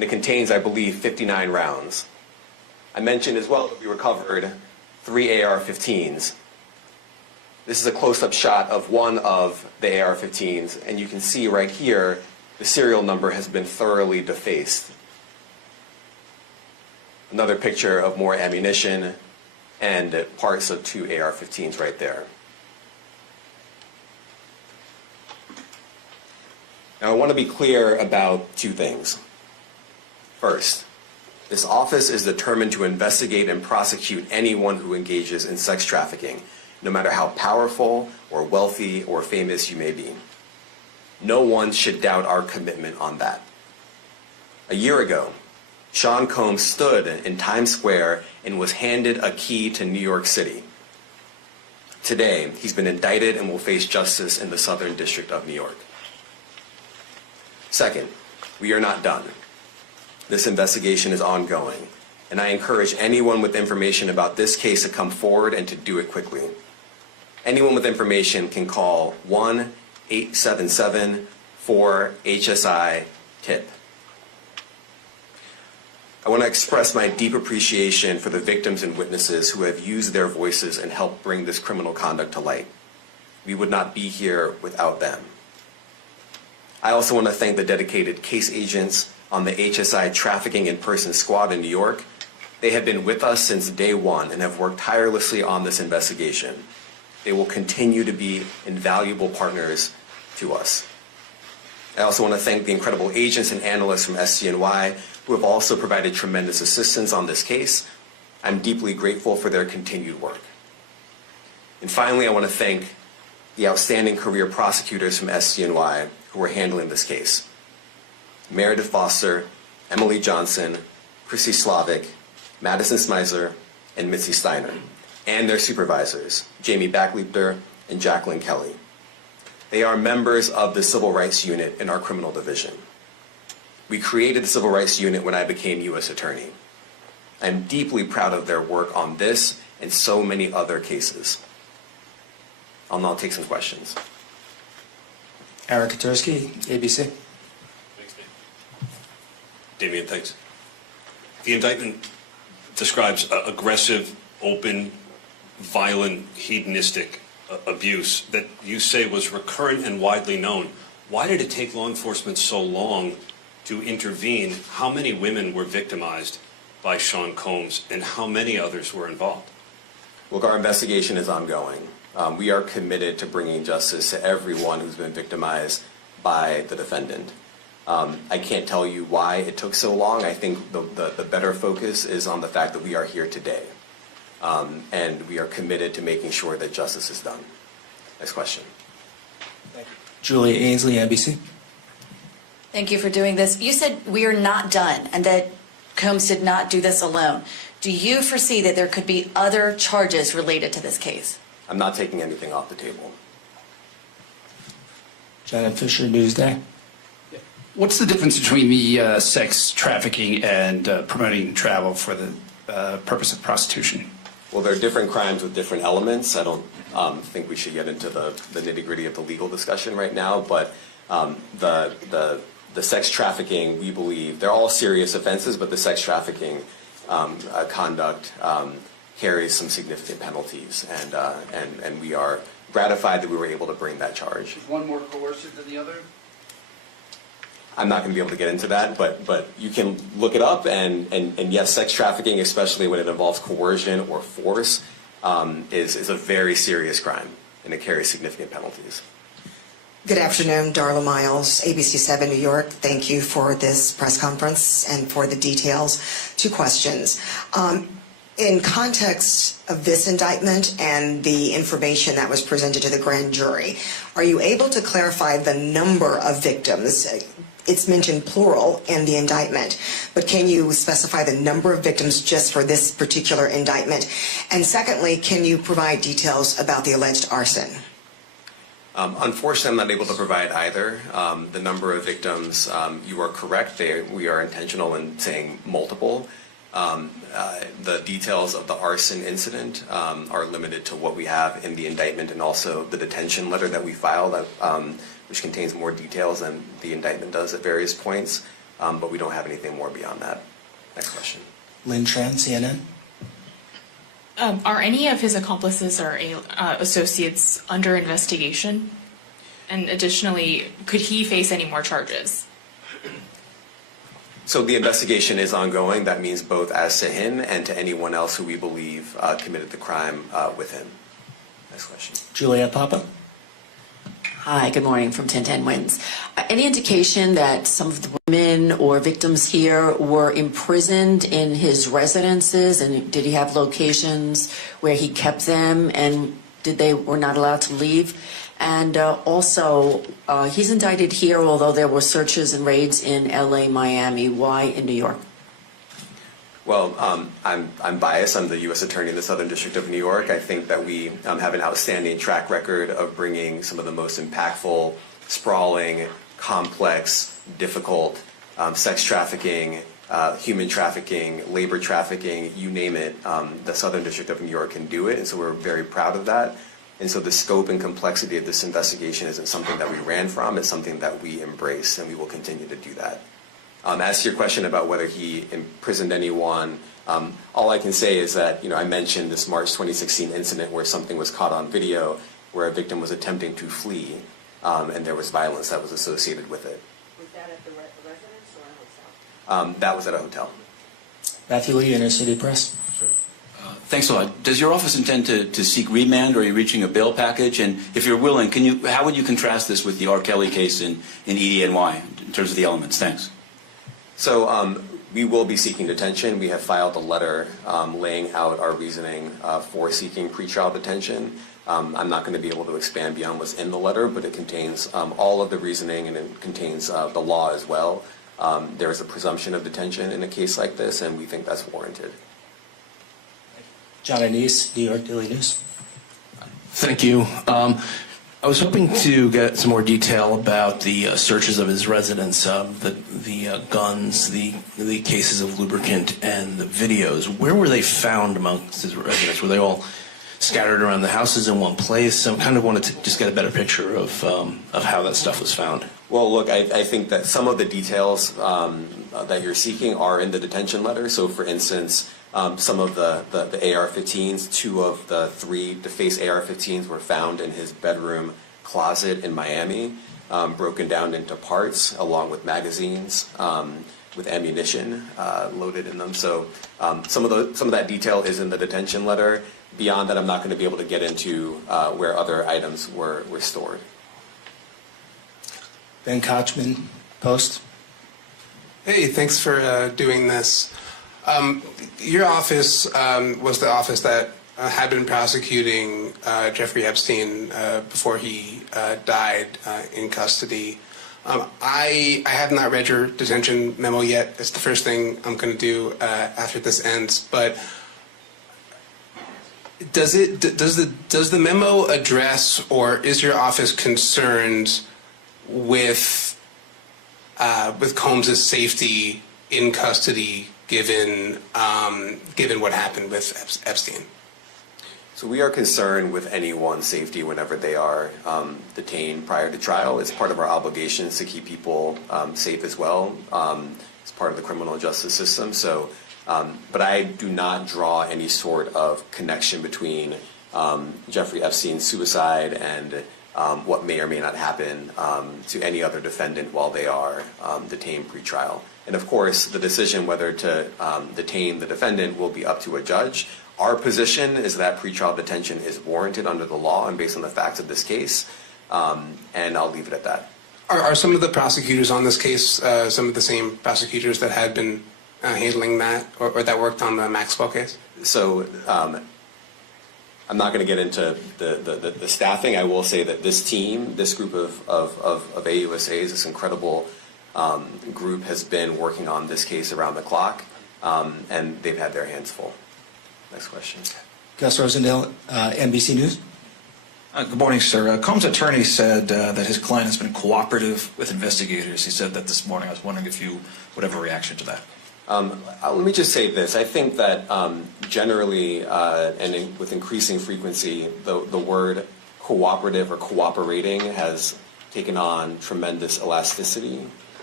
and it contains, I believe, 59 rounds. I mentioned as well that we recovered 3 AR-15s. This is a close-up shot of one of the AR-15s, and you can see right here the serial number has been thoroughly defaced. Another picture of more ammunition and parts of 2 AR-15s right there. Now I want to be clear about 2 things. First, this office is determined to investigate and prosecute anyone who engages in sex trafficking, no matter how powerful or wealthy or famous you may be. No one should doubt our commitment on that. A year ago, Sean Combs stood in Times Square and was handed a key to New York City. Today, he's been indicted and will face justice in the Southern District of New York. Second, we are not done. This investigation is ongoing, and I encourage anyone with information about this case to come forward and to do it quickly. Anyone with information can call 1-877-4-HSI-TIP. I want to express my deep appreciation for the victims and witnesses who have used their voices and helped bring this criminal conduct to light. We would not be here without them. I also want to thank the dedicated case agents on the HSI Trafficking in Person Squad in New York. They have been with us since day one and have worked tirelessly on this investigation. They will continue to be invaluable partners to us. I also want to thank the incredible agents and analysts from SCNY who have also provided tremendous assistance on this case. I'm deeply grateful for their continued work. And finally, I want to thank the outstanding career prosecutors from SCNY who are handling this case. Meredith Foster, Emily Johnson, Chrissy Slavic, Madison Smeisler, and Mitzi Steiner, and their supervisors, Jamie Backleiter and Jacqueline Kelly. They are members of the Civil Rights Unit in our criminal division. We created the Civil Rights Unit when I became U.S. Attorney. I'm deeply proud of their work on this and so many other cases. I'll now take some questions. Eric Katursky, ABC. Damian, thanks. The indictment describes aggressive, open, violent, hedonistic abuse that you say was recurrent and widely known. Why did it take law enforcement so long to intervene? How many women were victimized by Sean Combs, and how many others were involved? Look, our investigation is ongoing. We are committed to bringing justice to everyone who's been victimized by the defendant. I can't tell you why it took so long. I think the better focus is on the fact that we are here today. And we are committed to making sure that justice is done. Next question. Thank you. Julia Ainsley, NBC. Thank you for doing this. You said we are not done and that Combs did not do this alone. Do you foresee that there could be other charges related to this case? I'm not taking anything off the table. Janet Fisher, Newsday. What's the difference between the sex trafficking and promoting travel for the purpose of prostitution? Well, there are different crimes with different elements. I don't think we should get into the nitty-gritty of the legal discussion right now, but the sex trafficking, we believe, they're all serious offenses, but the sex trafficking conduct carries some significant penalties, and we are gratified that we were able to bring that charge. Is one more coercive than the other? I'm not going to be able to get into that, but you can look it up, and yes, sex trafficking, especially when it involves coercion or force, is a very serious crime, and it carries significant penalties. Good afternoon, Darla Miles, ABC 7 New York. Thank you for this press conference and for the details. 2 questions. In context of this indictment and the information that was presented to the grand jury, are you able to clarify the number of victims? It's mentioned plural in the indictment, but can you specify the number of victims just for this particular indictment? And secondly, can you provide details about the alleged arson? Unfortunately, I'm not able to provide either. The number of victims, you are correct. We are intentional in saying multiple. The details of the arson incident are limited to what we have in the indictment and also the detention letter that we filed, which contains more details than the indictment does at various points. but we don't have anything more beyond that. Next question. Lynn Tran, CNN. Are any of his accomplices or associates under investigation? And additionally, could he face any more charges? So the investigation is ongoing. That means both as to him and to anyone else who we believe committed the crime with him. Next question. Juliet Papa. Hi, good morning from 1010 Wins. Any indication that some of the women or victims here were imprisoned in his residences, and did he have locations where he kept them, and were not allowed to leave? And also, he's indicted here, although there were searches and raids in LA, Miami. Why in New York? Well, I'm biased. I'm the U.S. Attorney in the Southern District of New York. I think that we have an outstanding track record of bringing some of the most impactful, sprawling, complex, difficult sex trafficking, human trafficking, labor trafficking, you name it. The Southern District of New York can do it, and so we're very proud of that. And so the scope and complexity of this investigation isn't something that we ran from. It's something that we embrace, and we will continue to do that. As to your question about whether he imprisoned anyone, all I can say is that, I mentioned this March 2016 incident where something was caught on video where a victim was attempting to flee, and there was violence that was associated with it. Was that at the residence or a hotel? That was at a hotel. Matthew Lee, Inner City Press. Thanks a lot. Does your office intend to seek remand, or are you reaching a bail package? And if you're willing, how would you contrast this with the R. Kelly case in EDNY in terms of the elements? Thanks. So we will be seeking detention. We have filed a letter laying out our reasoning for seeking pretrial detention. I'm not going to be able to expand beyond what's in the letter, but it contains all of the reasoning, and it contains the law as well. There is a presumption of detention in a case like this, and we think that's warranted. John Anise, New York Daily News. Thank you. I was hoping to get some more detail about the searches of his residence, the guns, the cases of lubricant, and the videos. Where were they found amongst his residence? Were they all scattered around the houses in one place? I kind of wanted to just get a better picture of how that stuff was found. Well, look, I think that some of the details that you're seeking are in the detention letter. So, for instance, some of the AR-15s, 2 of the 3 DeFace AR-15s were found in his bedroom closet in Miami, broken down into parts along with magazines with ammunition loaded in them. So some of that detail is in the detention letter. Beyond that, I'm not going to be able to get into where other items were stored. Ben Kochman, Post. Hey, thanks for doing this. Your office was the office that had been prosecuting Jeffrey Epstein before he died in custody. I have not read your detention memo yet. It's the first thing I'm going to do after this ends. But does the memo address, or is your office concerned with Combs' safety in custody, given what happened with Epstein? So we are concerned with anyone's safety whenever they are detained prior to trial. It's part of our obligations to keep people safe as well. It's part of the criminal justice system. So, but I do not draw any sort of connection between Jeffrey Epstein's suicide and what may or may not happen to any other defendant while they are detained pre-trial. And of course, the decision whether to detain the defendant will be up to a judge. Our position is that pretrial detention is warranted under the law and based on the facts of this case, and I'll leave it at that. Are some of the prosecutors on this case some of the same prosecutors that had been handling that, or that worked on the Maxwell case? So I'm not going to get into the staffing. I will say that this team, this group of AUSAs, this incredible group has been working on this case around the clock, and they've had their hands full. Next question. Gus Rosendale, NBC News. Good morning, sir. Combs' attorney said that his client has been cooperative with investigators. He said that this morning. I was wondering if you would have a reaction to that. Let me just say this. I think that generally and with increasing frequency, the word cooperative or cooperating has taken on tremendous elasticity.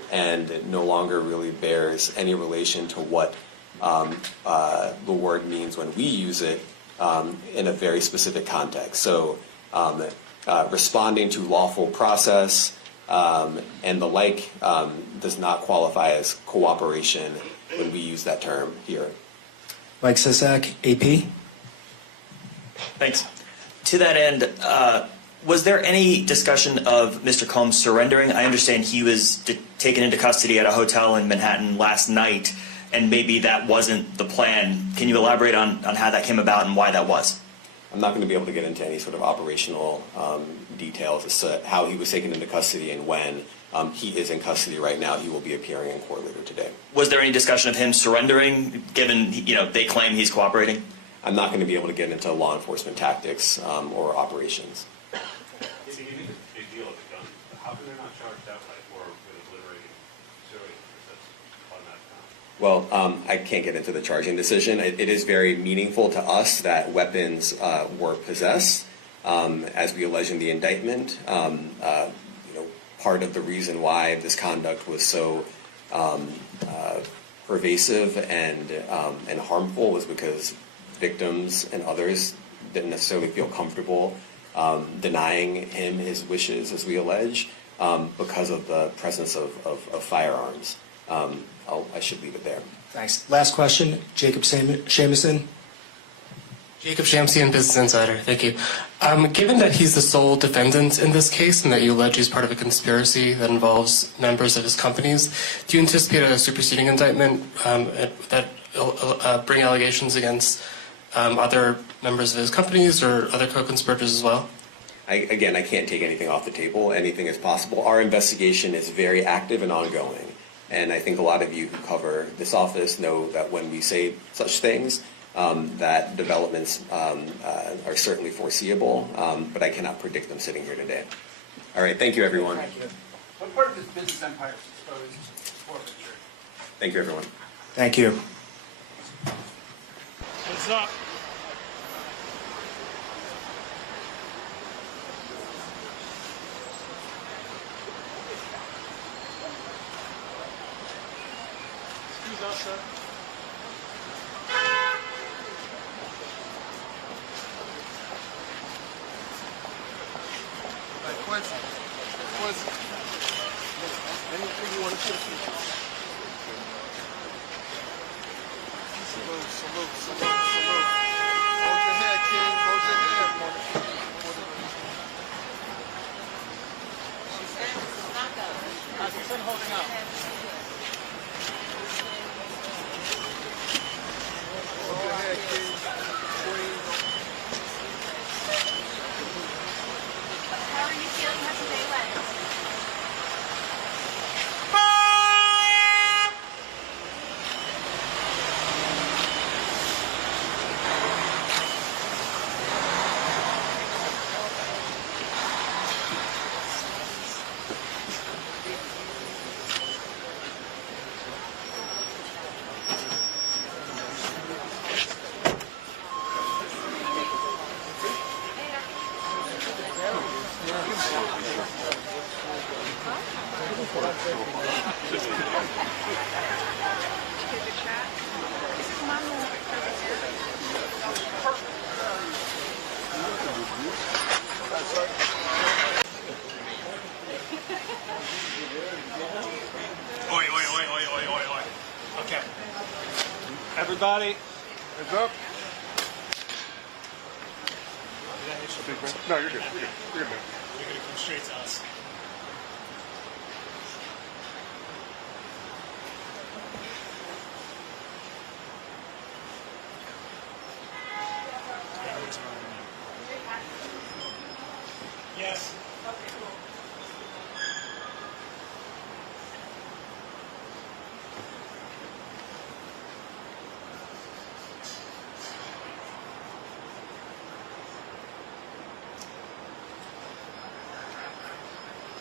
and it no longer really bears any relation to what the word means when we use it in a very specific context. So responding to lawful process and the like does not qualify as cooperation when we use that term here. Mike Sisak, AP. Thanks. To that end, was there any discussion of Mr. Combs surrendering? I understand he was taken into custody at a hotel in Manhattan last night, and maybe that wasn't the plan. Can you elaborate on how that came about and why that was? I'm not going to be able to get into any sort of operational details as to how he was taken into custody and when. He is in custody right now. He will be appearing in court later today. Was there any discussion of him surrendering, given they claim he's cooperating? I'm not going to be able to get into law enforcement tactics or operations. It's a big deal with the gun. How come they're not charged outright or with liberating civilians? Well, I can't get into the charging decision. It is very meaningful to us that weapons were possessed, as we allege in the indictment. Part of the reason why this conduct was so pervasive and harmful was because victims and others didn't necessarily feel comfortable denying him his wishes, as we allege, because of the presence of firearms. I should leave it there. Thanks. Last question, Jacob Shamison. Jacob Shamsian, Business Insider. Thank you. Given that he's the sole defendant in this case and that you allege he's part of a conspiracy that involves members of his companies, do you anticipate a superseding indictment that bring allegations against other members of his companies or other co-conspirators as well? I can't take anything off the table. Anything is possible. Our investigation is very active and ongoing. And I think a lot of you who cover this office know that when we say such things, that developments are certainly foreseeable, but I cannot predict them sitting here today. All right, thank you, everyone. Thank you. What part of his business empire is exposed forfeiture? Thank you, everyone. Thank you. What's up? Excuse us, sir. Quincy. Anything you want to say? Salute. Hold your head, King. Hold your head, motherfucker. She's holding up. Hold your head, King. Queen. How are you feeling? How's your day went? Oi. Okay. Everybody, heads up. No, you're good. You're good, man. You're going to come straight to us. Yes.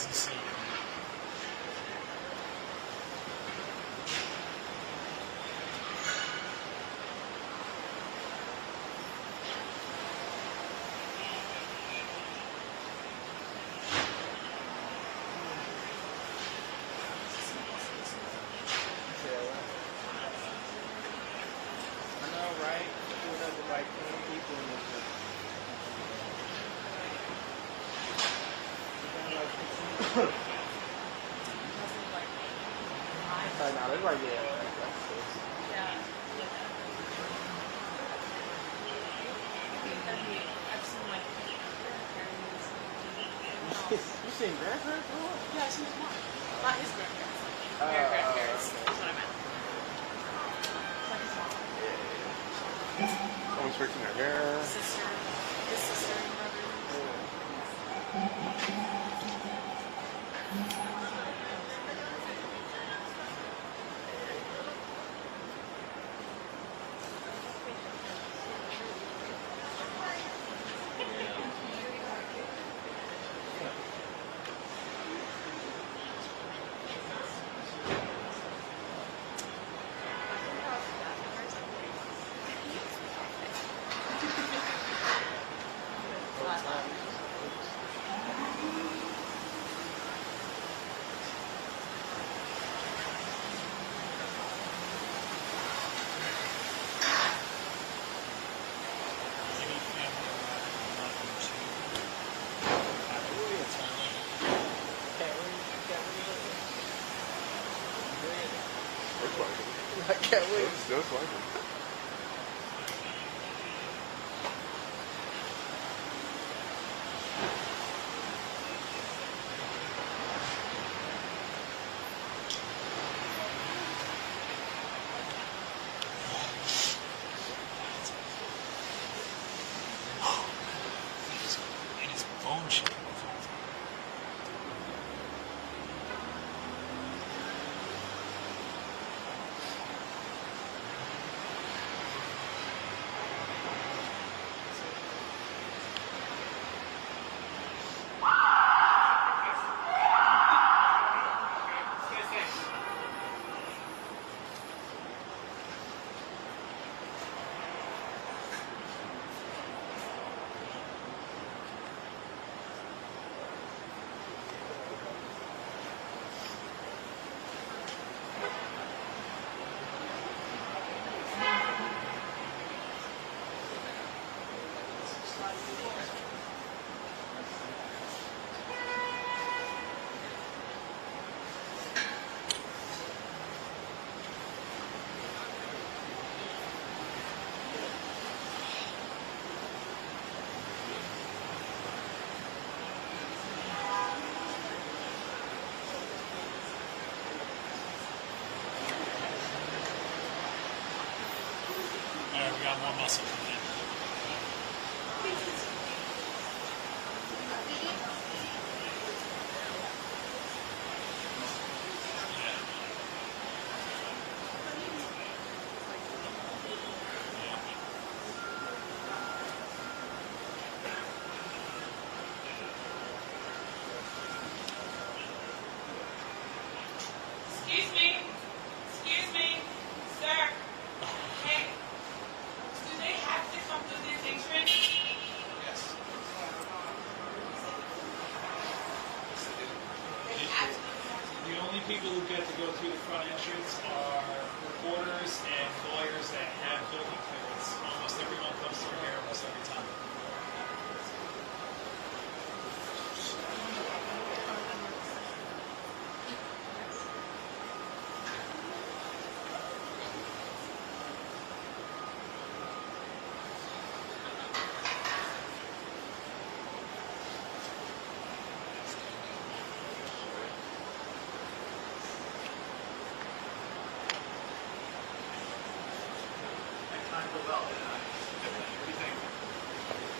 doesn't see you. You seen grandparents? Yeah, she's not. Not his grandparents. Their grandparents. That's what I meant. Like his mom. Someone's fixing their hair. Sister. His sister and brother. I can't wait. Just like it. And it's bone shaking. Alright, we got more muscle coming in. Excuse me. Excuse me. Sir. Hey. Do they have to come to this entrance? Yes. The only people who get to go through the front entrance are reporters and lawyers that have building clearance. Almost everyone comes through here almost every time.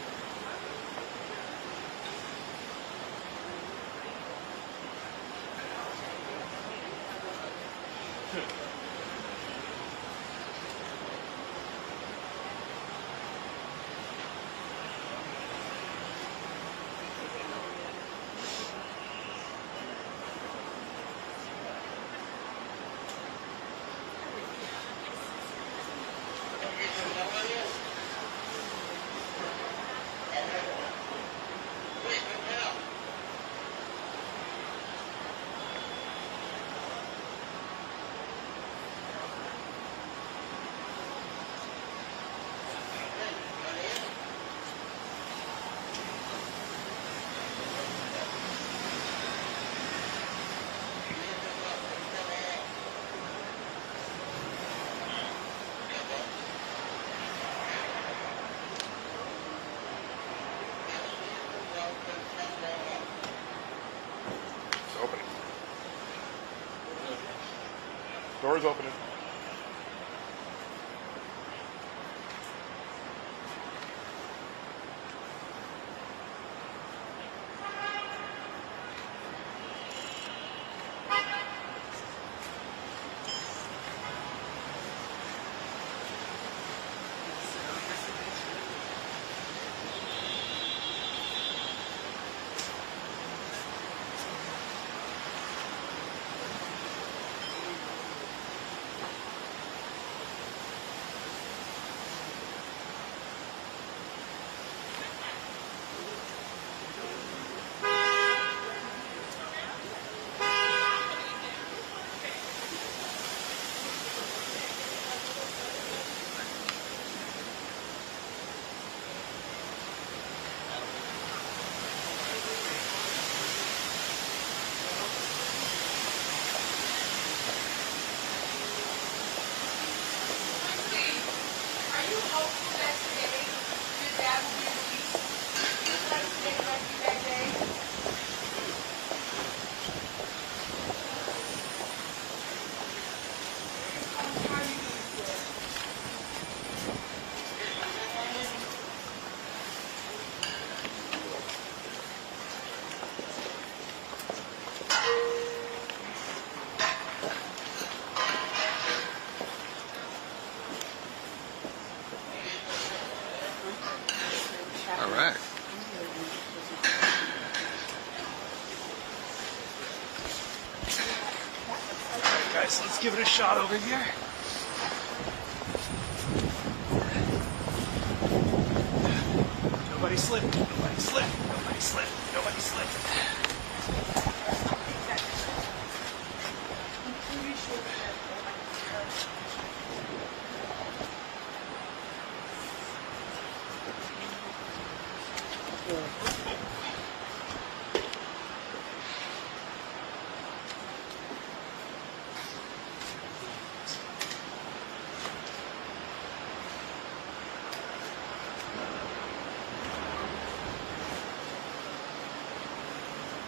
Door's opening. All right. Guys, let's give it a shot over here. Nobody slip. Nobody slip. Nobody slip. Nobody slip.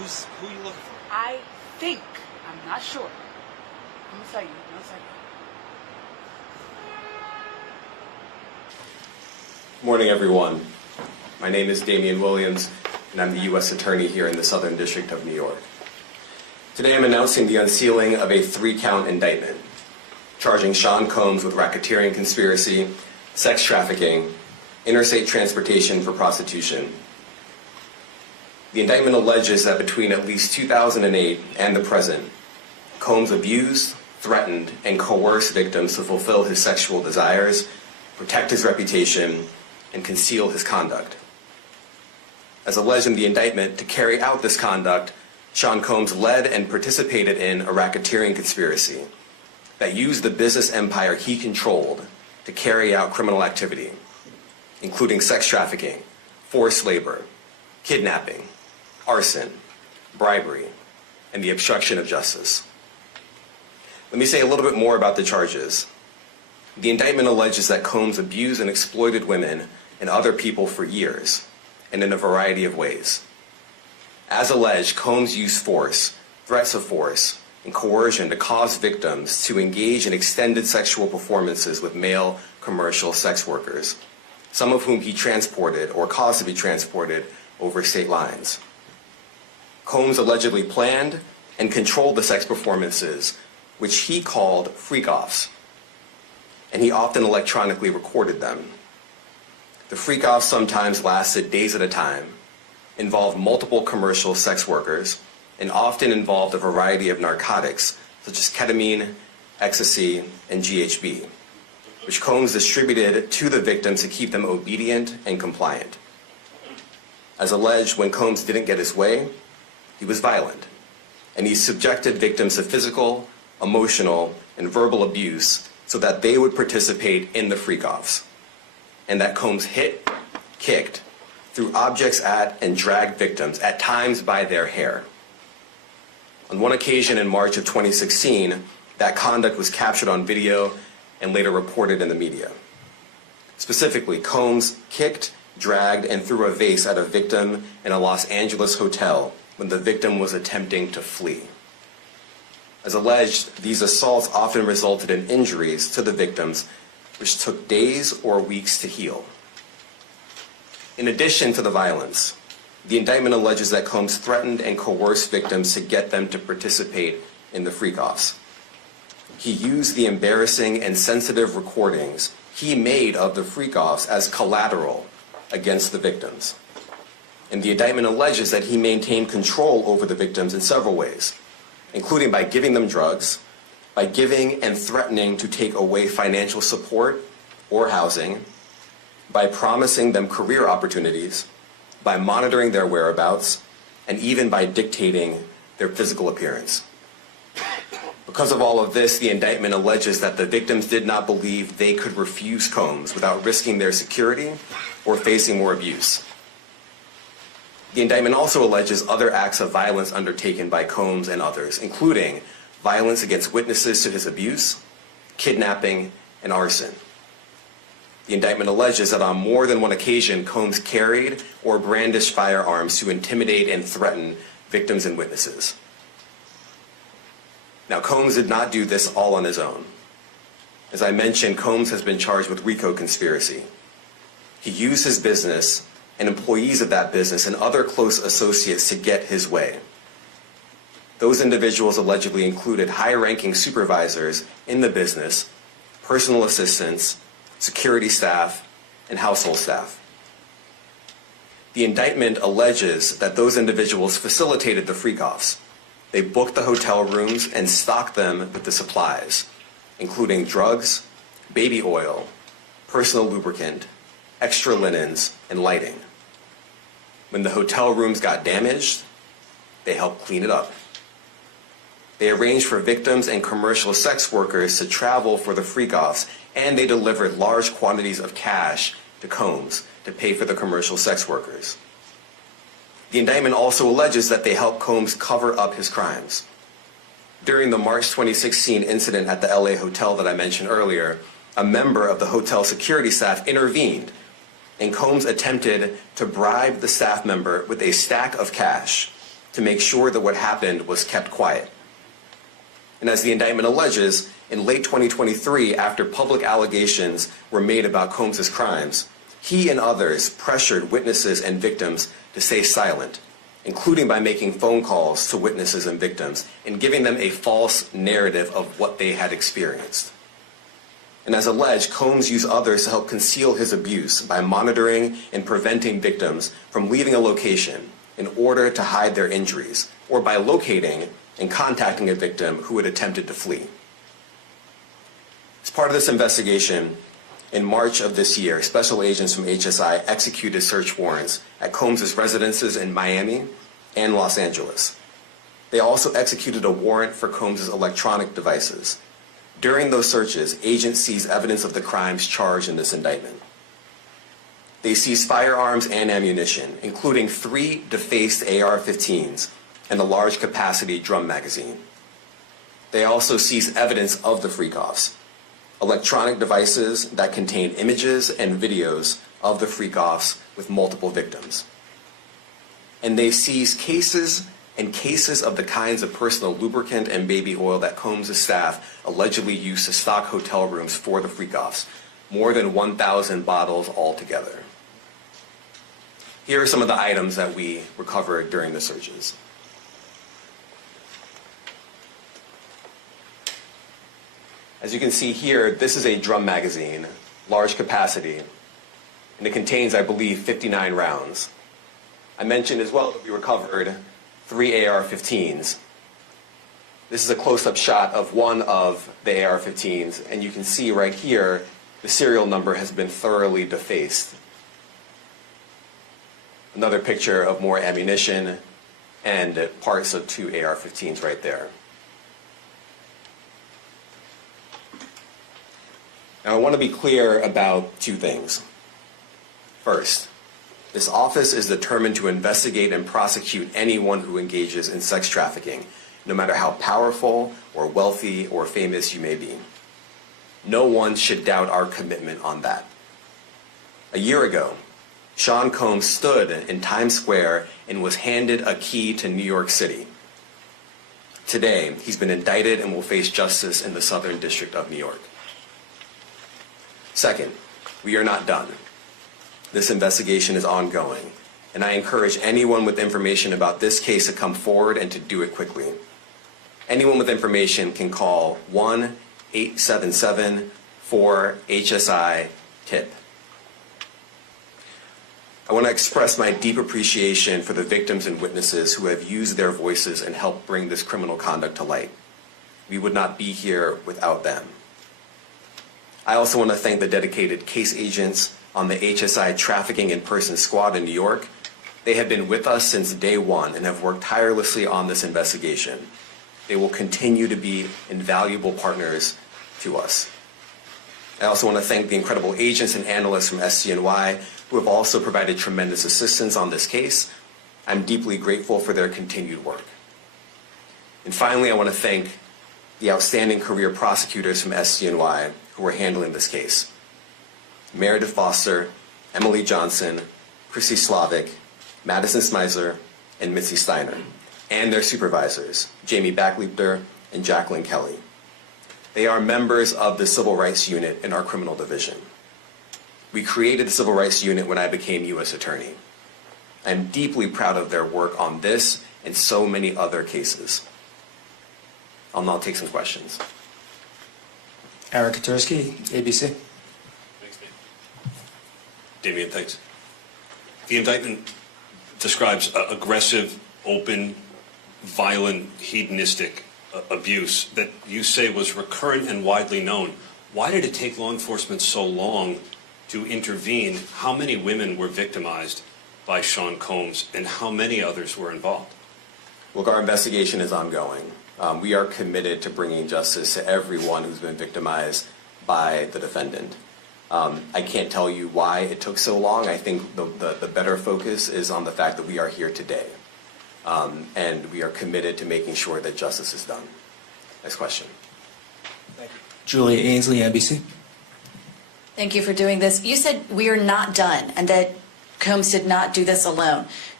Who are you looking for? I think, I'm not sure. I'm gonna tell you, one second. Morning, everyone. My name is Damian Williams, and I'm the U.S. Attorney here in the Southern District of New York. Today I'm announcing the unsealing of a 3-count indictment, charging Sean Combs with racketeering conspiracy, sex trafficking, interstate transportation for prostitution. The indictment alleges that between at least 2008 and the present, Combs abused, threatened, and coerced victims to fulfill his sexual desires, protect his reputation, and conceal his conduct. As alleged in the indictment, to carry out this conduct, Sean Combs led and participated in a racketeering conspiracy that used the business empire he controlled to carry out criminal activity, including sex trafficking, forced labor, kidnapping, arson, bribery, and the obstruction of justice. Let me say a little bit more about the charges. The indictment alleges that Combs abused and exploited women and other people for years, and in a variety of ways. As alleged, Combs used force, threats of force, and coercion to cause victims to engage in extended sexual performances with male commercial sex workers, some of whom he transported or caused to be transported over state lines. Combs allegedly planned and controlled the sex performances, which he called freak-offs, and he often electronically recorded them. The freak-offs sometimes lasted days at a time, involved multiple commercial sex workers, and often involved a variety of narcotics such as ketamine, ecstasy, and GHB, which Combs distributed to the victims to keep them obedient and compliant. As alleged, when Combs didn't get his way, he was violent, and he subjected victims to physical, emotional, and verbal abuse so that they would participate in the freak-offs, and that Combs hit, kicked, threw objects at, and dragged victims, at times by their hair. On one occasion in March of 2016, that conduct was captured on video and later reported in the media. Specifically, Combs kicked, dragged, and threw a vase at a victim in a Los Angeles hotel when the victim was attempting to flee. As alleged, these assaults often resulted in injuries to the victims, which took days or weeks to heal. In addition to the violence, the indictment alleges that Combs threatened and coerced victims to get them to participate in the freak-offs. He used the embarrassing and sensitive recordings he made of the freak-offs as collateral against the victims. And the indictment alleges that he maintained control over the victims in several ways, including by giving them drugs, by giving and threatening to take away financial support or housing, by promising them career opportunities, by monitoring their whereabouts, and even by dictating their physical appearance. Because of all of this, the indictment alleges that the victims did not believe they could refuse Combs without risking their security or facing more abuse. The indictment also alleges other acts of violence undertaken by Combs and others, including violence against witnesses to his abuse, kidnapping, and arson. The indictment alleges that on more than one occasion, Combs carried or brandished firearms to intimidate and threaten victims and witnesses. Now, Combs did not do this all on his own. As I mentioned, Combs has been charged with RICO conspiracy. He used his business and employees of that business and other close associates to get his way. Those individuals allegedly included high-ranking supervisors in the business, personal assistants, security staff, and household staff. The indictment alleges that those individuals facilitated the freak-offs. They booked the hotel rooms and stocked them with the supplies, including drugs, baby oil, personal lubricant, extra linens, and lighting. When the hotel rooms got damaged, they helped clean it up. They arranged for victims and commercial sex workers to travel for the freak-offs, and they delivered large quantities of cash to Combs to pay for the commercial sex workers. The indictment also alleges that they helped Combs cover up his crimes. During the March 2016 incident at the LA hotel that I mentioned earlier, a member of the hotel security staff intervened, and Combs attempted to bribe the staff member with a stack of cash to make sure that what happened was kept quiet. And as the indictment alleges, in late 2023, after public allegations were made about Combs' crimes, he and others pressured witnesses and victims to stay silent, including by making phone calls to witnesses and victims and giving them a false narrative of what they had experienced. And as alleged, Combs used others to help conceal his abuse by monitoring and preventing victims from leaving a location in order to hide their injuries, or by locating and contacting a victim who had attempted to flee. As part of this investigation, in March of this year, special agents from HSI executed search warrants at Combs' residences in Miami and Los Angeles. They also executed a warrant for Combs' electronic devices. During those searches, agents seized evidence of the crimes charged in this indictment. They seized firearms and ammunition, including 3 defaced AR-15s and a large capacity drum magazine. They also seized evidence of the freak-offs, electronic devices that contain images and videos of the freak-offs with multiple victims. And they seized cases and cases of the kinds of personal lubricant and baby oil that Combs' staff allegedly used to stock hotel rooms for the freak-offs, more than 1,000 bottles altogether. Here are some of the items that we recovered during the searches. As you can see here, this is a drum magazine, large capacity, and it contains, I believe, 59 rounds. I mentioned as well that we recovered 3 AR-15s. This is a close-up shot of one of the AR-15s, and you can see right here, the serial number has been thoroughly defaced. Another picture of more ammunition and parts of 2 AR-15s right there. Now, I want to be clear about 2 things. First, this office is determined to investigate and prosecute anyone who engages in sex trafficking, no matter how powerful or wealthy or famous you may be. No one should doubt our commitment on that. A year ago, Sean Combs stood in Times Square and was handed a key to New York City. Today, he's been indicted and will face justice in the Southern District of New York. Second, we are not done. This investigation is ongoing, and I encourage anyone with information about this case to come forward and to do it quickly. Anyone with information can call 1-877-4HSI-TIP. I want to express my deep appreciation for the victims and witnesses who have used their voices and helped bring this criminal conduct to light. We would not be here without them. I also want to thank the dedicated case agents on the HSI Trafficking in Person Squad in New York. They have been with us since day one and have worked tirelessly on this investigation. They will continue to be invaluable partners to us. I also want to thank the incredible agents and analysts from SCNY who have also provided tremendous assistance on this case. I'm deeply grateful for their continued work. And finally, I want to thank the outstanding career prosecutors from SCNY who are handling this case. Meredith Foster, Emily Johnson, Chrissy Slavic, Madison Smizer, and Mitzi Steiner, and their supervisors, Jamie Backleiter and Jacqueline Kelly. They are members of the Civil Rights Unit in our criminal division. We created the Civil Rights Unit when I became U.S. Attorney. I'm deeply proud of their work on this and so many other cases. I'll now take some questions. Eric Katursky, ABC. Thanks, Damian, thanks. The indictment describes aggressive, open, violent, hedonistic abuse that you say was recurrent and widely known. Why did it take law enforcement so long to intervene? How many women were victimized by Sean Combs, and how many others were involved? Look, our investigation is ongoing. We are committed to bringing justice to everyone who's been victimized by the defendant. I can't tell you why it took so long. I think the better focus is on the fact that we are here today. And we are committed to making sure that justice is done. Next question. Thank you. Julia Ainsley, NBC. Thank you for doing this. You said we are not done and that Combs did not do this alone.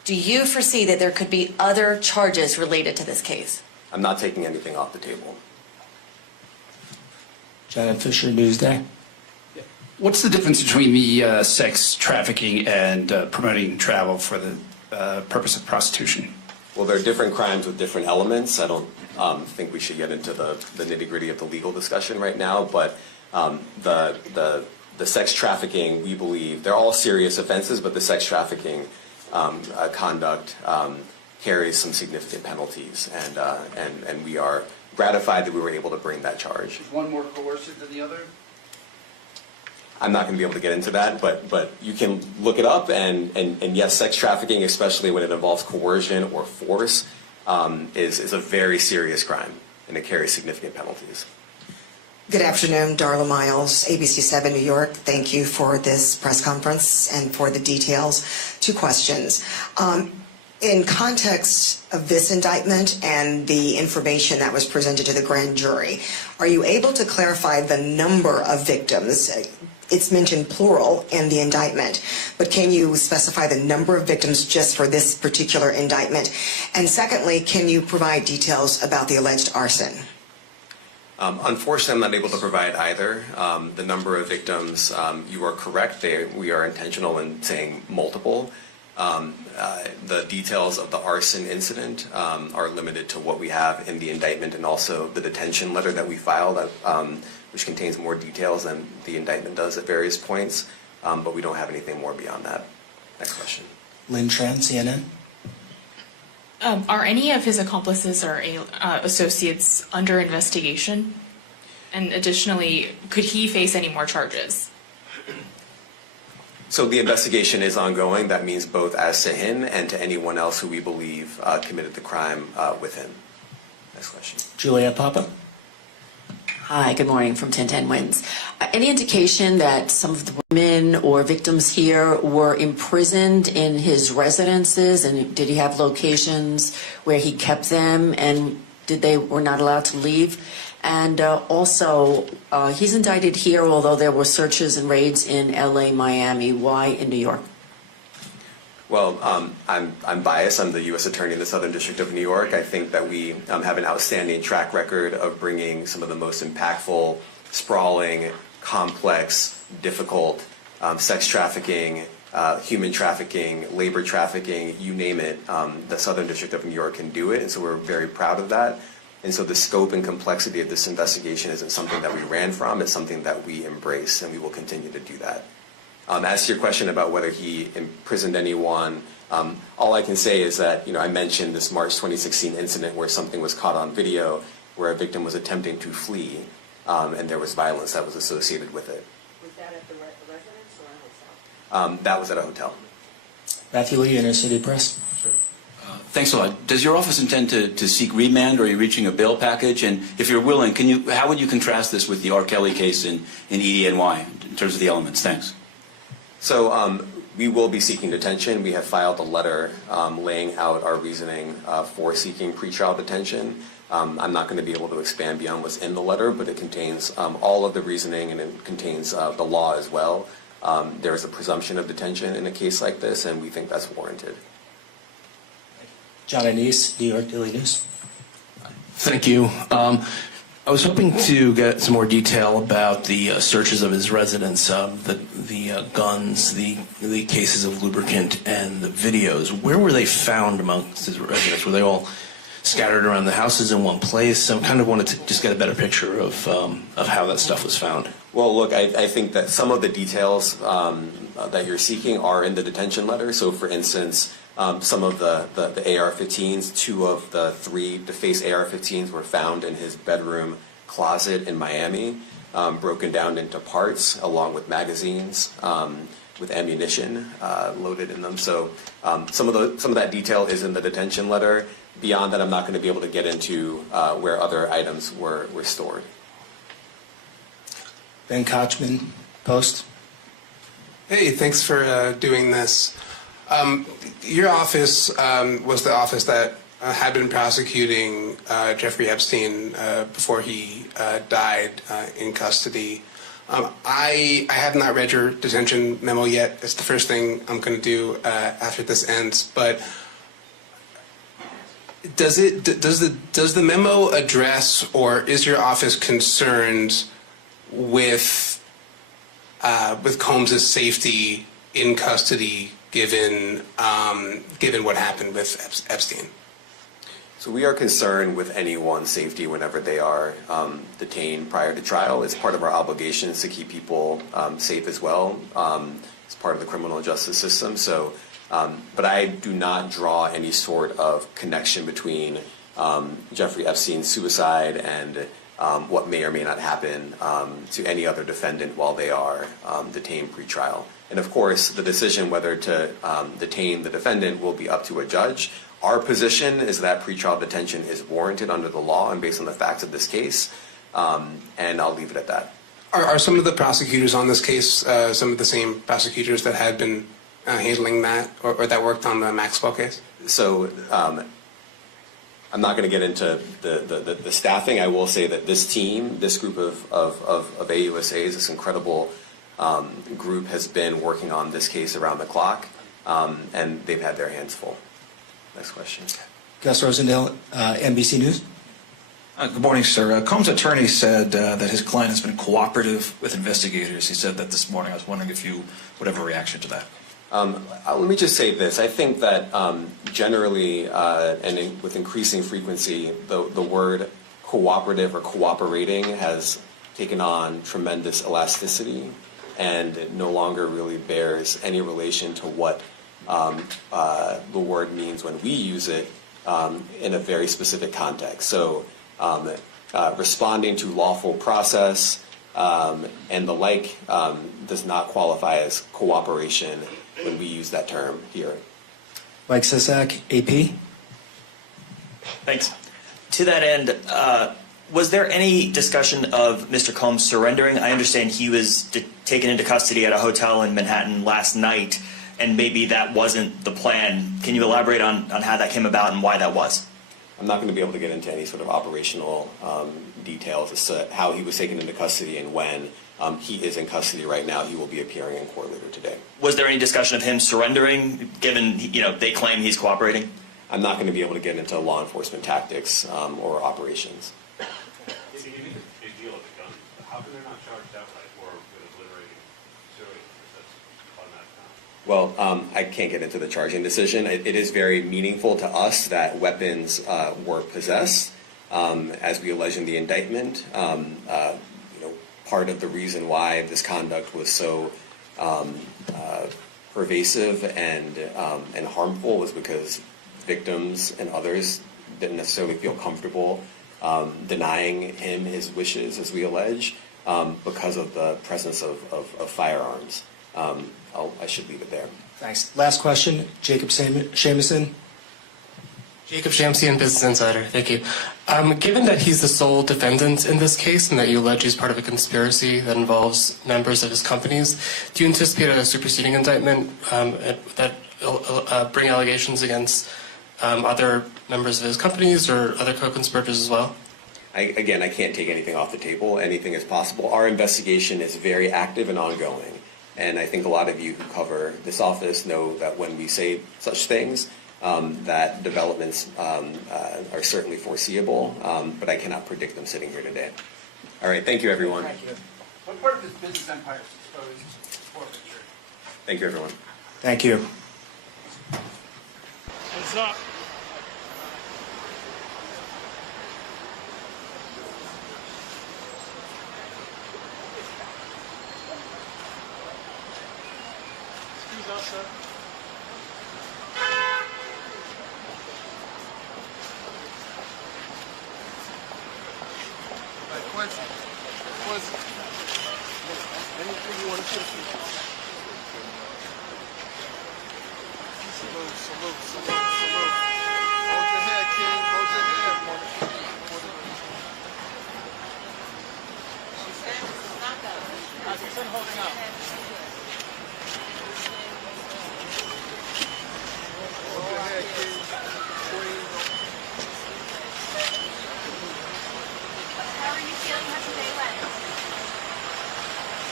Do you foresee that there could be other charges related to this case? I'm not taking anything off the table. Janet Fisher, Newsday. What's the difference between the sex trafficking and promoting travel for the purpose of prostitution? Well, there are different crimes with different elements. I don't think we should get into the nitty-gritty of the legal discussion right now, but the sex trafficking, we believe, they're all serious offenses, but the sex trafficking conduct carries some significant penalties, and we are gratified that we were able to bring that charge. Is one more coercive than the other? I'm not going to be able to get into that, but you can look it up, and yes, sex trafficking, especially when it involves coercion or force, is a very serious crime, and it carries significant penalties. Good afternoon, Darla Miles, ABC 7 New York. Thank you for this press conference and for the details. Two questions. In context of this indictment and the information that was presented to the grand jury, are you able to clarify the number of victims? It's mentioned plural in the indictment, but can you specify the number of victims just for this particular indictment? And secondly, can you provide details about the alleged arson? Unfortunately, I'm not able to provide either. The number of victims, you are correct. We are intentional in saying multiple. The details of the arson incident are limited to what we have in the indictment and also the detention letter that we filed, which contains more details than the indictment does at various points, but we don't have anything more beyond that. Next question. Lynn Tran, CNN. Are any of his accomplices or associates under investigation? And additionally, could he face any more charges? So the investigation is ongoing. That means both as to him and to anyone else who we believe committed the crime with him. Next question. Juliet Papa. Hi, good morning from 1010 Wins. Any indication that some of the women or victims here were imprisoned in his residences, and did he have locations where he kept them, and were not allowed to leave? And also, he's indicted here, although there were searches and raids in LA, Miami. Why in New York? Well, I'm biased. I'm the U.S. Attorney in the Southern District of New York. I think that we have an outstanding track record of bringing some of the most impactful, sprawling, complex, difficult sex trafficking, human trafficking, labor trafficking, you name it. The Southern District of New York can do it, and so we're very proud of that. And so the scope and complexity of this investigation isn't something that we ran from. It's something that we embrace, and we will continue to do that. As to your question about whether he imprisoned anyone, all I can say is that, I mentioned this March 2016 incident where something was caught on video where a victim was attempting to flee, and there was violence that was associated with it. Was that at the residence or a hotel? That was at a hotel. Matthew Lee, Inner City Press. Thanks a lot. Does your office intend to seek remand, or are you reaching a bail package? And if you're willing, how would you contrast this with the R. Kelly case in EDNY in terms of the elements? Thanks. So we will be seeking detention. We have filed a letter laying out our reasoning for seeking pretrial detention. I'm not going to be able to expand beyond what's in the letter, but it contains all of the reasoning, and it contains the law as well. There is a presumption of detention in a case like this, and we think that's warranted. John Anise, New York Daily News. Thank you. I was hoping to get some more detail about the searches of his residence, the guns, the cases of lubricant, and the videos. Where were they found amongst his residence? Were they all scattered around the houses in one place? I kind of wanted to just get a better picture of how that stuff was found. Well, look, I think that some of the details that you're seeking are in the detention letter. So, for instance, some of the AR-15s, 2 of the 3 defaced AR-15s were found in his bedroom closet in Miami, broken down into parts along with magazines with ammunition loaded in them. So some of that detail is in the detention letter. Beyond that, I'm not going to be able to get into where other items were stored. Ben Kochman, Post. Hey, thanks for doing this. Your office was the office that had been prosecuting Jeffrey Epstein before he died in custody. I have not read your detention memo yet. It's the first thing I'm going to do after this ends. But does the memo address, or is your office concerned with Combs' safety in custody, given what happened with Epstein? So we are concerned with anyone's safety whenever they are detained prior to trial. It's part of our obligations to keep people safe as well. It's part of the criminal justice system. So, but I do not draw any sort of connection between Jeffrey Epstein's suicide and what may or may not happen to any other defendant while they are detained pre-trial. And of course, the decision whether to detain the defendant will be up to a judge. Our position is that pretrial detention is warranted under the law and based on the facts of this case, and I'll leave it at that. Are some of the prosecutors on this case some of the same prosecutors that had been handling that, or that worked on the Maxwell case? So I'm not going to get into the staffing. I will say that this team, this group of AUSAs, this incredible group has been working on this case around the clock, and they've had their hands full. Next question. Gus Rosendale, NBC News. Good morning, sir. Combs' attorney said that his client has been cooperative with investigators. He said that this morning. I was wondering if you would have a reaction to that. Let me just say this. I think that generally with increasing frequency, the word cooperative or cooperating has taken on tremendous elasticity and it no longer really bears any relation to what the word means when we use it in a very specific context. So responding to lawful process and the like does not qualify as cooperation when we use that term here. Mike Sisak, AP. Thanks. To that end, was there any discussion of Mr. Combs surrendering? I understand he was taken into custody at a hotel in Manhattan last night, and maybe that wasn't the plan. Can you elaborate on how that came about and why that was? I'm not going to be able to get into any sort of operational details as to how he was taken into custody and when. He is in custody right now. He will be appearing in court later today. Was there any discussion of him surrendering, given they claim he's cooperating? I'm not going to be able to get into law enforcement tactics or operations. It's a big deal with the gun. How come they're not charged outright or with obliterating civilians? That's automatic. Well, I can't get into the charging decision. It is very meaningful to us that weapons were possessed, as we allege in the indictment. Part of the reason why this conduct was so pervasive and harmful was because victims and others didn't necessarily feel comfortable denying him his wishes, as we allege, because of the presence of firearms. I should leave it there. Thanks. Last question, Jacob Shamison. Jacob Shamsian, Business Insider. Thank you. Given that he's the sole defendant in this case and that you allege he's part of a conspiracy that involves members of his companies, do you anticipate a superseding indictment that bring allegations against other members of his companies or other co-conspirators as well? I can't take anything off the table. Anything is possible. Our investigation is very active and ongoing. And I think a lot of you who cover this office know that when we say such things, that developments are certainly foreseeable, but I cannot predict them sitting here today. All right, thank you, everyone. Thank you. What part of his business empire is exposed forfeiture? Thank you, everyone. Thank you. What's up? Excuse us, sir. Quincy. Anything you want to say? Salute. Hold your head, King. Hold your head, motherfucker. He's in holding up. Hold your head, King. Queen. How are you feeling? How's your day went?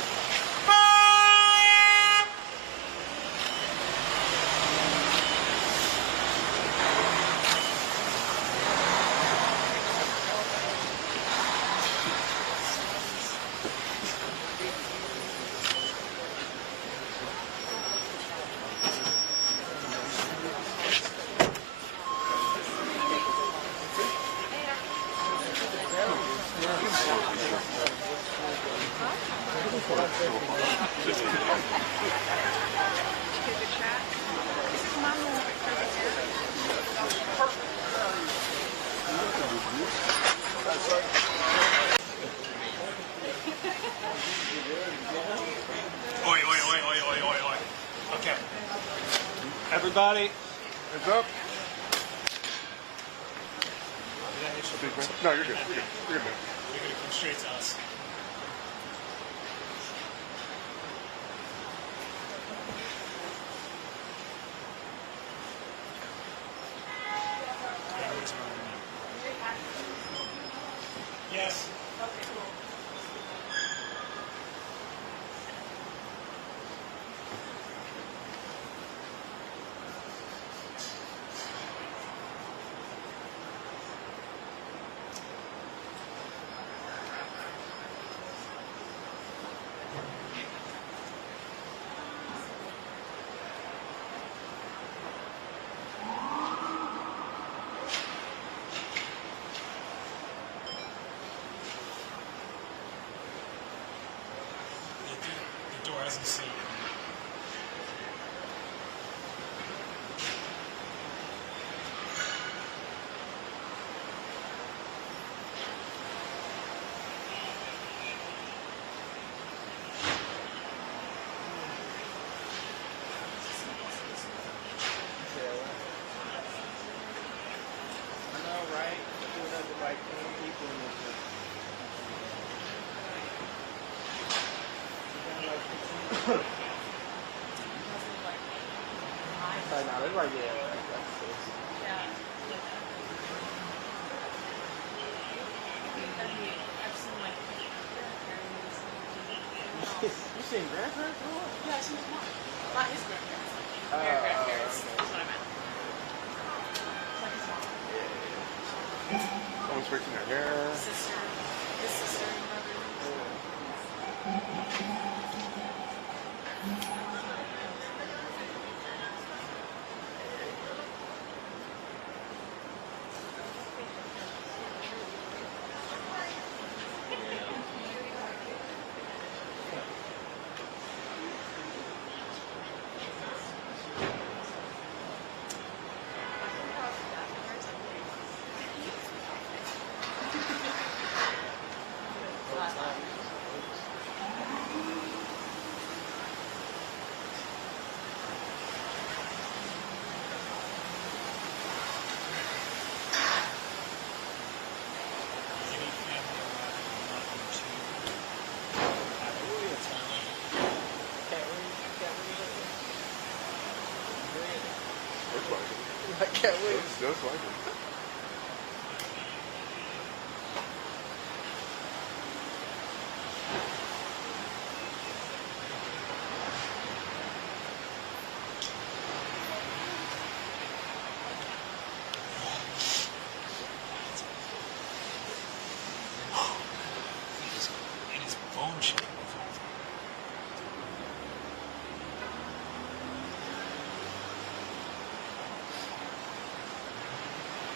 Oi, oi, oi, oi, oi, oi, oi. Okay. Everybody. Hands up. No, you're good. You're good. You're good, man. You're going to come straight to us. Yes. Okay, cool. The door hasn't seen it. I know, right? Doing that to like 10 people in this room. Right now, they're like, yeah, that's it. You seen grandparents? Yeah, I seen his mom. Not his grandparents. Their grandparents. That's what I meant. It's like his mom. Someone's fixing their hair. Sister. His sister and brother. I can't wait. That's like it. And his bone shaking.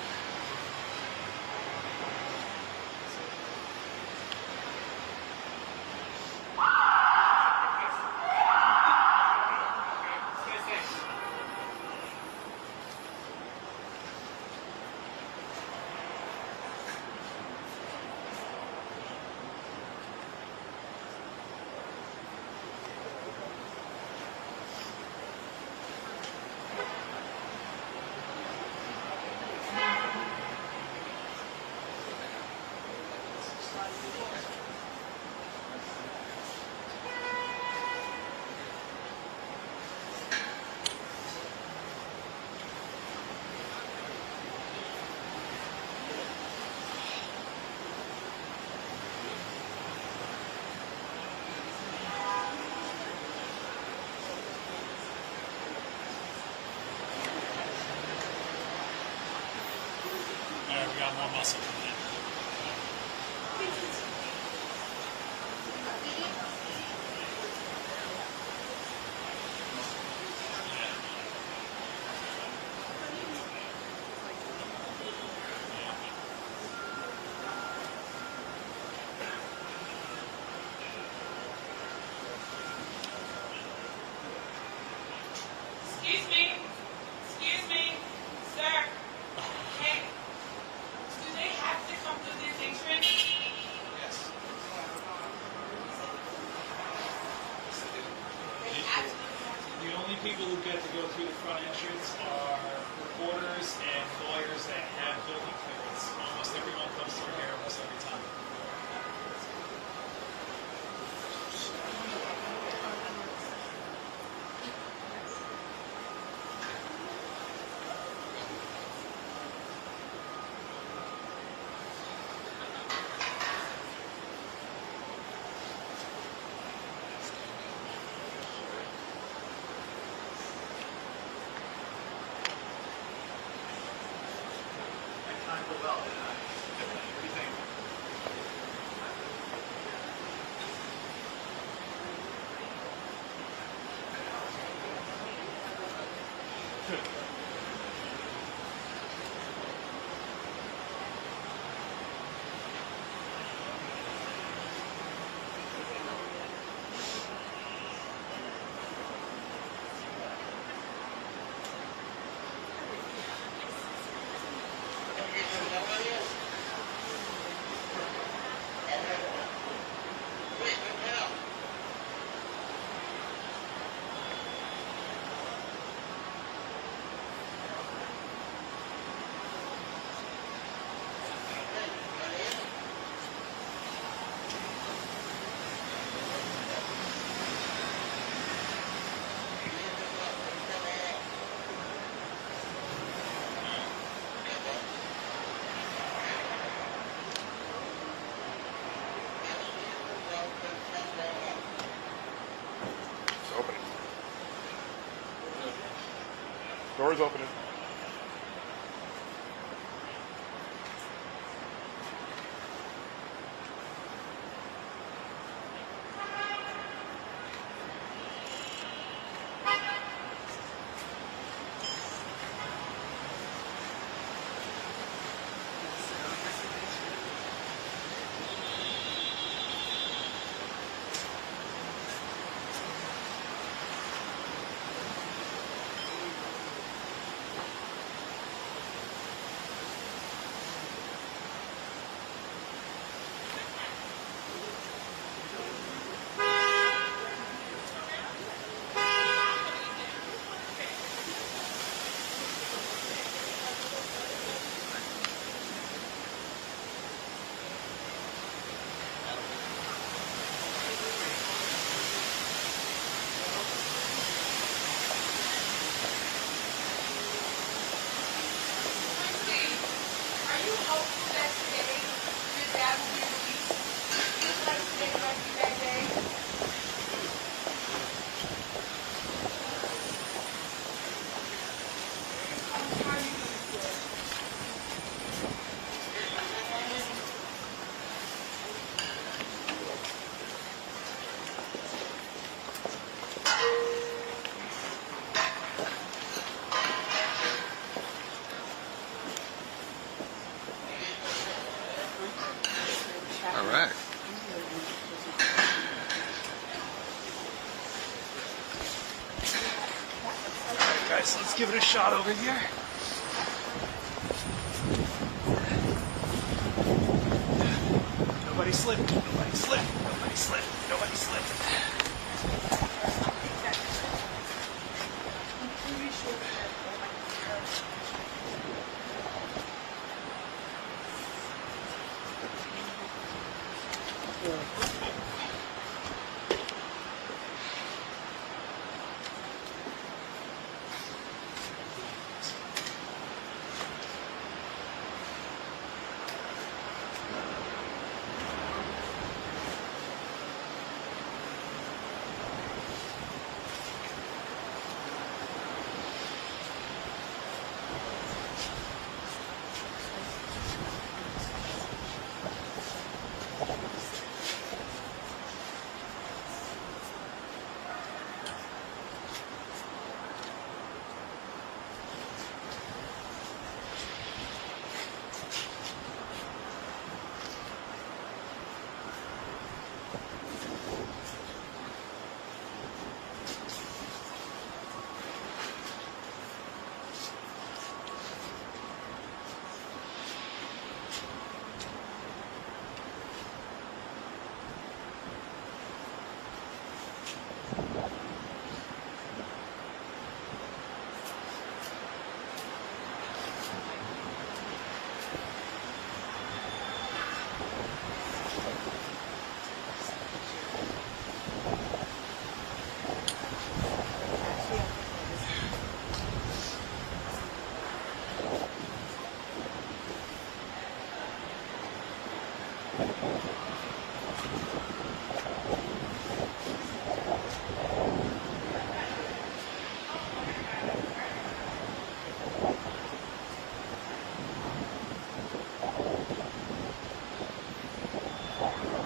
get to go through the front entrance are reporters and lawyers that have building clearance. Almost everyone comes through here almost every time. Doors opening. All right. Guys, let's give it a shot over here. Nobody slipped. Nobody slipped. Nobody slipped. Nobody slipped.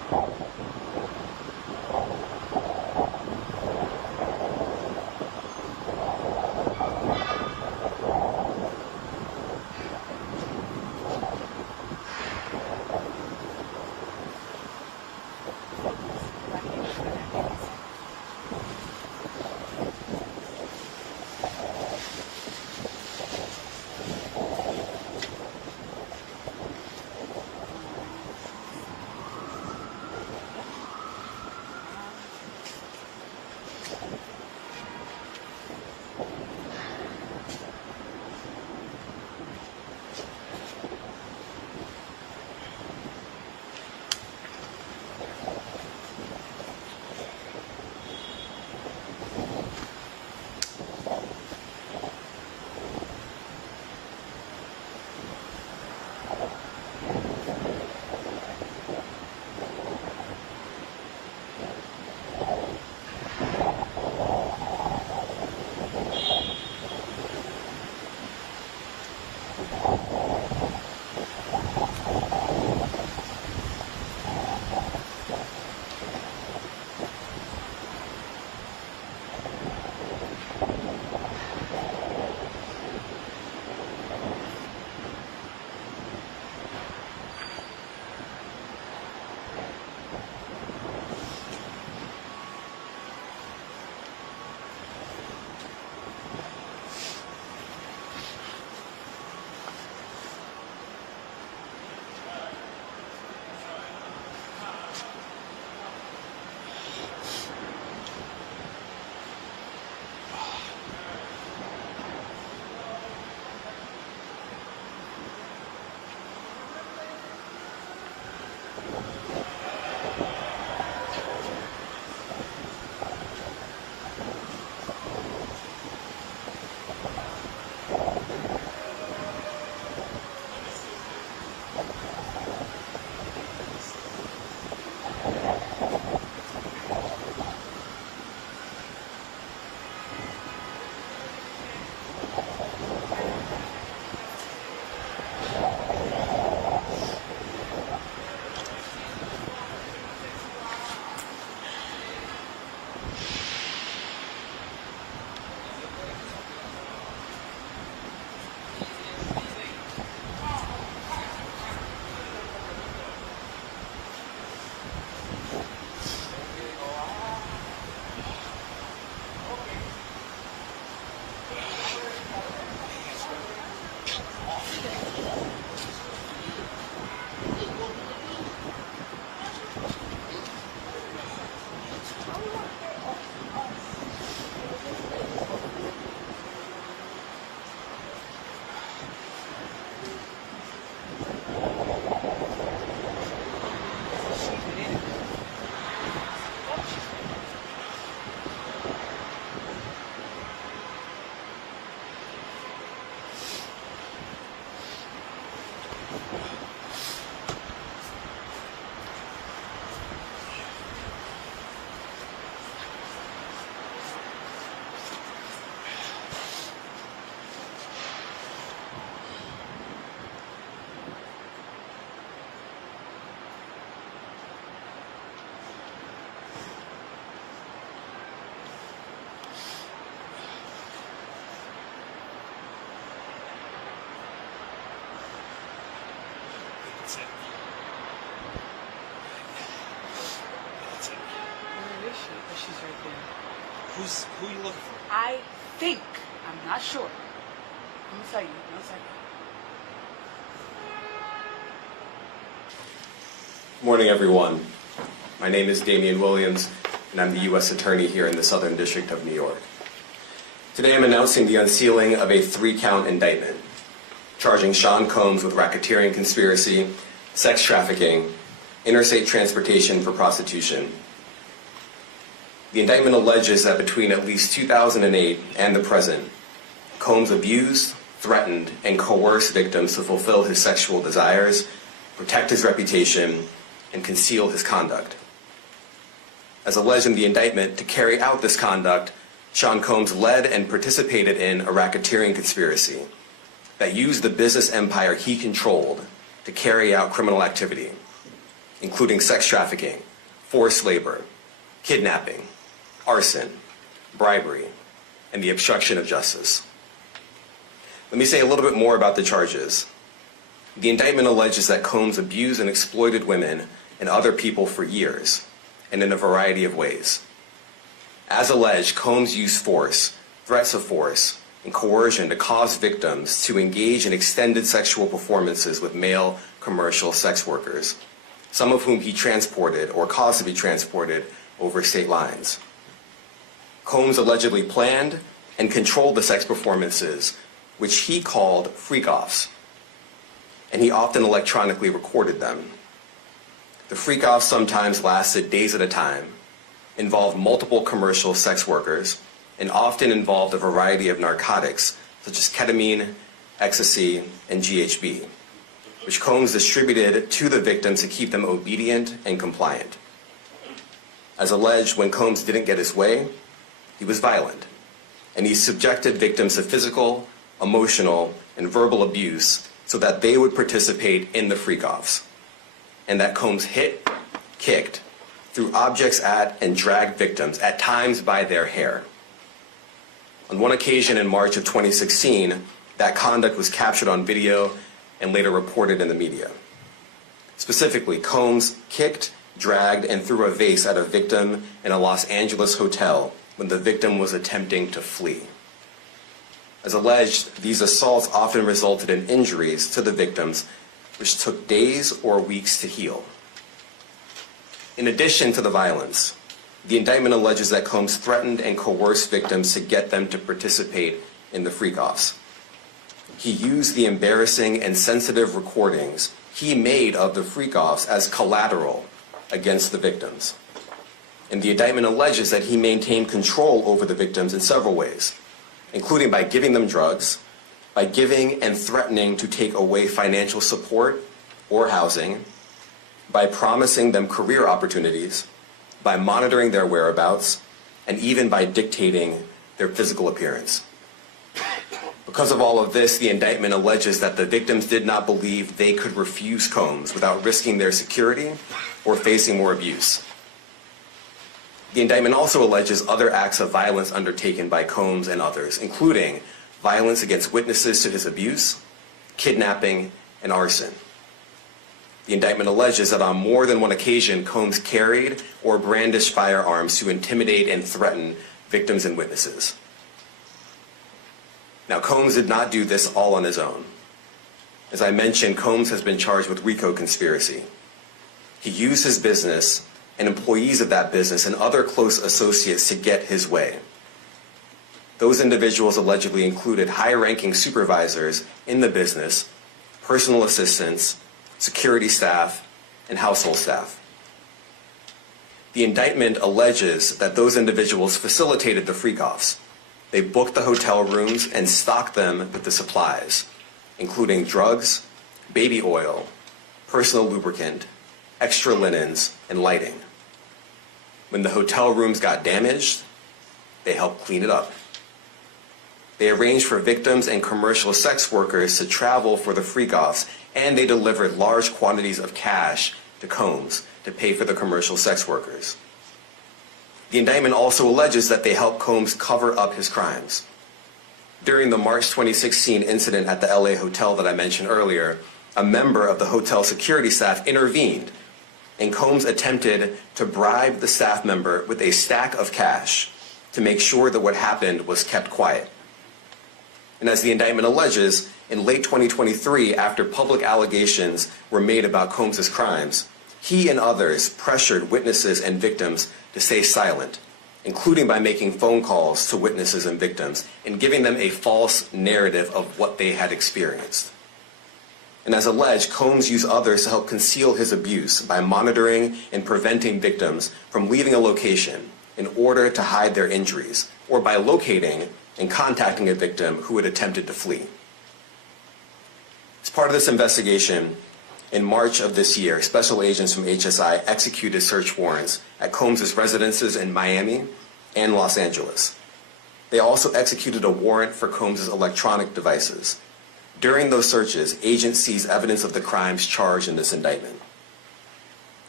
She's right there. Who are you looking for? I think. I'm not sure. Let me tell you. No second. Morning, everyone. My name is Damian Williams, and I'm the U.S. Attorney here in the Southern District of New York. Today I'm announcing the unsealing of a 3-count indictment, charging Sean Combs with racketeering conspiracy, sex trafficking, interstate transportation for prostitution. The indictment alleges that between at least 2008 and the present, Combs abused, threatened, and coerced victims to fulfill his sexual desires, protect his reputation, and conceal his conduct. As alleged in the indictment, to carry out this conduct, Sean Combs led and participated in a racketeering conspiracy that used the business empire he controlled to carry out criminal activity. including sex trafficking, forced labor, kidnapping, arson, bribery, and the obstruction of justice. Let me say a little bit more about the charges. The indictment alleges that Combs abused and exploited women and other people for years, and in a variety of ways. As alleged, Combs used force, threats of force, and coercion to cause victims to engage in extended sexual performances with male commercial sex workers, some of whom he transported or caused to be transported over state lines. Combs allegedly planned and controlled the sex performances, which he called freak-offs, and he often electronically recorded them. The freak-offs sometimes lasted days at a time, involved multiple commercial sex workers, and often involved a variety of narcotics such as ketamine, ecstasy, and GHB, which Combs distributed to the victims to keep them obedient and compliant. As alleged, when Combs didn't get his way, he was violent, and he subjected victims to physical, emotional, and verbal abuse so that they would participate in the freak-offs, and that Combs hit, kicked, threw objects at, and dragged victims, at times by their hair. On one occasion in March of 2016, that conduct was captured on video and later reported in the media. Specifically, Combs kicked, dragged, and threw a vase at a victim in a Los Angeles hotel when the victim was attempting to flee. As alleged, these assaults often resulted in injuries to the victims, which took days or weeks to heal. In addition to the violence, the indictment alleges that Combs threatened and coerced victims to get them to participate in the freak-offs. He used the embarrassing and sensitive recordings he made of the freak-offs as collateral against the victims. And the indictment alleges that he maintained control over the victims in several ways, including by giving them drugs, by giving and threatening to take away financial support or housing, by promising them career opportunities, by monitoring their whereabouts, and even by dictating their physical appearance. Because of all of this, the indictment alleges that the victims did not believe they could refuse Combs without risking their security or facing more abuse. The indictment also alleges other acts of violence undertaken by Combs and others, including violence against witnesses to his abuse, kidnapping, and arson. The indictment alleges that on more than one occasion, Combs carried or brandished firearms to intimidate and threaten victims and witnesses. Now, Combs did not do this all on his own. As I mentioned, Combs has been charged with RICO conspiracy. He used his business and employees of that business and other close associates to get his way. Those individuals allegedly included high-ranking supervisors in the business, personal assistants, security staff, and household staff. The indictment alleges that those individuals facilitated the freak-offs. They booked the hotel rooms and stocked them with the supplies, including drugs, baby oil, personal lubricant, extra linens, and lighting. When the hotel rooms got damaged, they helped clean it up. They arranged for victims and commercial sex workers to travel for the freak-offs, and they delivered large quantities of cash to Combs to pay for the commercial sex workers. The indictment also alleges that they helped Combs cover up his crimes. During the March 2016 incident at the LA hotel that I mentioned earlier, a member of the hotel security staff intervened, and Combs attempted to bribe the staff member with a stack of cash to make sure that what happened was kept quiet. And as the indictment alleges, in late 2023, after public allegations were made about Combs' crimes, he and others pressured witnesses and victims to stay silent, including by making phone calls to witnesses and victims and giving them a false narrative of what they had experienced. And as alleged, Combs used others to help conceal his abuse by monitoring and preventing victims from leaving a location in order to hide their injuries, or by locating and contacting a victim who had attempted to flee. As part of this investigation, in March of this year, special agents from HSI executed search warrants at Combs' residences in Miami and Los Angeles. They also executed a warrant for Combs' electronic devices. During those searches, agents seized evidence of the crimes charged in this indictment.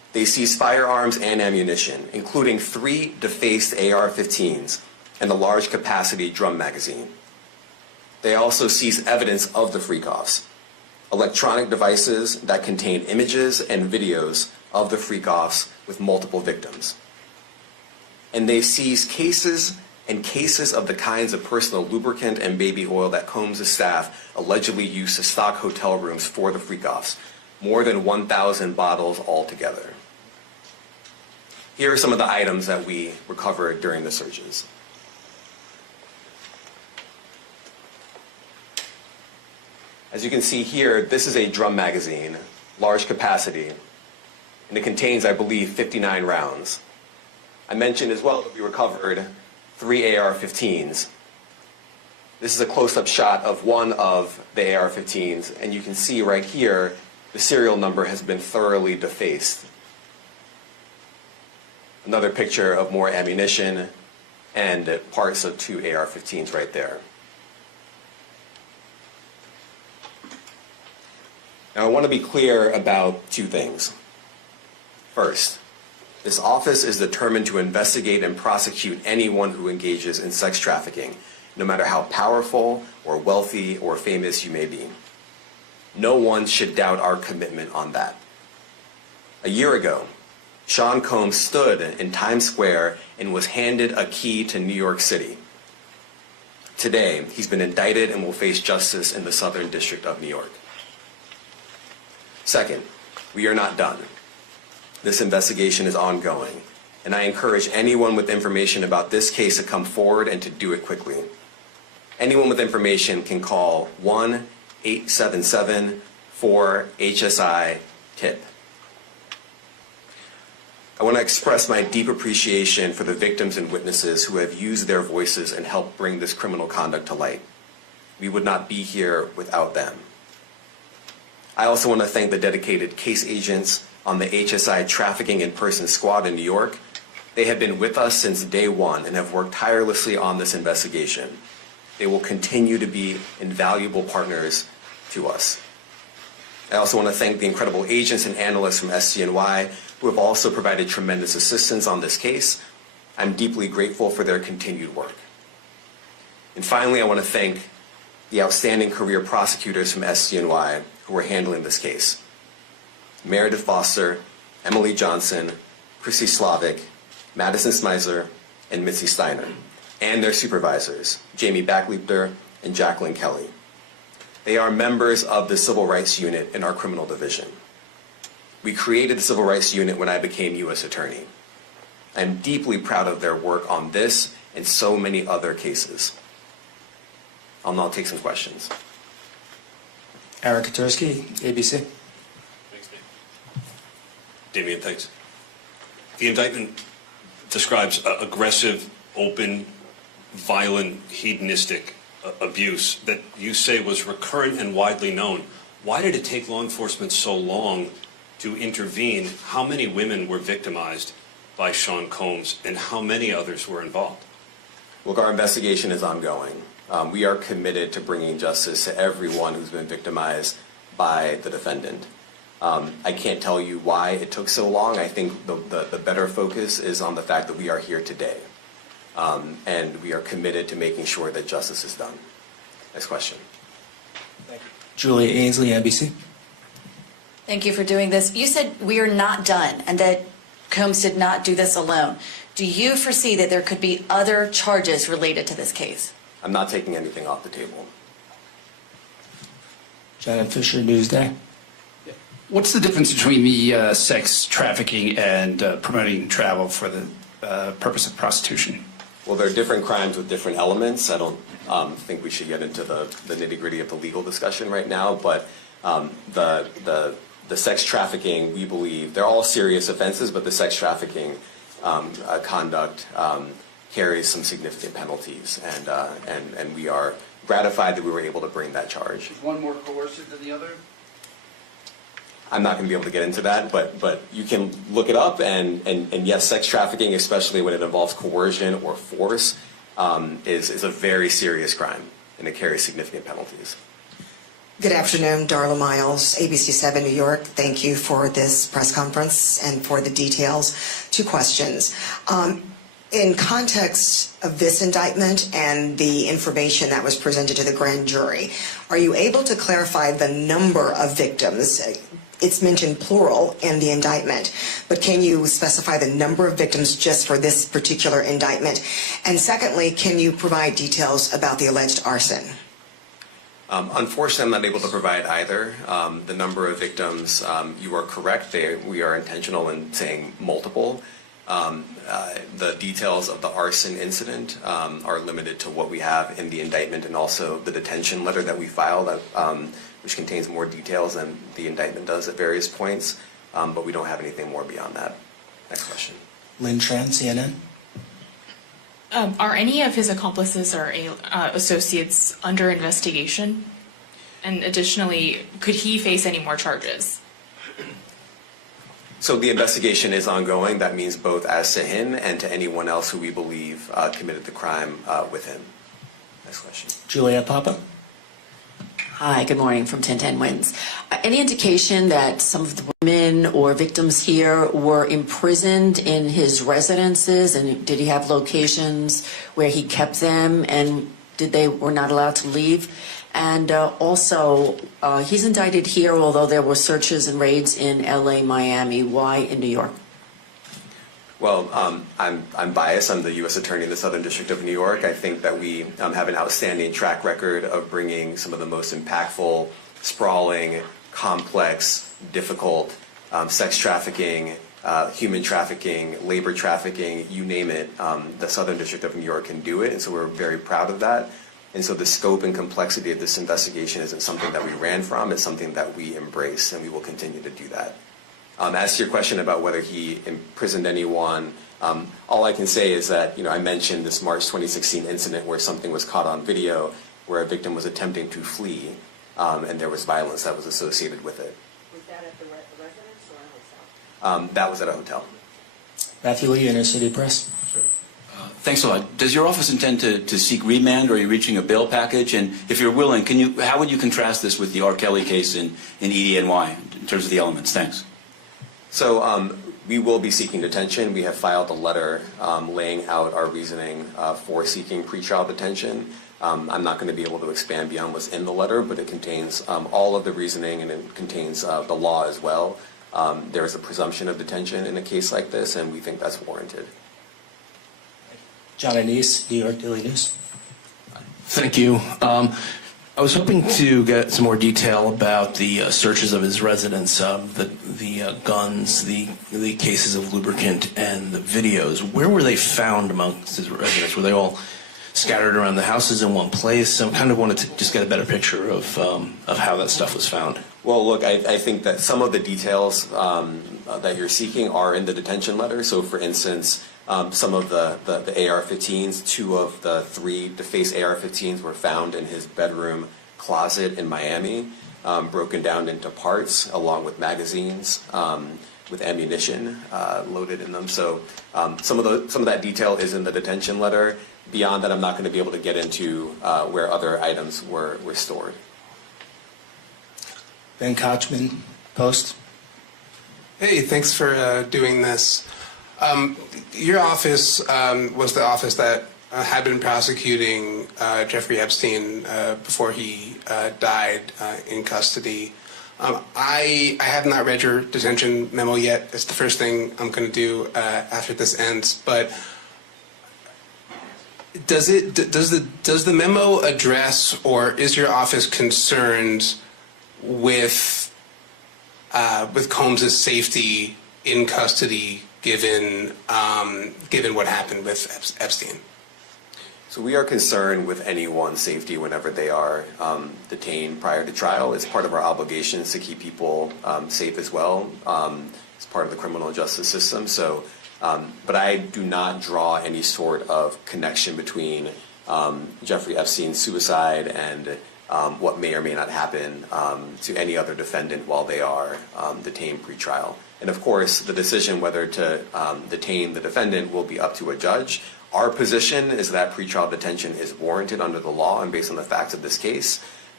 They seized firearms and ammunition, including 3 defaced AR-15s and a large capacity drum magazine. They also seized evidence of the freak-offs, electronic devices that contain images and videos of the freak-offs with multiple victims. And they seized cases and cases of the kinds of personal lubricant and baby oil that Combs' staff allegedly used to stock hotel rooms for the freak-offs, more than 1,000 bottles altogether. Here are some of the items that we recovered during the searches. As you can see here, this is a drum magazine, large capacity, and it contains, I believe, 59 rounds. I mentioned as well that we recovered 3 AR-15s. This is a close-up shot of one of the AR-15s, and you can see right here the serial number has been thoroughly defaced. Another picture of more ammunition and parts of 2 AR-15s right there. Now, I want to be clear about 2 things. First, this office is determined to investigate and prosecute anyone who engages in sex trafficking, no matter how powerful or wealthy or famous you may be. No one should doubt our commitment on that. A year ago, Sean Combs stood in Times Square and was handed a key to New York City. Today, he's been indicted and will face justice in the Southern District of New York. Second, we are not done. This investigation is ongoing, and I encourage anyone with information about this case to come forward and to do it quickly. Anyone with information can call 1-877-4-HSI-TIP. I want to express my deep appreciation for the victims and witnesses who have used their voices and helped bring this criminal conduct to light. We would not be here without them. I also want to thank the dedicated case agents on the HSI Trafficking in Person Squad in New York. They have been with us since day one and have worked tirelessly on this investigation. They will continue to be invaluable partners to us. I also want to thank the incredible agents and analysts from SCNY who have also provided tremendous assistance on this case. I'm deeply grateful for their continued work. And finally, I want to thank the outstanding career prosecutors from SCNY who are handling this case. Meredith Foster, Emily Johnson, Chrissy Slavic, Madison Smeisler, and Mitzi Steiner, and their supervisors, Jamie Backleiter and Jacqueline Kelly. They are members of the Civil Rights Unit in our criminal division. We created the Civil Rights Unit when I became U.S. Attorney. I'm deeply proud of their work on this and so many other cases. I'll now take some questions. Eric Katursky, ABC. Thanks, Damien, thanks. The indictment describes aggressive, open, violent, hedonistic abuse that you say was recurrent and widely known. Why did it take law enforcement so long to intervene? How many women were victimized by Sean Combs, and how many others were involved? Look, our investigation is ongoing. We are committed to bringing justice to everyone who's been victimized by the defendant. I can't tell you why it took so long. I think the better focus is on the fact that we are here today. And we are committed to making sure that justice is done. Next question. Thank you. Julia Ainsley, NBC. Thank you for doing this. You said we are not done and that Combs did not do this alone. Do you foresee that there could be other charges related to this case? I'm not taking anything off the table. Janet Fisher, Newsday. What's the difference between the sex trafficking and promoting travel for the purpose of prostitution? Well, there are different crimes with different elements. I don't think we should get into the nitty-gritty of the legal discussion right now, but the sex trafficking, we believe, they're all serious offenses, but the sex trafficking conduct carries some significant penalties, and we are gratified that we were able to bring that charge. Is one more coercive than the other? I'm not going to be able to get into that, but you can look it up, and yes, sex trafficking, especially when it involves coercion or force, is a very serious crime, and it carries significant penalties. Good afternoon, Darla Miles, ABC7 New York. Thank you for this press conference and for the details. Two questions. In context of this indictment and the information that was presented to the grand jury, are you able to clarify the number of victims? It's mentioned plural in the indictment, but can you specify the number of victims just for this particular indictment? And secondly, can you provide details about the alleged arson? Unfortunately, I'm not able to provide either. The number of victims, you are correct. We are intentional in saying multiple. The details of the arson incident are limited to what we have in the indictment and also the detention letter that we filed, which contains more details than the indictment does at various points. But we don't have anything more beyond that. Next question. Lynn Tran, CNN. Are any of his accomplices or associates under investigation? And additionally, could he face any more charges? So the investigation is ongoing. That means both as to him and to anyone else who we believe committed the crime with him. Next question. Juliet Papa. Hi, good morning from 1010 Wins. Any indication that some of the women or victims here were imprisoned in his residences, and did he have locations where he kept them, and were not allowed to leave? And also, he's indicted here, although there were searches and raids in LA, Miami. Why in New York? Well, I'm biased. I'm the U.S. Attorney in the Southern District of New York. I think that we have an outstanding track record of bringing some of the most impactful, sprawling, complex, difficult sex trafficking, human trafficking, labor trafficking, you name it. The Southern District of New York can do it, and so we're very proud of that. And so the scope and complexity of this investigation isn't something that we ran from. It's something that we embrace, and we will continue to do that. As to your question about whether he imprisoned anyone, all I can say is that, I mentioned this March 2016 incident where something was caught on video where a victim was attempting to flee, and there was violence that was associated with it. Was that at the residence or a hotel? That was at a hotel. Matthew Lee, Inner City Press. Thanks a lot. Does your office intend to seek remand, or are you reaching a bail package? And if you're willing, how would you contrast this with the R. Kelly case in EDNY in terms of the elements? Thanks. So we will be seeking detention. We have filed a letter laying out our reasoning for seeking pretrial detention. I'm not going to be able to expand beyond what's in the letter, but it contains all of the reasoning, and it contains the law as well. There is a presumption of detention in a case like this, and we think that's warranted. John Anise, New York Daily News. Thank you. I was hoping to get some more detail about the searches of his residence, the guns, the cases of lubricant, and the videos. Where were they found amongst his residence? Were they all scattered around the houses in one place? I kind of wanted to just get a better picture of how that stuff was found. Well, look, I think that some of the details that you're seeking are in the detention letter. So, for instance, some of the AR-15s, 2 of the 3 DeFace AR-15s were found in his bedroom closet in Miami, broken down into parts along with magazines with ammunition loaded in them. So some of that detail is in the detention letter. Beyond that, I'm not going to be able to get into where other items were stored. Ben Kochman, Post. Hey, thanks for doing this. Your office was the office that had been prosecuting Jeffrey Epstein before he died in custody. I have not read your detention memo yet. It's the first thing I'm going to do after this ends. But does the memo address, or is your office concerned with Combs' safety in custody, given what happened with Epstein? So we are concerned with anyone's safety whenever they are detained prior to trial. It's part of our obligations to keep people safe as well. It's part of the criminal justice system. So, but I do not draw any sort of connection between Jeffrey Epstein's suicide and what may or may not happen to any other defendant while they are detained pre-trial. And of course, the decision whether to detain the defendant will be up to a judge. Our position is that pretrial detention is warranted under the law and based on the facts of this case.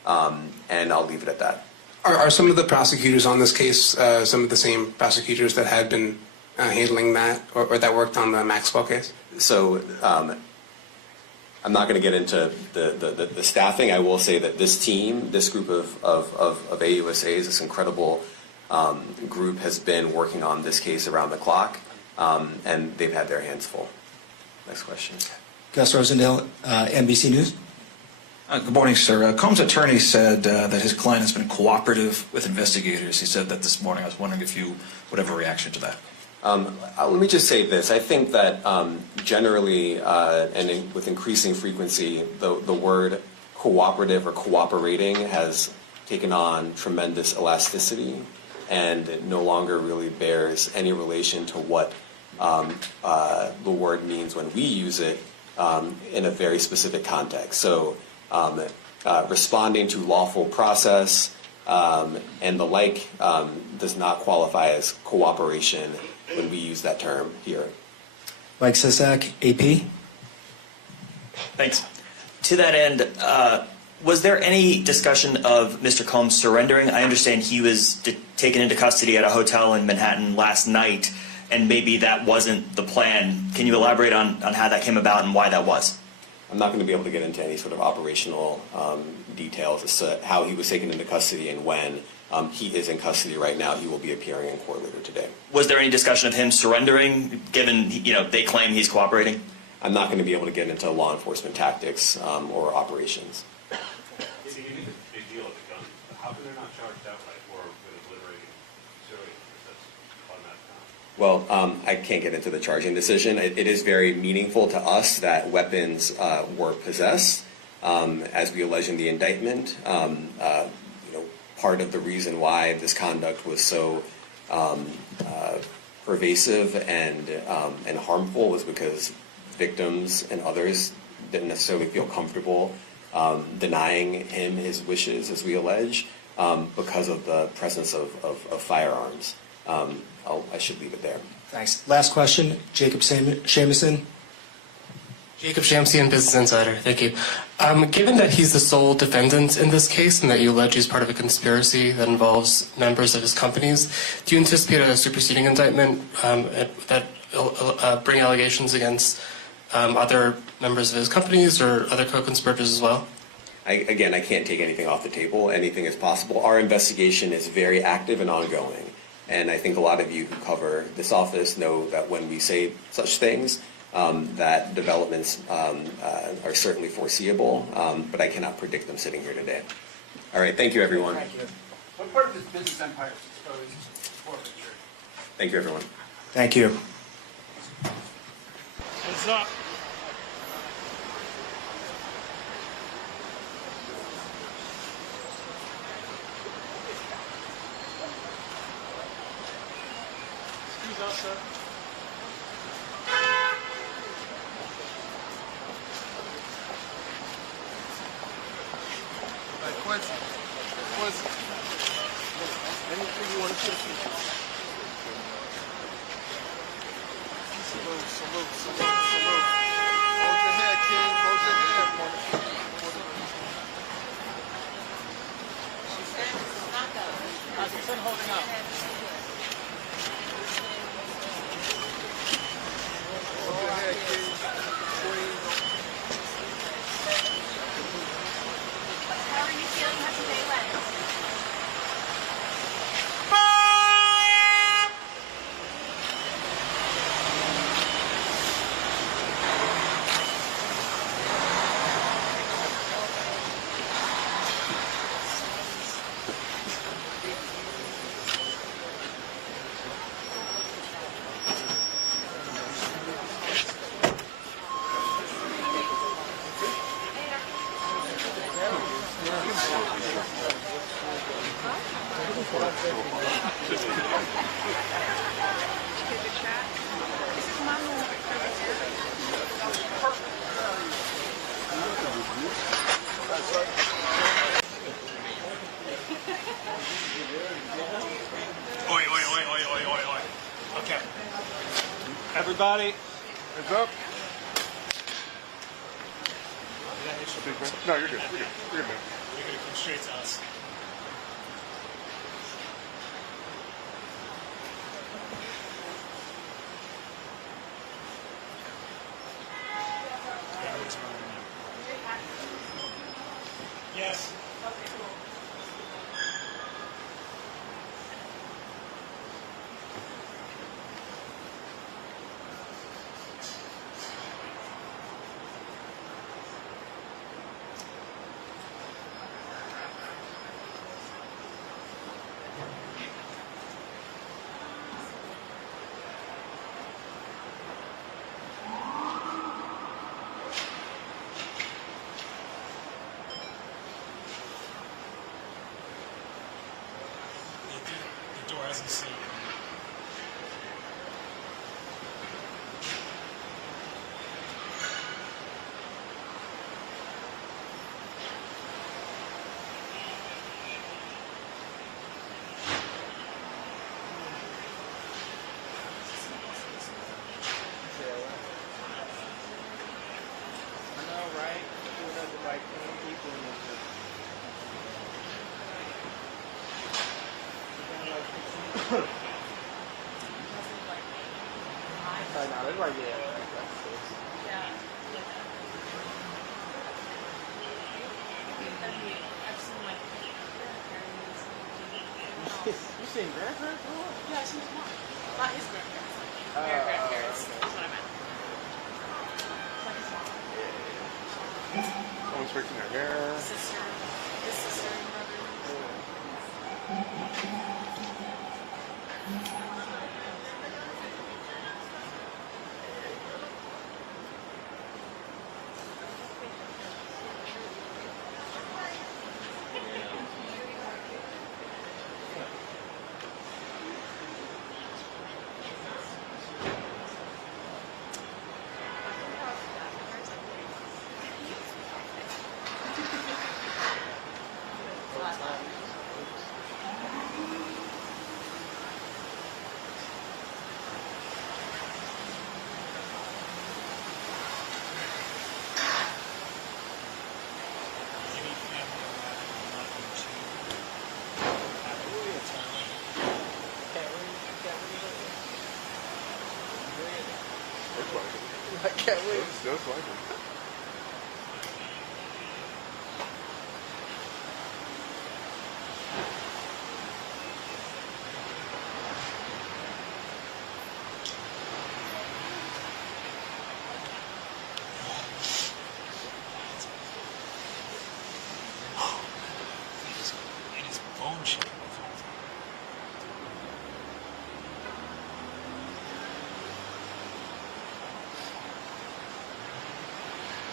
and I'll leave it at that. Are some of the prosecutors on this case some of the same prosecutors that had been handling that or that worked on the Maxwell case? So I'm not going to get into the staffing. I will say that this team, this group of AUSAs, this incredible group has been working on this case around the clock, and they've had their hands full. Next question. Gus Rosendale, NBC News. Good morning, sir. Combs' attorney said that his client has been cooperative with investigators. He said that this morning. I was wondering if you would have a reaction to that. Let me just say this. I think that generally and with increasing frequency, the word cooperative or cooperating has taken on tremendous elasticity and it no longer really bears any relation to what the word means when we use it in a very specific context. So responding to lawful process and the like does not qualify as cooperation when we use that term here. Mike Sisak, AP. Thanks. To that end, was there any discussion of Mr. Combs surrendering? I understand he was taken into custody at a hotel in Manhattan last night, and maybe that wasn't the plan. Can you elaborate on how that came about and why that was? I'm not going to be able to get into any sort of operational details as to how he was taken into custody and when. He is in custody right now. He will be appearing in court later today. Was there any discussion of him surrendering, given they claim he's cooperating? I'm not going to be able to get into law enforcement tactics or operations. It's a big deal of the gun. How come they're not charged outright or with obliterating civilians? That's automatic. Well, I can't get into the charging decision. It is very meaningful to us that weapons were possessed, as we allege in the indictment. Part of the reason why this conduct was so pervasive and harmful was because victims and others didn't necessarily feel comfortable denying him his wishes, as we allege, because of the presence of firearms. I should leave it there. Thanks. Last question, Jacob Shamison. Jacob Shamsian, Business Insider. Thank you. Given that he's the sole defendant in this case and that you allege he's part of a conspiracy that involves members of his companies, do you anticipate a superseding indictment that bring allegations against other members of his companies or other co-conspirators as well? I can't take anything off the table. Anything is possible. Our investigation is very active and ongoing. And I think a lot of you who cover this office know that when we say such things, that developments are certainly foreseeable, but I cannot predict them sitting here today. All right, thank you, everyone. Thank you. What part of his business empire is exposed to forfeiture? Thank you, everyone. Thank you. What's up? Excuse us, sir. Quincy. Anything you want to say? Salute. Hold your head, King. Hold your head. She said holding up. Hold your head, King. Queen. How are you feeling? How's your day went? Oi. Okay. Everybody. Hands up. Did I hit you? No, you're good. You're good, man. You're going to come straight to us. Yes. Okay, cool. The door hasn't seen. I know, right? Doing nothing like 10 people in this room. No, that's right there. You seen grandparents? Yeah, she was mom. Not his grandparents. Their grandparents. That's what I meant. Like his mom. Someone's fixing their hair. Sister. His sister and brother. I can't wait. Just like it. It is bone shaking.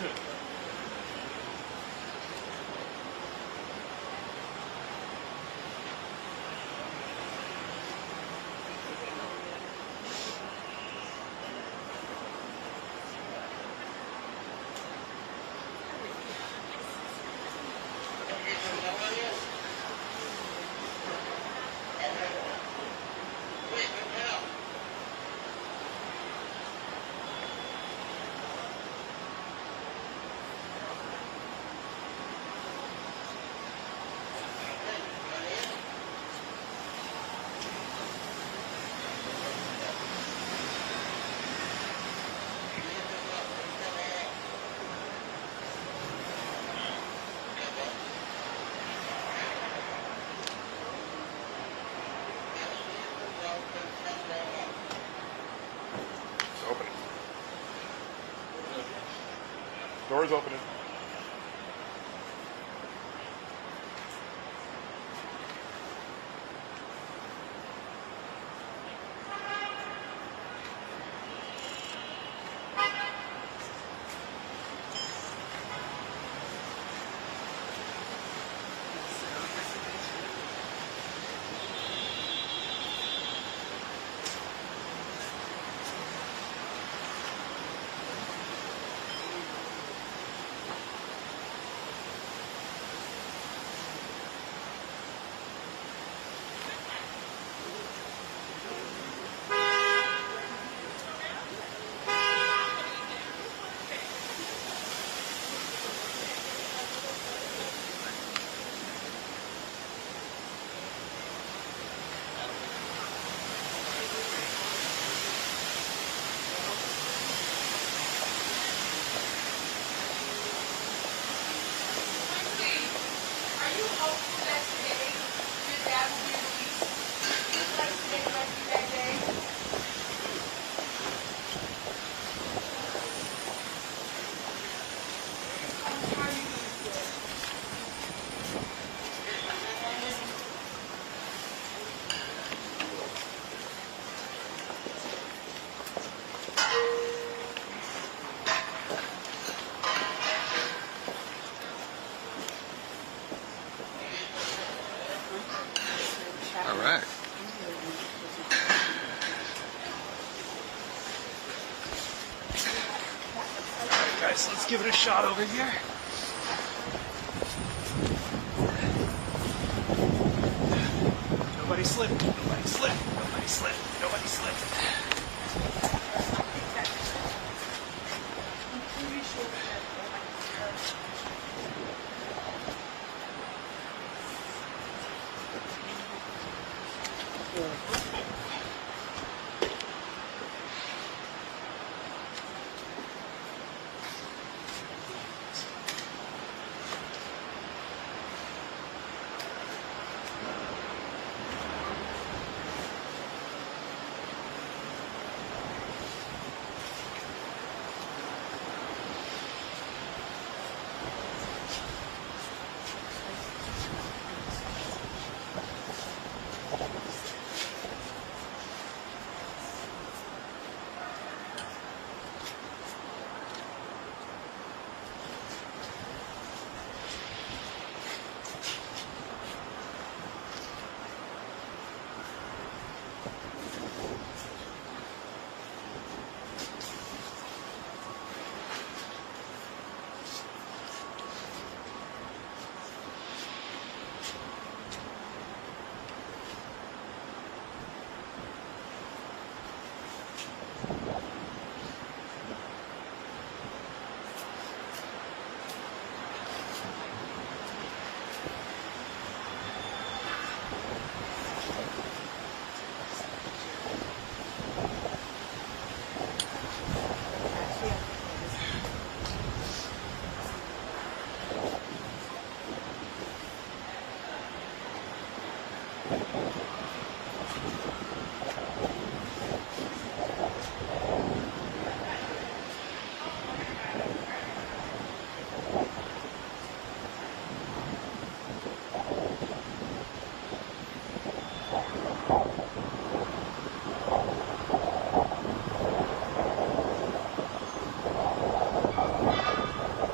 Doors opening. All right. Guys, let's give it a shot over here. Nobody slip. Nobody slip. Nobody slip. Nobody slip.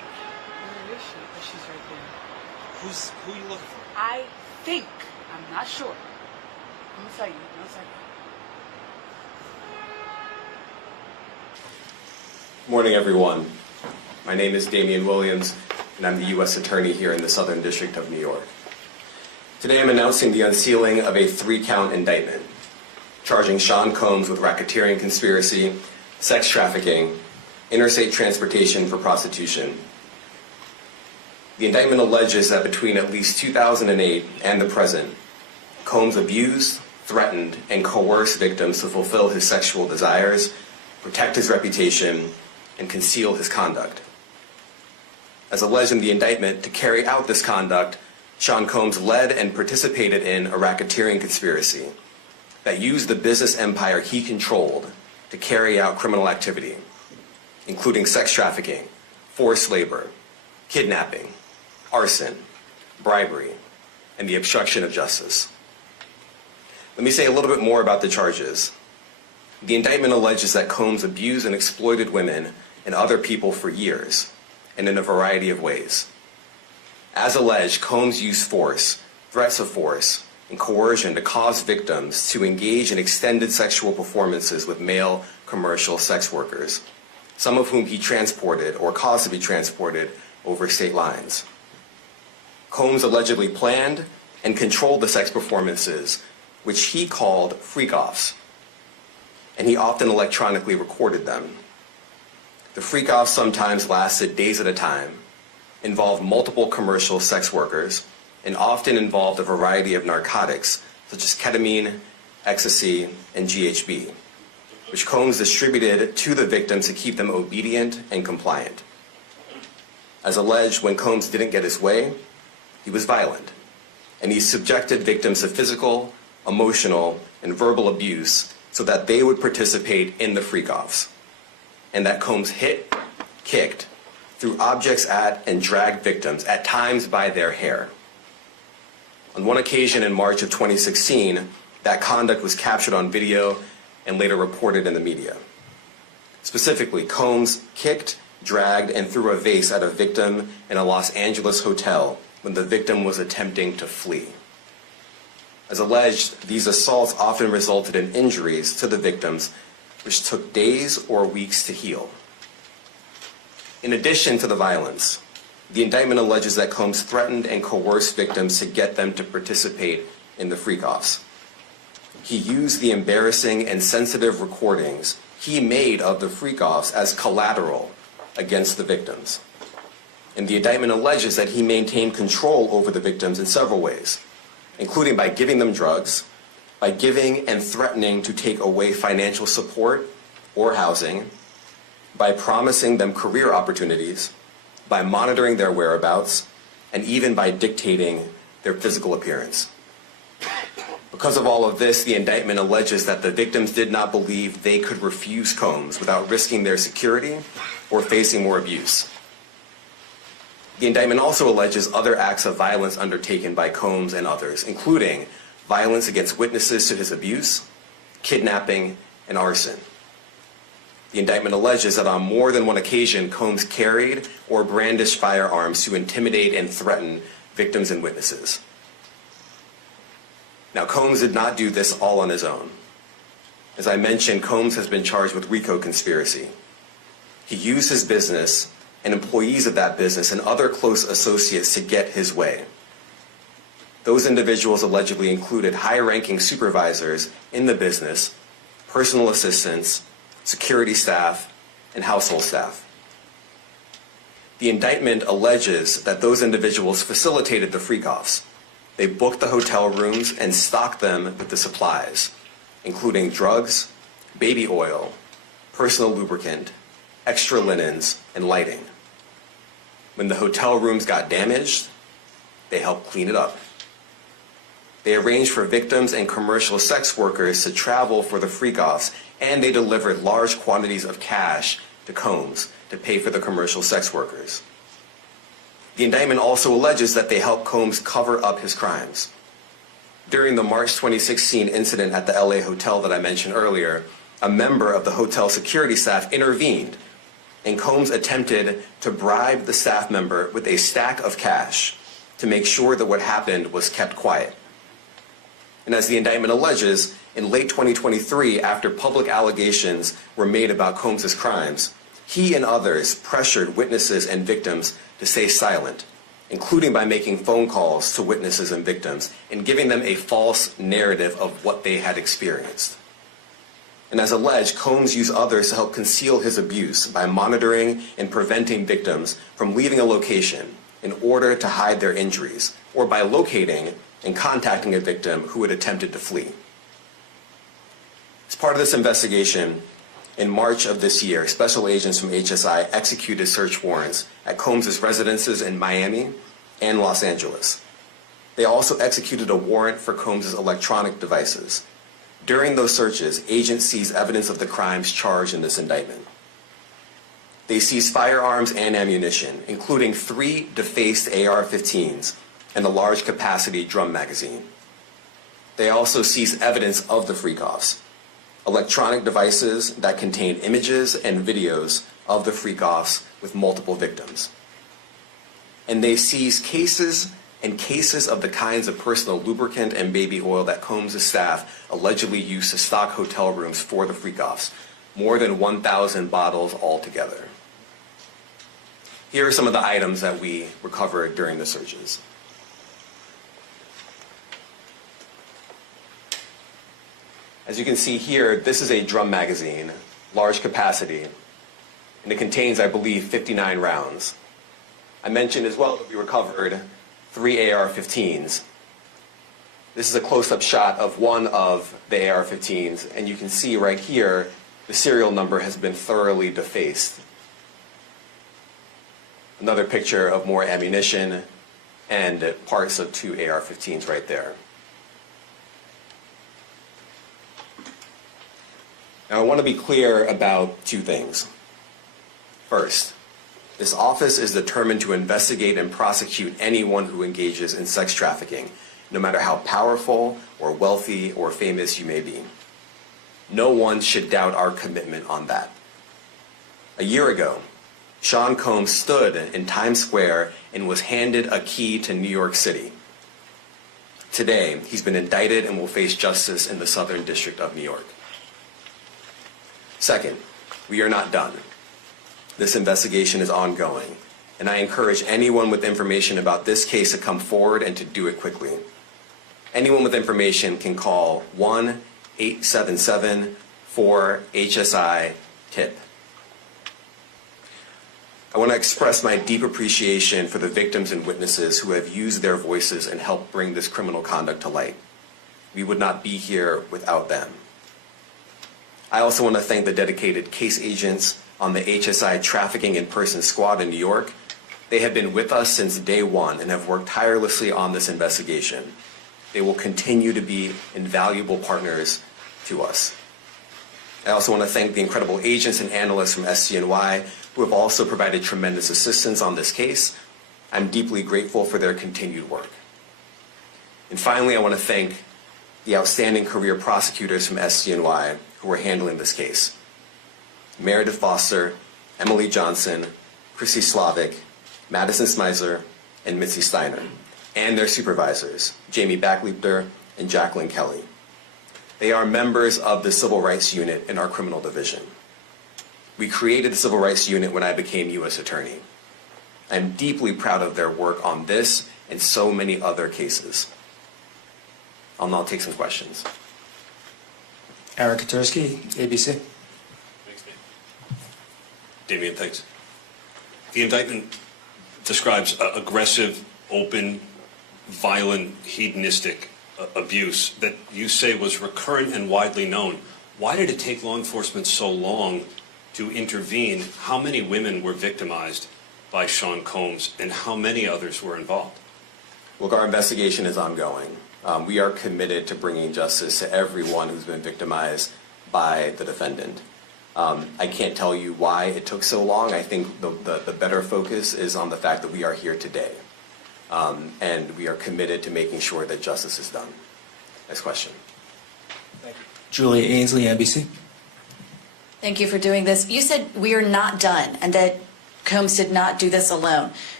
Who are you looking for? I think, I'm not sure. I'm gonna tell you, 1 second. Morning, everyone. My name is Damian Williams, and I'm the U.S. Attorney here in the Southern District of New York. Today I'm announcing the unsealing of a 3-count indictment, charging Sean Combs with racketeering conspiracy, sex trafficking, interstate transportation for prostitution. The indictment alleges that between at least 2008 and the present, Combs abused, threatened, and coerced victims to fulfill his sexual desires, protect his reputation, and conceal his conduct. As alleged in the indictment, to carry out this conduct, Sean Combs led and participated in a racketeering conspiracy that used the business empire he controlled to carry out criminal activity, including sex trafficking, forced labor, kidnapping, arson, bribery, and the obstruction of justice. Let me say a little bit more about the charges. The indictment alleges that Combs abused and exploited women and other people for years, and in a variety of ways. As alleged, Combs used force, threats of force, and coercion to cause victims to engage in extended sexual performances with male commercial sex workers, some of whom he transported or caused to be transported over state lines. Combs allegedly planned and controlled the sex performances, which he called freak-offs, and he often electronically recorded them. The freak-offs sometimes lasted days at a time, involved multiple commercial sex workers, and often involved a variety of narcotics such as ketamine, ecstasy, and GHB, which Combs distributed to the victims to keep them obedient and compliant. As alleged, when Combs didn't get his way, he was violent, and he subjected victims to physical, emotional, and verbal abuse so that they would participate in the freak-offs, and that Combs hit, kicked, threw objects at, and dragged victims, at times by their hair. On one occasion in March of 2016, that conduct was captured on video and later reported in the media. Specifically, Combs kicked, dragged, and threw a vase at a victim in a Los Angeles hotel when the victim was attempting to flee. As alleged, these assaults often resulted in injuries to the victims, which took days or weeks to heal. In addition to the violence, the indictment alleges that Combs threatened and coerced victims to get them to participate in the freak-offs. He used the embarrassing and sensitive recordings he made of the freak-offs as collateral against the victims. And the indictment alleges that he maintained control over the victims in several ways, including by giving them drugs, by giving and threatening to take away financial support or housing, by promising them career opportunities, by monitoring their whereabouts, and even by dictating their physical appearance. Because of all of this, the indictment alleges that the victims did not believe they could refuse Combs without risking their security or facing more abuse. The indictment also alleges other acts of violence undertaken by Combs and others, including violence against witnesses to his abuse, kidnapping, and arson. The indictment alleges that on more than one occasion, Combs carried or brandished firearms to intimidate and threaten victims and witnesses. Now, Combs did not do this all on his own. As I mentioned, Combs has been charged with RICO conspiracy. He used his business and employees of that business and other close associates to get his way. Those individuals allegedly included high-ranking supervisors in the business, personal assistants, security staff, and household staff. The indictment alleges that those individuals facilitated the freak-offs. They booked the hotel rooms and stocked them with the supplies, including drugs, baby oil, personal lubricant, extra linens, and lighting. When the hotel rooms got damaged, they helped clean it up. They arranged for victims and commercial sex workers to travel for the freak-offs, and they delivered large quantities of cash to Combs to pay for the commercial sex workers. The indictment also alleges that they helped Combs cover up his crimes. During the March 2016 incident at the LA hotel that I mentioned earlier, a member of the hotel security staff intervened, and Combs attempted to bribe the staff member with a stack of cash to make sure that what happened was kept quiet. And as the indictment alleges, in late 2023, after public allegations were made about Combs' crimes, he and others pressured witnesses and victims to stay silent, including by making phone calls to witnesses and victims and giving them a false narrative of what they had experienced. And as alleged, Combs used others to help conceal his abuse by monitoring and preventing victims from leaving a location in order to hide their injuries, or by locating and contacting a victim who had attempted to flee. As part of this investigation, in March of this year, special agents from HSI executed search warrants at Combs' residences in Miami and Los Angeles. They also executed a warrant for Combs' electronic devices. During those searches, agents seized evidence of the crimes charged in this indictment. They seized firearms and ammunition, including 3 defaced AR-15s and a large capacity drum magazine. They also seized evidence of the freak-offs, electronic devices that contained images and videos of the freak-offs with multiple victims. And they seized cases and cases of the kinds of personal lubricant and baby oil that Combs' staff allegedly used to stock hotel rooms for the freak-offs, more than 1,000 bottles altogether. Here are some of the items that we recovered during the searches. As you can see here, this is a drum magazine, large capacity, and it contains, I believe, 59 rounds. I mentioned as well that we recovered 3 AR-15s. This is a close-up shot of one of the AR-15s, and you can see right here, the serial number has been thoroughly defaced. Another picture of more ammunition and parts of 2 AR-15s right there. Now, I want to be clear about 2 things. First, this office is determined to investigate and prosecute anyone who engages in sex trafficking, no matter how powerful or wealthy or famous you may be. No one should doubt our commitment on that. A year ago, Sean Combs stood in Times Square and was handed a key to New York City. Today, he's been indicted and will face justice in the Southern District of New York. Second, we are not done. This investigation is ongoing, and I encourage anyone with information about this case to come forward and to do it quickly. Anyone with information can call 1-877-4-HSI-TIP. I want to express my deep appreciation for the victims and witnesses who have used their voices and helped bring this criminal conduct to light. We would not be here without them. I also want to thank the dedicated case agents on the HSI Trafficking in Person Squad in New York. They have been with us since day one and have worked tirelessly on this investigation. They will continue to be invaluable partners to us. I also want to thank the incredible agents and analysts from SCNY who have also provided tremendous assistance on this case. I'm deeply grateful for their continued work. And finally, I want to thank the outstanding career prosecutors from SCNY who are handling this case. Meredith Foster, Emily Johnson, Chrissy Slavic, Madison Smizer, and Mitzi Steiner, and their supervisors, Jamie Backleiter and Jacqueline Kelly. They are members of the Civil Rights Unit in our criminal division. We created the Civil Rights Unit when I became U.S. Attorney. I'm deeply proud of their work on this and so many other cases. I'll now take some questions. Eric Katursky, ABC. Thanks, Damian, thanks. The indictment describes aggressive, open, violent, hedonistic abuse that you say was recurrent and widely known. Why did it take law enforcement so long to intervene? How many women were victimized by Sean Combs, and how many others were involved? Look, our investigation is ongoing. We are committed to bringing justice to everyone who's been victimized by the defendant. I can't tell you why it took so long. I think the better focus is on the fact that we are here today. And we are committed to making sure that justice is done. Next question. Thank you. Julia Ainsley, NBC. Thank you for doing this. You said we are not done and that Combs did not do this alone.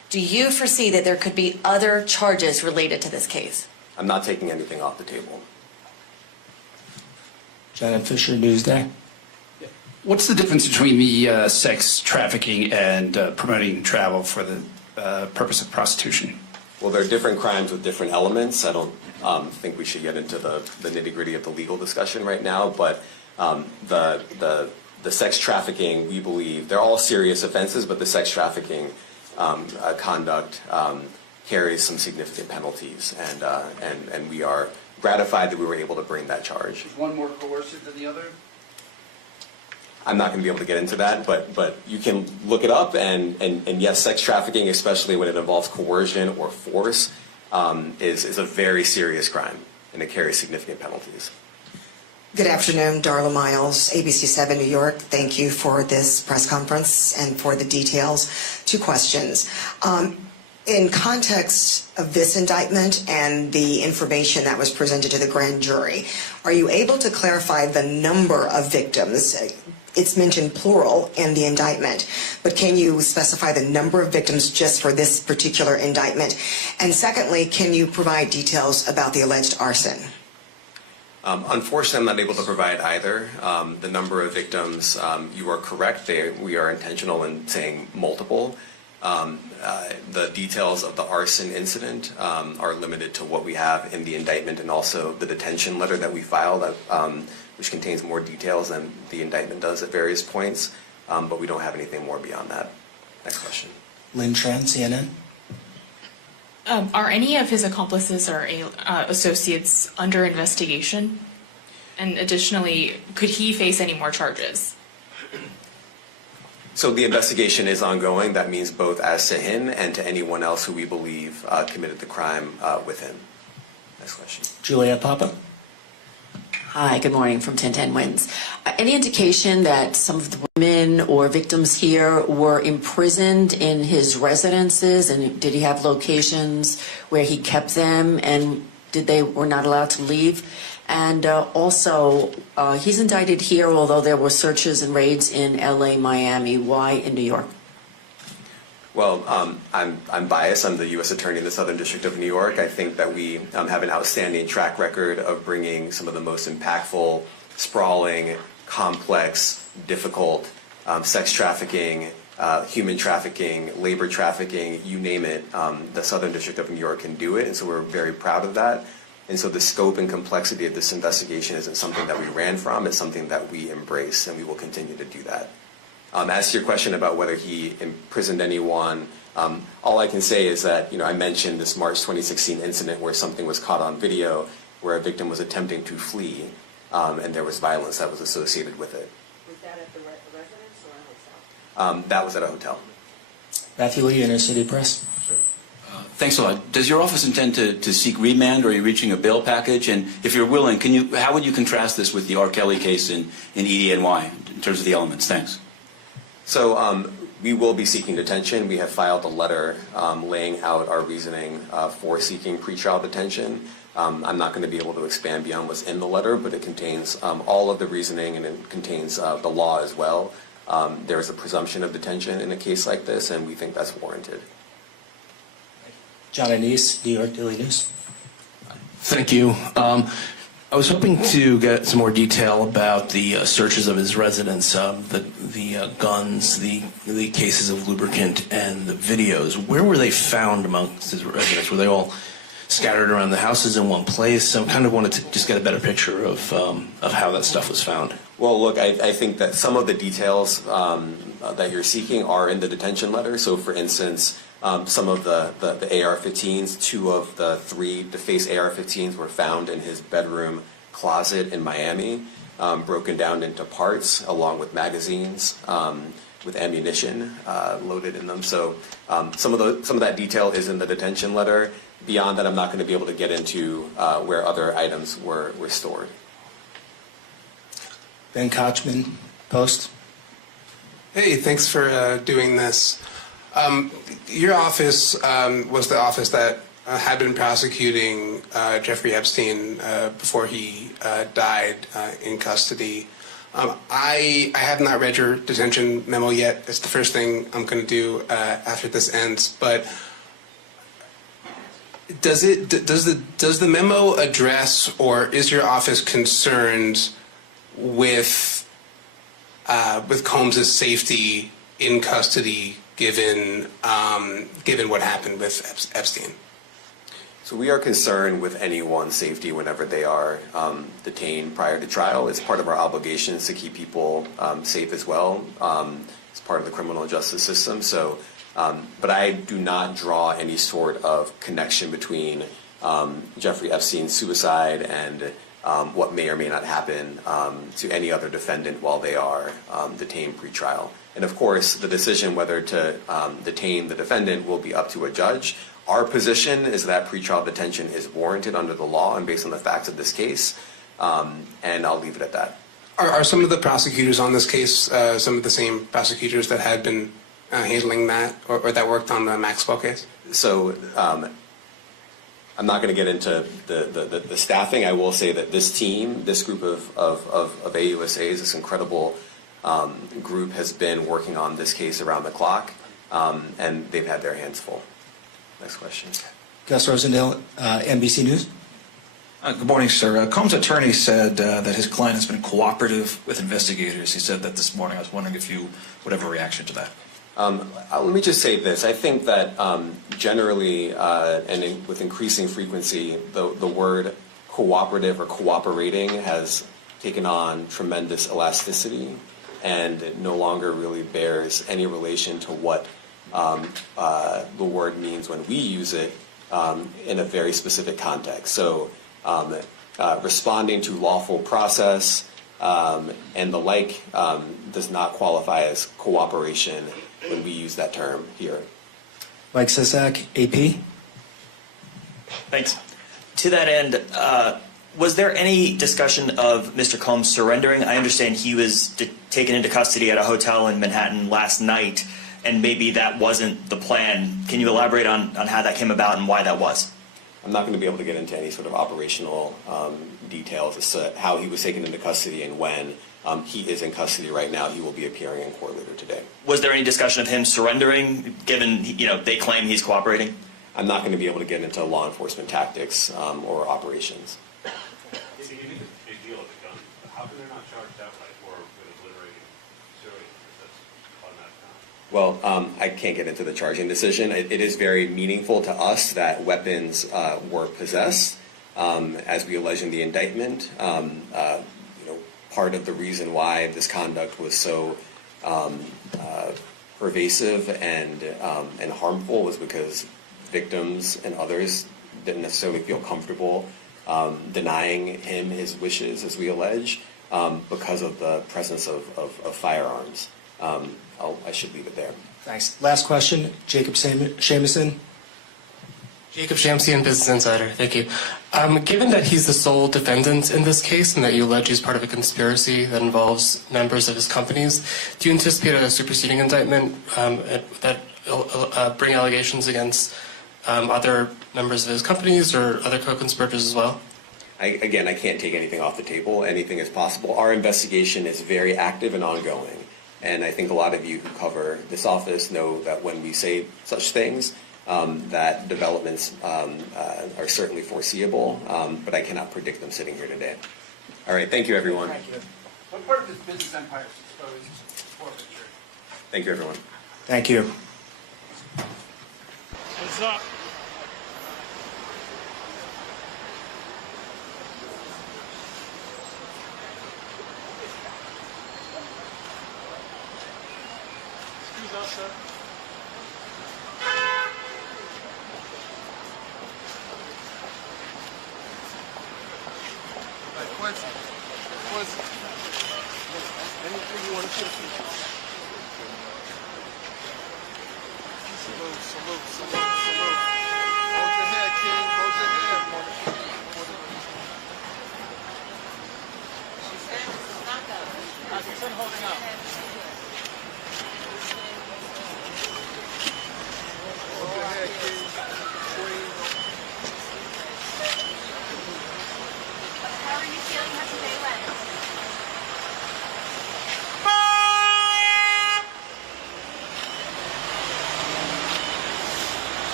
Do you foresee that there could be other charges related to this case? I'm not taking anything off the table. Janet Fisher, Newsday. What's the difference between the sex trafficking and promoting travel for the purpose of prostitution? Well, there are different crimes with different elements. I don't think we should get into the nitty-gritty of the legal discussion right now, but the sex trafficking, we believe, they're all serious offenses, but the sex trafficking conduct carries some significant penalties, and we are gratified that we were able to bring that charge. Is one more coercive than the other? I'm not going to be able to get into that, but you can look it up, and yes, sex trafficking, especially when it involves coercion or force, is a very serious crime, and it carries significant penalties. Good afternoon, Darla Miles, ABC 7 New York. Thank you for this press conference and for the details. 2 questions. In context of this indictment and the information that was presented to the grand jury, are you able to clarify the number of victims? It's mentioned plural in the indictment, but can you specify the number of victims just for this particular indictment? And secondly, can you provide details about the alleged arson? Unfortunately, I'm not able to provide either. The number of victims, you are correct. We are intentional in saying multiple. The details of the arson incident are limited to what we have in the indictment and also the detention letter that we filed, which contains more details than the indictment does at various points, but we don't have anything more beyond that. Next question. Lynn Tran, CNN. Are any of his accomplices or associates under investigation? And additionally, could he face any more charges? So the investigation is ongoing. That means both as to him and to anyone else who we believe committed the crime with him. Next question. Juliet Papa. Hi, good morning from 1010 Wins. Any indication that some of the women or victims here were imprisoned in his residences, and did he have locations where he kept them, and were not allowed to leave? And also, he's indicted here, although there were searches and raids in LA, Miami. Why in New York? Well, I'm biased. I'm the U.S. Attorney in the Southern District of New York. I think that we have an outstanding track record of bringing some of the most impactful, sprawling, complex, difficult sex trafficking, human trafficking, labor trafficking, you name it. The Southern District of New York can do it, and so we're very proud of that. And so the scope and complexity of this investigation isn't something that we ran from. It's something that we embrace, and we will continue to do that. As to your question about whether he imprisoned anyone, all I can say is that, I mentioned this March 2016 incident where something was caught on video where a victim was attempting to flee, and there was violence that was associated with it. Was that at the residence or a hotel? That was at a hotel. Matthew Lee, Inner City Press. Thanks a lot. Does your office intend to seek remand, or are you reaching a bail package? And if you're willing, how would you contrast this with the R. Kelly case in EDNY in terms of the elements? Thanks. So we will be seeking detention. We have filed a letter laying out our reasoning for seeking pretrial detention. I'm not going to be able to expand beyond what's in the letter, but it contains all of the reasoning, and it contains the law as well. There is a presumption of detention in a case like this, and we think that's warranted. John Anise, New York Daily News. Thank you. I was hoping to get some more detail about the searches of his residence, the guns, the cases of lubricant, and the videos. Where were they found amongst his residence? Were they all scattered around the houses in one place? I kind of wanted to just get a better picture of how that stuff was found. Well, look, I think that some of the details that you're seeking are in the detention letter. So, for instance, some of the AR-15s, 2 of the 3 DeFace AR-15s were found in his bedroom closet in Miami, broken down into parts along with magazines with ammunition loaded in them. So some of that detail is in the detention letter. Beyond that, I'm not going to be able to get into where other items were stored. Ben Kochman, Post. Hey, thanks for doing this. Your office was the office that had been prosecuting Jeffrey Epstein before he died in custody. I have not read your detention memo yet. It's the first thing I'm going to do after this ends. But does the memo address, or is your office concerned with Combs' safety in custody, given what happened with Epstein? So we are concerned with anyone's safety whenever they are detained prior to trial. It's part of our obligations to keep people safe as well. It's part of the criminal justice system. So, but I do not draw any sort of connection between Jeffrey Epstein's suicide and what may or may not happen to any other defendant while they are detained pre-trial. And of course, the decision whether to detain the defendant will be up to a judge. Our position is that pretrial detention is warranted under the law and based on the facts of this case, and I'll leave it at that. Are some of the prosecutors on this case some of the same prosecutors that had been handling that, or that worked on the Maxwell case? So I'm not going to get into the staffing. I will say that this team, this group of AUSAs, this incredible group has been working on this case around the clock, and they've had their hands full. Next question. Gus Rosendale, NBC News. Good morning, sir. Combs' attorney said that his client has been cooperative with investigators. He said that this morning. I was wondering if you would have a reaction to that. Let me just say this. I think that generally and with increasing frequency, the word cooperative or cooperating has taken on tremendous elasticity and it no longer really bears any relation to what the word means when we use it in a very specific context. So responding to lawful process and the like does not qualify as cooperation when we use that term here. Mike Sisak, AP. Thanks. To that end, was there any discussion of Mr. Combs surrendering? I understand he was taken into custody at a hotel in Manhattan last night, and maybe that wasn't the plan. Can you elaborate on how that came about and why that was? I'm not going to be able to get into any sort of operational details as to how he was taken into custody and when. He is in custody right now. He will be appearing in court later today. Was there any discussion of him surrendering, given they claim he's cooperating? I'm not going to be able to get into law enforcement tactics or operations. It's a big deal with the gun. How come they're not charged outright or with liberating civilians? That's automatic. Well, I can't get into the charging decision. It is very meaningful to us that weapons were possessed, as we allege in the indictment. Part of the reason why this conduct was so pervasive and harmful was because victims and others didn't necessarily feel comfortable denying him his wishes, as we allege, because of the presence of firearms. I should leave it there. Thanks. Last question, Jacob Shamison. Jacob Shamsian, Business Insider. Thank you. Given that he's the sole defendant in this case and that you allege he's part of a conspiracy that involves members of his companies, do you anticipate a superseding indictment that bring allegations against other members of his companies or other co-conspirators as well? I can't take anything off the table. Anything is possible. Our investigation is very active and ongoing. And I think a lot of you who cover this office know that when we say such things, that developments are certainly foreseeable, but I cannot predict them sitting here today. All right, thank you, everyone. Thank you. What part of this business empire is exposed forfeiture? Thank you, everyone. Thank you. What's up? Excuse us, sir. Quincy, anything you want to put? Salute. Hold your head, King. Hold your head, motherfucker. She's holding up. Hold your head, King. Queen. How are you feeling? How's your day went?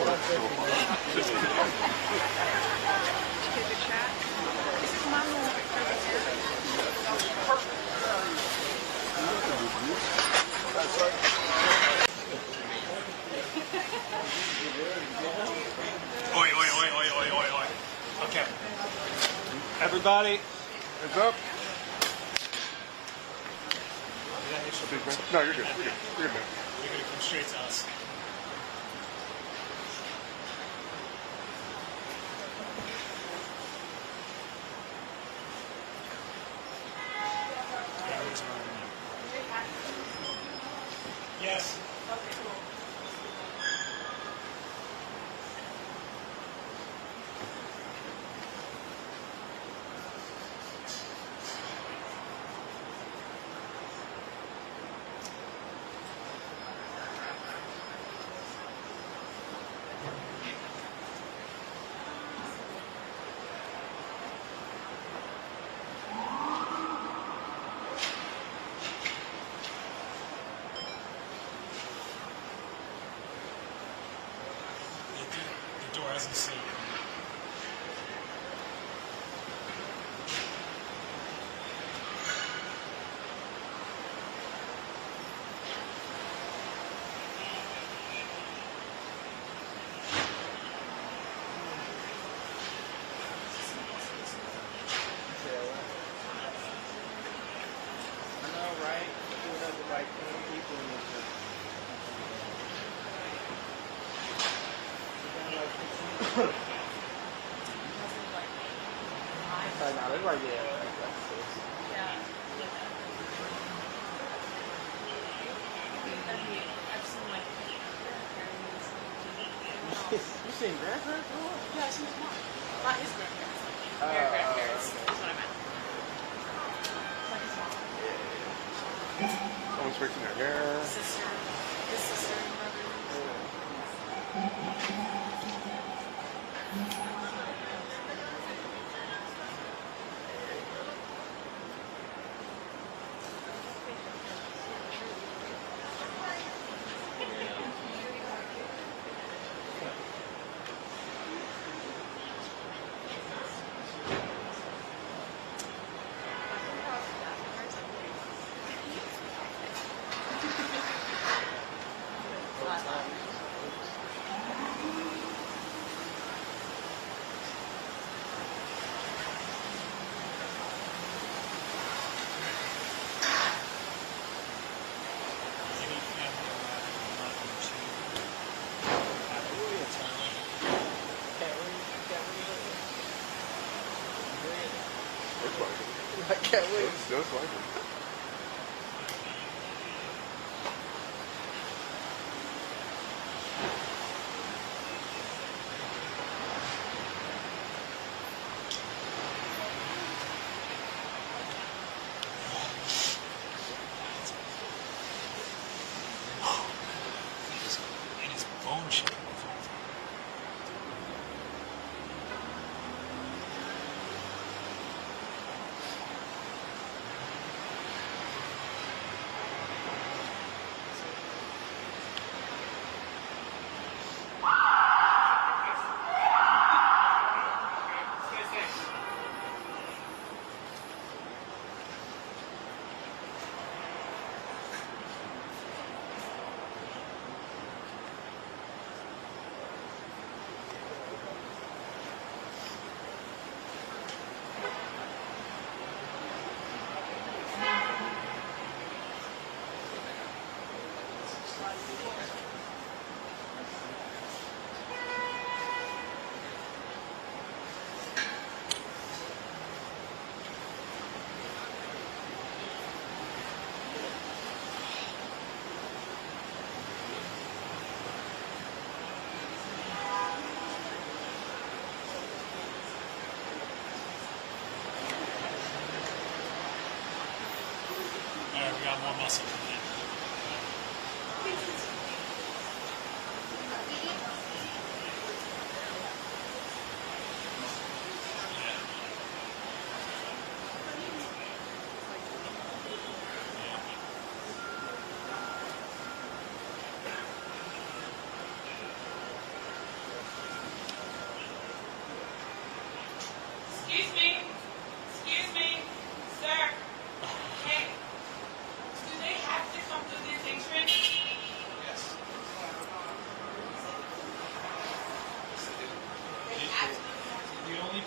Oi, oi, oi, oi, oi, oi, oi. Okay. Everybody. Hands up. No, you're good. You're good. You're good, man. You're gonna come straight to us. Yes. The door hasn't seen you. I know, right? Doing up with like 20 people in this room. Right now, they're like, yeah, that's six. You seen grandparents? Yeah, she's not. Not his grandparents. Their grandparents is what I meant. Like his mom. Someone's fixing their hair. Sister. His sister and brother. I can't wait. Just like it. And it's bone chilling.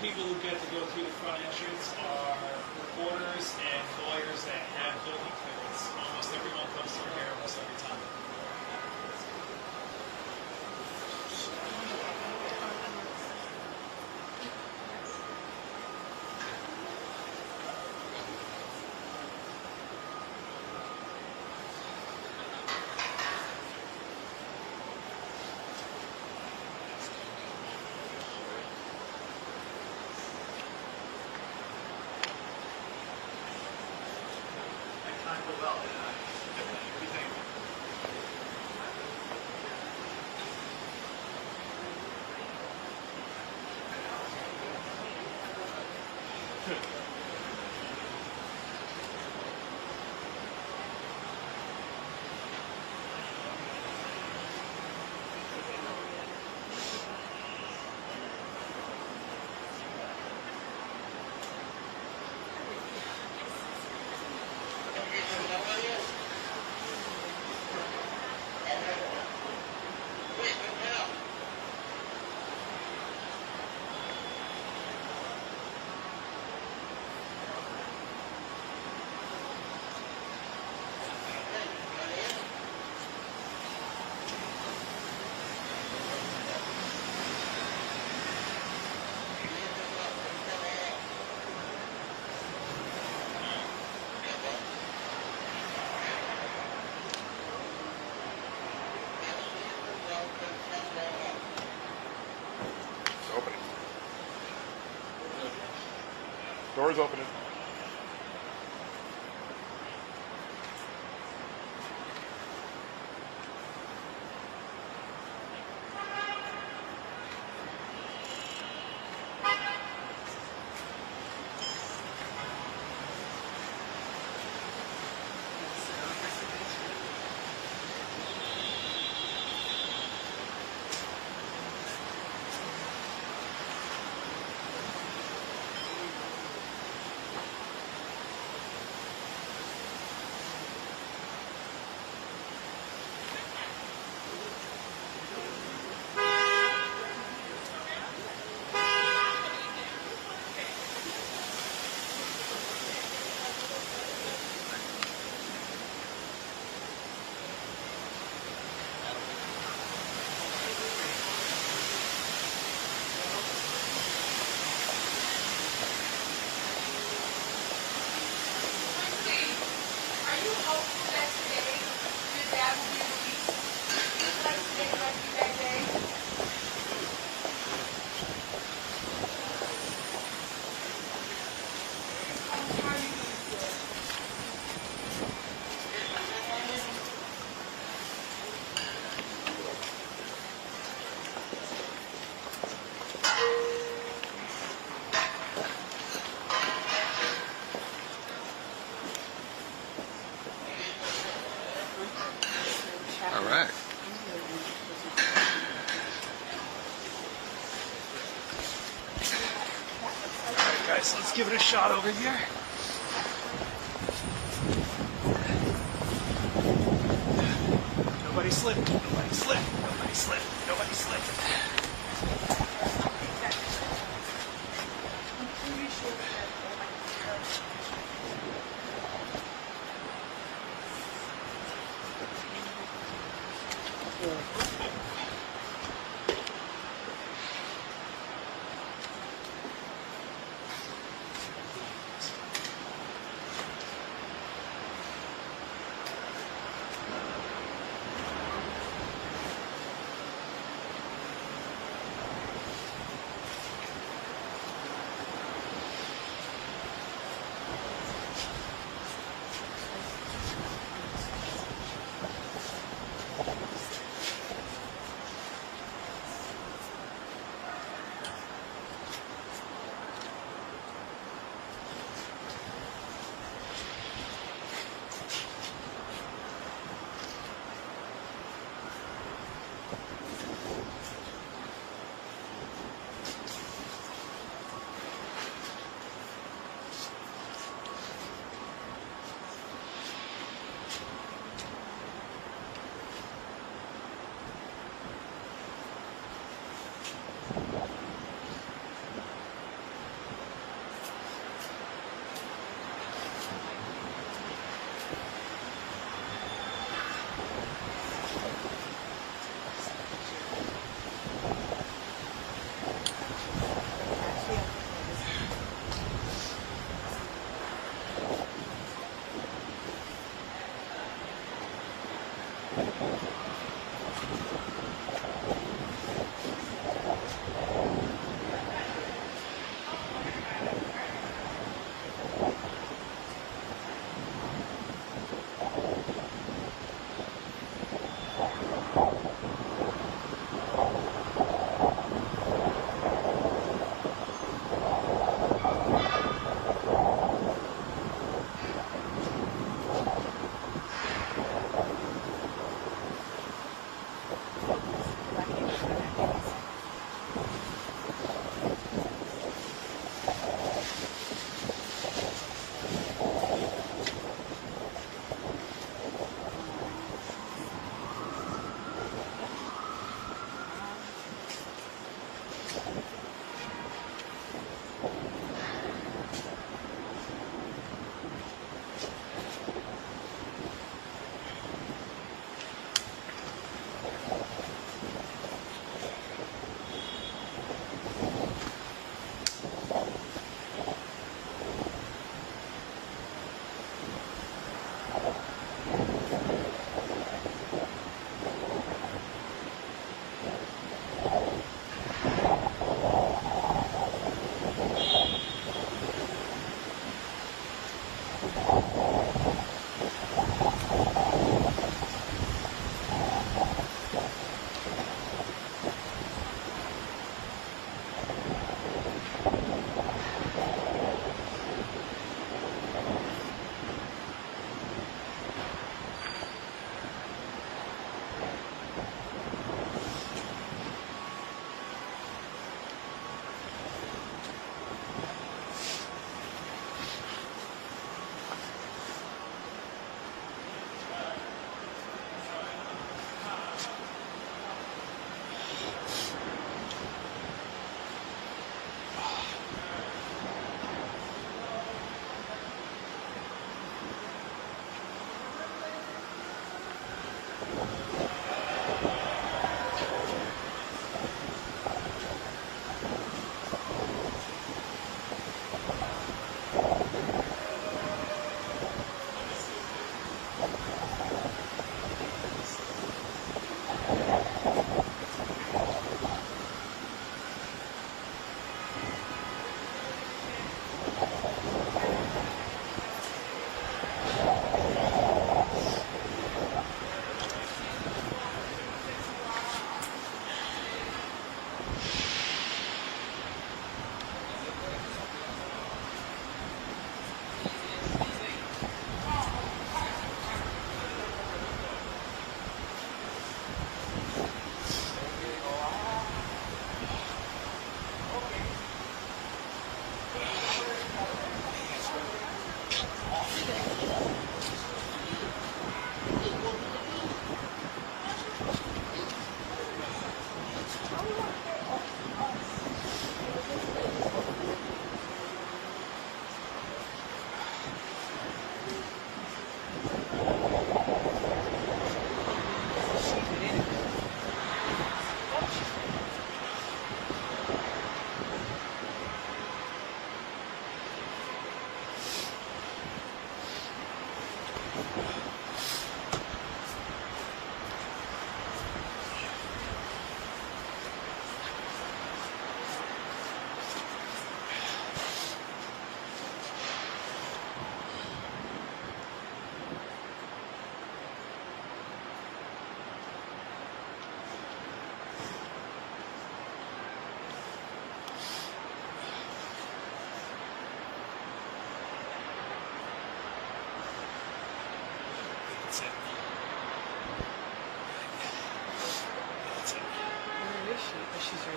people who get to go through the front entrance are reporters and lawyers that have building clearance. Almost everyone comes through here almost every time. Doors opening. All right. Guys, let's give it a shot over here. Nobody slip. Nobody slip. Nobody slip. Nobody slip.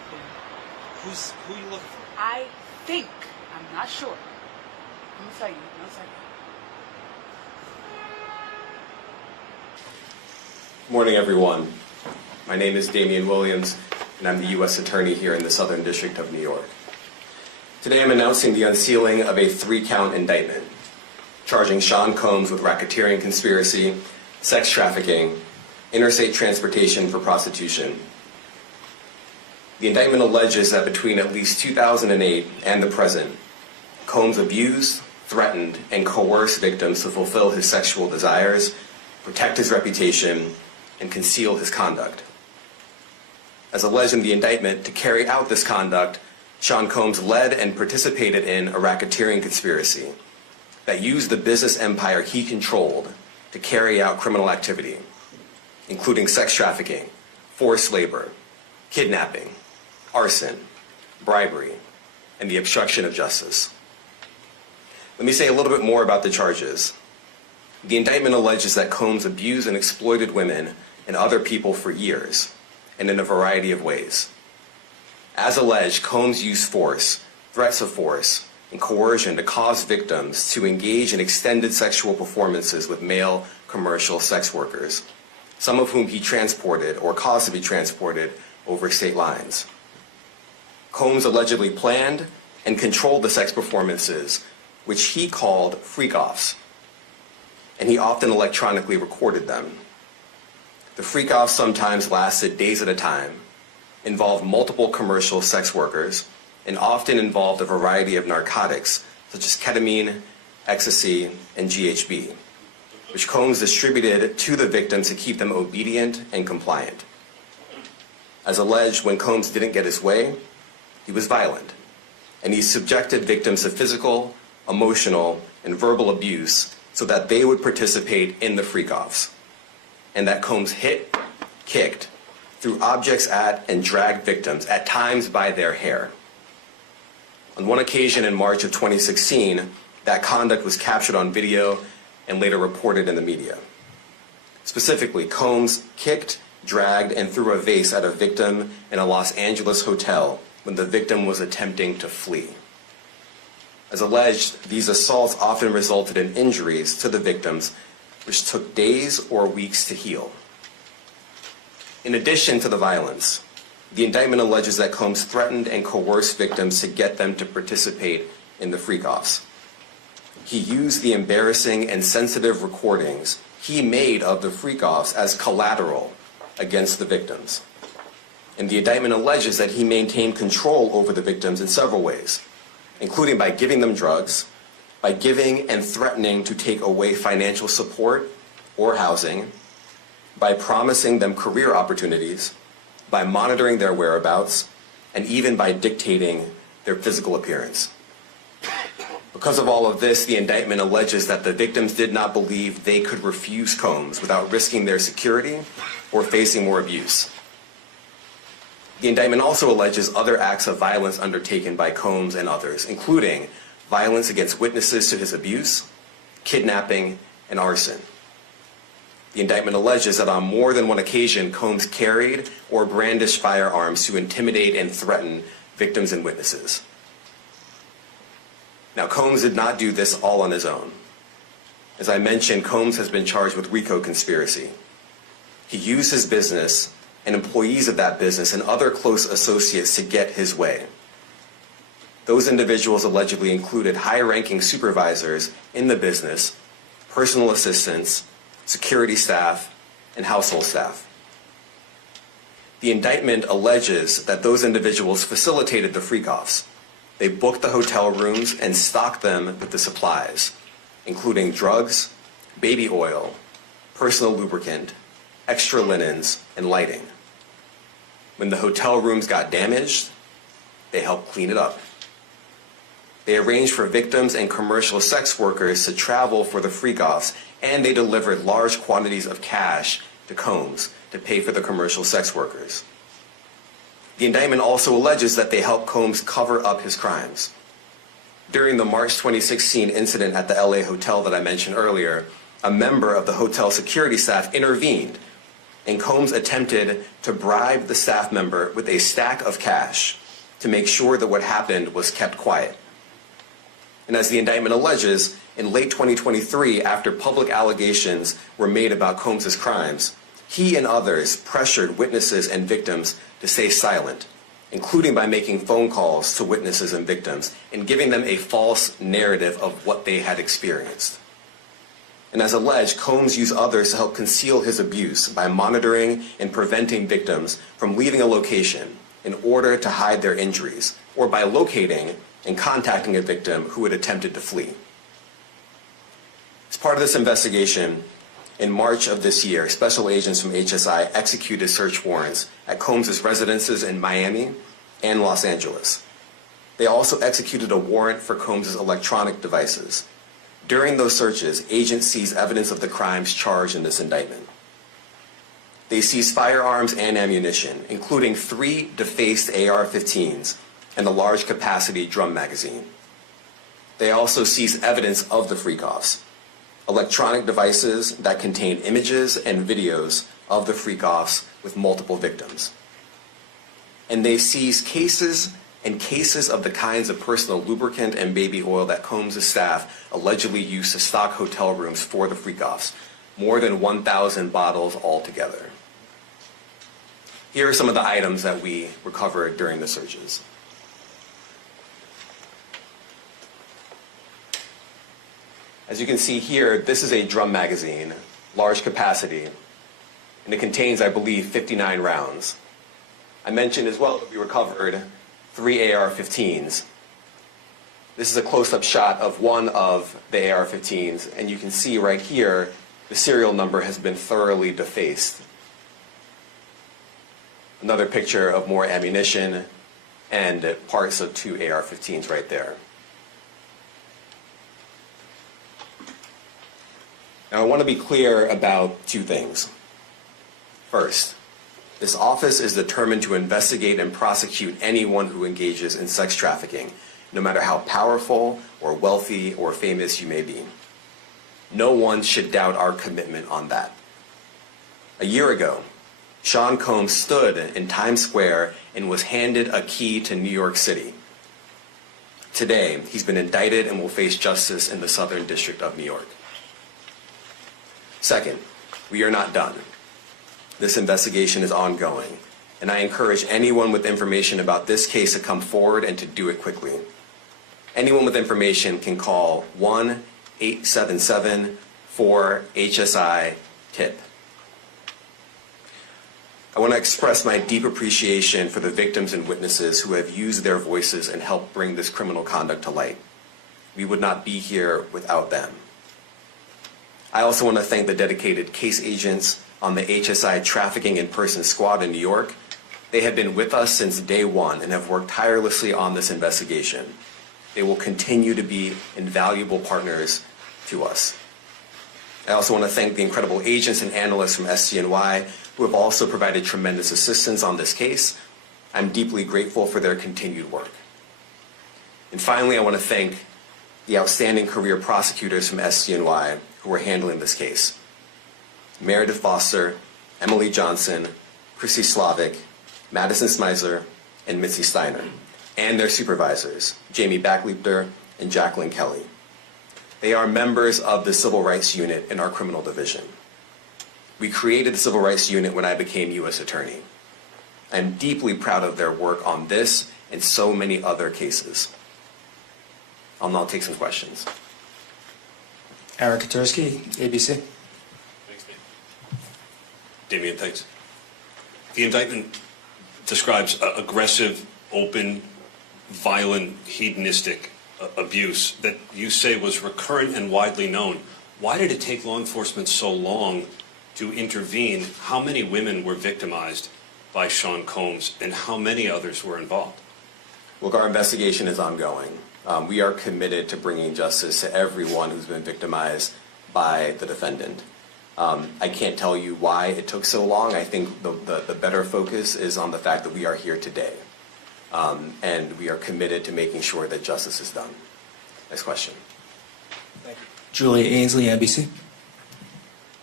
Who you looking for? I think, I'm not sure. I'm gonna tell you, no second. Morning, everyone. My name is Damian Williams, and I'm the U.S. Attorney here in the Southern District of New York. Today I'm announcing the unsealing of a 3-count indictment, charging Sean Combs with racketeering conspiracy, sex trafficking, interstate transportation for prostitution. The indictment alleges that between at least 2008 and the present, Combs abused, threatened, and coerced victims to fulfill his sexual desires, protect his reputation, and conceal his conduct. As alleged in the indictment, to carry out this conduct, Sean Combs led and participated in a racketeering conspiracy that used the business empire he controlled to carry out criminal activity, including sex trafficking, forced labor, kidnapping, arson, bribery, and the obstruction of justice. Let me say a little bit more about the charges. The indictment alleges that Combs abused and exploited women and other people for years, and in a variety of ways. As alleged, Combs used force, threats of force, and coercion to cause victims to engage in extended sexual performances with male commercial sex workers, some of whom he transported or caused to be transported over state lines. Combs allegedly planned and controlled the sex performances, which he called freak-offs, and he often electronically recorded them. The freak-offs sometimes lasted days at a time, involved multiple commercial sex workers, and often involved a variety of narcotics such as ketamine, ecstasy, and GHB, which Combs distributed to the victims to keep them obedient and compliant. As alleged, when Combs didn't get his way, he was violent, and he subjected victims to physical, emotional, and verbal abuse so that they would participate in the freak-offs, and that Combs hit, kicked, threw objects at, and dragged victims, at times by their hair. On one occasion in March of 2016, that conduct was captured on video and later reported in the media. Specifically, Combs kicked, dragged, and threw a vase at a victim in a Los Angeles hotel when the victim was attempting to flee. As alleged, these assaults often resulted in injuries to the victims, which took days or weeks to heal. In addition to the violence, the indictment alleges that Combs threatened and coerced victims to get them to participate in the freak-offs. He used the embarrassing and sensitive recordings he made of the freak-offs as collateral against the victims. And the indictment alleges that he maintained control over the victims in several ways, including by giving them drugs, by giving and threatening to take away financial support or housing, by promising them career opportunities, by monitoring their whereabouts, and even by dictating their physical appearance. Because of all of this, the indictment alleges that the victims did not believe they could refuse Combs without risking their security or facing more abuse. The indictment also alleges other acts of violence undertaken by Combs and others, including violence against witnesses to his abuse, kidnapping, and arson. The indictment alleges that on more than one occasion, Combs carried or brandished firearms to intimidate and threaten victims and witnesses. Now, Combs did not do this all on his own. As I mentioned, Combs has been charged with RICO conspiracy. He used his business and employees of that business and other close associates to get his way. Those individuals allegedly included high-ranking supervisors in the business, personal assistants, security staff, and household staff. The indictment alleges that those individuals facilitated the freak-offs. They booked the hotel rooms and stocked them with the supplies, including drugs, baby oil, personal lubricant, extra linens, and lighting. When the hotel rooms got damaged, they helped clean it up. They arranged for victims and commercial sex workers to travel for the freak-offs, and they delivered large quantities of cash to Combs to pay for the commercial sex workers. The indictment also alleges that they helped Combs cover up his crimes. During the March 2016 incident at the LA hotel that I mentioned earlier, a member of the hotel security staff intervened and Combs attempted to bribe the staff member with a stack of cash to make sure that what happened was kept quiet. And as the indictment alleges, in late 2023, after public allegations were made about Combs' crimes, he and others pressured witnesses and victims to stay silent, including by making phone calls to witnesses and victims and giving them a false narrative of what they had experienced. And as alleged, Combs used others to help conceal his abuse by monitoring and preventing victims from leaving a location in order to hide their injuries, or by locating and contacting a victim who had attempted to flee. As part of this investigation, in March of this year, special agents from HSI executed search warrants at Combs' residences in Miami and Los Angeles. They also executed a warrant for Combs' electronic devices. During those searches, agents seized evidence of the crimes charged in this indictment. They seized firearms and ammunition, including 3 defaced AR-15s and a large capacity drum magazine. They also seized evidence of the freak-offs, electronic devices that contain images and videos of the freak-offs with multiple victims. And they seized cases and cases of the kinds of personal lubricant and baby oil that Combs' staff allegedly used to stock hotel rooms for the freak-offs, more than 1,000 bottles altogether. Here are some of the items that we recovered during the searches. As you can see here, this is a drum magazine, large capacity, and it contains, I believe, 59 rounds. I mentioned as well that we recovered 3 AR-15s. This is a close-up shot of one of the AR-15s, and you can see right here the serial number has been thoroughly defaced. Another picture of more ammunition and parts of 2 AR-15s right there. Now, I want to be clear about 2 things. First, this office is determined to investigate and prosecute anyone who engages in sex trafficking, no matter how powerful or wealthy or famous you may be. No one should doubt our commitment on that. A year ago, Sean Combs stood in Times Square and was handed a key to New York City. Today, he's been indicted and will face justice in the Southern District of New York. Second, we are not done. This investigation is ongoing, and I encourage anyone with information about this case to come forward and to do it quickly. Anyone with information can call 1-877-4HSI-TIP. I want to express my deep appreciation for the victims and witnesses who have used their voices and helped bring this criminal conduct to light. We would not be here without them. I also want to thank the dedicated case agents on the HSI Trafficking in Person Squad in New York. They have been with us since day one and have worked tirelessly on this investigation. They will continue to be invaluable partners to us. I also want to thank the incredible agents and analysts from SCNY who have also provided tremendous assistance on this case. I'm deeply grateful for their continued work. And finally, I want to thank the outstanding career prosecutors from SCNY who are handling this case. Meredith Foster, Emily Johnson, Chrissy Slavic, Madison Smeisler, and Mitzi Steiner, and their supervisors, Jamie Backleepter and Jacqueline Kelly. They are members of the Civil Rights Unit in our criminal division. We created the Civil Rights Unit when I became U.S. Attorney. I'm deeply proud of their work on this and so many other cases. I'll now take some questions. Eric Katursky, ABC. Damian, thanks. The indictment describes aggressive, open, violent, hedonistic abuse that you say was recurrent and widely known. Why did it take law enforcement so long to intervene? How many women were victimized by Sean Combs, and how many others were involved? Look, our investigation is ongoing. We are committed to bringing justice to everyone who's been victimized by the defendant. I can't tell you why it took so long. I think the better focus is on the fact that we are here today. And we are committed to making sure that justice is done. Next question. Julia Ainsley, NBC.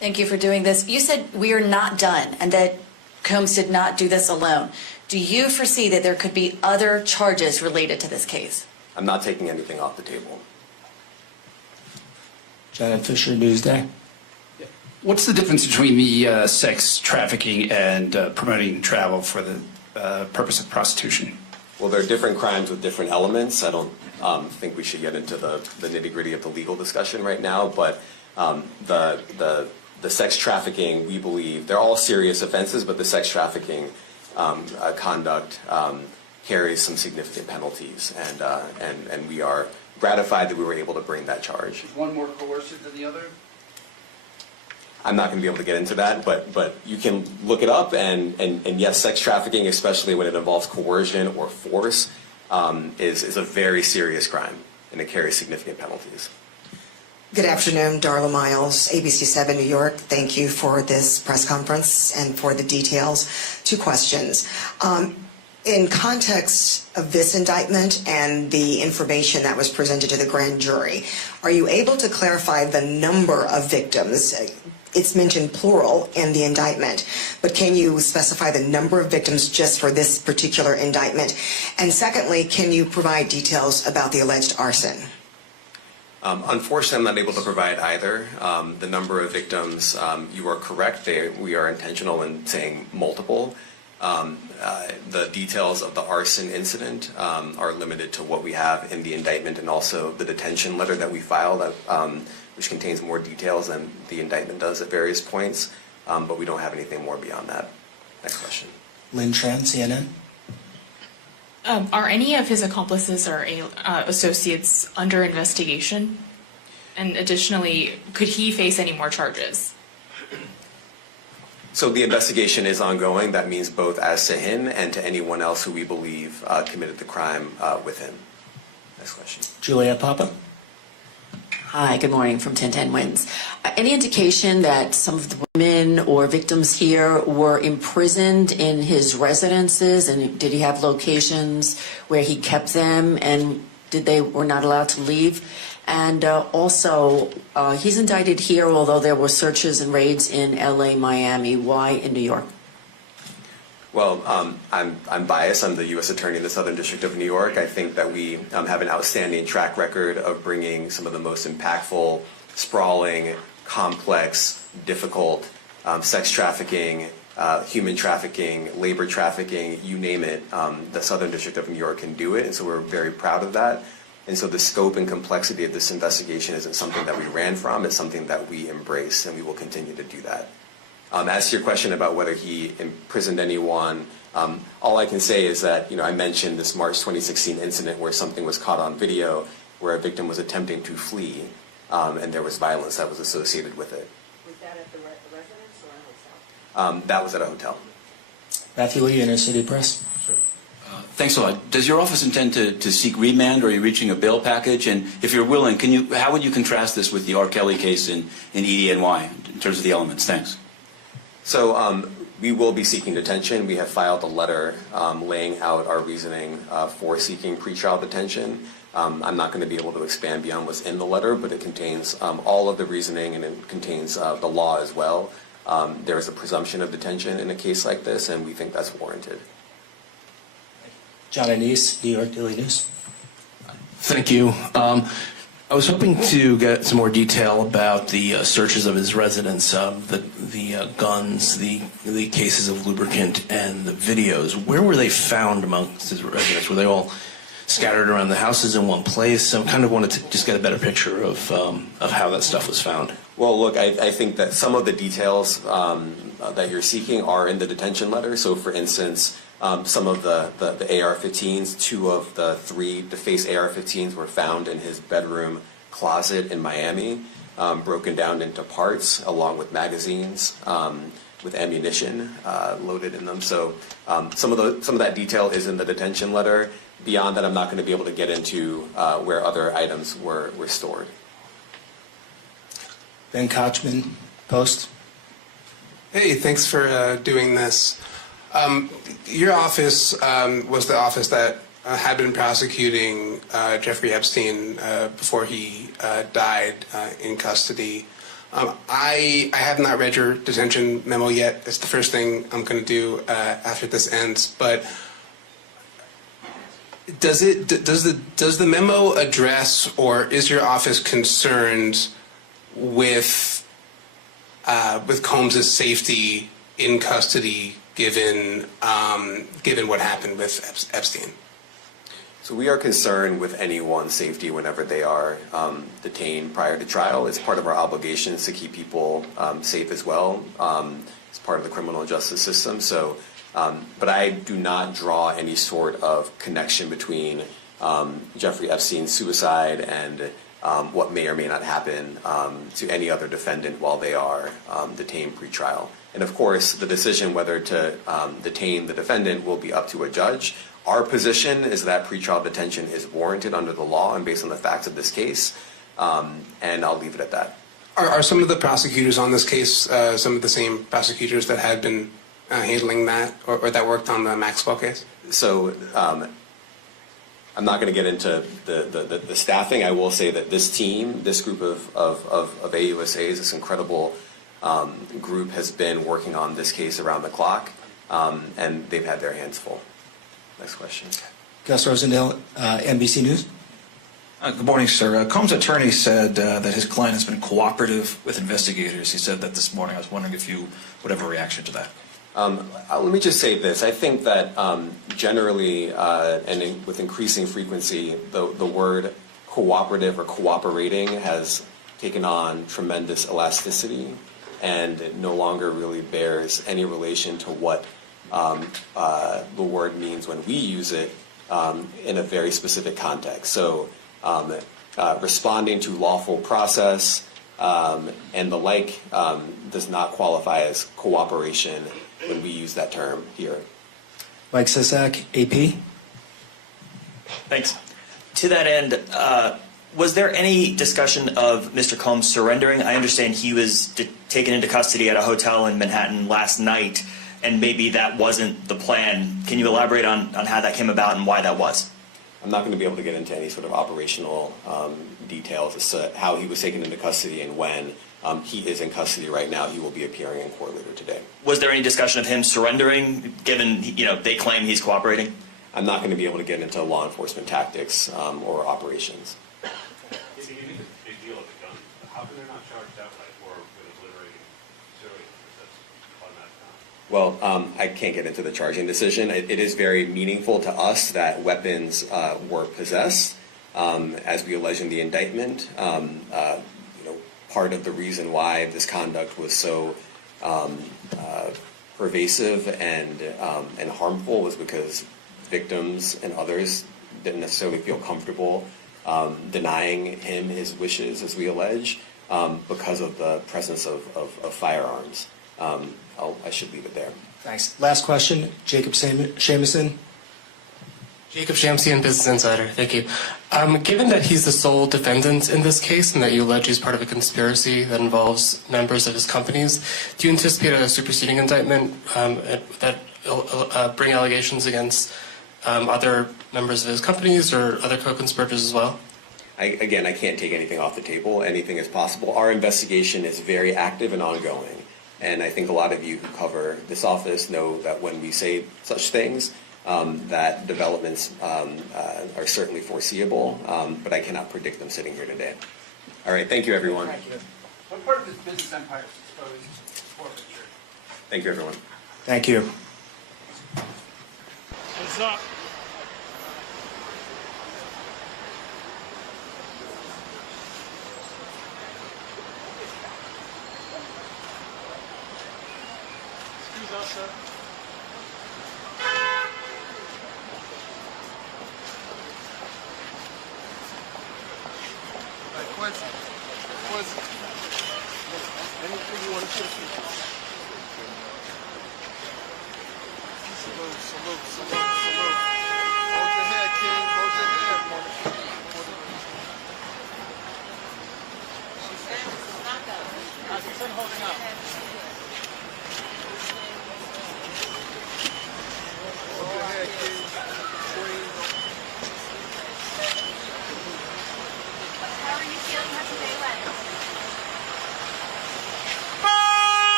Thank you for doing this. You said we are not done and that Combs did not do this alone. Do you foresee that there could be other charges related to this case? I'm not taking anything off the table. Janet Fisher, Newsday. What's the difference between the sex trafficking and promoting travel for the purpose of prostitution? Well, there are different crimes with different elements. I don't think we should get into the nitty-gritty of the legal discussion right now, but the sex trafficking, we believe, they're all serious offenses, but the sex trafficking conduct carries some significant penalties, and we are gratified that we were able to bring that charge. Is one more coercive than the other? I'm not going to be able to get into that, but you can look it up, and yes, sex trafficking, especially when it involves coercion or force, is a very serious crime, and it carries significant penalties. Good afternoon, Darla Miles, ABC 7 New York. Thank you for this press conference and for the details. Two questions. In context of this indictment and the information that was presented to the grand jury, are you able to clarify the number of victims? It's mentioned plural in the indictment, but can you specify the number of victims just for this particular indictment? And secondly, can you provide details about the alleged arson? Unfortunately, I'm not able to provide either. The number of victims, you are correct. We are intentional in saying multiple. The details of the arson incident are limited to what we have in the indictment and also the detention letter that we filed, which contains more details than the indictment does at various points, but we don't have anything more beyond that. Next question. Lynn Tran, CNN. Are any of his accomplices or associates under investigation? And additionally, could he face any more charges? So the investigation is ongoing. That means both as to him and to anyone else who we believe committed the crime with him. Next question. Juliet Papa. Hi, good morning from 1010 Wins. Any indication that some of the women or victims here were imprisoned in his residences, and did he have locations where he kept them, and were not allowed to leave? And also, he's indicted here, although there were searches and raids in LA, Miami. Why in New York? Well, I'm biased. I'm the U.S. Attorney in the Southern District of New York. I think that we have an outstanding track record of bringing some of the most impactful, sprawling, complex, difficult sex trafficking, human trafficking, labor trafficking, you name it. The Southern District of New York can do it, and so we're very proud of that. And so the scope and complexity of this investigation isn't something that we ran from. It's something that we embrace, and we will continue to do that. As to your question about whether he imprisoned anyone, all I can say is that, I mentioned this March 2016 incident where something was caught on video where a victim was attempting to flee, and there was violence that was associated with it. Was that at the residence or a hotel? That was at a hotel. Matthew Lee, Inner City Press. Thanks a lot. Does your office intend to seek remand, or are you reaching a bail package? And if you're willing, how would you contrast this with the R. Kelly case in EDNY in terms of the elements? Thanks. So we will be seeking detention. We have filed a letter laying out our reasoning for seeking pretrial detention. I'm not going to be able to expand beyond what's in the letter, but it contains all of the reasoning, and it contains the law as well. There is a presumption of detention in a case like this, and we think that's warranted. John Anise, New York Daily News. Thank you. I was hoping to get some more detail about the searches of his residence, the guns, the cases of lubricant, and the videos. Where were they found amongst his residence? Were they all scattered around the houses in one place? I kind of wanted to just get a better picture of how that stuff was found. Well, look, I think that some of the details that you're seeking are in the detention letter. So, for instance, some of the AR-15s, 2 of the 3 defaced AR-15s were found in his bedroom closet in Miami, broken down into parts, along with magazines with ammunition loaded in them. So some of that detail is in the detention letter. Beyond that, I'm not going to be able to get into where other items were stored. Ben Kochman, Post. Hey, thanks for doing this. Your office was the office that had been prosecuting Jeffrey Epstein before he died in custody. I have not read your detention memo yet. It's the first thing I'm going to do after this ends. But does the memo address, or is your office concerned with Combs' safety in custody, given what happened with Epstein? So we are concerned with anyone's safety whenever they are detained prior to trial. It's part of our obligations to keep people safe as well. It's part of the criminal justice system. So, but I do not draw any sort of connection between Jeffrey Epstein's suicide and what may or may not happen to any other defendant while they are detained pre-trial. And of course, the decision whether to detain the defendant will be up to a judge. Our position is that pretrial detention is warranted under the law and based on the facts of this case, and I'll leave it at that. Are some of the prosecutors on this case some of the same prosecutors that had been handling that, or that worked on the Maxwell case? So I'm not going to get into the staffing. I will say that this team, this group of AUSAs, this incredible group has been working on this case around the clock, and they've had their hands full. Next question. Gus Rosendale, NBC News. Good morning, sir. Combs' attorney said that his client has been cooperative with investigators. He said that this morning. I was wondering if you would have a reaction to that. Let me just say this. I think that generally and with increasing frequency, the word cooperative or cooperating has taken on tremendous elasticity and it no longer really bears any relation to what the word means when we use it in a very specific context. So responding to lawful process and the like does not qualify as cooperation when we use that term here. Mike Sisak, AP. Thanks. To that end, was there any discussion of Mr. Combs surrendering? I understand he was taken into custody at a hotel in Manhattan last night, and maybe that wasn't the plan. Can you elaborate on how that came about and why that was? I'm not going to be able to get into any sort of operational details as to how he was taken into custody and when. He is in custody right now. He will be appearing in court later today. Was there any discussion of him surrendering, given they claim he's cooperating? I'm not going to be able to get into law enforcement tactics or operations. It's a big deal with the gun. How come they're not charged outright for deliberating serially? That's automatic. Well, I can't get into the charging decision. It is very meaningful to us that weapons were possessed, as we allege in the indictment. Part of the reason why this conduct was so pervasive and harmful was because victims and others didn't necessarily feel comfortable denying him his wishes, as we allege, because of the presence of firearms. I should leave it there. Thanks. Last question, Jacob Shamison. Jacob Shamsian, Business Insider. Thank you. Given that he's the sole defendant in this case and that you allege he's part of a conspiracy that involves members of his companies, do you anticipate a superseding indictment that bring allegations against other members of his companies or other co-conspirators as well? I can't take anything off the table. Anything is possible. Our investigation is very active and ongoing. And I think a lot of you who cover this office know that when we say such things, that developments are certainly foreseeable, but I cannot predict them sitting here today. All right, thank you, everyone. Thank you. What part of this business empire is exposed to forfeiture? Thank you, everyone. Thank you. What's up? Excuse us, sir. Quincy. Anything you want to say? Salute. Hold your head, King. Hold your head, man. She's holding up. Hold your head, King. Queen. How are you feeling? How's your day went?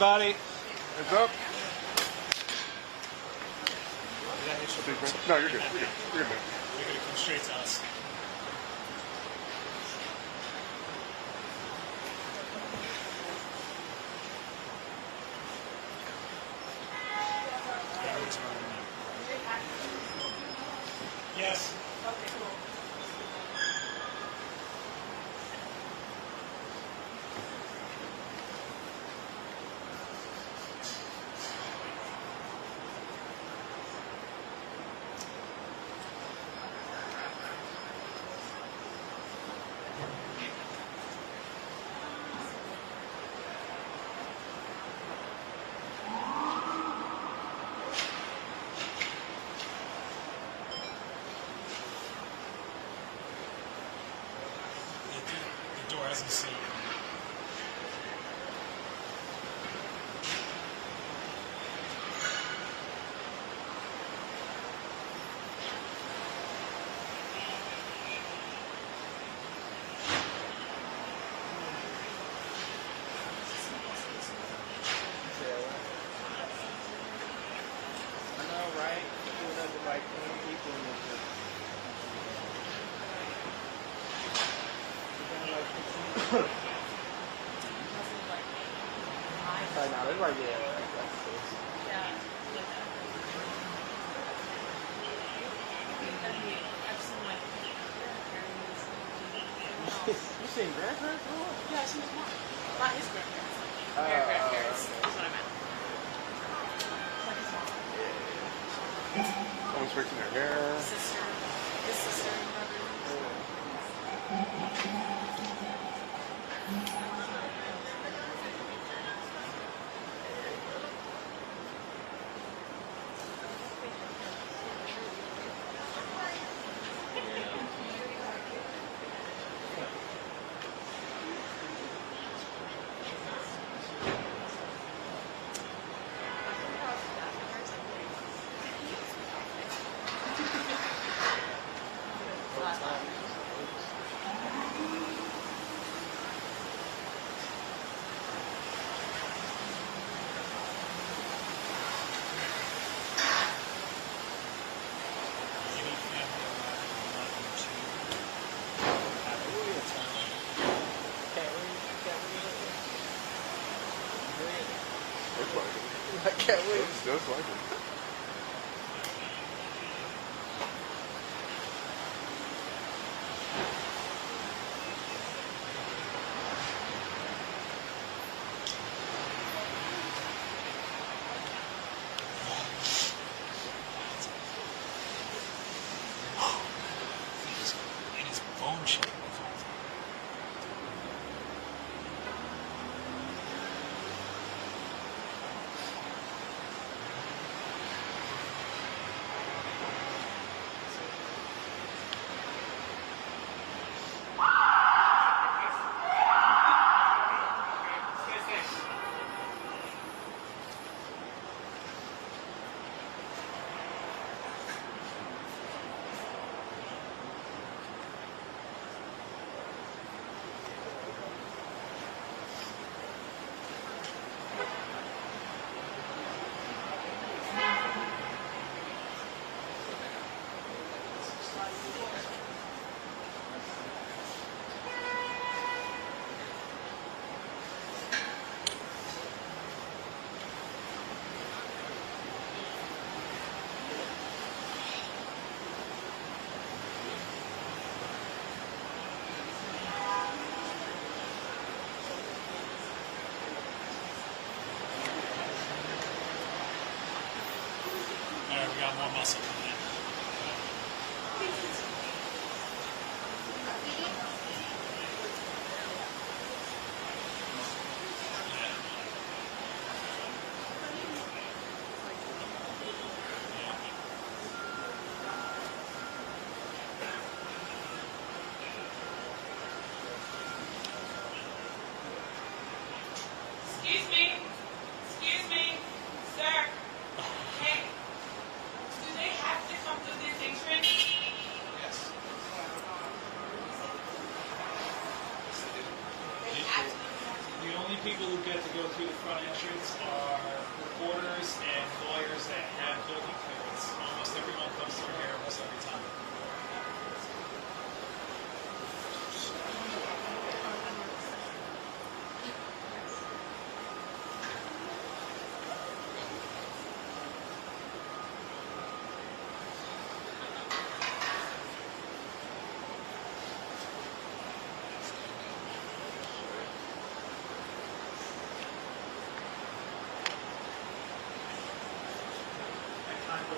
everybody. Hands up. No, you're good. You're good. You're good, man. We're going to come straight to us. Yes. Okay, cool. The door hasn't seen. I know, right? Doing nothing like 20 people in this room. Sorry, now that's right there. You seen grandparents? Yeah, she was one. Not his grandparents. Their grandparents. That's what I meant. Like his mom. Someone's fixing their hair. Sister. His sister and brother. I can't wait. Just like it. It is bone shaking. We got more muscle coming in. Excuse me. Excuse me. Sir. Hey. Do they have to come to this entrance?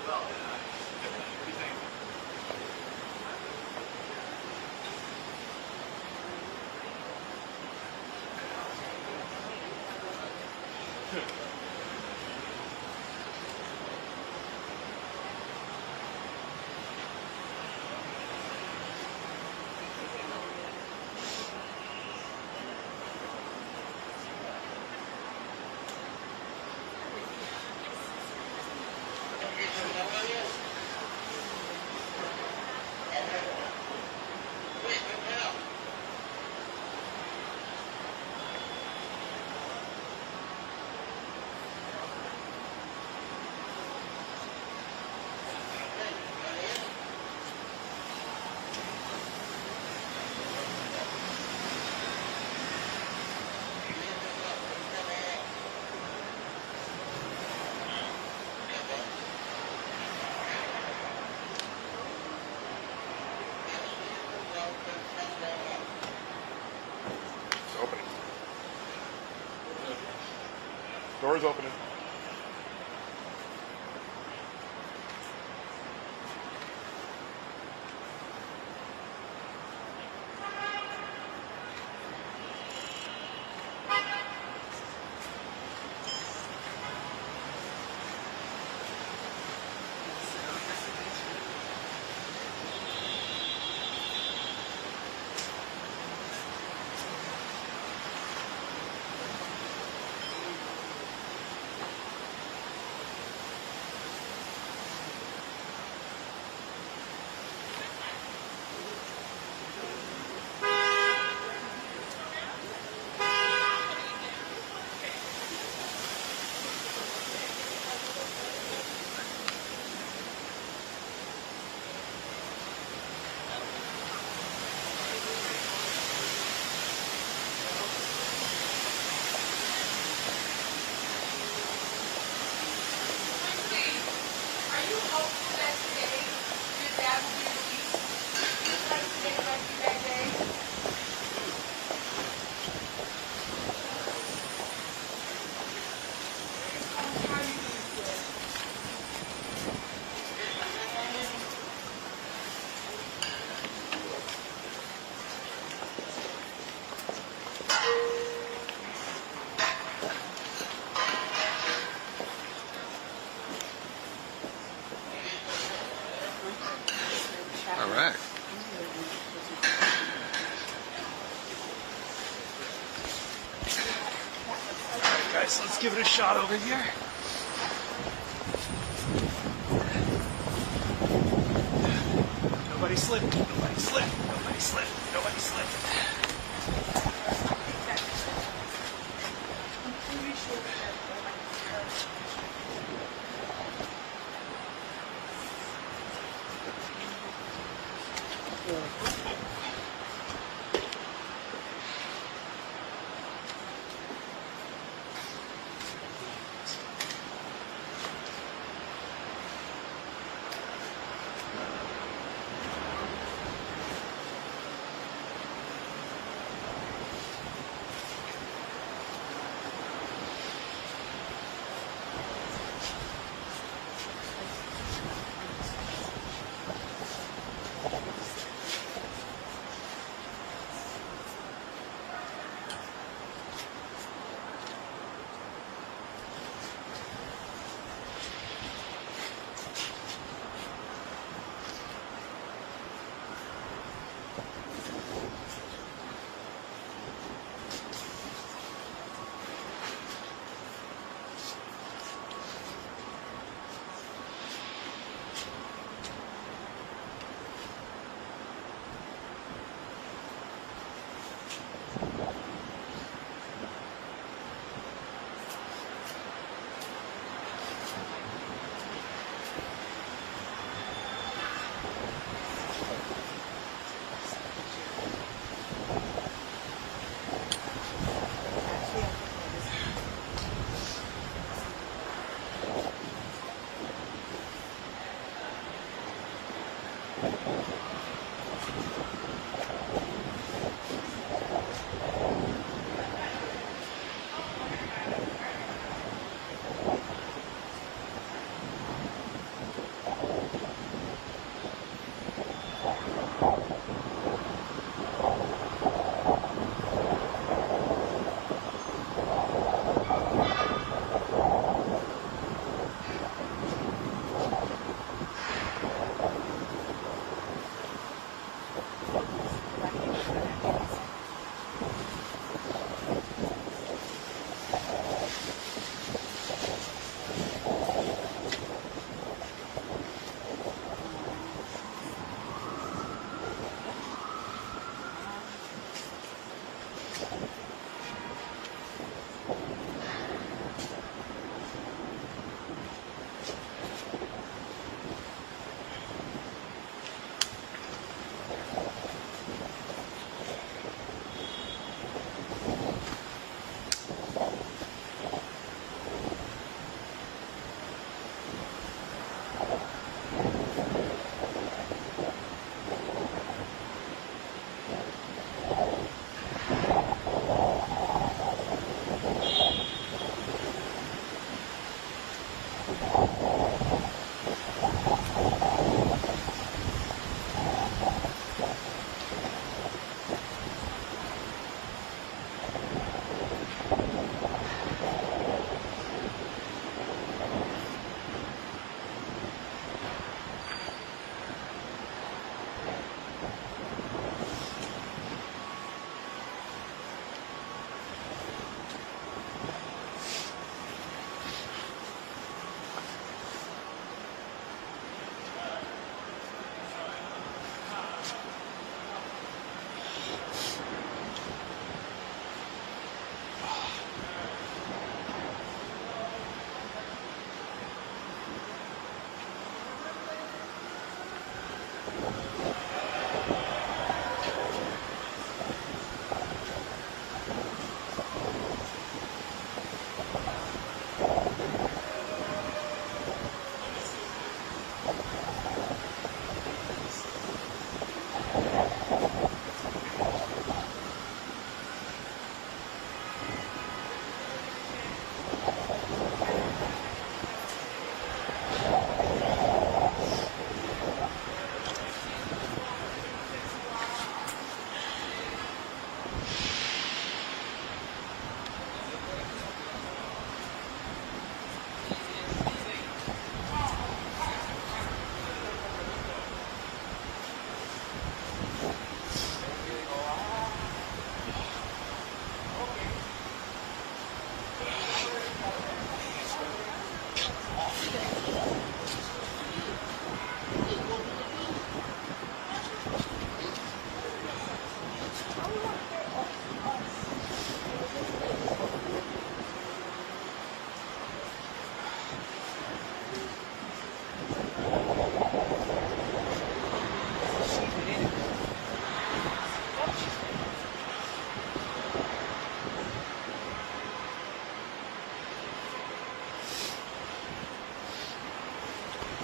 It's opening. Door's opening. All right. Guys, let's give it a shot over here. Nobody slipped. Nobody slipped. Nobody slipped. Nobody slipped.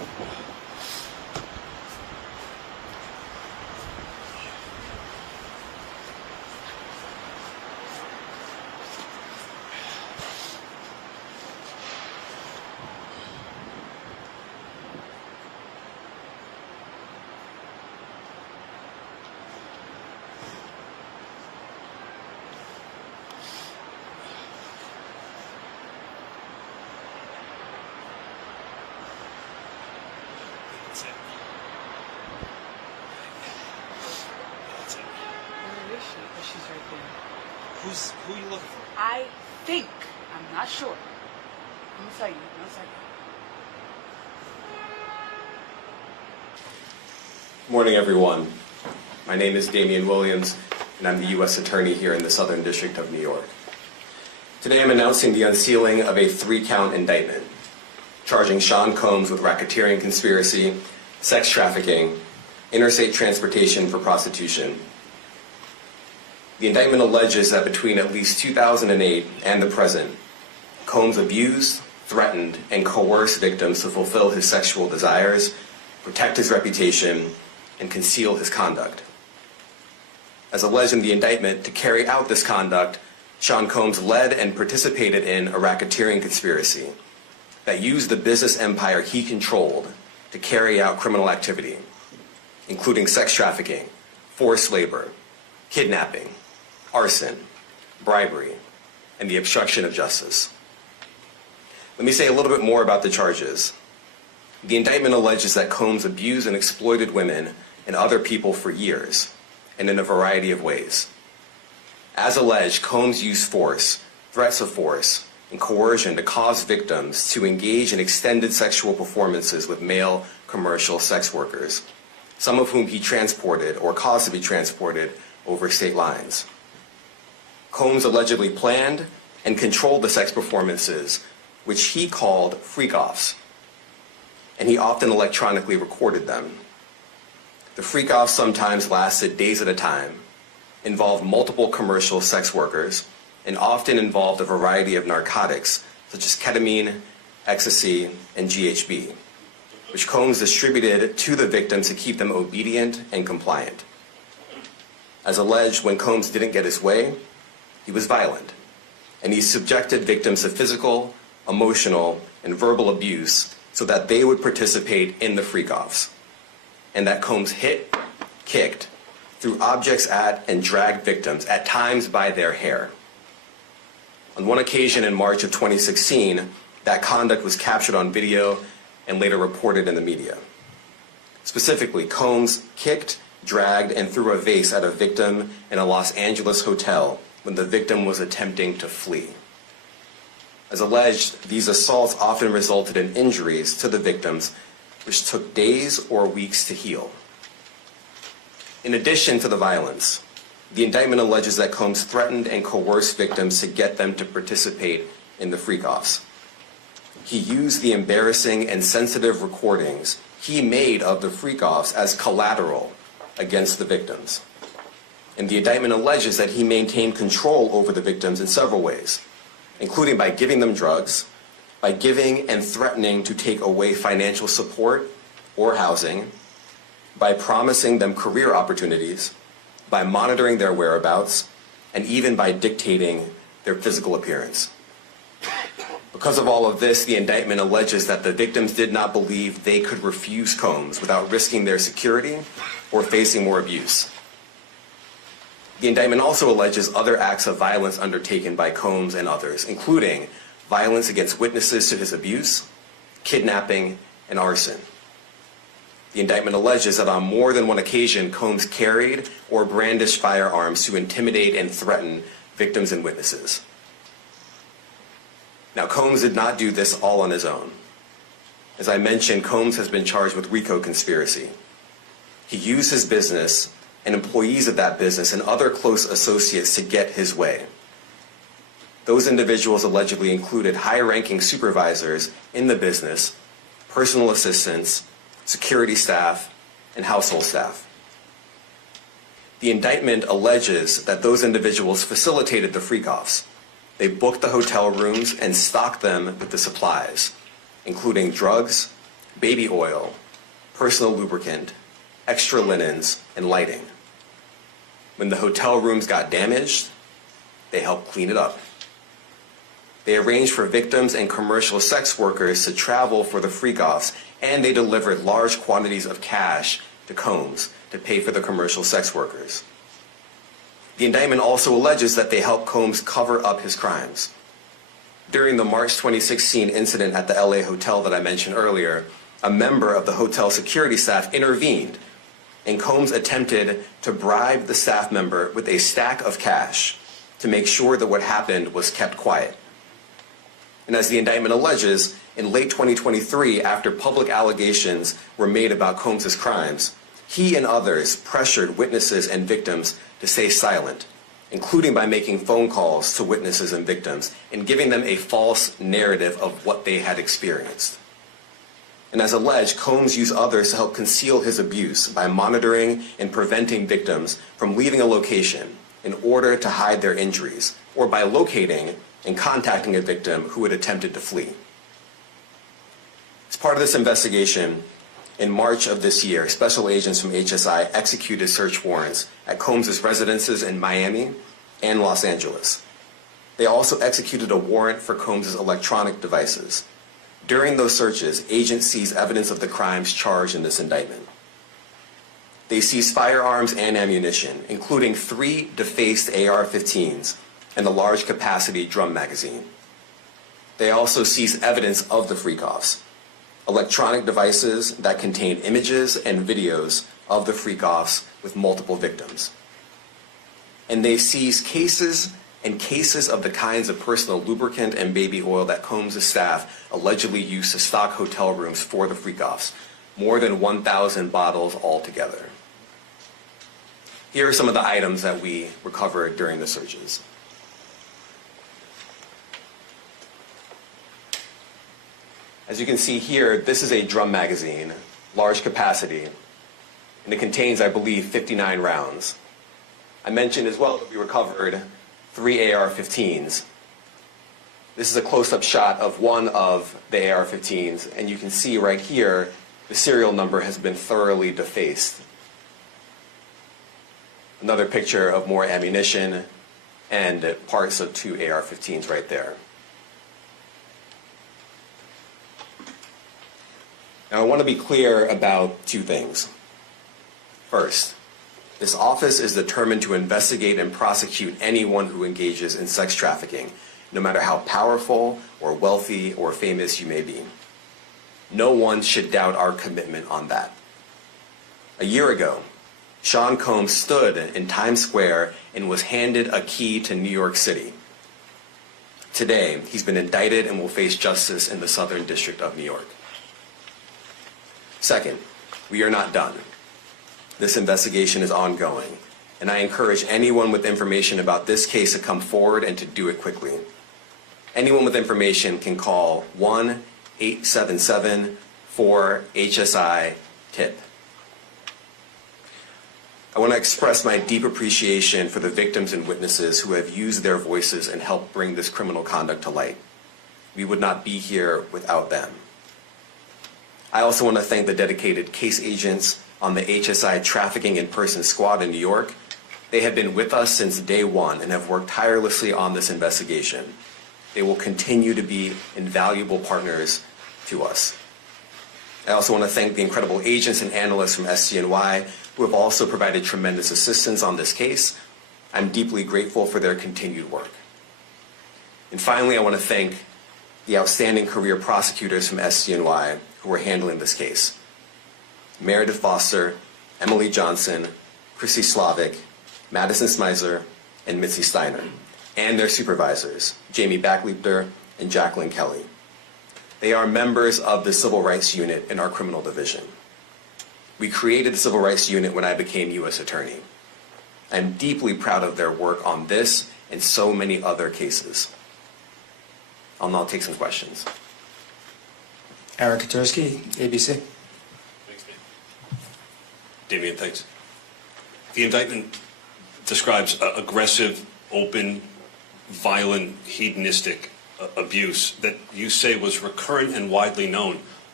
That's it. That's it. Where is she? Oh, she's right there. Who are you looking for? I think. I'm not sure. I'm gonna tell you. No second. Good morning, everyone. My name is Damian Williams, and I'm the U.S. Attorney here in the Southern District of New York. Today I'm announcing the unsealing of a 3-count indictment, charging Sean Combs with racketeering conspiracy, sex trafficking, interstate transportation for prostitution. The indictment alleges that between at least 2008 and the present, Combs abused, threatened, and coerced victims to fulfill his sexual desires, protect his reputation, and conceal his conduct. As alleged in the indictment, to carry out this conduct, Sean Combs led and participated in a racketeering conspiracy that used the business empire he controlled to carry out criminal activity, including sex trafficking, forced labor, kidnapping, arson, bribery, and the obstruction of justice. Let me say a little bit more about the charges. The indictment alleges that Combs abused and exploited women and other people for years, and in a variety of ways. As alleged, Combs used force, threats of force, and coercion to cause victims to engage in extended sexual performances with male commercial sex workers, some of whom he transported or caused to be transported over state lines. Combs allegedly planned and controlled the sex performances, which he called freak-offs, and he often electronically recorded them. The freak-offs sometimes lasted days at a time, involved multiple commercial sex workers, and often involved a variety of narcotics such as ketamine, ecstasy, and GHB, which Combs distributed to the victims to keep them obedient and compliant. As alleged, when Combs didn't get his way, he was violent, and he subjected victims to physical, emotional, and verbal abuse so that they would participate in the freak-offs, and that Combs hit, kicked, threw objects at, and dragged victims, at times by their hair. On one occasion in March of 2016, that conduct was captured on video and later reported in the media. Specifically, Combs kicked, dragged, and threw a vase at a victim in a Los Angeles hotel when the victim was attempting to flee. As alleged, these assaults often resulted in injuries to the victims, which took days or weeks to heal. In addition to the violence, the indictment alleges that Combs threatened and coerced victims to get them to participate in the freak-offs. He used the embarrassing and sensitive recordings he made of the freak-offs as collateral against the victims. And the indictment alleges that he maintained control over the victims in several ways, including by giving them drugs, by giving and threatening to take away financial support or housing, by promising them career opportunities, by monitoring their whereabouts, and even by dictating their physical appearance. Because of all of this, the indictment alleges that the victims did not believe they could refuse Combs without risking their security or facing more abuse. The indictment also alleges other acts of violence undertaken by Combs and others, including violence against witnesses to his abuse, kidnapping, and arson. The indictment alleges that on more than one occasion, Combs carried or brandished firearms to intimidate and threaten victims and witnesses. Now, Combs did not do this all on his own. As I mentioned, Combs has been charged with RICO conspiracy. He used his business and employees of that business and other close associates to get his way. Those individuals allegedly included high-ranking supervisors in the business, personal assistants, security staff, and household staff. The indictment alleges that those individuals facilitated the freak-offs. They booked the hotel rooms and stocked them with the supplies, including drugs, baby oil, personal lubricant, extra linens, and lighting. When the hotel rooms got damaged, they helped clean it up. They arranged for victims and commercial sex workers to travel for the freak-offs, and they delivered large quantities of cash to Combs to pay for the commercial sex workers. The indictment also alleges that they helped Combs cover up his crimes. During the March 2016 incident at the LA hotel that I mentioned earlier, a member of the hotel security staff intervened, and Combs attempted to bribe the staff member with a stack of cash to make sure that what happened was kept quiet. And as the indictment alleges, in late 2023, after public allegations were made about Combs' crimes, he and others pressured witnesses and victims to stay silent, including by making phone calls to witnesses and victims and giving them a false narrative of what they had experienced. And as alleged, Combs used others to help conceal his abuse by monitoring and preventing victims from leaving a location in order to hide their injuries, or by locating and contacting a victim who had attempted to flee. As part of this investigation, in March of this year, special agents from HSI executed search warrants at Combs' residences in Miami and Los Angeles. They also executed a warrant for Combs' electronic devices. During those searches, agents seized evidence of the crimes charged in this indictment. They seized firearms and ammunition, including 3 defaced AR-15s and a large capacity drum magazine. They also seized evidence of the freak-offs, electronic devices that contained images and videos of the freak-offs with multiple victims. And they seized cases and cases of the kinds of personal lubricant and baby oil that Combs' staff allegedly used to stock hotel rooms for the freak-offs, more than 1,000 bottles altogether. Here are some of the items that we recovered during the searches. As you can see here, this is a drum magazine, large capacity, and it contains, I believe, 59 rounds. I mentioned as well that we recovered 3 AR-15s. This is a close-up shot of one of the AR-15s, and you can see right here the serial number has been thoroughly defaced. Another picture of more ammunition and parts of 2 AR-15s right there. Now, I want to be clear about 2 things. First, this office is determined to investigate and prosecute anyone who engages in sex trafficking, no matter how powerful or wealthy or famous you may be. No one should doubt our commitment on that. A year ago, Sean Combs stood in Times Square and was handed a key to New York City. Today, he's been indicted and will face justice in the Southern District of New York. Second, we are not done. This investigation is ongoing, and I encourage anyone with information about this case to come forward and to do it quickly. Anyone with information can call 1-877-4-HSI-TIP. I want to express my deep appreciation for the victims and witnesses who have used their voices and helped bring this criminal conduct to light. We would not be here without them. I also want to thank the dedicated case agents on the HSI Trafficking in Person Squad in New York. They have been with us since day one and have worked tirelessly on this investigation. They will continue to be invaluable partners to us. I also want to thank the incredible agents and analysts from SCNY who have also provided tremendous assistance on this case. I'm deeply grateful for their continued work. And finally, I want to thank the outstanding career prosecutors from SCNY who are handling this case. Meredith Foster, Emily Johnson, Chrissy Slavic, Madison Smizer, and Mitzi Steiner, and their supervisors, Jamie Backleiter and Jacqueline Kelly. They are members of the Civil Rights Unit in our criminal division. We created the Civil Rights Unit when I became U.S. Attorney. I'm deeply proud of their work on this and so many other cases. I'll now take some questions. Eric Katursky, ABC. Thanks, Damian, thanks. The indictment describes aggressive, open, violent, hedonistic abuse that you say was recurrent and widely known.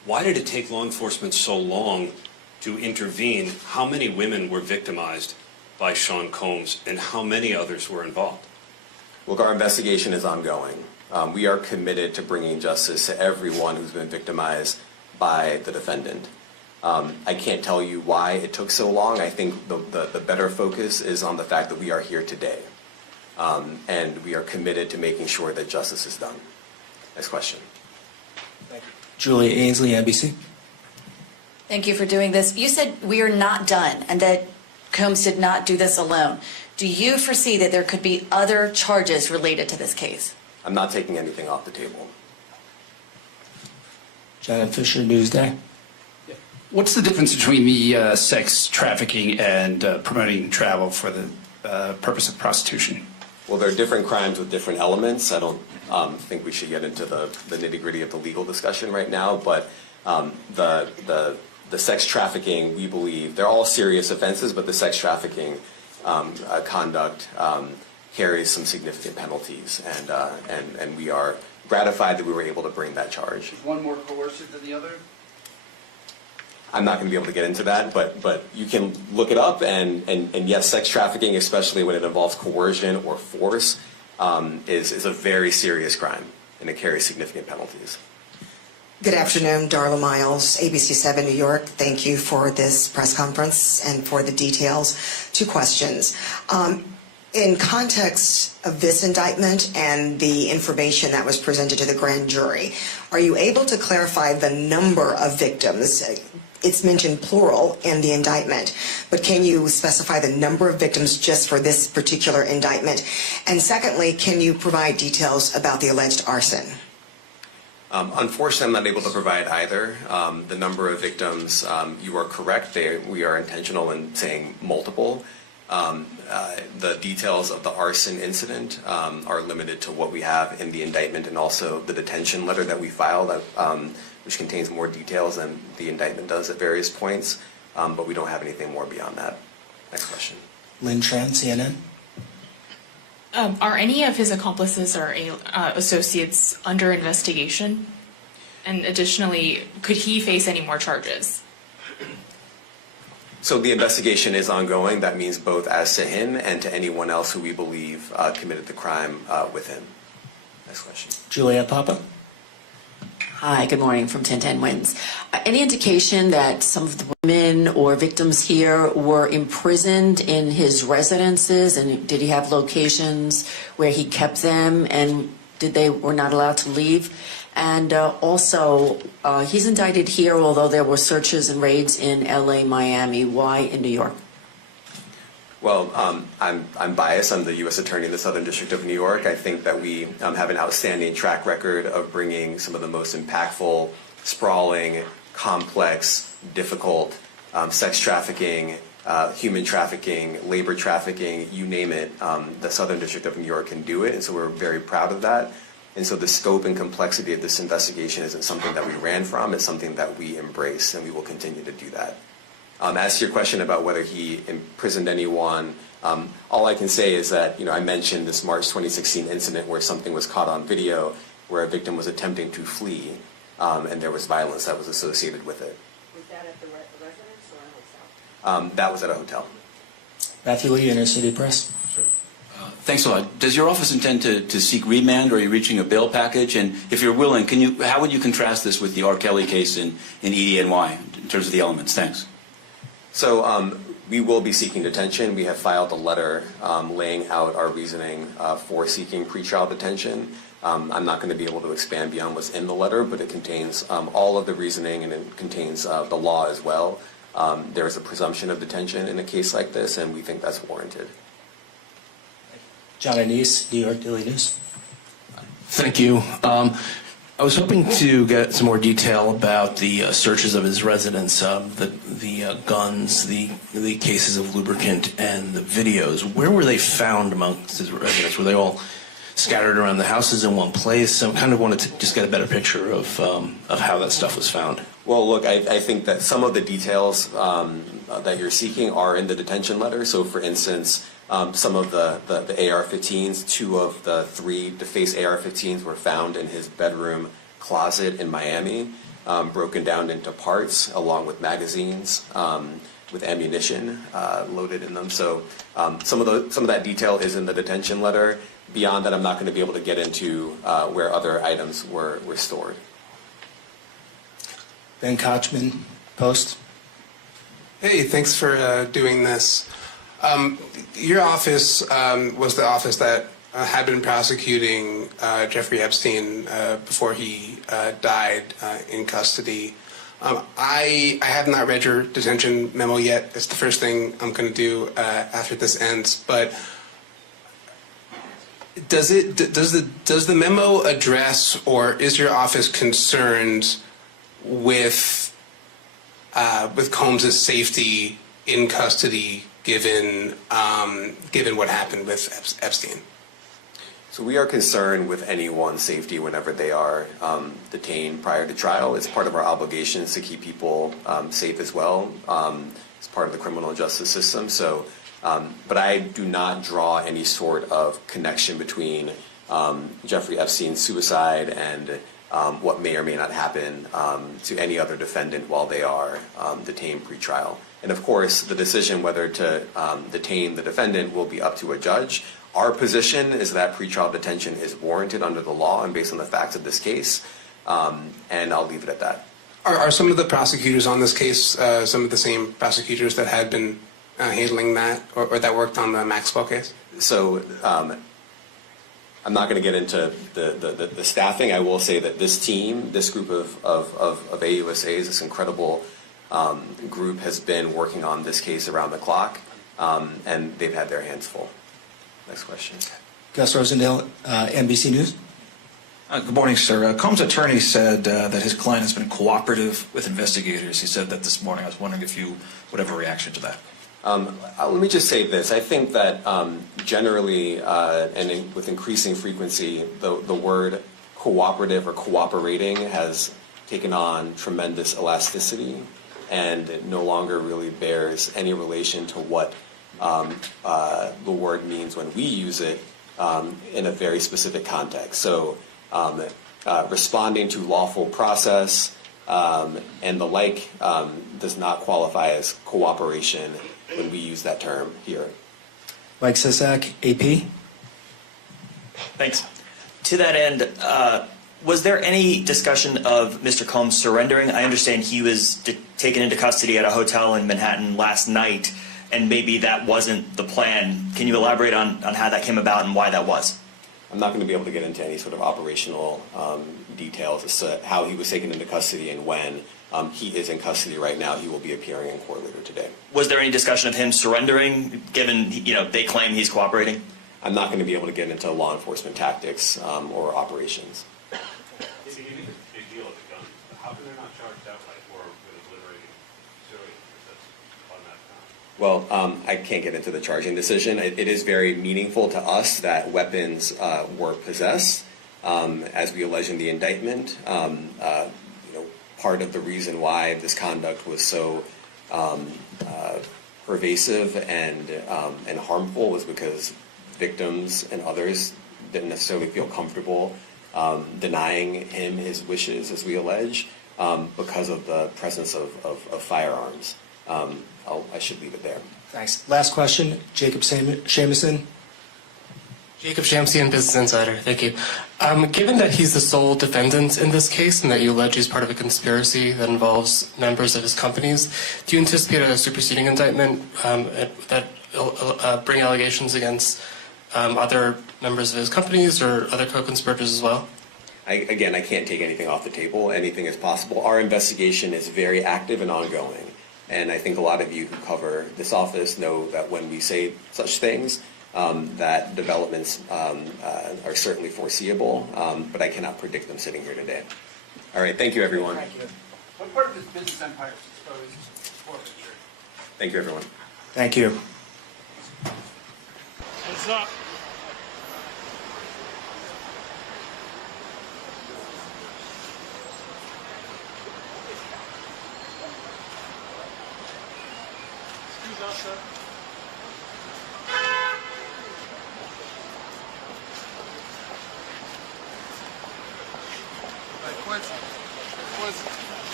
Why did it take law enforcement so long to intervene? How many women were victimized by Sean Combs, and how many others were involved? Look, our investigation is ongoing. We are committed to bringing justice to everyone who's been victimized by the defendant. I can't tell you why it took so long. I think the better focus is on the fact that we are here today. And we are committed to making sure that justice is done. Next question. Julia Ainsley, NBC. Thank you for doing this. You said we are not done and that Combs did not do this alone. Do you foresee that there could be other charges related to this case? I'm not taking anything off the table. Janet Fisher, Newsday. What's the difference between the sex trafficking and promoting travel for the purpose of prostitution? Well, there are different crimes with different elements. I don't think we should get into the nitty-gritty of the legal discussion right now, but the sex trafficking, we believe, they're all serious offenses, but the sex trafficking conduct carries some significant penalties, and we are gratified that we were able to bring that charge. Is one more coercive than the other? I'm not going to be able to get into that, but you can look it up, and yes, sex trafficking, especially when it involves coercion or force, is a very serious crime, and it carries significant penalties. Good afternoon, Darla Miles, ABC 7 New York. Thank you for this press conference and for the details. Two questions. In context of this indictment and the information that was presented to the grand jury, are you able to clarify the number of victims? It's mentioned plural in the indictment, but can you specify the number of victims just for this particular indictment? And secondly, can you provide details about the alleged arson? Unfortunately, I'm not able to provide either. The number of victims, you are correct. We are intentional in saying multiple. The details of the arson incident are limited to what we have in the indictment and also the detention letter that we filed, which contains more details than the indictment does at various points, but we don't have anything more beyond that. Next question. Lynn Tran, CNN. Are any of his accomplices or associates under investigation? And additionally, could he face any more charges? So the investigation is ongoing. That means both as to him and to anyone else who we believe committed the crime with him. Next question. Juliet Papa. Hi, good morning from 1010 Wins. Any indication that some of the women or victims here were imprisoned in his residences, and did he have locations where he kept them, and were not allowed to leave? And also, he's indicted here, although there were searches and raids in LA, Miami. Why in New York? Well, I'm biased. I'm the U.S. Attorney in the Southern District of New York. I think that we have an outstanding track record of bringing some of the most impactful, sprawling, complex, difficult sex trafficking, human trafficking, labor trafficking, you name it. The Southern District of New York can do it, and so we're very proud of that. And so the scope and complexity of this investigation isn't something that we ran from. It's something that we embrace, and we will continue to do that. As to your question about whether he imprisoned anyone, all I can say is that, I mentioned this March 2016 incident where something was caught on video where a victim was attempting to flee, and there was violence that was associated with it. Was that at the residence or a hotel? That was at a hotel. Matthew Lee, Inner City Press. Thanks a lot. Does your office intend to seek remand, or are you reaching a bail package? And if you're willing, how would you contrast this with the R. Kelly case in EDNY in terms of the elements? Thanks. So we will be seeking detention. We have filed a letter laying out our reasoning for seeking pretrial detention. I'm not going to be able to expand beyond what's in the letter, but it contains all of the reasoning, and it contains the law as well. There is a presumption of detention in a case like this, and we think that's warranted. John Anise, New York Daily News. Thank you. I was hoping to get some more detail about the searches of his residence, the guns, the cases of lubricant, and the videos. Where were they found amongst his residence? Were they all scattered around the houses in one place? I kind of wanted to just get a better picture of how that stuff was found. Well, look, I think that some of the details that you're seeking are in the detention letter. So, for instance, some of the AR-15s, 2 of the 3 DeFace AR-15s were found in his bedroom closet in Miami. broken down into parts along with magazines with ammunition loaded in them. So some of that detail is in the detention letter. Beyond that, I'm not going to be able to get into where other items were stored. Ben Kochman, Post. Hey, thanks for doing this. Your office was the office that had been prosecuting Jeffrey Epstein before he died in custody. I have not read your detention memo yet. It's the first thing I'm going to do after this ends. But does the memo address, or is your office concerned with Combs' safety in custody, given what happened with Epstein? So we are concerned with anyone's safety whenever they are detained prior to trial. It's part of our obligations to keep people safe as well. It's part of the criminal justice system. So, but I do not draw any sort of connection between Jeffrey Epstein's suicide and what may or may not happen to any other defendant while they are detained pre-trial. And of course, the decision whether to detain the defendant will be up to a judge. Our position is that pretrial detention is warranted under the law and based on the facts of this case, and I'll leave it at that. Are some of the prosecutors on this case some of the same prosecutors that had been handling that, or that worked on the Maxwell case? So I'm not going to get into the staffing. I will say that this team, this group of AUSAs, this incredible group has been working on this case around the clock, and they've had their hands full. Next question. Gus Rosendale, NBC News. Good morning, sir. Combs' attorney said that his client has been cooperative with investigators. He said that this morning. I was wondering if you would have a reaction to that. Let me just say this. I think that generally and with increasing frequency, the word cooperative or cooperating has taken on tremendous elasticity, and it no longer really bears any relation to what the word means when we use it in a very specific context. So responding to lawful process and the like does not qualify as cooperation when we use that term here. Mike Sisak, AP. Thanks. To that end, was there any discussion of Mr. Combs surrendering? I understand he was taken into custody at a hotel in Manhattan last night, and maybe that wasn't the plan. Can you elaborate on how that came about and why that was? I'm not going to be able to get into any sort of operational details as to how he was taken into custody and when. He is in custody right now. He will be appearing in court later today. Was there any discussion of him surrendering, given they claim he's cooperating? I'm not going to be able to get into law enforcement tactics or operations. Well, I can't get into the charging decision. It is very meaningful to us that weapons were possessed, as we allege in the indictment. Part of the reason why this conduct was so pervasive and harmful was because victims and others didn't necessarily feel comfortable denying him his wishes, as we allege, because of the presence of firearms. I should leave it there. Thanks. Last question, Jacob Shamison. Jacob Shamsian, Business Insider. Thank you. Given that he's the sole defendant in this case and that you allege he's part of a conspiracy that involves members of his companies, do you anticipate a superseding indictment that bring allegations against other members of his companies or other co-conspirators as well? Again, I can't take anything off the table. Anything is possible. Our investigation is very active and ongoing. And I think a lot of you who cover this office know that when we say such things, that developments are certainly foreseeable, but I cannot predict them sitting here today. All right, thank you, everyone. Thank you. What part of this business empire is exposed forfeiture? Thank you, everyone. Thank you. What's up? Excuse us, sir. Hey, Quincy. Quincy.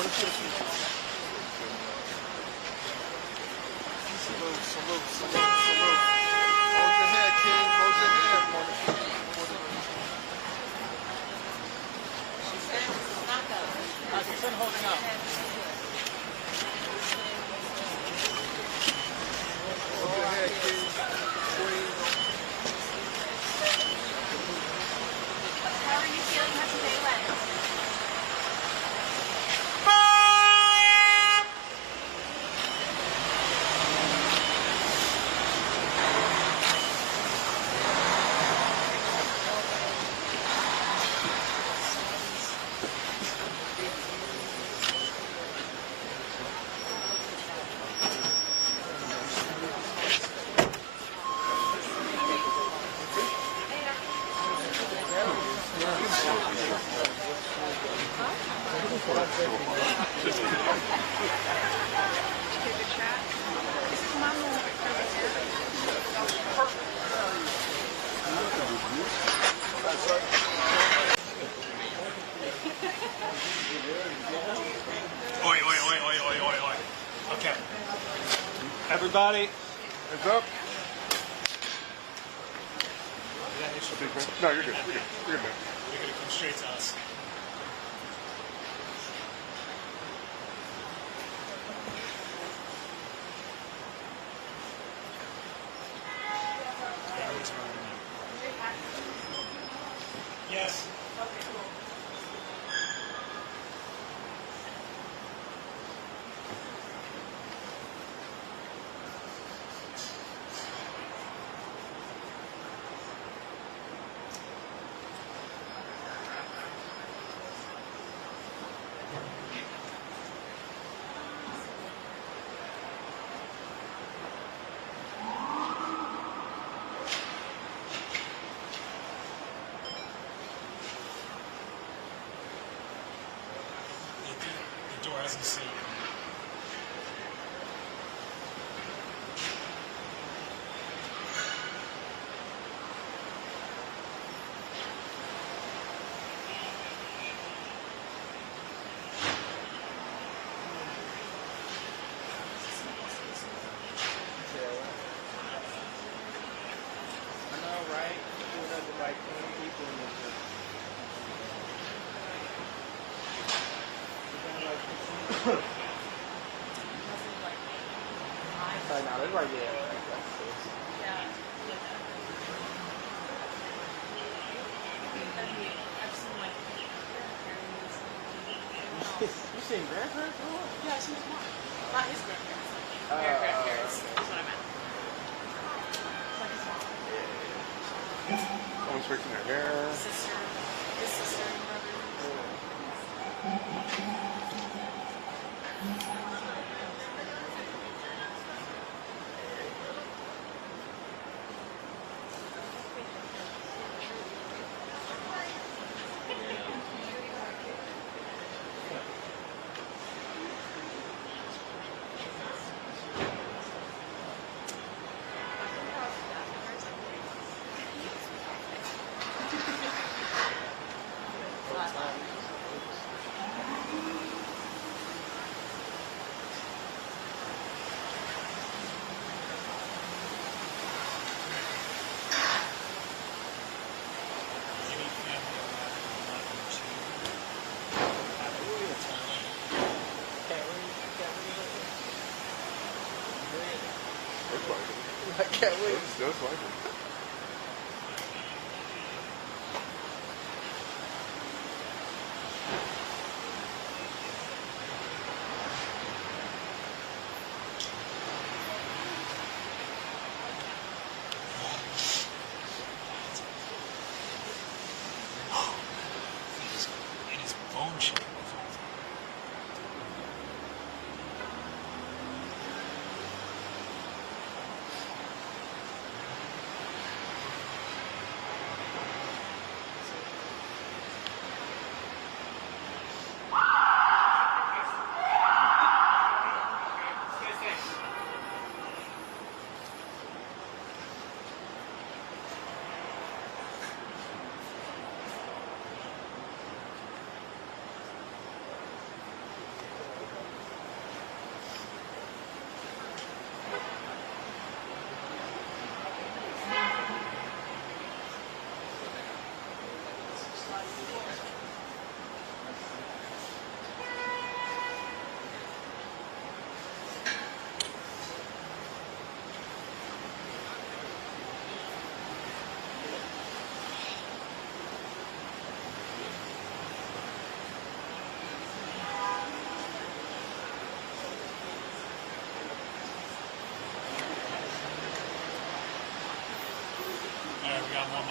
Salute, salute, salute, salute. Hold your head, King. Hold your head, motherfucker. Holding up. Hold your head, King. Queen. How are you feeling? How's your day went? Oi, oi, oi, oi, oi, oi, oi. Okay. Everybody. Heads up. No, you're good. You're good. You're good, man. You're going to come straight to us. Yes. The door hasn't seen. I know, right? Doing up to like 20 people in this room. Sorry, now there's like, You seen grandparents? Yeah, she was mom. Not his grandparents. Their grandparents. That's what I meant. Someone's fixing their hair. Sister, his sister and brother. I can't wait. That's like it. It is bone chilling.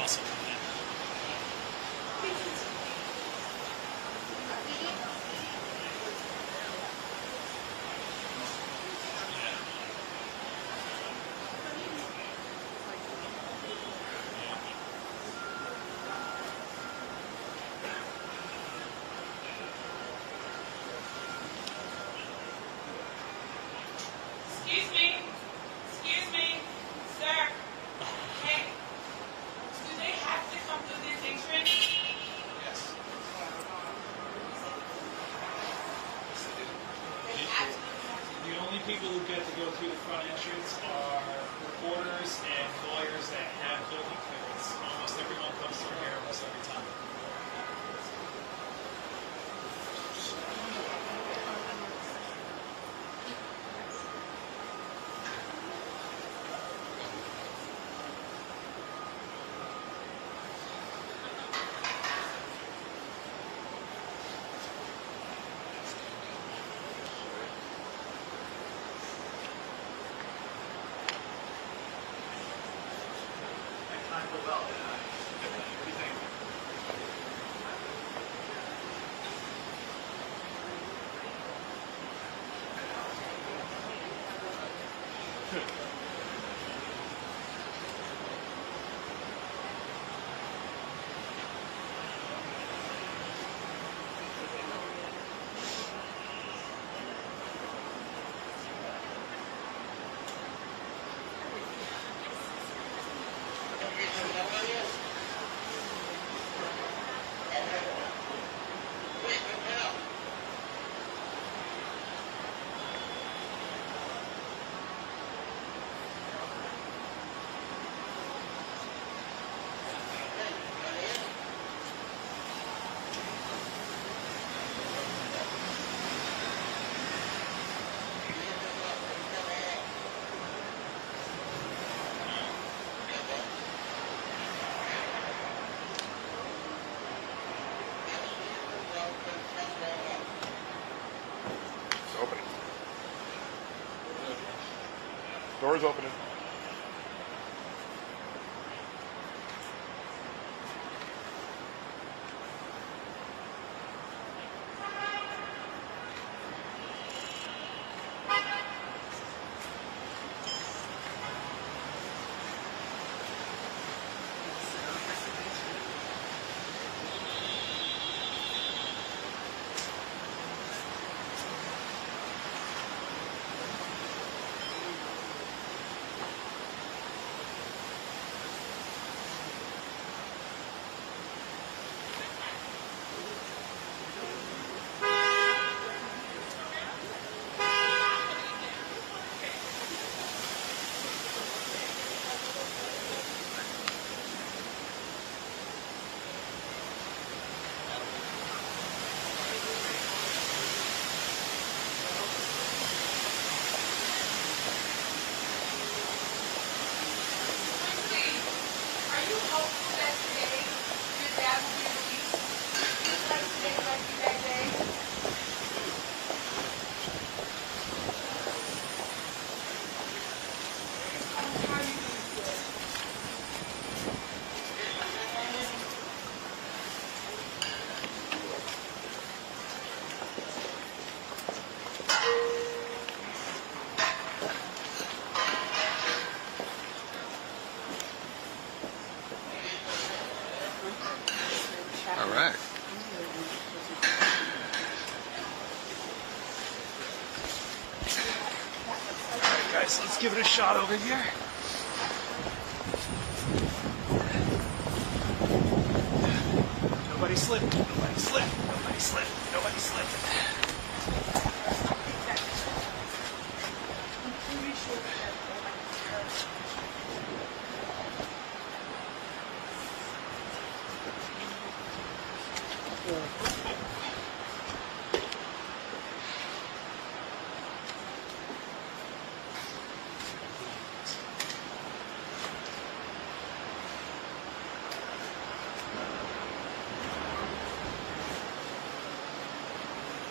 also come in. Excuse me, sir. Hey, do they have to come through this entrance? Yes. The only people who get to go through the front entrance are reporters and lawyers that have building clearance. Almost everyone comes through here almost every time. Door's opening. Are you hopeful that today your dad will be released? Just like today might be that day? How are you doing today? All right. Guys, let's give it a shot over here. Nobody slip. Nobody slip. Nobody slip. Nobody slip.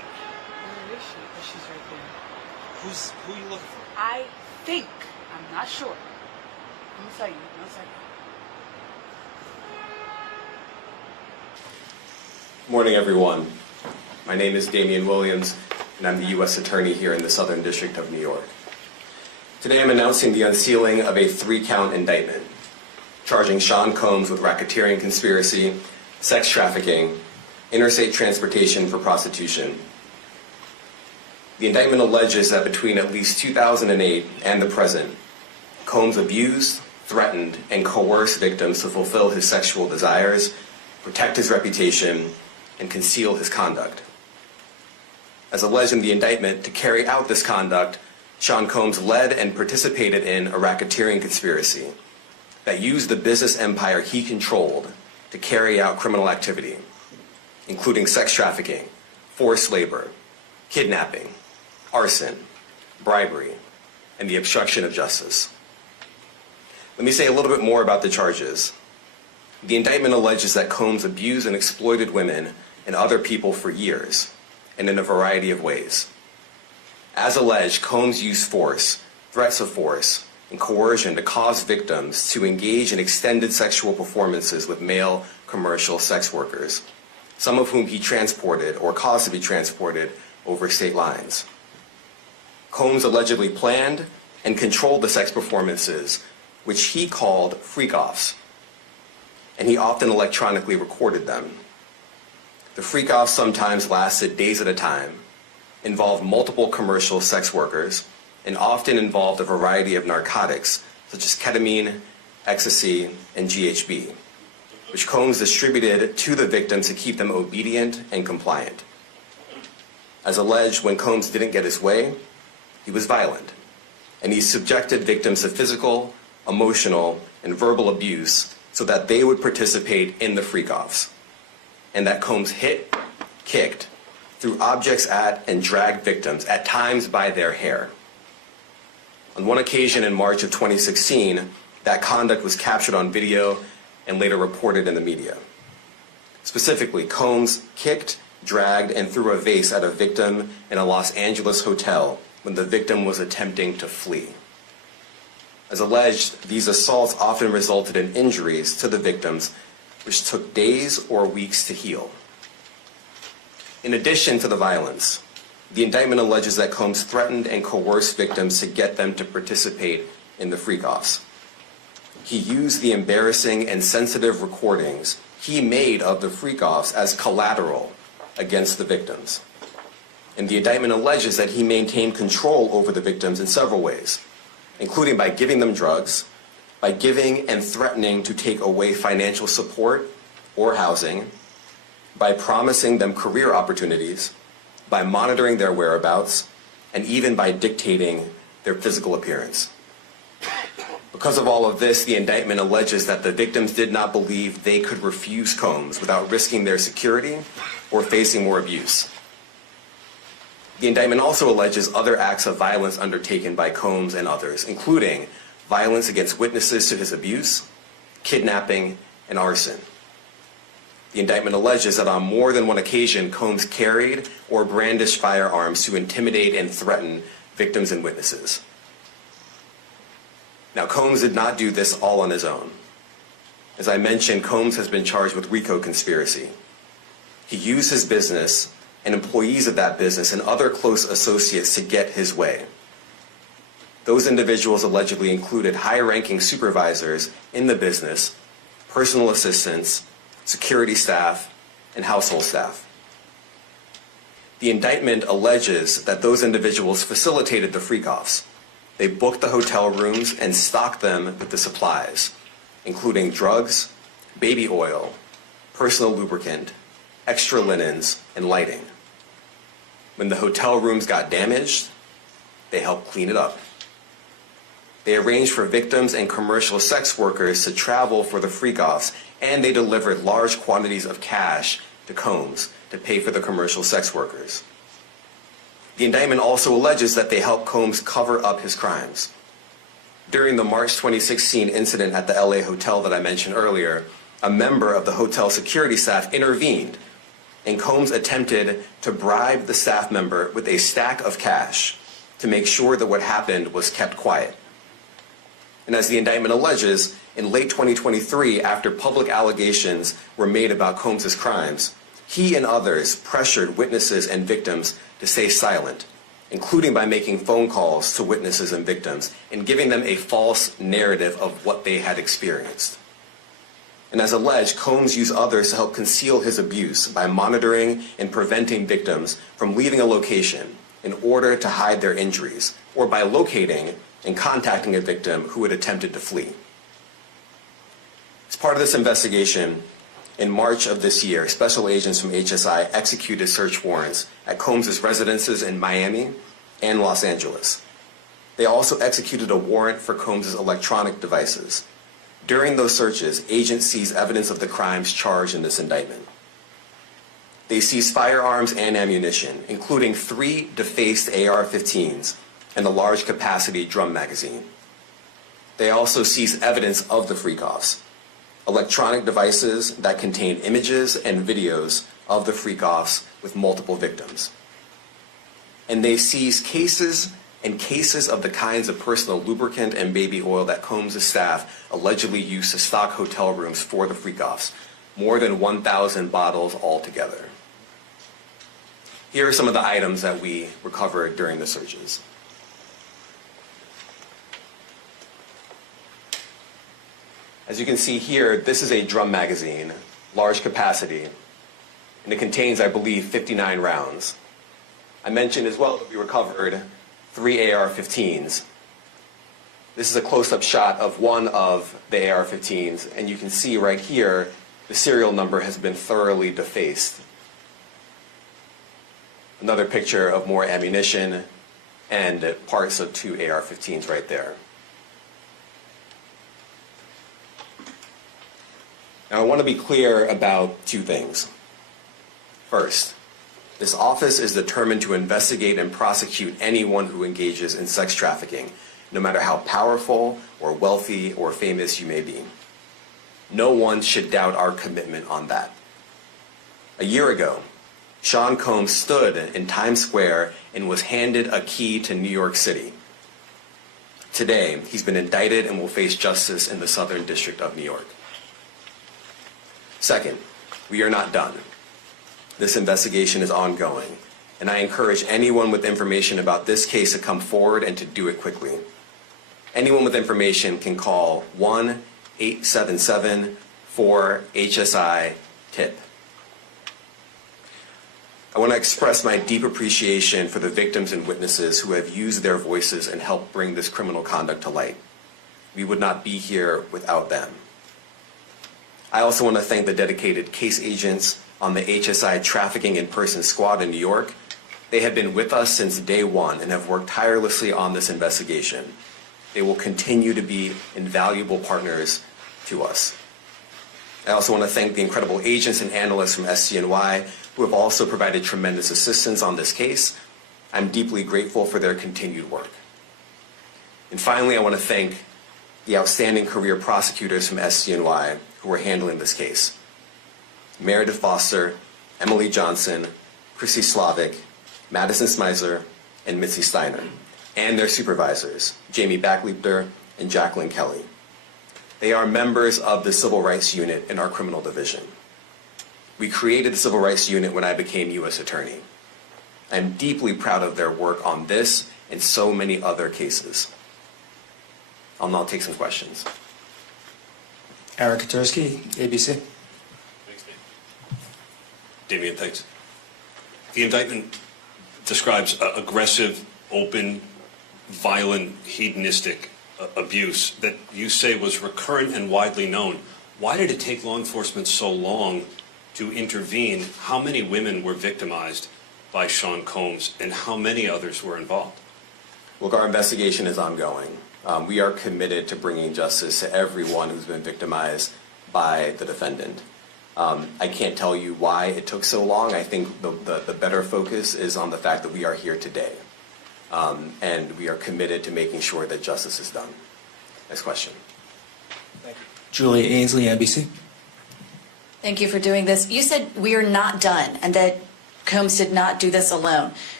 Who are you looking for? I think, I'm not sure. I'm gonna tell you, one second. Morning, everyone. My name is Damian Williams, and I'm the U.S. Attorney here in the Southern District of New York. Today I'm announcing the unsealing of a 3-count indictment, charging Sean Combs with racketeering conspiracy, sex trafficking, interstate transportation for prostitution. The indictment alleges that between at least 2008 and the present, Combs abused, threatened, and coerced victims to fulfill his sexual desires, protect his reputation, and conceal his conduct. As alleged in the indictment, to carry out this conduct, Sean Combs led and participated in a racketeering conspiracy that used the business empire he controlled to carry out criminal activity, including sex trafficking, forced labor, kidnapping, arson, bribery, and the obstruction of justice. Let me say a little bit more about the charges. The indictment alleges that Combs abused and exploited women and other people for years, and in a variety of ways. As alleged, Combs used force, threats of force, and coercion to cause victims to engage in extended sexual performances with male commercial sex workers, some of whom he transported or caused to be transported over state lines. Combs allegedly planned and controlled the sex performances, which he called freak-offs, and he often electronically recorded them. The freak-offs sometimes lasted days at a time, involved multiple commercial sex workers, and often involved a variety of narcotics, such as ketamine, ecstasy, and GHB, which Combs distributed to the victims to keep them obedient and compliant. As alleged, when Combs didn't get his way, he was violent, and he subjected victims to physical, emotional, and verbal abuse so that they would participate in the freak-offs, and that Combs hit, kicked, threw objects at, and dragged victims, at times by their hair. On one occasion in March of 2016, that conduct was captured on video and later reported in the media. Specifically, Combs kicked, dragged, and threw a vase at a victim in a Los Angeles hotel when the victim was attempting to flee. As alleged, these assaults often resulted in injuries to the victims, which took days or weeks to heal. In addition to the violence, the indictment alleges that Combs threatened and coerced victims to get them to participate in the freak-offs. He used the embarrassing and sensitive recordings he made of the freak-offs as collateral against the victims. And the indictment alleges that he maintained control over the victims in several ways, including by giving them drugs, by giving and threatening to take away financial support or housing, by promising them career opportunities, by monitoring their whereabouts, and even by dictating their physical appearance. Because of all of this, the indictment alleges that the victims did not believe they could refuse Combs without risking their security or facing more abuse. The indictment also alleges other acts of violence undertaken by Combs and others, including violence against witnesses to his abuse, kidnapping, and arson. The indictment alleges that on more than one occasion, Combs carried or brandished firearms to intimidate and threaten victims and witnesses. Now, Combs did not do this all on his own. As I mentioned, Combs has been charged with RICO conspiracy. He used his business and employees of that business and other close associates to get his way. Those individuals allegedly included high-ranking supervisors in the business, personal assistants, security staff, and household staff. The indictment alleges that those individuals facilitated the freak-offs. They booked the hotel rooms and stocked them with the supplies, including drugs, baby oil, personal lubricant, extra linens, and lighting. When the hotel rooms got damaged, they helped clean it up. They arranged for victims and commercial sex workers to travel for the freak-offs, and they delivered large quantities of cash to Combs to pay for the commercial sex workers. The indictment also alleges that they helped Combs cover up his crimes. During the March 2016 incident at the LA hotel that I mentioned earlier, a member of the hotel security staff intervened, and Combs attempted to bribe the staff member with a stack of cash to make sure that what happened was kept quiet. And as the indictment alleges, in late 2023, after public allegations were made about Combs' crimes, he and others pressured witnesses and victims to stay silent, including by making phone calls to witnesses and victims and giving them a false narrative of what they had experienced. And as alleged, Combs used others to help conceal his abuse by monitoring and preventing victims from leaving a location in order to hide their injuries, or by locating and contacting a victim who had attempted to flee. As part of this investigation, in March of this year, special agents from HSI executed search warrants at Combs' residences in Miami and Los Angeles. They also executed a warrant for Combs' electronic devices. During those searches, agents seized evidence of the crimes charged in this indictment. They seized firearms and ammunition, including 3 defaced AR-15s and a large capacity drum magazine. They also seized evidence of the freak-offs, electronic devices that contain images and videos of the freak-offs with multiple victims. And they seized cases and cases of the kinds of personal lubricant and baby oil that Combs' staff allegedly used to stock hotel rooms for the freak-offs, more than 1,000 bottles altogether. Here are some of the items that we recovered during the searches. As you can see here, this is a drum magazine, large capacity, and it contains, I believe, 59 rounds. I mentioned as well that we recovered 3 AR-15s. This is a close-up shot of one of the AR-15s, and you can see right here, the serial number has been thoroughly defaced. Another picture of more ammunition and parts of 2 AR-15s right there. Now, I want to be clear about 2 things. First, this office is determined to investigate and prosecute anyone who engages in sex trafficking, no matter how powerful or wealthy or famous you may be. No one should doubt our commitment on that. A year ago, Sean Combs stood in Times Square and was handed a key to New York City. Today, he's been indicted and will face justice in the Southern District of New York. Second, we are not done. This investigation is ongoing, and I encourage anyone with information about this case to come forward and to do it quickly. Anyone with information can call 1-877-4HSI-TIP. I want to express my deep appreciation for the victims and witnesses who have used their voices and helped bring this criminal conduct to light. We would not be here without them. I also want to thank the dedicated case agents on the HSI Trafficking in Person Squad in New York. They have been with us since day one and have worked tirelessly on this investigation. They will continue to be invaluable partners to us. I also want to thank the incredible agents and analysts from SCNY who have also provided tremendous assistance on this case. I'm deeply grateful for their continued work. And finally, I want to thank the outstanding career prosecutors from SCNY who are handling this case. Meredith Foster, Emily Johnson, Chrissy Slavic, Madison Smizer, and Mitzi Steiner, and their supervisors, Jamie Backleiter and Jacqueline Kelly. They are members of the Civil Rights Unit in our criminal division. We created the Civil Rights Unit when I became U.S. Attorney. I'm deeply proud of their work on this and so many other cases. I'll now take some questions. Eric Katursky, ABC. Thanks, Damian, thanks. The indictment describes aggressive, open, violent, hedonistic abuse that you say was recurrent and widely known. Why did it take law enforcement so long to intervene? How many women were victimized by Sean Combs, and how many others were involved? Look, our investigation is ongoing. We are committed to bringing justice to everyone who's been victimized by the defendant. I can't tell you why it took so long. I think the better focus is on the fact that we are here today. And we are committed to making sure that justice is done. Next question. Thank you. Julia Ainsley, NBC. Thank you for doing this. You said we are not done and that Combs did not do this alone.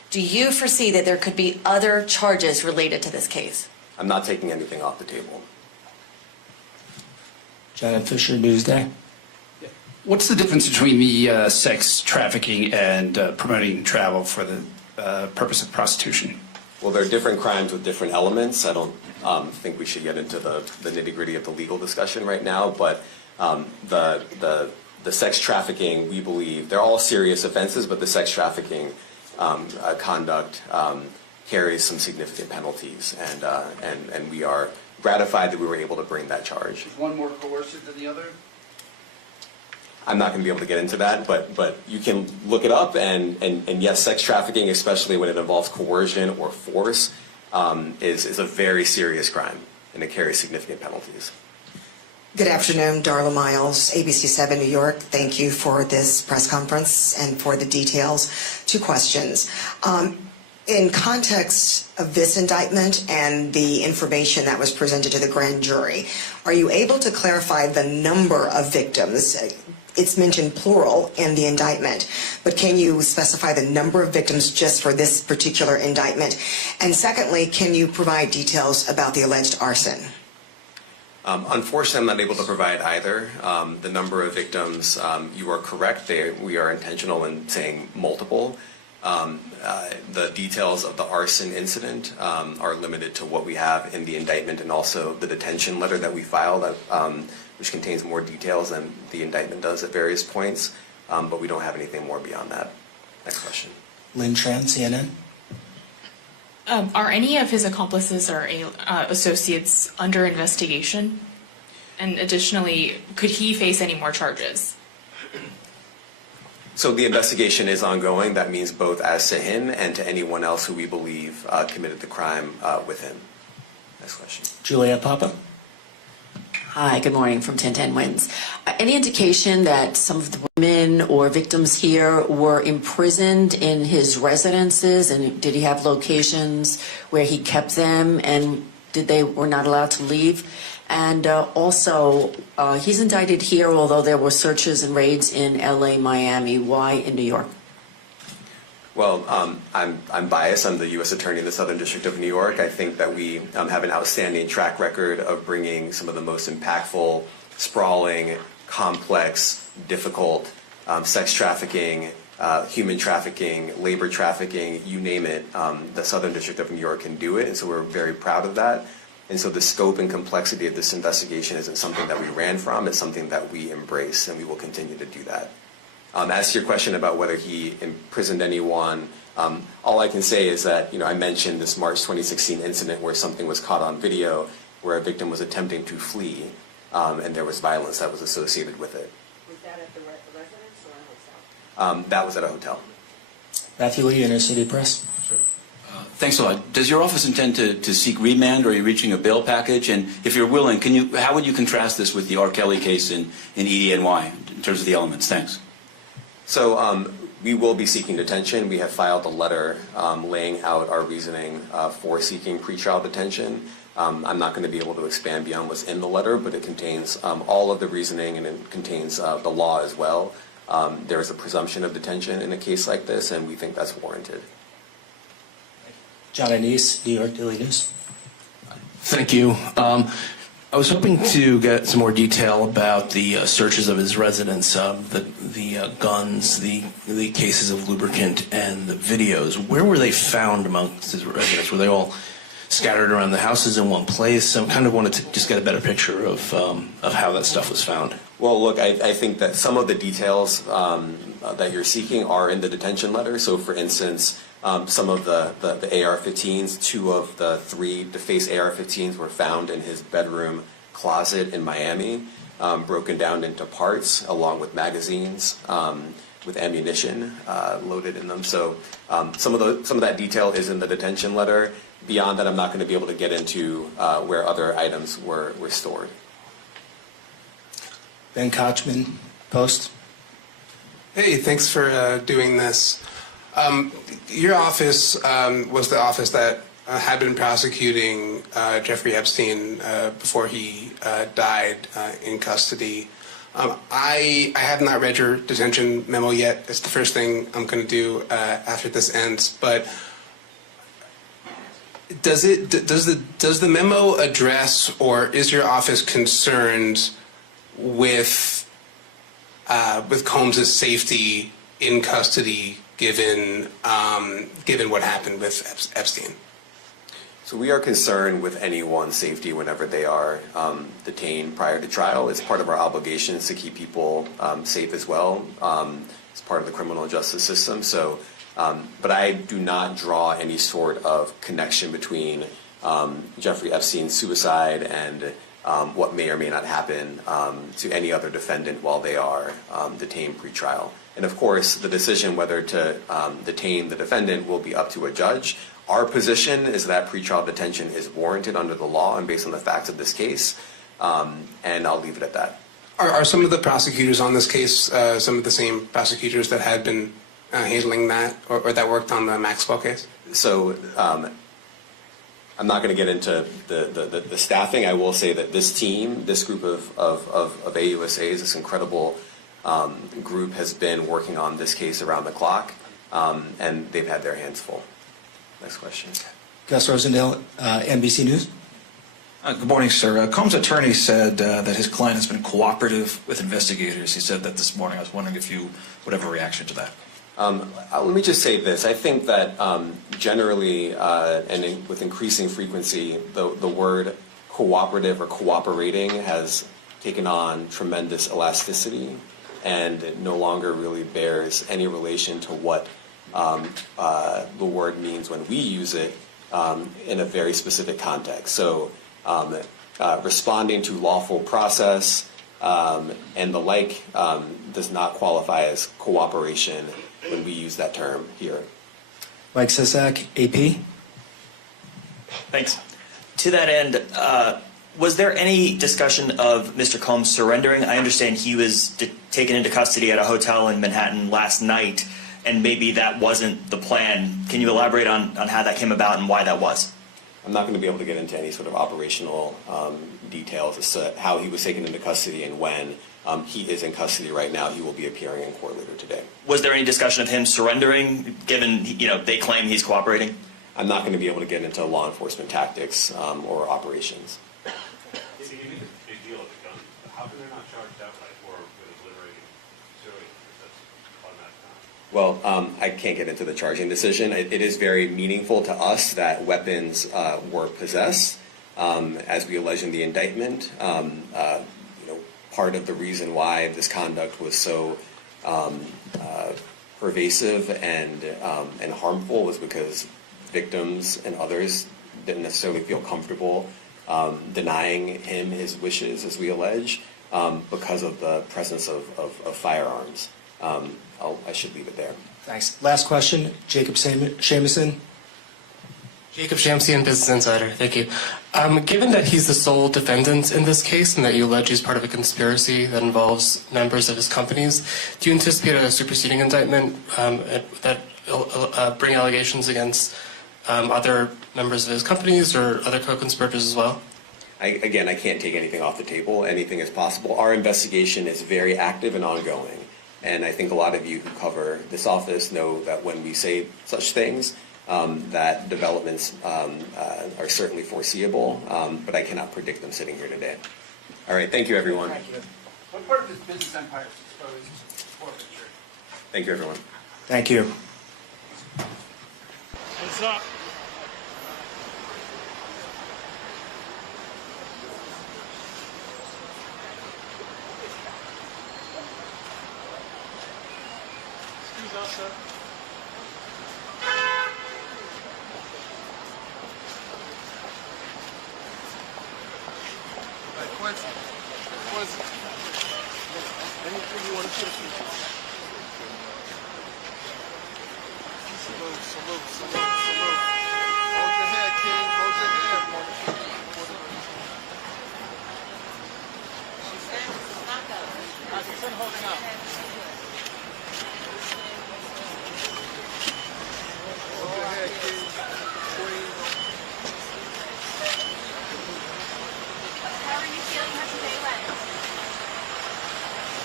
Do you foresee that there could be other charges related to this case? I'm not taking anything off the table. Janet Fisher, Newsday. What's the difference between the sex trafficking and promoting travel for the purpose of prostitution? Well, there are different crimes with different elements. I don't think we should get into the nitty-gritty of the legal discussion right now, but the sex trafficking, we believe, they're all serious offenses, but the sex trafficking conduct carries some significant penalties, and we are gratified that we were able to bring that charge. Is one more coercive than the other? I'm not going to be able to get into that, but you can look it up, and yes, sex trafficking, especially when it involves coercion or force, is a very serious crime, and it carries significant penalties. Good afternoon, Darla Miles, ABC 7 New York. Thank you for this press conference and for the details. Two questions. In context of this indictment and the information that was presented to the grand jury, are you able to clarify the number of victims? It's mentioned plural in the indictment, but can you specify the number of victims just for this particular indictment? And secondly, can you provide details about the alleged arson? Unfortunately, I'm not able to provide either. The number of victims, you are correct. We are intentional in saying multiple. The details of the arson incident are limited to what we have in the indictment and also the detention letter that we filed, which contains more details than the indictment does at various points, but we don't have anything more beyond that. Next question. Lynn Tran, CNN. Are any of his accomplices or associates under investigation? And additionally, could he face any more charges? So the investigation is ongoing. That means both as to him and to anyone else who we believe committed the crime with him. Next question. Julia Papa. Hi, good morning from 1010 Wins. Any indication that some of the women or victims here were imprisoned in his residences, and did he have locations where he kept them, and were not allowed to leave? And also, he's indicted here, although there were searches and raids in LA, Miami. Why in New York? Well, I'm biased. I'm the U.S. Attorney in the Southern District of New York. I think that we have an outstanding track record of bringing some of the most impactful, sprawling, complex, difficult sex trafficking, human trafficking, labor trafficking, you name it. The Southern District of New York can do it, and so we're very proud of that. And so the scope and complexity of this investigation isn't something that we ran from. It's something that we embrace, and we will continue to do that. As to your question about whether he imprisoned anyone, all I can say is that, I mentioned this March 2016 incident where something was caught on video where a victim was attempting to flee, and there was violence that was associated with it. Was that at the residence or a hotel? That was at a hotel. Matthew Lee, Inner City Press. Thanks a lot. Does your office intend to seek remand, or are you reaching a bail package? And if you're willing, how would you contrast this with the R. Kelly case in EDNY in terms of the elements? Thanks. So we will be seeking detention. We have filed a letter laying out our reasoning for seeking pretrial detention. I'm not going to be able to expand beyond what's in the letter, but it contains all of the reasoning, and it contains the law as well. There is a presumption of detention in a case like this, and we think that's warranted. John Anise, New York Daily News. Thank you. I was hoping to get some more detail about the searches of his residence, the guns, the cases of lubricant, and the videos. Where were they found amongst his residence? Were they all scattered around the houses in one place? I kind of wanted to just get a better picture of how that stuff was found. Well, look, I think that some of the details that you're seeking are in the detention letter. So, for instance, some of the AR-15s, 2 of the 3 defaced AR-15s were found in his bedroom closet in Miami, broken down into parts along with magazines with ammunition loaded in them. So some of that detail is in the detention letter. Beyond that, I'm not going to be able to get into where other items were stored. Ben Kochman, Post. Hey, thanks for doing this. Your office was the office that had been prosecuting Jeffrey Epstein before he died in custody. I have not read your detention memo yet. It's the first thing I'm going to do after this ends. But does the memo address, or is your office concerned with Combs' safety in custody, given what happened with Epstein? So we are concerned with anyone's safety whenever they are detained prior to trial. It's part of our obligations to keep people safe as well. It's part of the criminal justice system. So, but I do not draw any sort of connection between Jeffrey Epstein's suicide and what may or may not happen to any other defendant while they are detained pre-trial. And of course, the decision whether to detain the defendant will be up to a judge. Our position is that pretrial detention is warranted under the law and based on the facts of this case, and I'll leave it at that. Are some of the prosecutors on this case some of the same prosecutors that had been handling that, or that worked on the Maxwell case? So I'm not going to get into the staffing. I will say that this team, this group of AUSAs, this incredible group has been working on this case around the clock, and they've had their hands full. Next question. Gus Rosendale, NBC News. Good morning, sir. Combs' attorney said that his client has been cooperative with investigators. He said that this morning. I was wondering if you would have a reaction to that. Let me just say this. I think that generally and with increasing frequency, the word cooperative or cooperating has taken on tremendous elasticity and it no longer really bears any relation to what the word means when we use it in a very specific context. So responding to lawful process and the like does not qualify as cooperation when we use that term here. Mike Sisak, AP. Thanks. To that end, was there any discussion of Mr. Combs surrendering? I understand he was taken into custody at a hotel in Manhattan last night, and maybe that wasn't the plan. Can you elaborate on how that came about and why that was? I'm not going to be able to get into any sort of operational details as to how he was taken into custody and when. He is in custody right now. He will be appearing in court later today. Was there any discussion of him surrendering, given they claim he's cooperating? I'm not going to be able to get into law enforcement tactics or operations. It's a big deal with the gun. How come they're not charged outright or with liberating civilians? That's automatic. Well, I can't get into the charging decision. It is very meaningful to us that weapons were possessed, as we allege in the indictment. Part of the reason why this conduct was so pervasive and harmful was because victims and others didn't necessarily feel comfortable denying him his wishes, as we allege, because of the presence of firearms. I should leave it there. Thanks. Last question, Jacob Shamison. Jacob Shamsian, Business Insider. Thank you. Given that he's the sole defendant in this case and that you allege he's part of a conspiracy that involves members of his companies, do you anticipate a superseding indictment that bring allegations against other members of his companies or other co-conspirators as well? I can't take anything off the table. Anything is possible. Our investigation is very active and ongoing. And I think a lot of you who cover this office know that when we say such things, that developments are certainly foreseeable, but I cannot predict them sitting here today. All right, thank you, everyone. Thank you. What part of his business empire is exposed to forfeiture? Thank you, everyone. Thank you. What's up? Excuse us, sir. Quincy. Anything you want to say? Salute. Hold your head, King. Hold your head, motherfucker. She's in holding up. Hold your head, King. Queen. How are you feeling? How's your day went?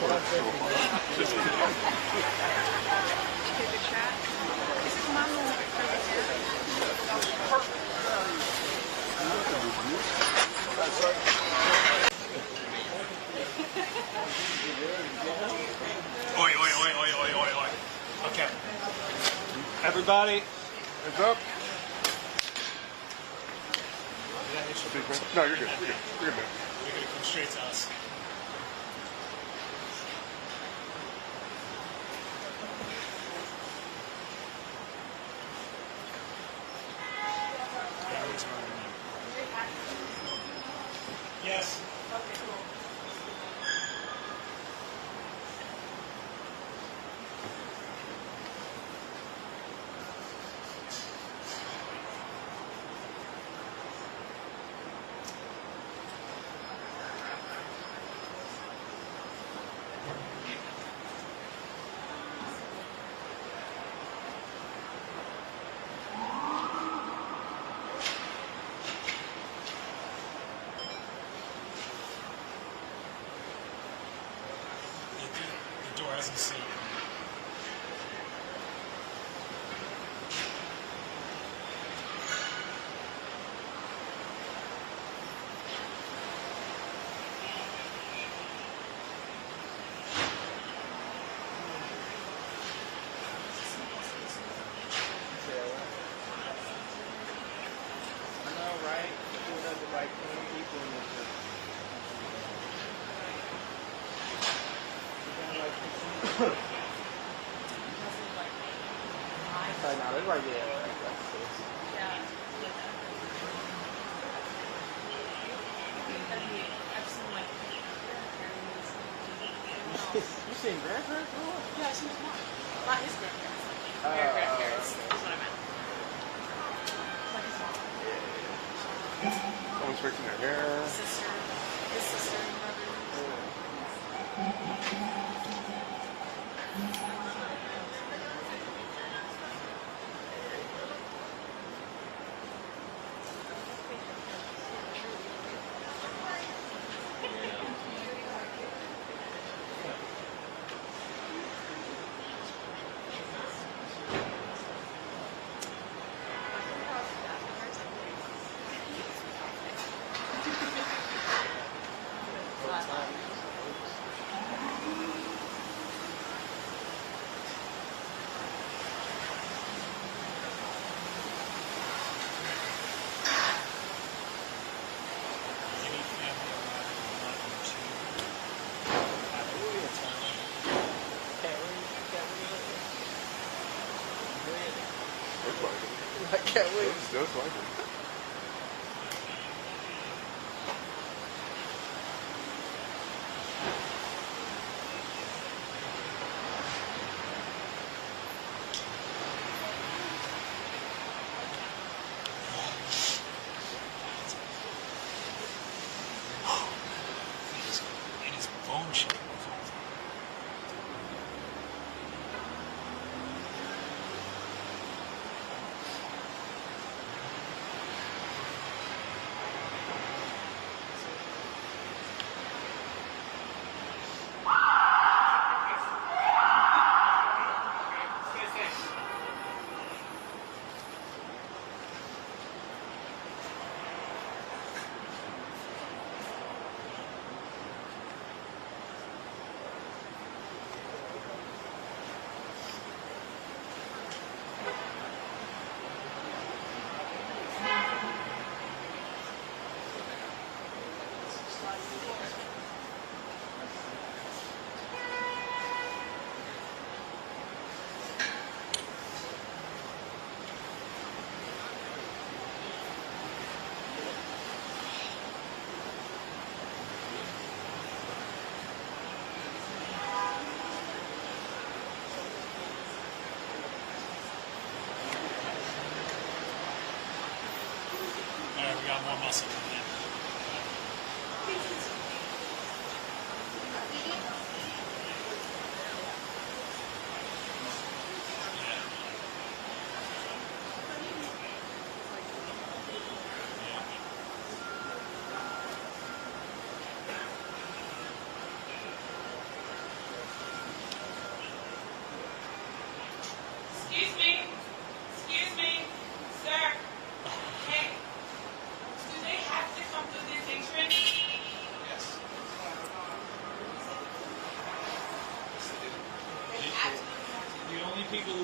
Oi, oi, oi, oi, oi, oi, oi. Okay. Everybody. Hands up. Did I hit you? Big man. No, you're good. You're good. You're good, man. You're going to come straight to us. Yes. Okay, cool. The door hasn't seen it. I know, right? Doing up to like 20 people in this room. Right now, they're right there. You seen grandparents? Yeah, I seen his mom. Not his grandparents. Like their grandparents is what I meant. Like his mom. Someone's fixing their hair. Sister. His sister and brother. I can't wait. That's like it. And his bone shaking. All right, we got more muscle coming in.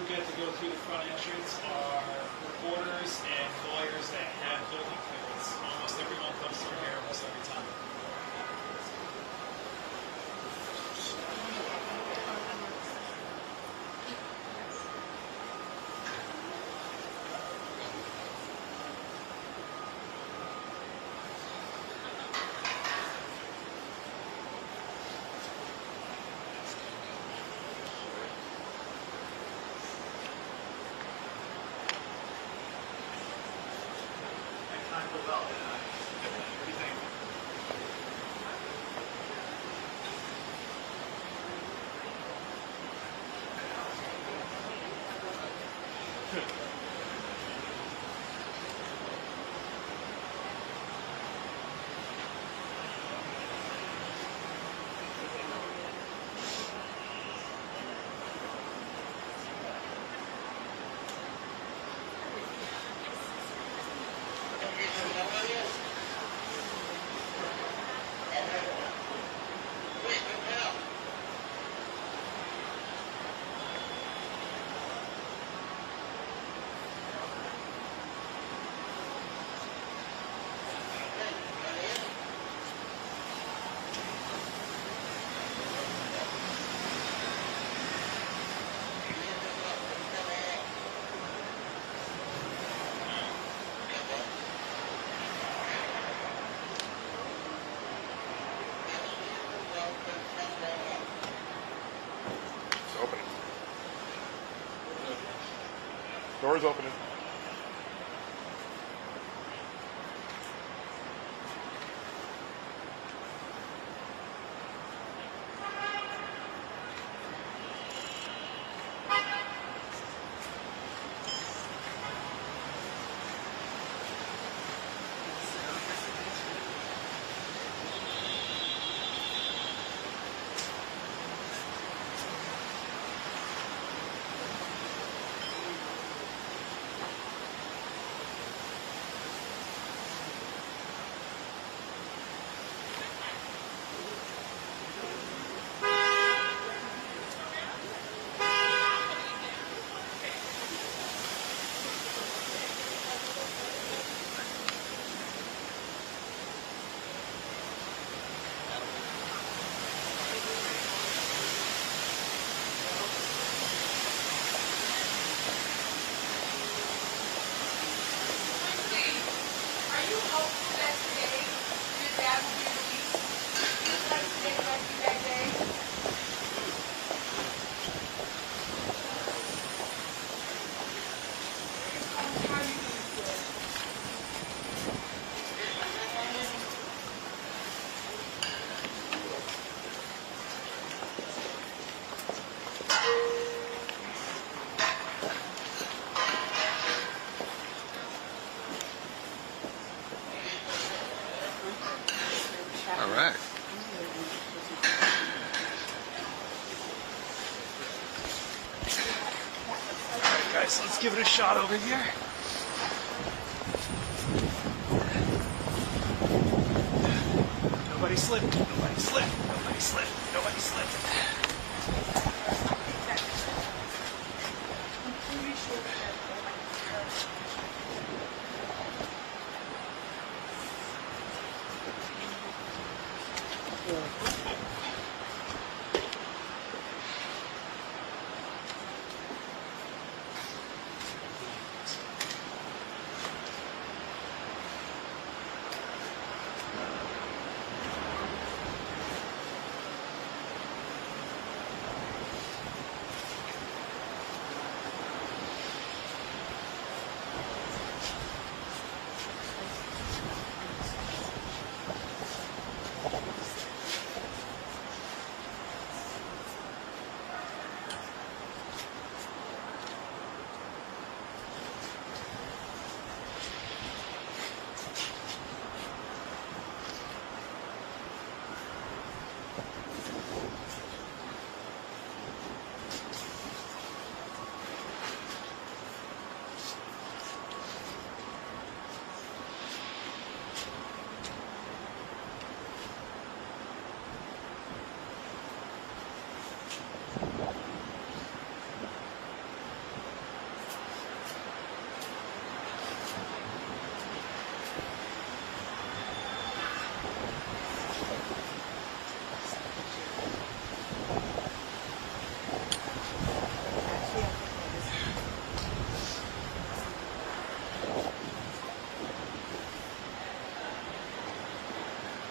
get to go through the front entrance are reporters and lawyers that have building clearance. Almost everyone comes through here almost every time. Doors opening. All right. All right, guys, let's give it a shot over here. Nobody slip. Nobody slip. Nobody slip. Nobody slip.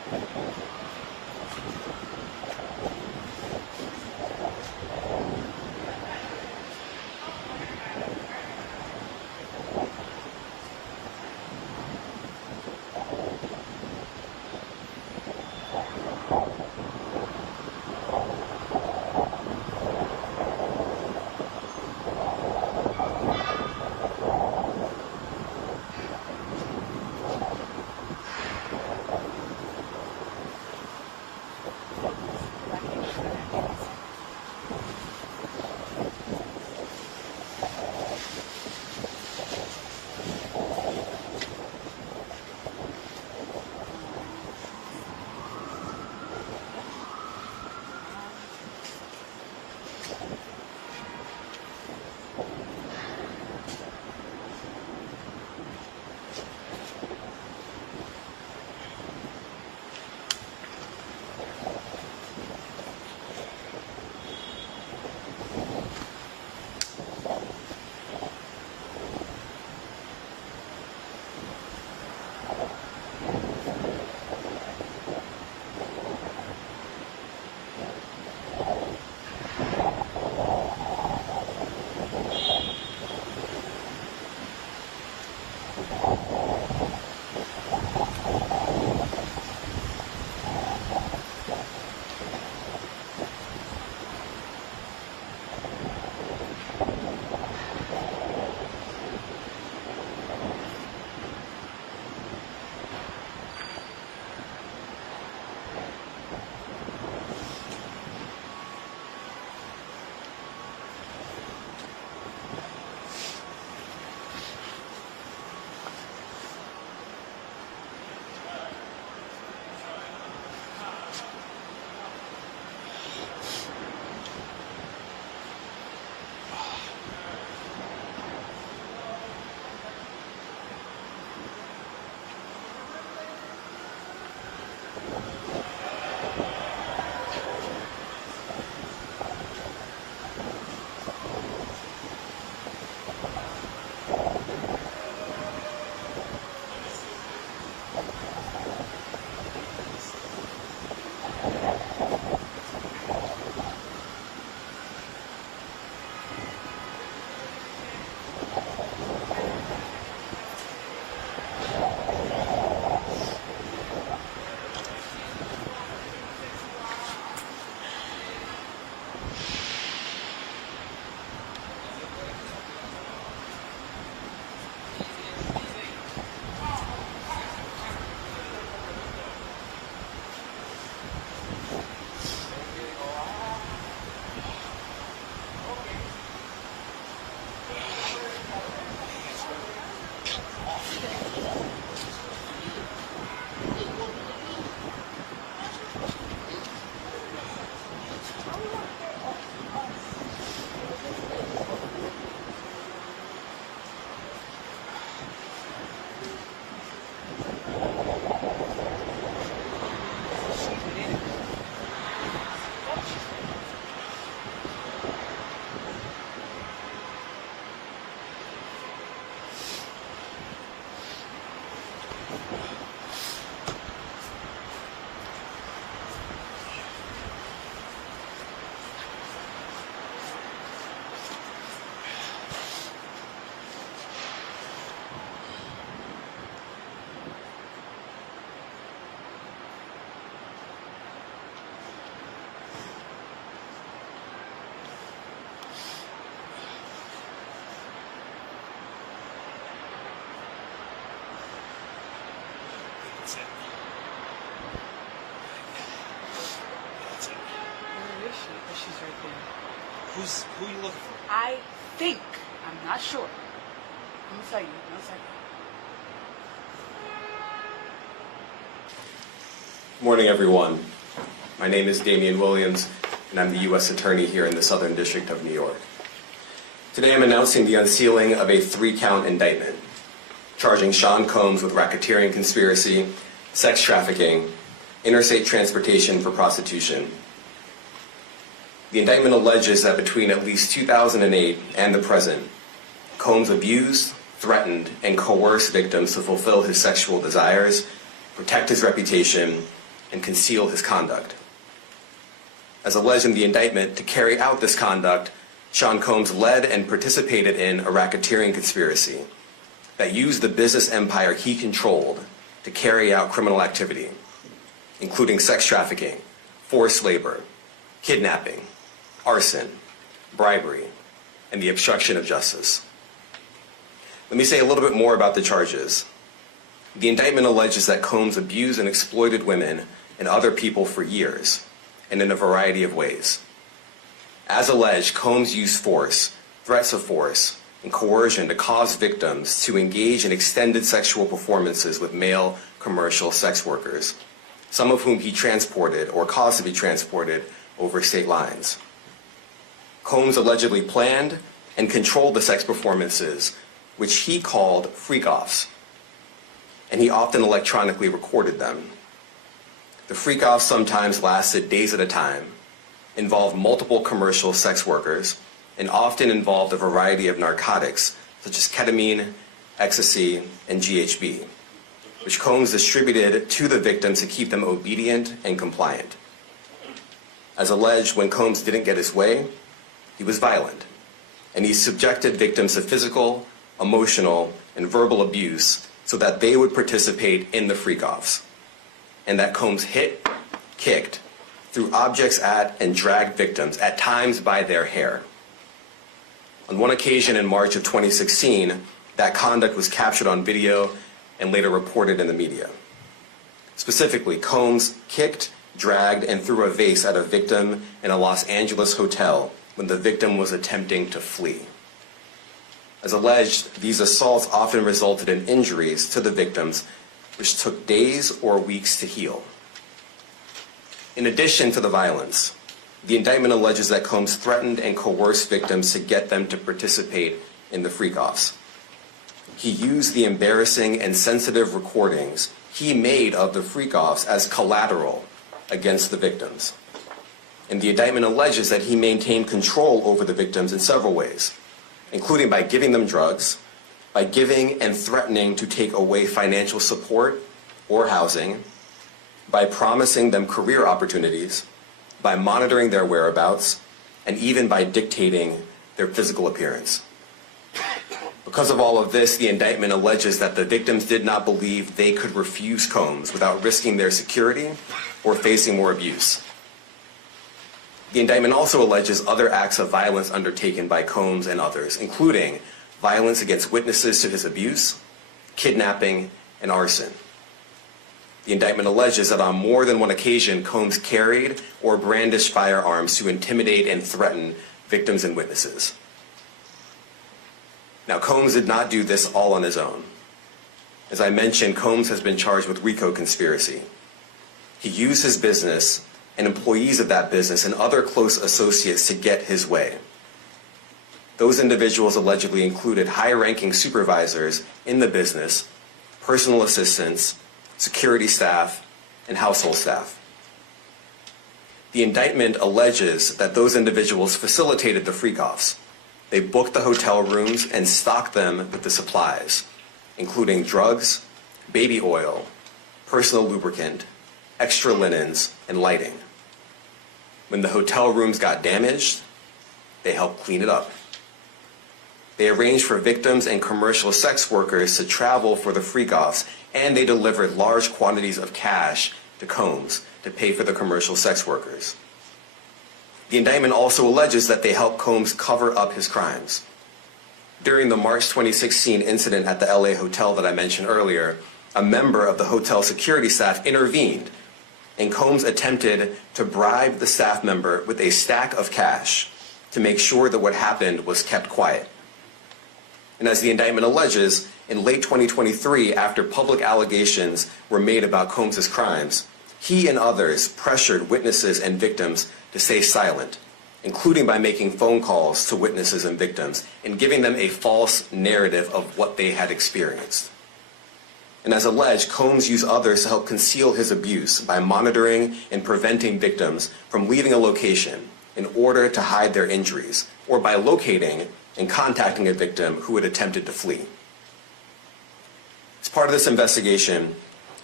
She's right there. Who are you looking for? I think. I'm not sure. Let me tell you. No second. Morning, everyone. My name is Damian Williams, and I'm the U.S. Attorney here in the Southern District of New York. Today I'm announcing the unsealing of a 3-count indictment, charging Sean Combs with racketeering conspiracy, sex trafficking, interstate transportation for prostitution. The indictment alleges that between at least 2008 and the present, Combs abused, threatened, and coerced victims to fulfill his sexual desires, protect his reputation, and conceal his conduct. As alleged in the indictment, to carry out this conduct, Sean Combs led and participated in a racketeering conspiracy that used the business empire he controlled to carry out criminal activity, including sex trafficking, forced labor, kidnapping, arson, bribery, and the obstruction of justice. Let me say a little bit more about the charges. The indictment alleges that Combs abused and exploited women and other people for years, and in a variety of ways. As alleged, Combs used force, threats of force, and coercion to cause victims to engage in extended sexual performances with male commercial sex workers, some of whom he transported or caused to be transported over state lines. Combs allegedly planned and controlled the sex performances, which he called freak-offs, and he often electronically recorded them. The freak-offs sometimes lasted days at a time, involved multiple commercial sex workers, and often involved a variety of narcotics such as ketamine, ecstasy, and GHB, which Combs distributed to the victims to keep them obedient and compliant. As alleged, when Combs didn't get his way, he was violent, and he subjected victims to physical, emotional, and verbal abuse so that they would participate in the freak-offs, and that Combs hit, kicked, threw objects at, and dragged victims, at times by their hair. On one occasion in March of 2016, that conduct was captured on video and later reported in the media. Specifically, Combs kicked, dragged, and threw a vase at a victim in a Los Angeles hotel when the victim was attempting to flee. As alleged, these assaults often resulted in injuries to the victims, which took days or weeks to heal. In addition to the violence, the indictment alleges that Combs threatened and coerced victims to get them to participate in the freak-offs. He used the embarrassing and sensitive recordings he made of the freak-offs as collateral against the victims. And the indictment alleges that he maintained control over the victims in several ways, including by giving them drugs, by giving and threatening to take away financial support or housing, by promising them career opportunities, by monitoring their whereabouts, and even by dictating their physical appearance. Because of all of this, the indictment alleges that the victims did not believe they could refuse Combs without risking their security or facing more abuse. The indictment also alleges other acts of violence undertaken by Combs and others, including violence against witnesses to his abuse, kidnapping, and arson. The indictment alleges that on more than one occasion, Combs carried or brandished firearms to intimidate and threaten victims and witnesses. Now, Combs did not do this all on his own. As I mentioned, Combs has been charged with RICO conspiracy. He used his business and employees of that business and other close associates to get his way. Those individuals allegedly included high-ranking supervisors in the business, personal assistants, security staff, and household staff. The indictment alleges that those individuals facilitated the freak-offs. They booked the hotel rooms and stocked them with the supplies, including drugs, baby oil, personal lubricant, extra linens, and lighting. When the hotel rooms got damaged, they helped clean it up. They arranged for victims and commercial sex workers to travel for the freak-offs, and they delivered large quantities of cash to Combs to pay for the commercial sex workers. The indictment also alleges that they helped Combs cover up his crimes. During the March 2016 incident at the LA hotel that I mentioned earlier, a member of the hotel security staff intervened, and Combs attempted to bribe the staff member with a stack of cash to make sure that what happened was kept quiet. And as the indictment alleges, in late 2023, after public allegations were made about Combs' crimes, he and others pressured witnesses and victims to stay silent, including by making phone calls to witnesses and victims and giving them a false narrative of what they had experienced. And as alleged, Combs used others to help conceal his abuse by monitoring and preventing victims from leaving a location in order to hide their injuries, or by locating and contacting a victim who had attempted to flee. As part of this investigation,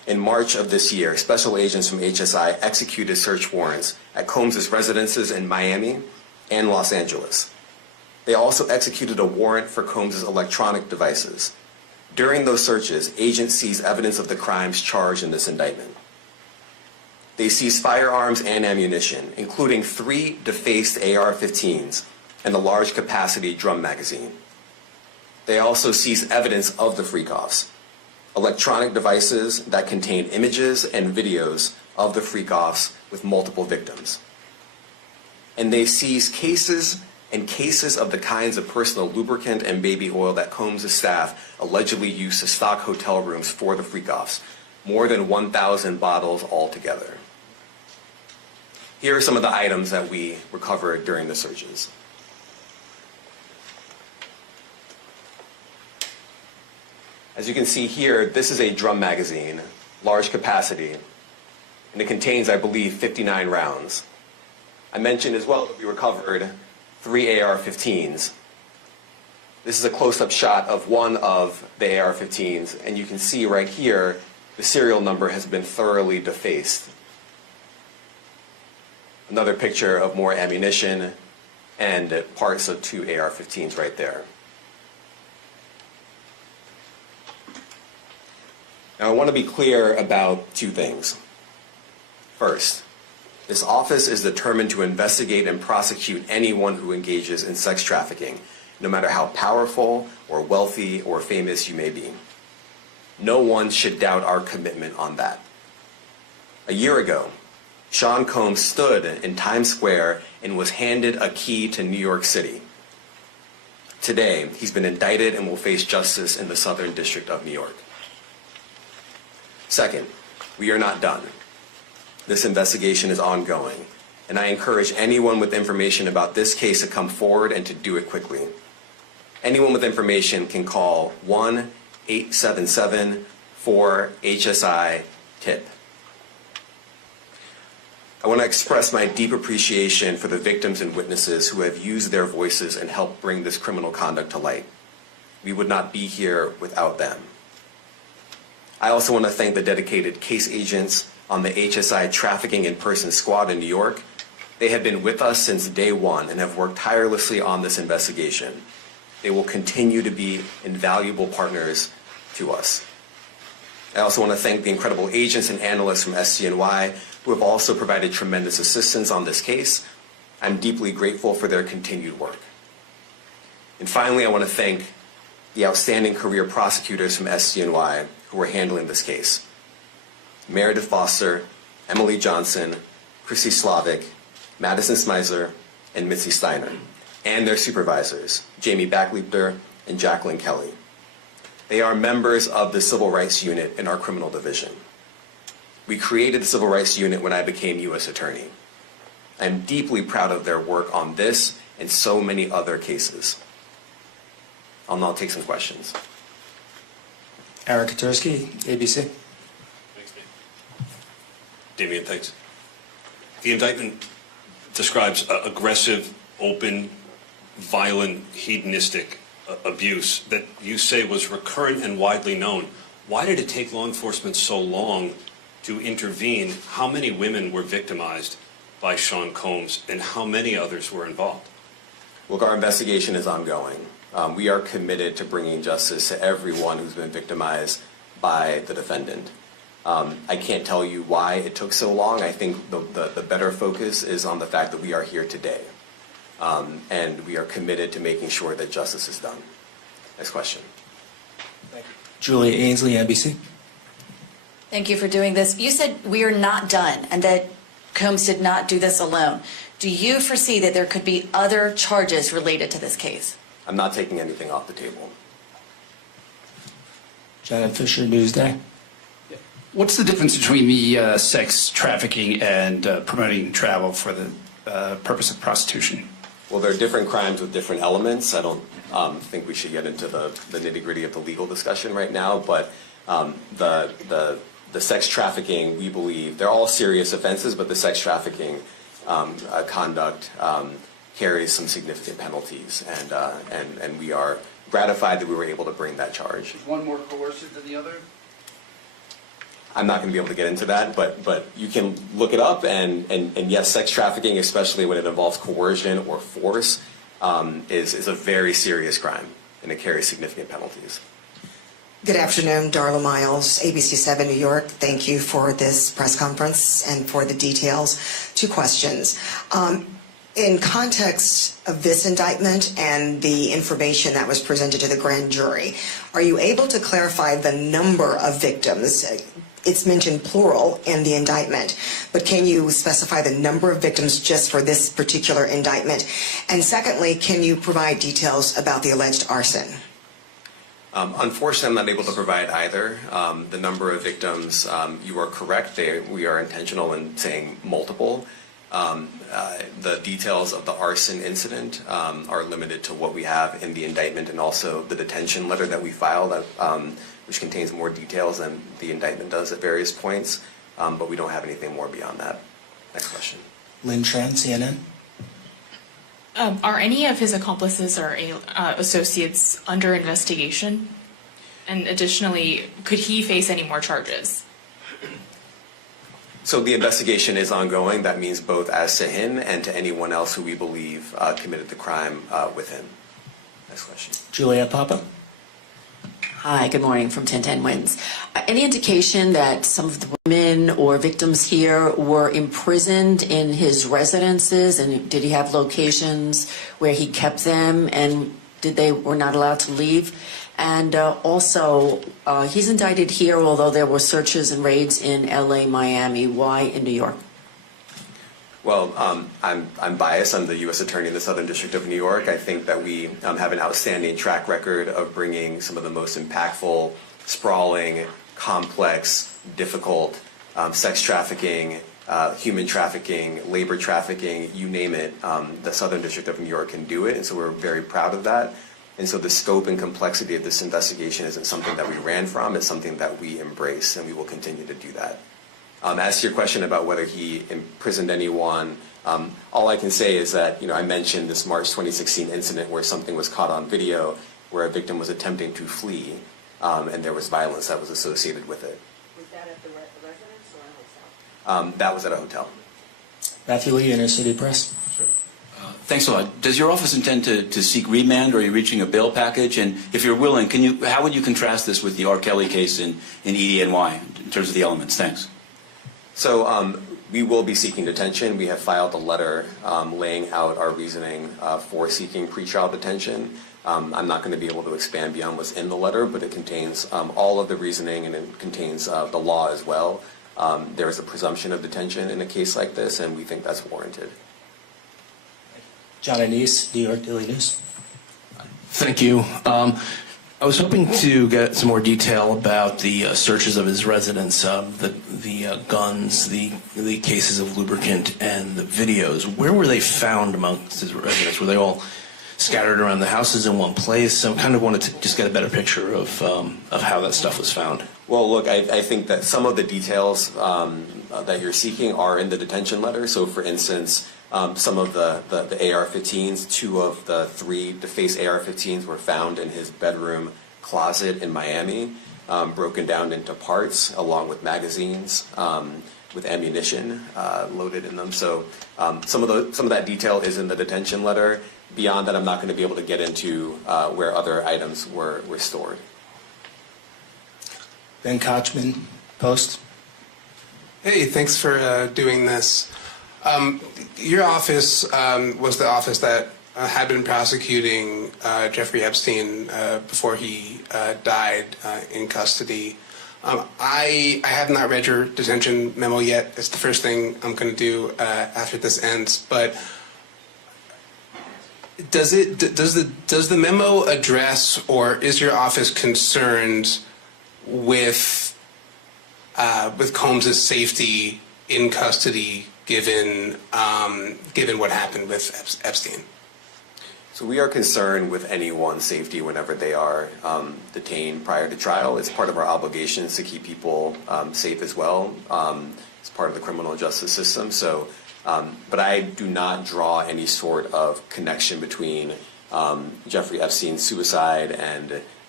In March of this year, special agents from HSI executed search warrants at Combs' residences in Miami and Los Angeles. They also executed a warrant for Combs' electronic devices. During those searches, agents seized evidence of the crimes charged in this indictment. They seized firearms and ammunition, including 3 defaced AR-15s and a large capacity drum magazine. They also seized evidence of the freak-offs, electronic devices that contain images and videos of the freak-offs with multiple victims. And they seized cases and cases of the kinds of personal lubricant and baby oil that Combs' staff allegedly used to stock hotel rooms for the freak-offs, more than 1,000 bottles altogether. Here are some of the items that we recovered during the searches. As you can see here, this is a drum magazine, large capacity, and it contains, I believe, 59 rounds. I mentioned as well that we recovered 3 AR-15s. This is a close-up shot of one of the AR-15s, and you can see right here the serial number has been thoroughly defaced. Another picture of more ammunition and parts of 2 AR-15s right there. Now, I want to be clear about 2 things. First, this office is determined to investigate and prosecute anyone who engages in sex trafficking, no matter how powerful or wealthy or famous you may be. No one should doubt our commitment on that. A year ago, Sean Combs stood in Times Square and was handed a key to New York City. Today, he's been indicted and will face justice in the Southern District of New York. Second, we are not done. This investigation is ongoing, and I encourage anyone with information about this case to come forward and to do it quickly. Anyone with information can call 1-877-4-HSI-TIP. I want to express my deep appreciation for the victims and witnesses who have used their voices and helped bring this criminal conduct to light. We would not be here without them. I also want to thank the dedicated case agents on the HSI Trafficking in Person Squad in New York. They have been with us since day one and have worked tirelessly on this investigation. They will continue to be invaluable partners to us. I also want to thank the incredible agents and analysts from SCNY who have also provided tremendous assistance on this case. I'm deeply grateful for their continued work. And finally, I want to thank the outstanding career prosecutors from SCNY who are handling this case. Meredith Foster, Emily Johnson, Chrissy Slavic, Madison Smeisler, and Mitzi Steiner, and their supervisors, Jamie Backleiter and Jacqueline Kelly. They are members of the Civil Rights Unit in our criminal division. We created the Civil Rights Unit when I became U.S. Attorney. I'm deeply proud of their work on this and so many other cases. I'll now take some questions. Eric Katursky, ABC. Thanks, Damien, thanks. The indictment describes aggressive, open, violent, hedonistic abuse that you say was recurrent and widely known. Why did it take law enforcement so long to intervene? How many women were victimized by Sean Combs, and how many others were involved? Look, our investigation is ongoing. We are committed to bringing justice to everyone who's been victimized by the defendant. I can't tell you why it took so long. I think the better focus is on the fact that we are here today. And we are committed to making sure that justice is done. Next question. Thank you. Julia Ainsley, NBC. Thank you for doing this. You said we are not done and that Combs did not do this alone. Do you foresee that there could be other charges related to this case? I'm not taking anything off the table. Janet Fisher, Newsday. What's the difference between the sex trafficking and promoting travel for the purpose of prostitution? Well, there are different crimes with different elements. I don't think we should get into the nitty-gritty of the legal discussion right now, but the sex trafficking, we believe, they're all serious offenses, but the sex trafficking conduct carries some significant penalties, and we are gratified that we were able to bring that charge. Is one more coercive than the other? I'm not going to be able to get into that, but you can look it up, and yes, sex trafficking, especially when it involves coercion or force, is a very serious crime, and it carries significant penalties. Good afternoon, Darla Miles, ABC 7 New York. Thank you for this press conference and for the details. 2 questions. In context of this indictment and the information that was presented to the grand jury, are you able to clarify the number of victims? It's mentioned plural in the indictment, but can you specify the number of victims just for this particular indictment? And secondly, can you provide details about the alleged arson? Unfortunately, I'm not able to provide either. The number of victims, you are correct. We are intentional in saying multiple. The details of the arson incident are limited to what we have in the indictment and also the detention letter that we filed, which contains more details than the indictment does at various points. But we don't have anything more beyond that. Next question. Lynn Tran, CNN. Are any of his accomplices or associates under investigation? And additionally, could he face any more charges? So the investigation is ongoing. That means both as to him and to anyone else who we believe committed the crime with him. Next question. Juliet Papa. Hi, good morning from 1010 Wins. Any indication that some of the women or victims here were imprisoned in his residences, and did he have locations where he kept them, and were not allowed to leave? And also, he's indicted here, although there were searches and raids in LA, Miami. Why in New York? Well, I'm biased. I'm the U.S. Attorney in the Southern District of New York. I think that we have an outstanding track record of bringing some of the most impactful, sprawling, complex, difficult sex trafficking, human trafficking, labor trafficking, you name it. The Southern District of New York can do it, and so we're very proud of that. And so the scope and complexity of this investigation isn't something that we ran from. It's something that we embrace, and we will continue to do that. As to your question about whether he imprisoned anyone, all I can say is that, I mentioned this March 2016 incident where something was caught on video where a victim was attempting to flee, and there was violence that was associated with it. Was that at the residence or a hotel? That was at a hotel. Matthew Lee, Inner City Press. Thanks a lot. Does your office intend to seek remand, or are you reaching a bail package? And if you're willing, how would you contrast this with the R. Kelly case in EDNY in terms of the elements? Thanks. So we will be seeking detention. We have filed a letter laying out our reasoning for seeking pretrial detention. I'm not going to be able to expand beyond what's in the letter, but it contains all of the reasoning, and it contains the law as well. There is a presumption of detention in a case like this, and we think that's warranted. John Anise, New York Daily News. Thank you. I was hoping to get some more detail about the searches of his residence, the guns, the cases of lubricant, and the videos. Where were they found amongst his residence? Were they all scattered around the houses in one place? I kind of wanted to just get a better picture of how that stuff was found. Well, look, I think that some of the details that you're seeking are in the detention letter. So, for instance, some of the AR-15s, 2 of the 3 DeFace AR-15s were found in his bedroom closet in Miami, broken down into parts along with magazines with ammunition loaded in them. So some of that detail is in the detention letter. Beyond that, I'm not going to be able to get into where other items were stored. Ben Kochman, Post. Hey, thanks for doing this. Your office was the office that had been prosecuting Jeffrey Epstein before he died in custody. I have not read your detention memo yet. It's the first thing I'm going to do after this ends. But does the memo address, or is your office concerned with Combs' safety in custody, given what happened with Epstein? So we are concerned with anyone's safety whenever they are detained prior to trial. It's part of our obligations to keep people safe as well. It's part of the criminal justice system. So, but I do not draw any sort of connection between Jeffrey Epstein's suicide and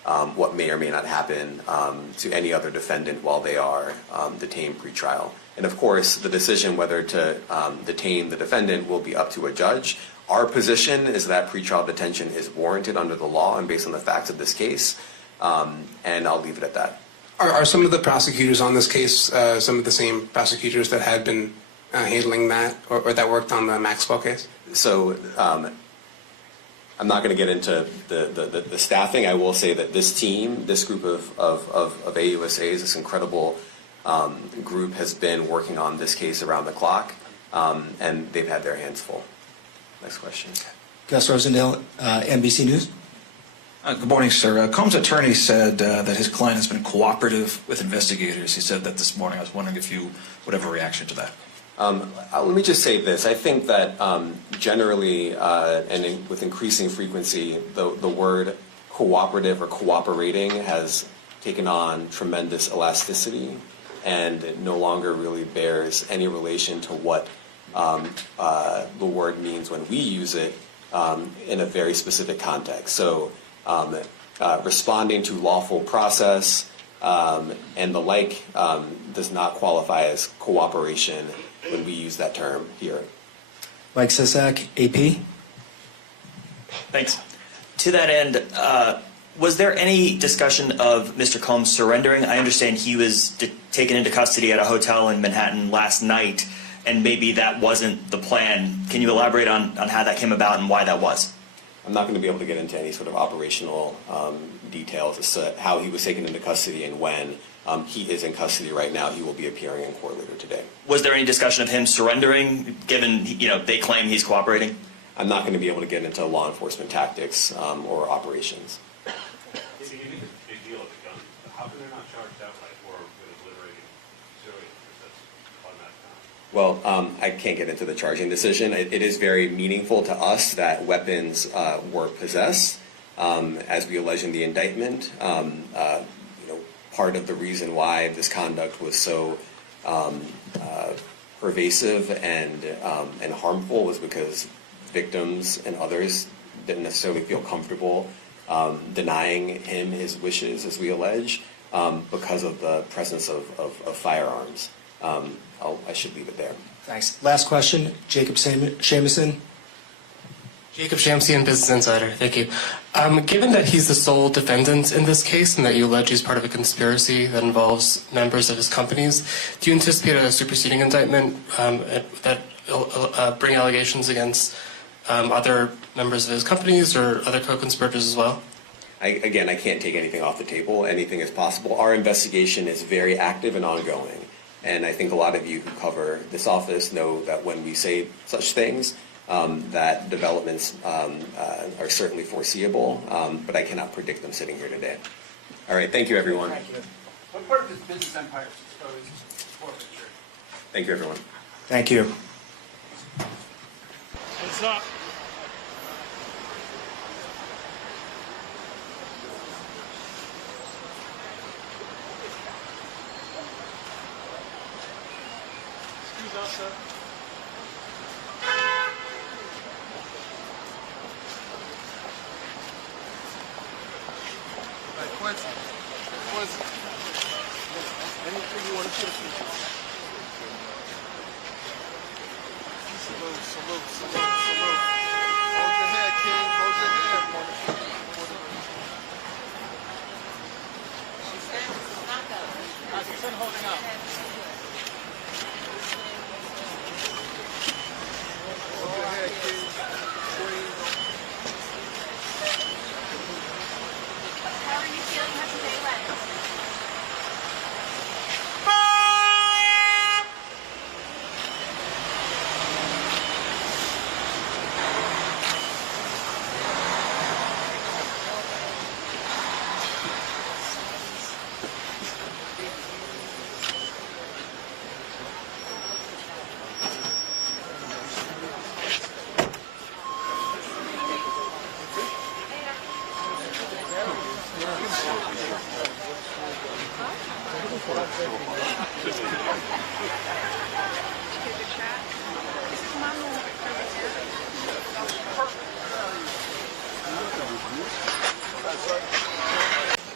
what may or may not happen to any other defendant while they are detained pretrial. And of course, the decision whether to detain the defendant will be up to a judge. Our position is that pretrial detention is warranted under the law and based on the facts of this case, and I'll leave it at that. Are some of the prosecutors on this case some of the same prosecutors that had been handling that or that worked on the Maxwell case? So I'm not going to get into the staffing. I will say that this team, this group of AUSAs, this incredible group has been working on this case around the clock, and they've had their hands full. Next question. Gus Rosendale, NBC News. Good morning, sir. Combs' attorney said that his client has been cooperative with investigators. He said that this morning. I was wondering if you would have a reaction to that. Let me just say this. I think that generally and with increasing frequency, the word cooperative or cooperating has taken on tremendous elasticity, and it no longer really bears any relation to what the word means when we use it in a very specific context. So responding to lawful process and the like does not qualify as cooperation when we use that term here. Mike Sisak, AP. Thanks. To that end, was there any discussion of Mr. Combs surrendering? I understand he was taken into custody at a hotel in Manhattan last night, and maybe that wasn't the plan. Can you elaborate on how that came about and why that was? I'm not going to be able to get into any sort of operational details as to how he was taken into custody and when. He is in custody right now. He will be appearing in court later today. Was there any discussion of him surrendering, given they claim he's cooperating? I'm not going to be able to get into law enforcement tactics or operations. If you make a big deal of the gun, how come they're not charged outright or with liberating civilians? That's automatic. Well, I can't get into the charging decision. It is very meaningful to us that weapons were possessed, as we allege in the indictment. Part of the reason why this conduct was so pervasive and harmful was because victims and others didn't necessarily feel comfortable denying him his wishes, as we allege, because of the presence of firearms. I should leave it there. Thanks. Last question, Jacob Shamison. Jacob Shamsian, Business Insider. Thank you. Given that he's the sole defendant in this case and that you allege he's part of a conspiracy that involves members of his companies, do you anticipate a superseding indictment that bring allegations against other members of his companies or other co-conspirators as well? I can't take anything off the table. Anything is possible. Our investigation is very active and ongoing. And I think a lot of you who cover this office know that when we say such things, that developments are certainly foreseeable, but I cannot predict them sitting here today. All right, thank you, everyone. Thank you. What part of his business empire is exposed to forfeiture? Thank you, everyone. Thank you. What's up? Excuse us, sir. Quincy. Anything you want to say? Salute. Hold your head, King. Hold your head, motherfucker. She said holding up. Hold your head, King. Queen. How are you feeling? How's your day went?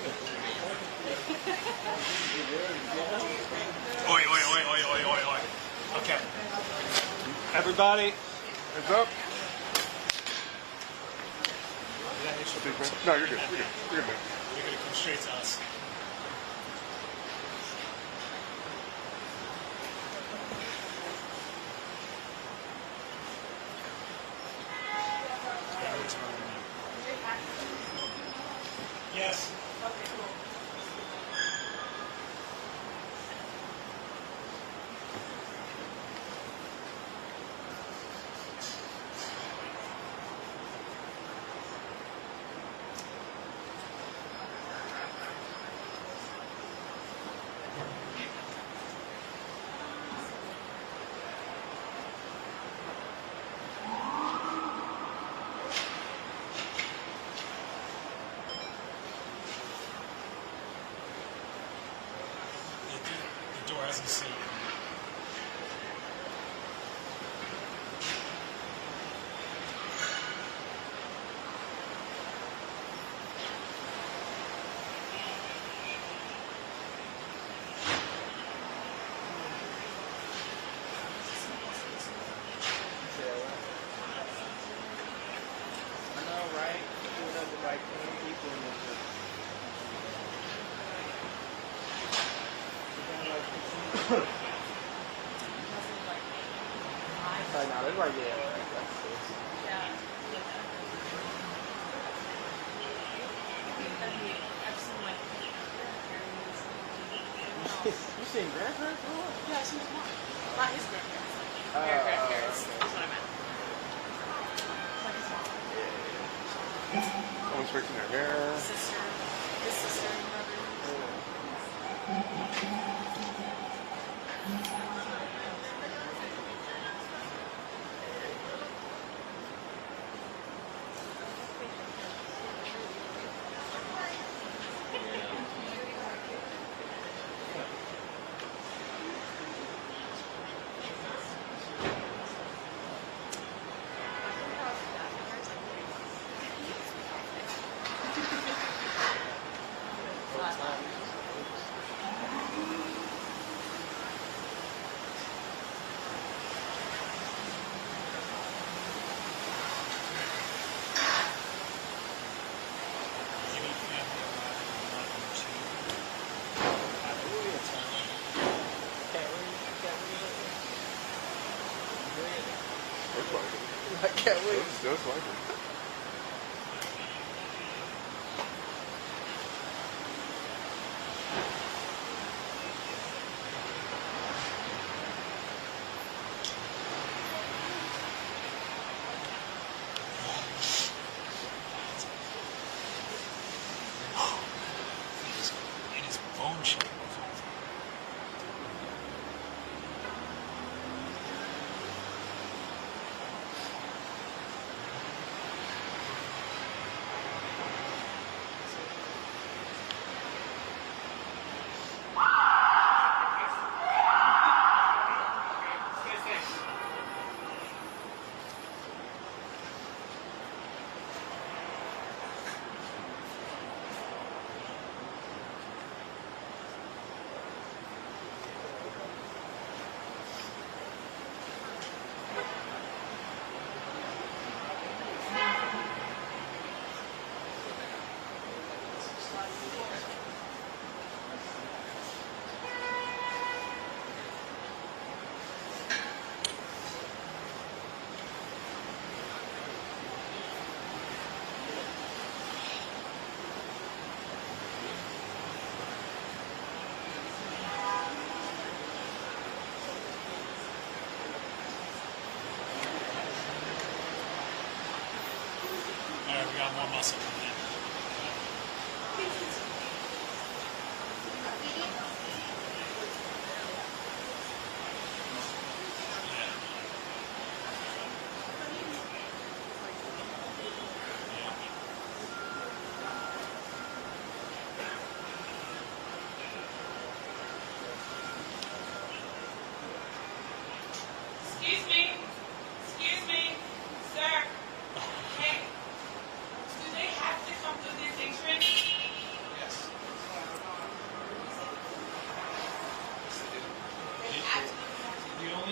Everybody. Heads up. Big man. No, you're good. You're good. You're good, man. You're going to come straight to us. Yes. The door hasn't seen. I know, right? Doing nothing like 10 people in this room. Sorry, now, that's right there. That's it. You seen grandparents? Yeah, she was mom. Not his grandparents. Their grandparents. That's what I meant. Like his mom. Someone's fixing their hair. Sister. His sister and brother. I can't wait. Just like it. It is bone chilling. All right, we got more muscle coming in. Excuse me. Excuse me. Sir. Hey. Do they have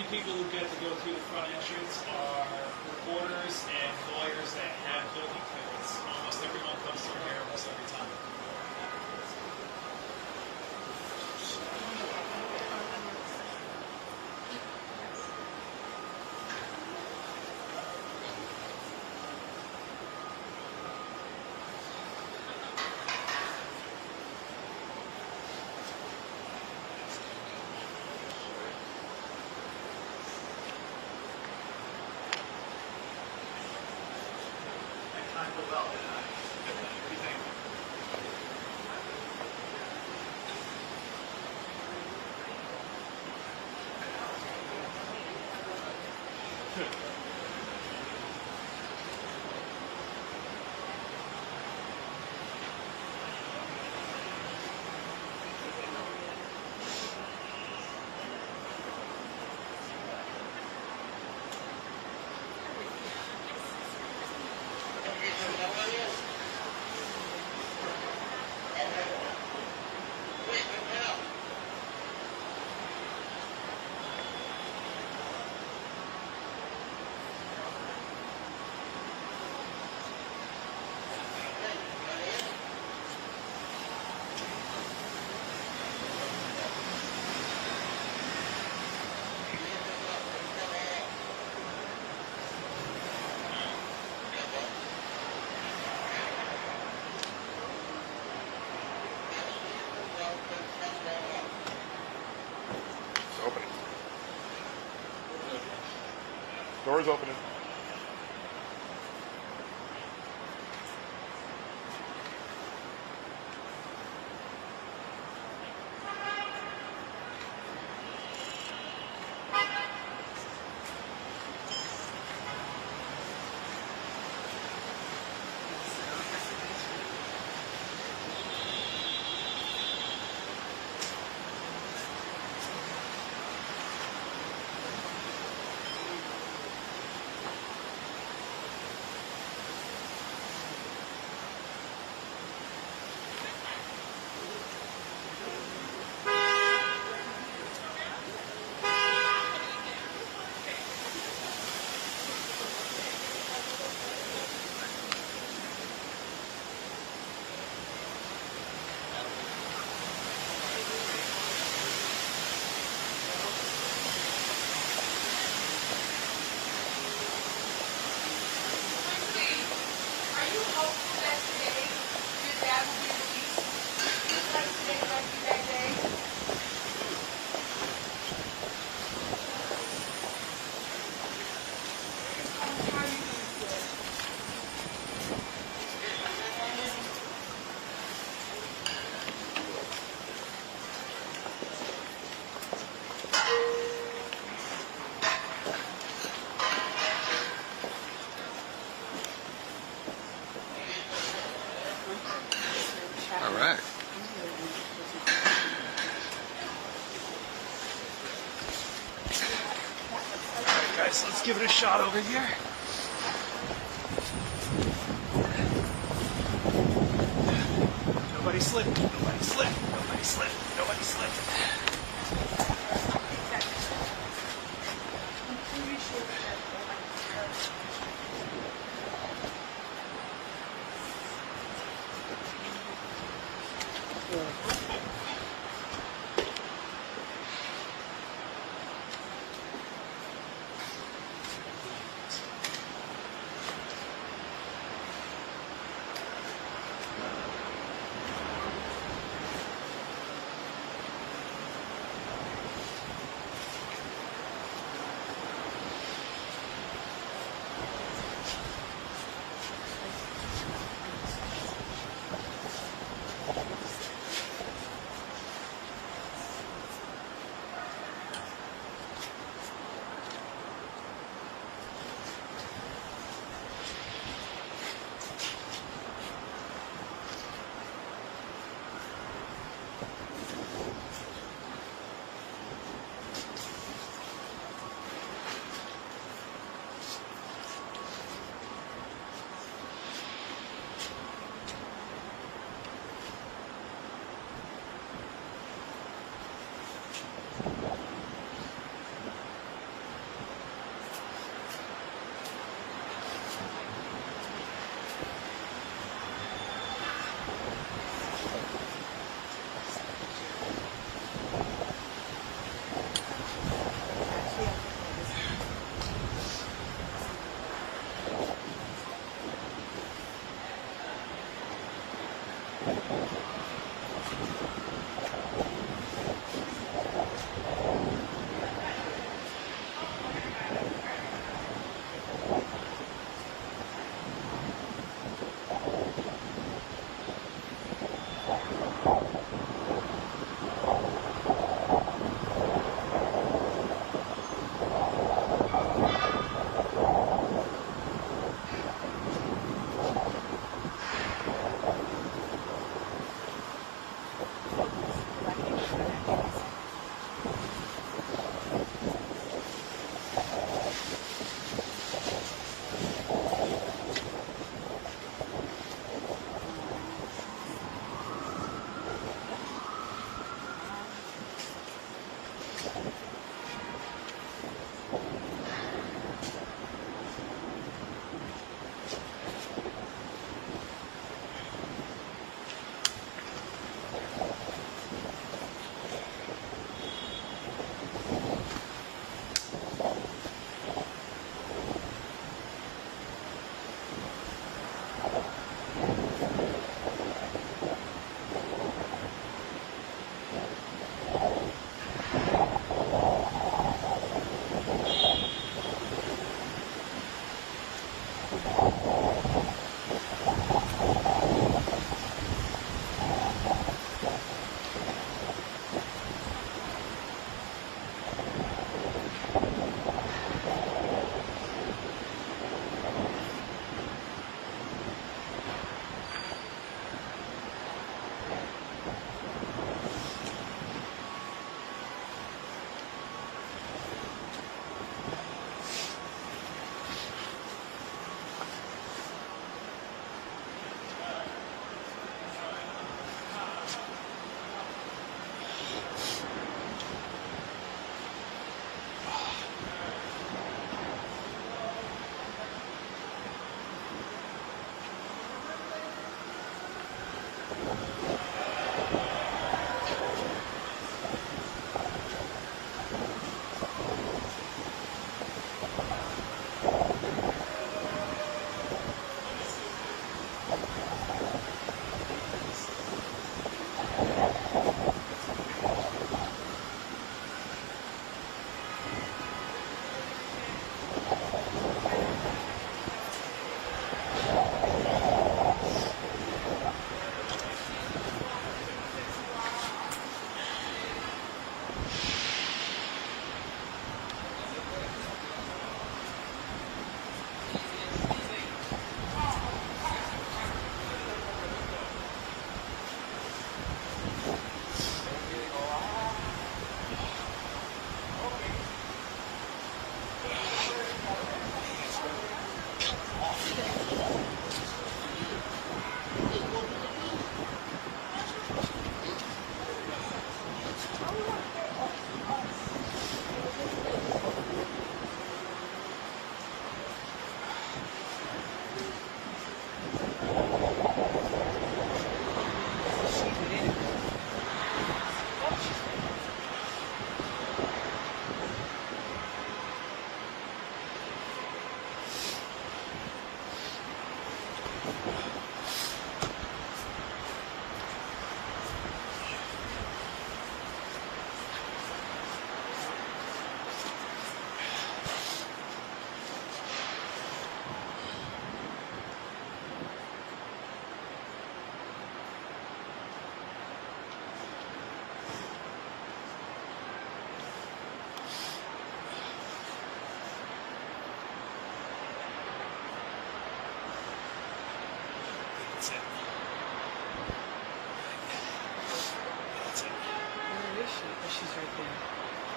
people who get to go through the front entrance are reporters and lawyers that have building clearance. Almost everyone comes through here almost every time. Doors opening. All right. Guys, let's give it a shot over here. Nobody slip, nobody slip, nobody slip, nobody slip.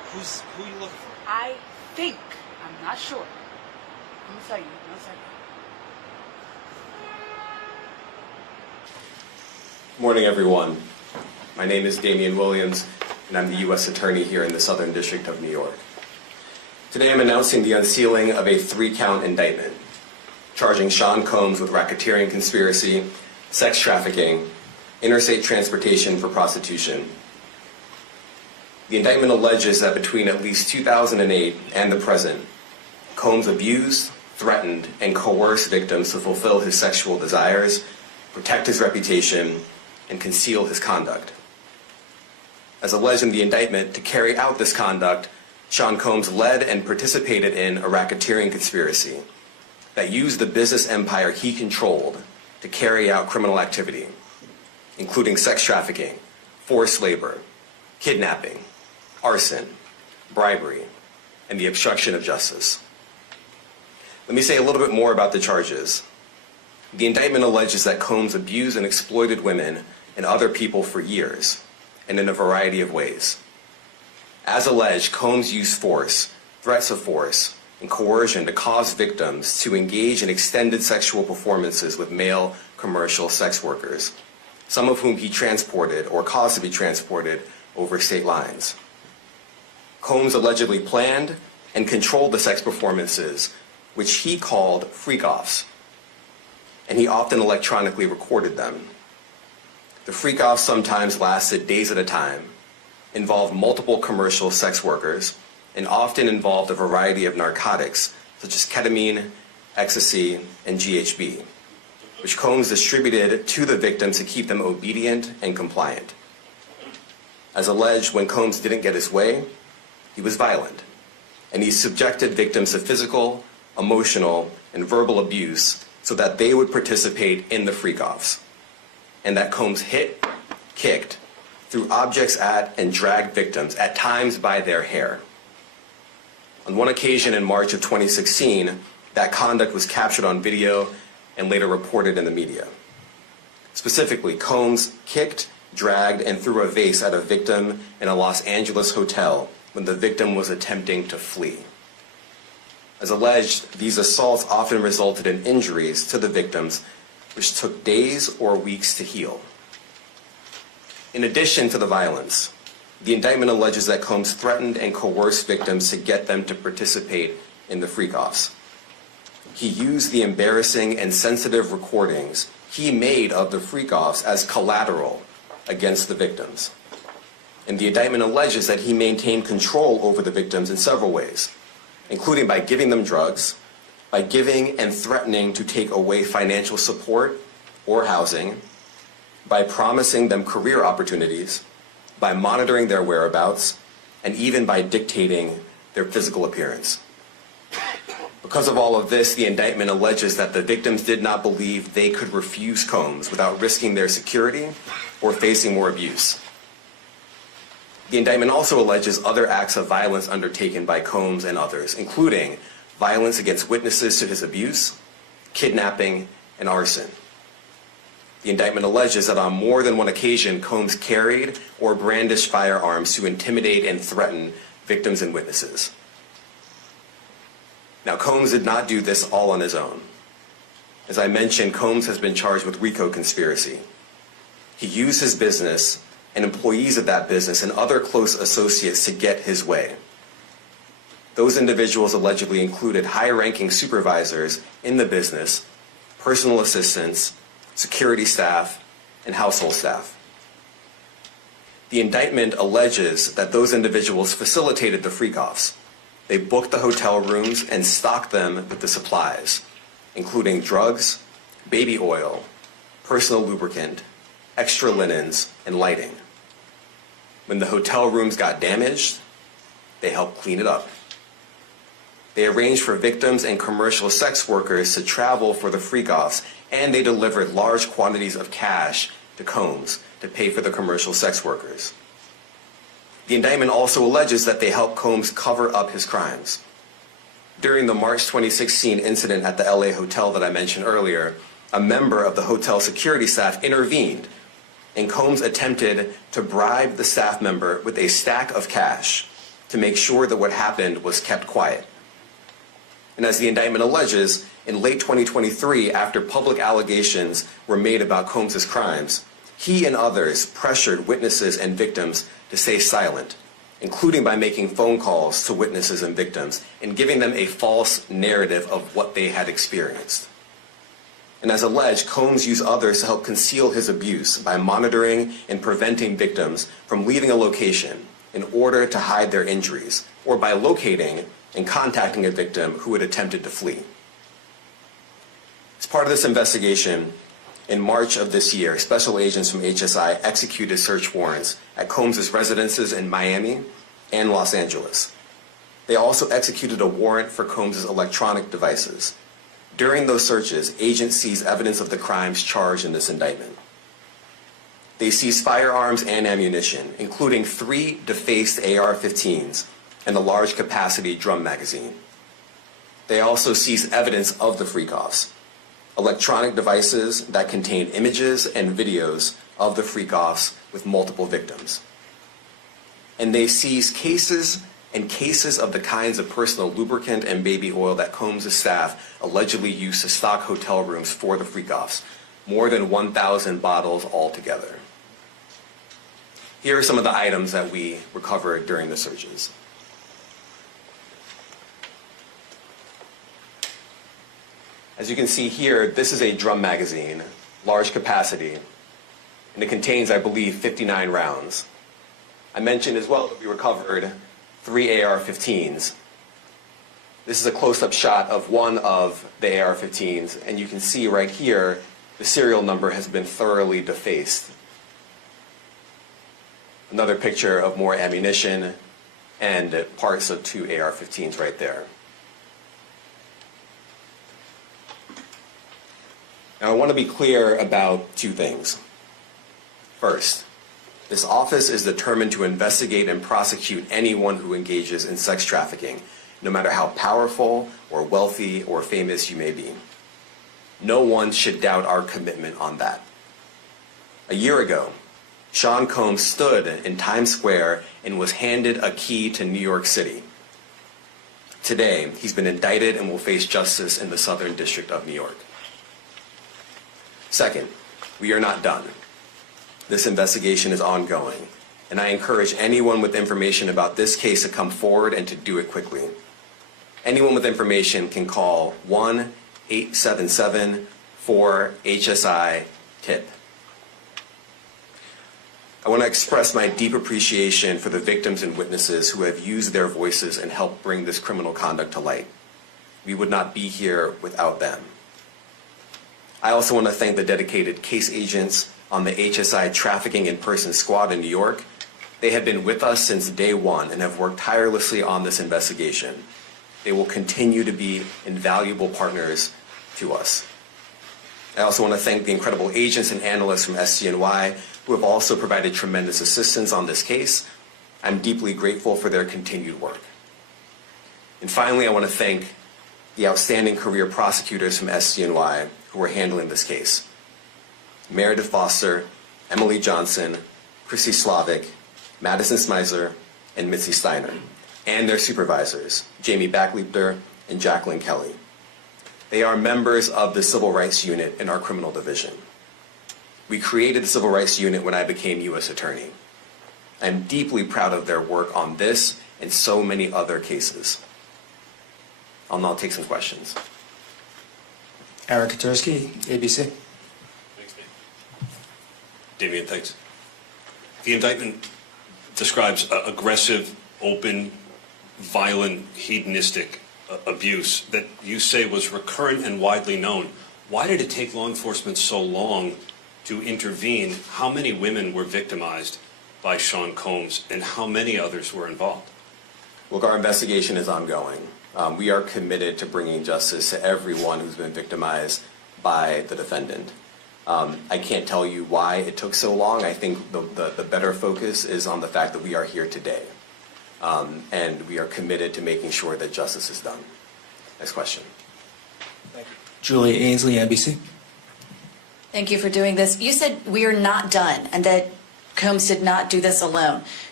Who are you looking for? I think, I'm not sure. I'm gonna tell you, 1 second. Morning, everyone. My name is Damian Williams, and I'm the U.S. Attorney here in the Southern District of New York. Today I'm announcing the unsealing of a 3-count indictment, charging Sean Combs with racketeering conspiracy, sex trafficking, interstate transportation for prostitution. The indictment alleges that between at least 2008 and the present, Combs abused, threatened, and coerced victims to fulfill his sexual desires, protect his reputation, and conceal his conduct. As alleged in the indictment, to carry out this conduct, Sean Combs led and participated in a racketeering conspiracy that used the business empire he controlled to carry out criminal activity, including sex trafficking, forced labor, kidnapping, arson, bribery, and the obstruction of justice. Let me say a little bit more about the charges. The indictment alleges that Combs abused and exploited women and other people for years, and in a variety of ways. As alleged, Combs used force, threats of force, and coercion to cause victims to engage in extended sexual performances with male commercial sex workers, some of whom he transported or caused to be transported over state lines. Combs allegedly planned and controlled the sex performances, which he called freak-offs, and he often electronically recorded them. The freak-offs sometimes lasted days at a time, involved multiple commercial sex workers, and often involved a variety of narcotics such as ketamine, ecstasy, and GHB, which Combs distributed to the victims to keep them obedient and compliant. As alleged, when Combs didn't get his way, he was violent, and he subjected victims to physical, emotional, and verbal abuse so that they would participate in the freak-offs, and that Combs hit, kicked, threw objects at, and dragged victims, at times by their hair. On one occasion in March of 2016, that conduct was captured on video and later reported in the media. Specifically, Combs kicked, dragged, and threw a vase at a victim in a Los Angeles hotel when the victim was attempting to flee. As alleged, these assaults often resulted in injuries to the victims, which took days or weeks to heal. In addition to the violence, the indictment alleges that Combs threatened and coerced victims to get them to participate in the freak-offs. He used the embarrassing and sensitive recordings he made of the freak-offs as collateral against the victims. And the indictment alleges that he maintained control over the victims in several ways, including by giving them drugs, by giving and threatening to take away financial support or housing, by promising them career opportunities, by monitoring their whereabouts, and even by dictating their physical appearance. Because of all of this, the indictment alleges that the victims did not believe they could refuse Combs without risking their security or facing more abuse. The indictment also alleges other acts of violence undertaken by Combs and others, including violence against witnesses to his abuse, kidnapping, and arson. The indictment alleges that on more than one occasion, Combs carried or brandished firearms to intimidate and threaten victims and witnesses. Now, Combs did not do this all on his own. As I mentioned, Combs has been charged with RICO conspiracy. He used his business and employees of that business and other close associates to get his way. Those individuals allegedly included high-ranking supervisors in the business, personal assistants, security staff, and household staff. The indictment alleges that those individuals facilitated the freak-offs. They booked the hotel rooms and stocked them with the supplies, including drugs, baby oil, personal lubricant, extra linens, and lighting. When the hotel rooms got damaged, they helped clean it up. They arranged for victims and commercial sex workers to travel for the freak-offs, and they delivered large quantities of cash to Combs to pay for the commercial sex workers. The indictment also alleges that they helped Combs cover up his crimes. During the March 2016 incident at the LA hotel that I mentioned earlier, a member of the hotel security staff intervened, and Combs attempted to bribe the staff member with a stack of cash to make sure that what happened was kept quiet. And as the indictment alleges, in late 2023, after public allegations were made about Combs' crimes, he and others pressured witnesses and victims to stay silent, including by making phone calls to witnesses and victims and giving them a false narrative of what they had experienced. And as alleged, Combs used others to help conceal his abuse by monitoring and preventing victims from leaving a location in order to hide their injuries, or by locating and contacting a victim who had attempted to flee. As part of this investigation, in March of this year, special agents from HSI executed search warrants at Combs' residences in Miami and Los Angeles. They also executed a warrant for Combs' electronic devices. During those searches, agents seized evidence of the crimes charged in this indictment. They seized firearms and ammunition, including 3 defaced AR-15s and a large capacity drum magazine. They also seized evidence of the freak-offs, electronic devices that contained images and videos of the freak-offs with multiple victims. And they seized cases and cases of the kinds of personal lubricant and baby oil that Combs' staff allegedly used to stock hotel rooms for the freak-offs, more than 1,000 bottles altogether. Here are some of the items that we recovered during the searches. As you can see here, this is a drum magazine, large capacity, and it contains, I believe, 59 rounds. I mentioned as well that we recovered 3 AR-15s. This is a close-up shot of one of the AR-15s, and you can see right here the serial number has been thoroughly defaced. Another picture of more ammunition and parts of 2 AR-15s right there. Now, I want to be clear about 2 things. First, this office is determined to investigate and prosecute anyone who engages in sex trafficking, no matter how powerful or wealthy or famous you may be. No one should doubt our commitment on that. A year ago, Sean Combs stood in Times Square and was handed a key to New York City. Today, he's been indicted and will face justice in the Southern District of New York. Second, we are not done. This investigation is ongoing, and I encourage anyone with information about this case to come forward and to do it quickly. Anyone with information can call 1-877-4HSI-TIP. I want to express my deep appreciation for the victims and witnesses who have used their voices and helped bring this criminal conduct to light. We would not be here without them. I also want to thank the dedicated case agents on the HSI Trafficking in Person Squad in New York. They have been with us since day one and have worked tirelessly on this investigation. They will continue to be invaluable partners to us. I also want to thank the incredible agents and analysts from SCNY who have also provided tremendous assistance on this case. I'm deeply grateful for their continued work. And finally, I want to thank the outstanding career prosecutors from SCNY who are handling this case. Meredith Foster, Emily Johnson, Chrissy Slavic, Madison Smeisler, and Mitzi Steiner, and their supervisors, Jamie Backleiter and Jacqueline Kelly. They are members of the Civil Rights Unit in our criminal division. We created the Civil Rights Unit when I became U.S. Attorney. I'm deeply proud of their work on this and so many other cases. I'll now take some questions. Eric Katursky, ABC. Thanks, Damian, thanks. The indictment describes aggressive, open, violent, hedonistic abuse that you say was recurrent and widely known. Why did it take law enforcement so long to intervene? How many women were victimized by Sean Combs, and how many others were involved? Look, our investigation is ongoing. We are committed to bringing justice to everyone who's been victimized by the defendant. I can't tell you why it took so long. I think the better focus is on the fact that we are here today. And we are committed to making sure that justice is done. Next question. Thank you. Julia Ainsley, NBC. Thank you for doing this. You said we are not done and that Combs did not do this alone.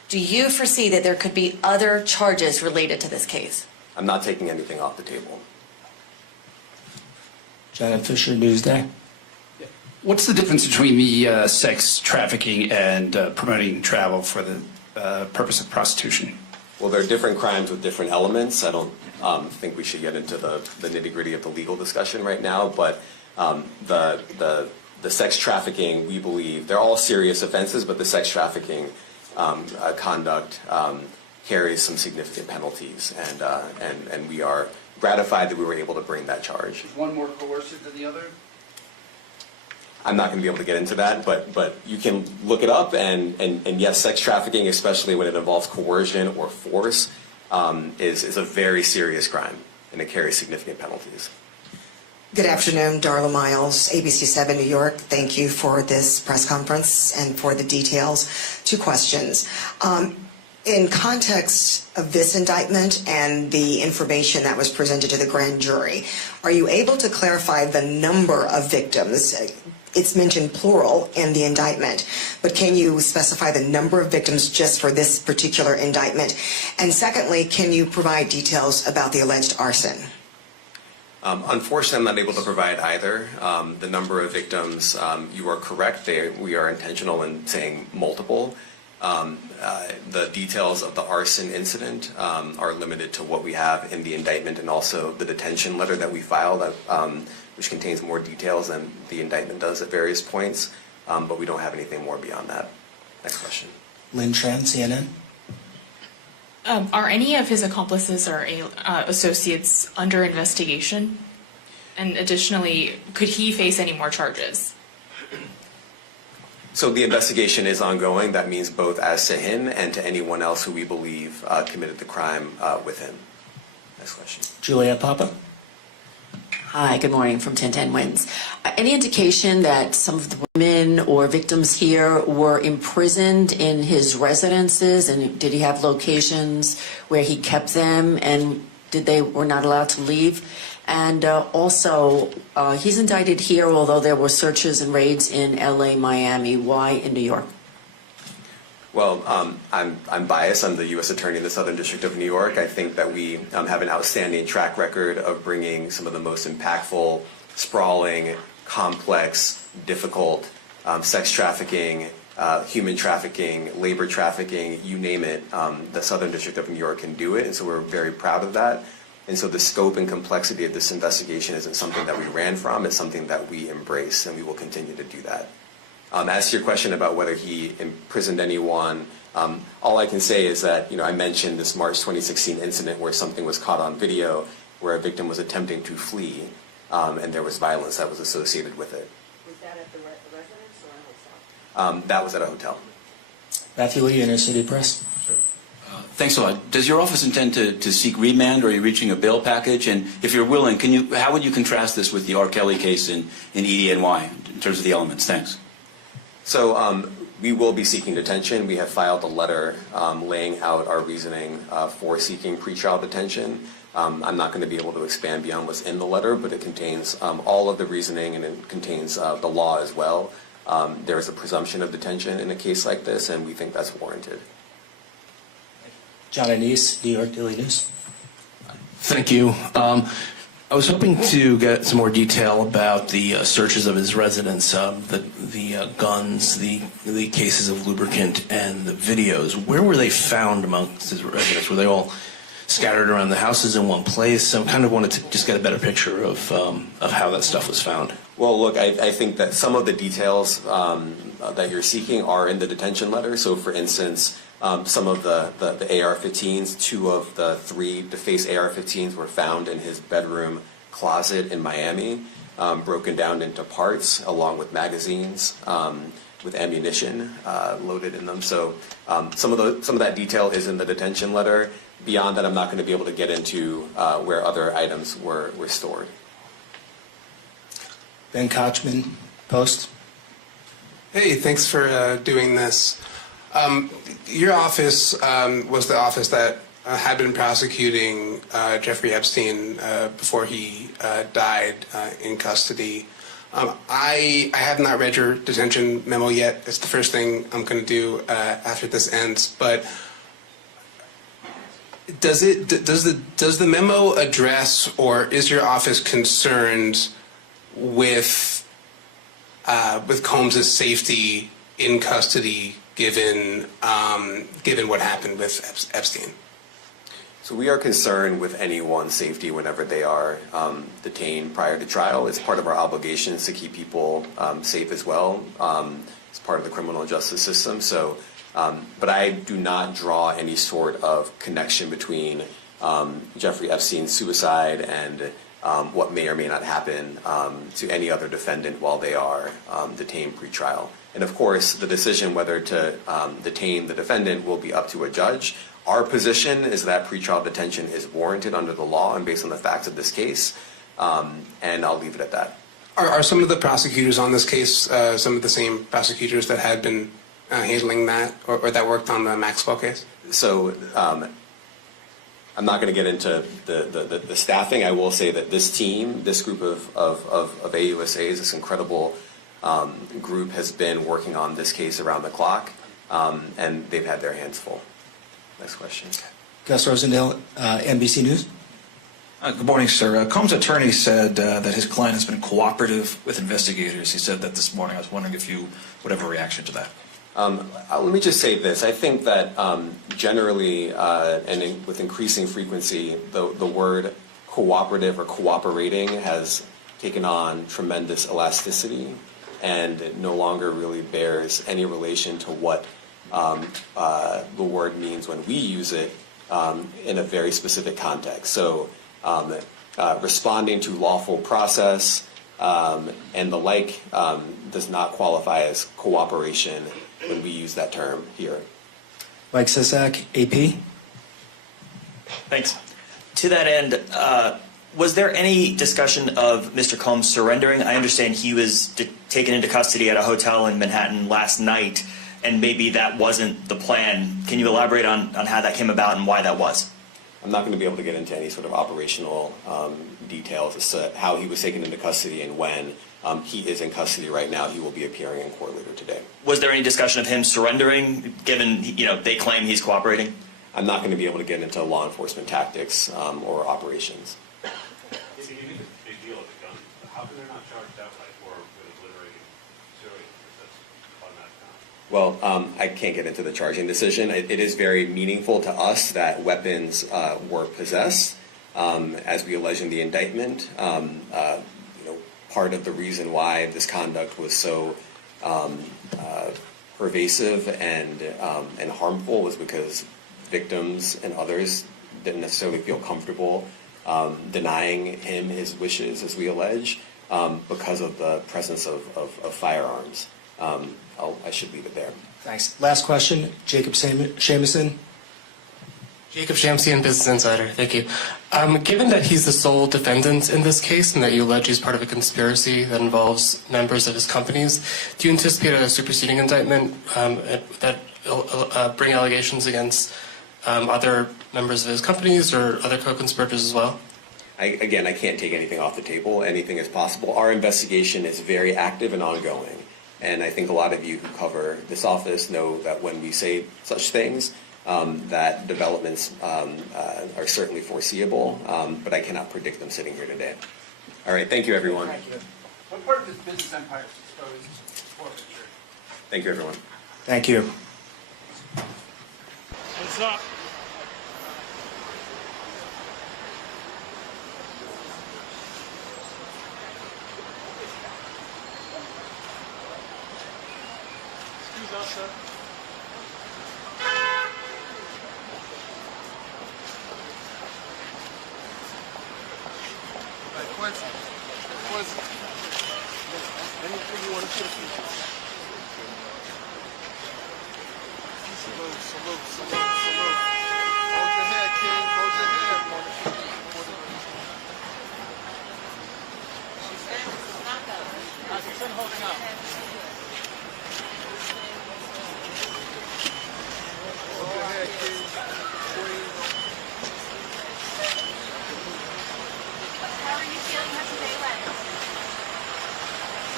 Do you foresee that there could be other charges related to this case? I'm not taking anything off the table. Janet Fisher, Newsday. What's the difference between the sex trafficking and promoting travel for the purpose of prostitution? Well, there are different crimes with different elements. I don't think we should get into the nitty-gritty of the legal discussion right now, but the sex trafficking, we believe, they're all serious offenses, but the sex trafficking conduct carries some significant penalties, and we are gratified that we were able to bring that charge. Is one more coercive than the other? I'm not going to be able to get into that, but you can look it up, and yes, sex trafficking, especially when it involves coercion or force, is a very serious crime, and it carries significant penalties. Good afternoon, Darla Miles, ABC 7 New York. Thank you for this press conference and for the details. Two questions. In context of this indictment and the information that was presented to the grand jury, are you able to clarify the number of victims? It's mentioned plural in the indictment, but can you specify the number of victims just for this particular indictment? And secondly, can you provide details about the alleged arson? Unfortunately, I'm not able to provide either. The number of victims, you are correct. We are intentional in saying multiple. The details of the arson incident are limited to what we have in the indictment and also the detention letter that we filed, which contains more details than the indictment does at various points, but we don't have anything more beyond that. Next question. Lynn Tran, CNN. Are any of his accomplices or associates under investigation? And additionally, could he face any more charges? So the investigation is ongoing. That means both as to him and to anyone else who we believe committed the crime with him. Next question. Juliet Papa. Hi, good morning from 1010 Wins. Any indication that some of the women or victims here were imprisoned in his residences, and did he have locations where he kept them, and were not allowed to leave? And also, he's indicted here, although there were searches and raids in LA, Miami. Why in New York? Well, I'm biased. I'm the U.S. Attorney in the Southern District of New York. I think that we have an outstanding track record of bringing some of the most impactful, sprawling, complex, difficult sex trafficking, human trafficking, labor trafficking, you name it. The Southern District of New York can do it, and so we're very proud of that. And so the scope and complexity of this investigation isn't something that we ran from. It's something that we embrace, and we will continue to do that. As to your question about whether he imprisoned anyone, all I can say is that, I mentioned this March 2016 incident where something was caught on video where a victim was attempting to flee, and there was violence that was associated with it. Was that at the residence or a hotel? That was at a hotel. Matthew Lee, Inner City Press. Thanks a lot. Does your office intend to seek remand, or are you reaching a bail package? And if you're willing, how would you contrast this with the R. Kelly case in EDNY in terms of the elements? Thanks. So we will be seeking detention. We have filed a letter laying out our reasoning for seeking pretrial detention. I'm not going to be able to expand beyond what's in the letter, but it contains all of the reasoning, and it contains the law as well. There is a presumption of detention in a case like this, and we think that's warranted. John Anise, New York Daily News. Thank you. I was hoping to get some more detail about the searches of his residence, the guns, the cases of lubricant, and the videos. Where were they found amongst his residence? Were they all scattered around the houses in one place? I kind of wanted to just get a better picture of how that stuff was found. Well, look, I think that some of the details that you're seeking are in the detention letter. So, for instance, some of the AR-15s, 2 of the 3 DeFace AR-15s were found in his bedroom closet in Miami, broken down into parts along with magazines with ammunition loaded in them. So some of that detail is in the detention letter. Beyond that, I'm not going to be able to get into where other items were stored. Ben Kochman, Post. Hey, thanks for doing this. Your office was the office that had been prosecuting Jeffrey Epstein before he died in custody. I have not read your detention memo yet. It's the first thing I'm going to do after this ends. But does the memo address, or is your office concerned with Combs' safety in custody, given what happened with Epstein? So we are concerned with anyone's safety whenever they are detained prior to trial. It's part of our obligations to keep people safe as well. It's part of the criminal justice system. So, but I do not draw any sort of connection between Jeffrey Epstein's suicide and what may or may not happen to any other defendant while they are detained pre-trial. And of course, the decision whether to detain the defendant will be up to a judge. Our position is that pretrial detention is warranted under the law and based on the facts of this case, and I'll leave it at that. Are some of the prosecutors on this case some of the same prosecutors that had been handling that, or that worked on the Maxwell case? So I'm not going to get into the staffing. I will say that this team, this group of AUSAs, this incredible group has been working on this case around the clock, and they've had their hands full. Next question. Gus Rosendale, NBC News. Good morning, sir. Combs' attorney said that his client has been cooperative with investigators. He said that this morning. I was wondering if you would have a reaction to that. Let me just say this. I think that generally and with increasing frequency, the word cooperative or cooperating has taken on tremendous elasticity, and it no longer really bears any relation to what the word means when we use it in a very specific context. So responding to lawful process and the like does not qualify as cooperation when we use that term here. Mike Sisak, AP. Thanks. To that end, was there any discussion of Mr. Combs surrendering? I understand he was taken into custody at a hotel in Manhattan last night, and maybe that wasn't the plan. Can you elaborate on how that came about and why that was? I'm not going to be able to get into any sort of operational details as to how he was taken into custody and when. He is in custody right now. He will be appearing in court later today. Was there any discussion of him surrendering, given they claim he's cooperating? I'm not going to be able to get into law enforcement tactics or operations. It's a big deal with the gun. How come they're not charged outright or with obliterating civilians? That's automatic. Well, I can't get into the charging decision. It is very meaningful to us that weapons were possessed, as we allege in the indictment. Part of the reason why this conduct was so pervasive and harmful was because victims and others didn't necessarily feel comfortable denying him his wishes, as we allege, because of the presence of firearms. I should leave it there. Thanks. Last question, Jacob Shamison. Jacob Shamsian, Business Insider. Thank you. Given that he's the sole defendant in this case and that you allege he's part of a conspiracy that involves members of his companies, do you anticipate a superseding indictment that bring allegations against other members of his companies or other co-conspirators as well? I can't take anything off the table. Anything is possible. Our investigation is very active and ongoing. And I think a lot of you who cover this office know that when we say such things, that developments are certainly foreseeable, but I cannot predict them sitting here today. All right, thank you, everyone. Thank you. What part of his business empire is exposed to forfeiture? Thank you, everyone. Thank you. What's up? Excuse us, sir. Quincy. Anything you want to say? Salute. Hold your head, King. Hold your head, motherfucker. She's holding up. Hold your head, King. Queen. How are you feeling? How's your day went?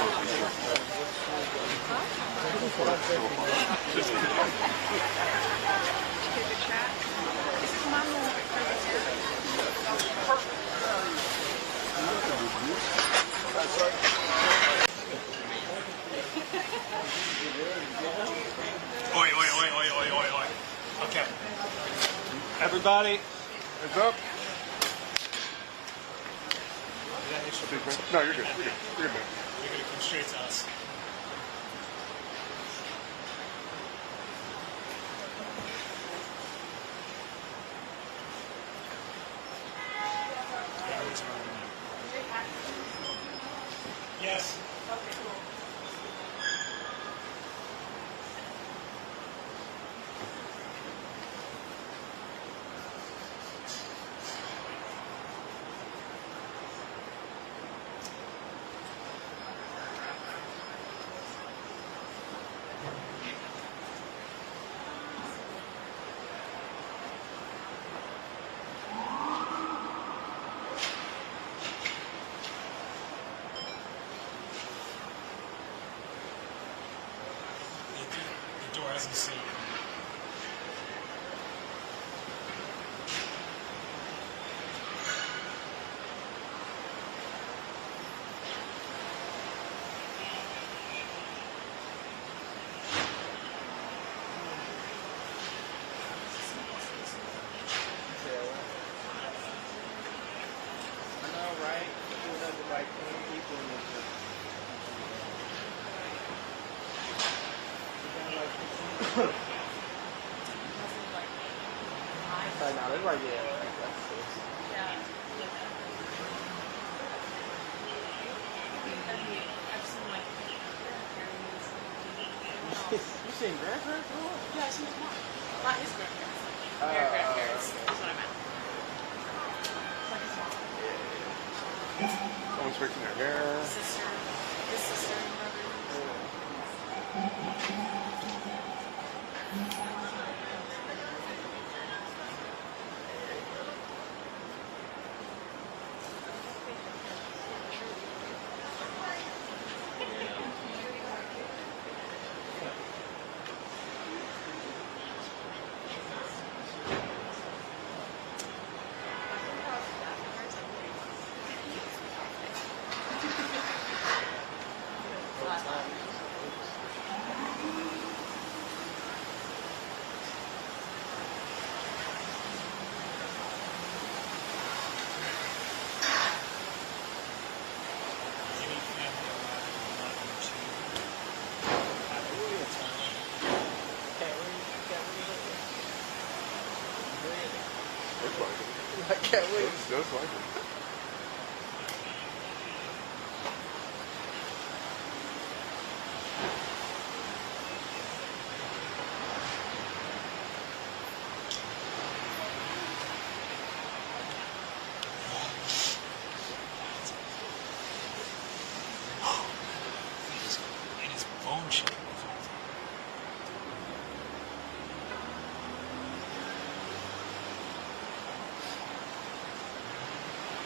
Oi, oi, oi, oi, oi, oi, oi. Okay. Everybody. Heads up. No, you're good. You're good. You're good, man. You're gonna come straight to us. Yes. Okay, cool. The door hasn't seen you. I know, right? Doing up the right thing, people in this room. Right now, they're like, yeah. You seen grandparents? Yeah, she's not. Not his grandparents. Their grandparents. That's what I meant. Like his mom. Someone's fixing their hair. Sister. His sister and brother. I can't wait. That's like it. And his bone shape.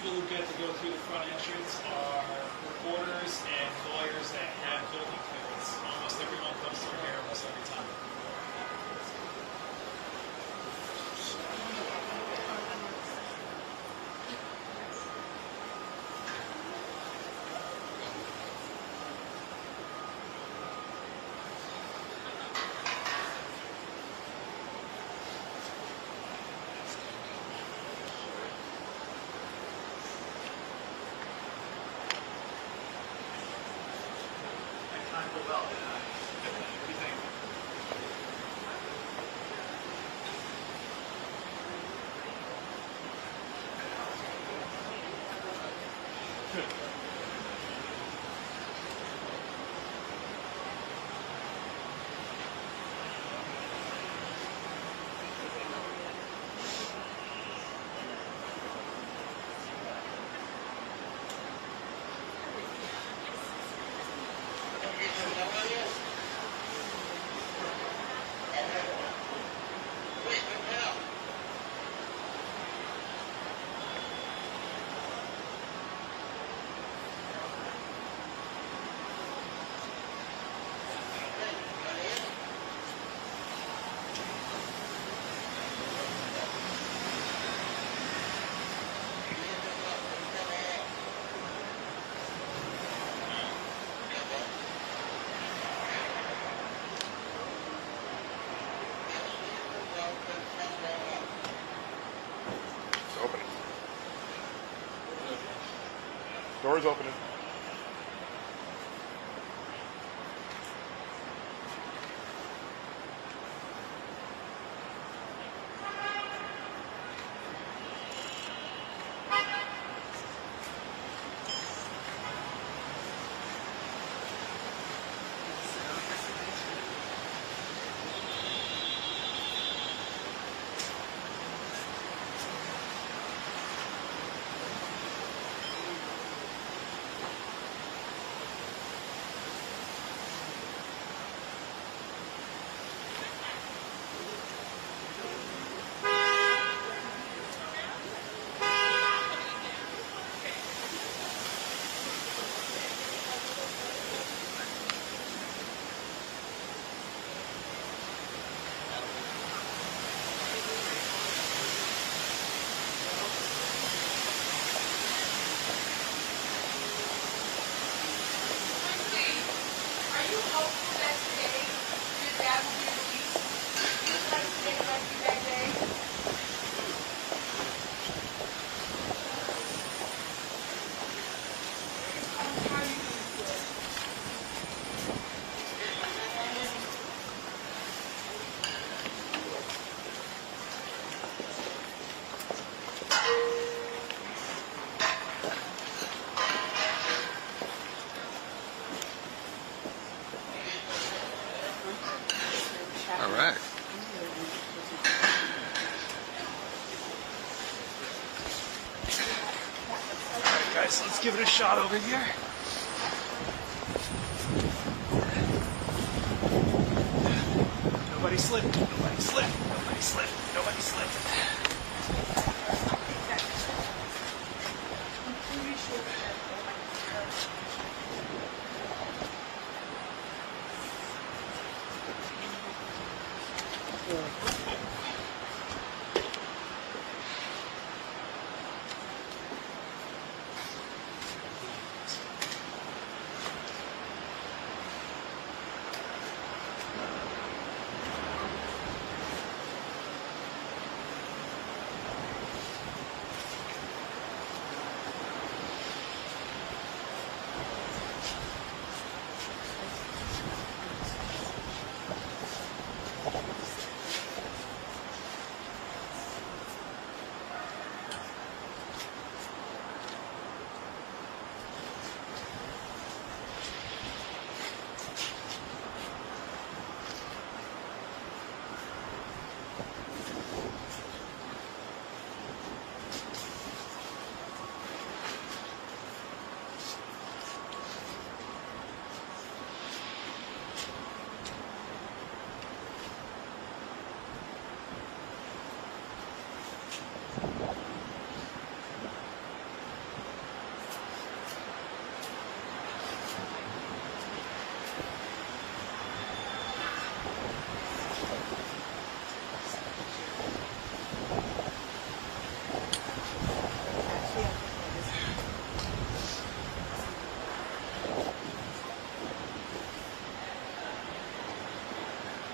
people who get to go through the front entrance are reporters and lawyers that have building codes. Almost everyone comes through here almost every time. Door's opening. All right. Guys, let's give it a shot over here. Nobody slip. Nobody slip. Nobody slip. Nobody slip.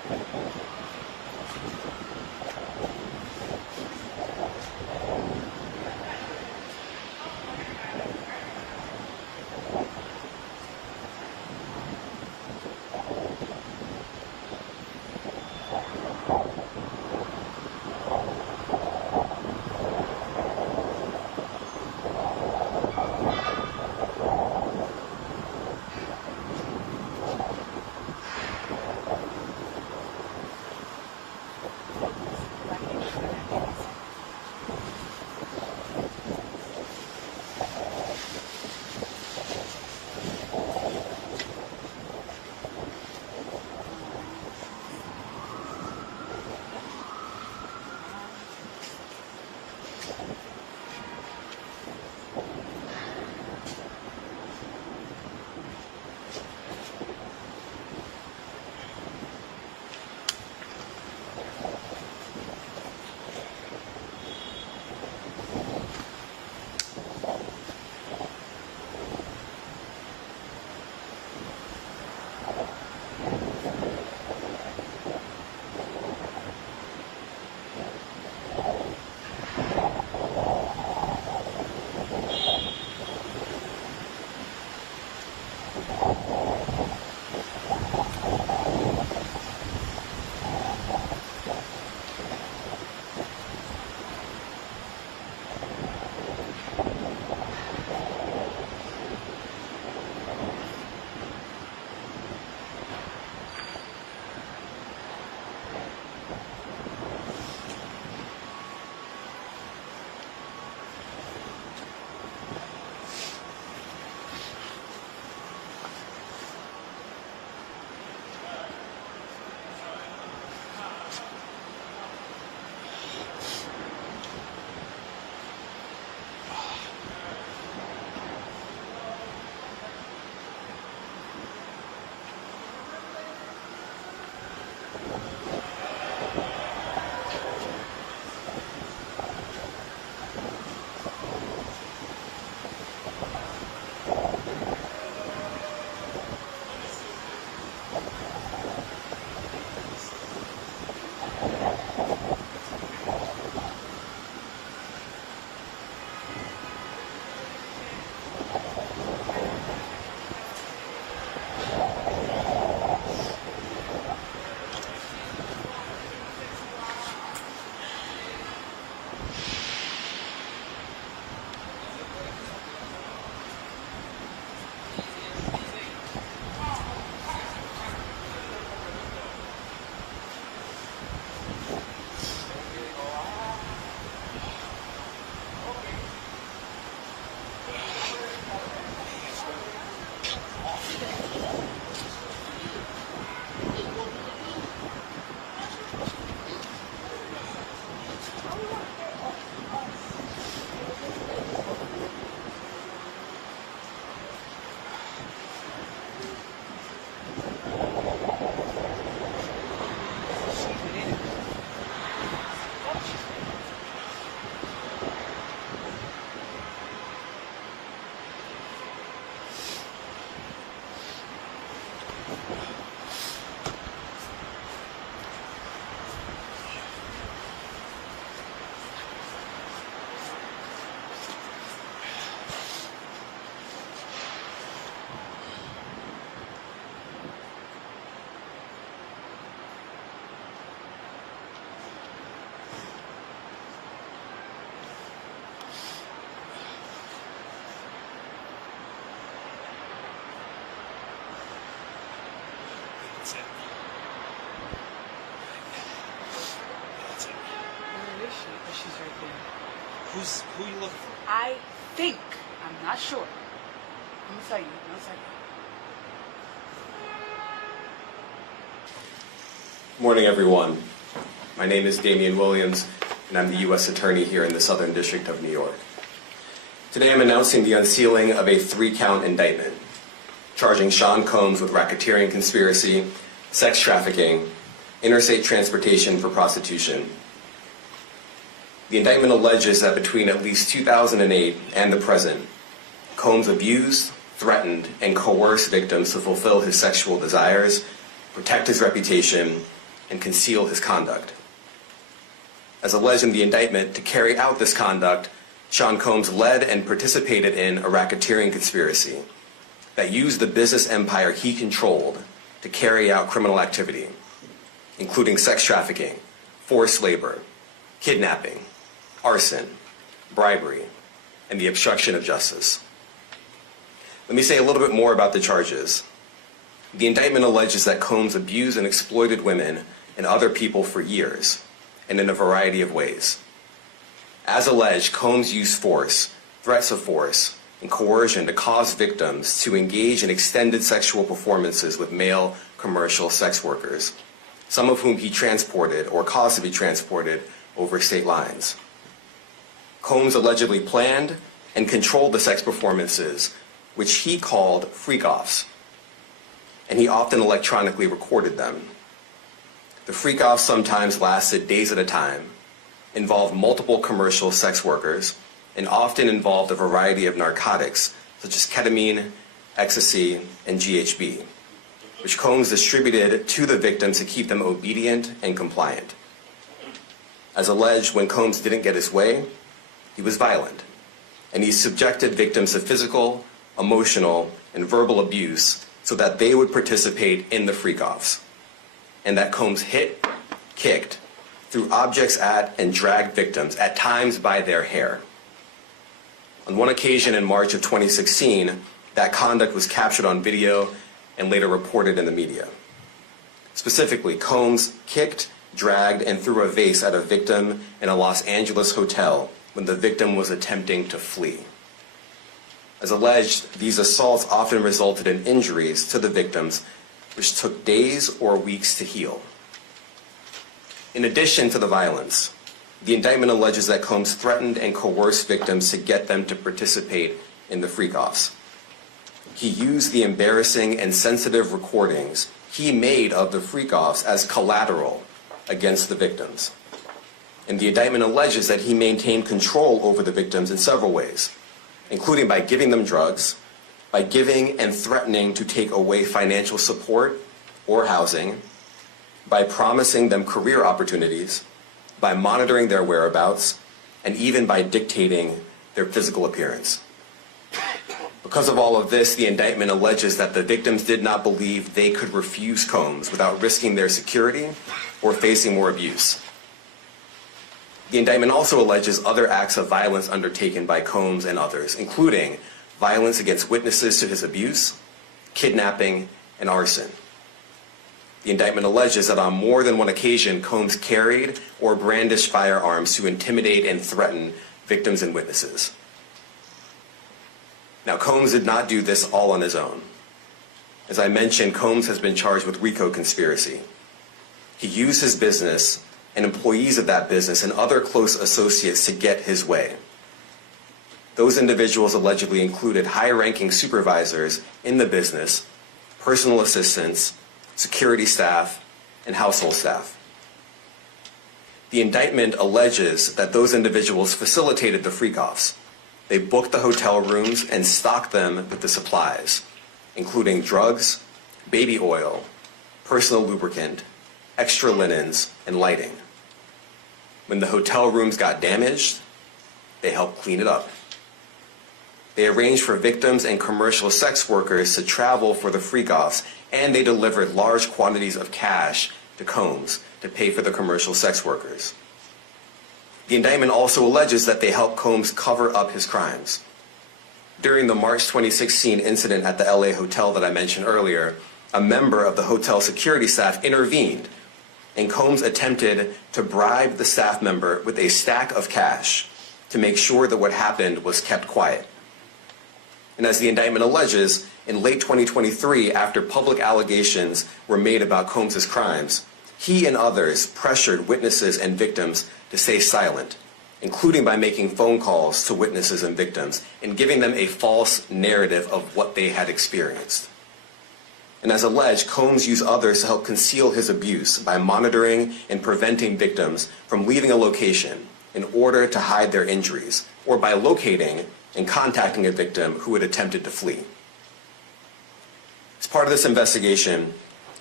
Who are you looking for? I think. I'm not sure. I'm gonna tell you. Morning, everyone. My name is Damian Williams, and I'm the U.S. Attorney here in the Southern District of New York. Today I'm announcing the unsealing of a 3-count indictment, charging Sean Combs with racketeering conspiracy, sex trafficking, interstate transportation for prostitution. The indictment alleges that between at least 2008 and the present, Combs abused, threatened, and coerced victims to fulfill his sexual desires, protect his reputation, and conceal his conduct. As alleged in the indictment, to carry out this conduct, Sean Combs led and participated in a racketeering conspiracy that used the business empire he controlled to carry out criminal activity, including sex trafficking, forced labor, kidnapping, arson, bribery, and the obstruction of justice. Let me say a little bit more about the charges. The indictment alleges that Combs abused and exploited women and other people for years, and in a variety of ways. As alleged, Combs used force, threats of force, and coercion to cause victims to engage in extended sexual performances with male commercial sex workers, some of whom he transported or caused to be transported over state lines. Combs allegedly planned and controlled the sex performances, which he called freak-offs, and he often electronically recorded them. The freak-offs sometimes lasted days at a time, involved multiple commercial sex workers, and often involved a variety of narcotics, such as ketamine, ecstasy, and GHB, which Combs distributed to the victims to keep them obedient and compliant. As alleged, when Combs didn't get his way, he was violent, and he subjected victims to physical, emotional, and verbal abuse so that they would participate in the freak-offs, and that Combs hit, kicked, threw objects at, and dragged victims, at times by their hair. On one occasion in March of 2016, that conduct was captured on video and later reported in the media. Specifically, Combs kicked, dragged, and threw a vase at a victim in a Los Angeles hotel when the victim was attempting to flee. As alleged, these assaults often resulted in injuries to the victims, which took days or weeks to heal. In addition to the violence, the indictment alleges that Combs threatened and coerced victims to get them to participate in the freak-offs. He used the embarrassing and sensitive recordings he made of the freak-offs as collateral against the victims. And the indictment alleges that he maintained control over the victims in several ways, including by giving them drugs, by giving and threatening to take away financial support or housing, by promising them career opportunities, by monitoring their whereabouts, and even by dictating their physical appearance. Because of all of this, the indictment alleges that the victims did not believe they could refuse Combs without risking their security or facing more abuse. The indictment also alleges other acts of violence undertaken by Combs and others, including violence against witnesses to his abuse, kidnapping, and arson. The indictment alleges that on more than one occasion, Combs carried or brandished firearms to intimidate and threaten victims and witnesses. Now, Combs did not do this all on his own. As I mentioned, Combs has been charged with RICO conspiracy. He used his business and employees of that business and other close associates to get his way. Those individuals allegedly included high-ranking supervisors in the business, personal assistants, security staff, and household staff. The indictment alleges that those individuals facilitated the freak-offs. They booked the hotel rooms and stocked them with the supplies, including drugs, baby oil, personal lubricant, extra linens, and lighting. When the hotel rooms got damaged, they helped clean it up. They arranged for victims and commercial sex workers to travel for the freak-offs, and they delivered large quantities of cash to Combs to pay for the commercial sex workers. The indictment also alleges that they helped Combs cover up his crimes. During the March 2016 incident at the LA hotel that I mentioned earlier, a member of the hotel security staff intervened, and Combs attempted to bribe the staff member with a stack of cash to make sure that what happened was kept quiet. And as the indictment alleges, in late 2023, after public allegations were made about Combs' crimes, he and others pressured witnesses and victims to stay silent, including by making phone calls to witnesses and victims and giving them a false narrative of what they had experienced. And as alleged, Combs used others to help conceal his abuse by monitoring and preventing victims from leaving a location in order to hide their injuries, or by locating and contacting a victim who had attempted to flee. As part of this investigation,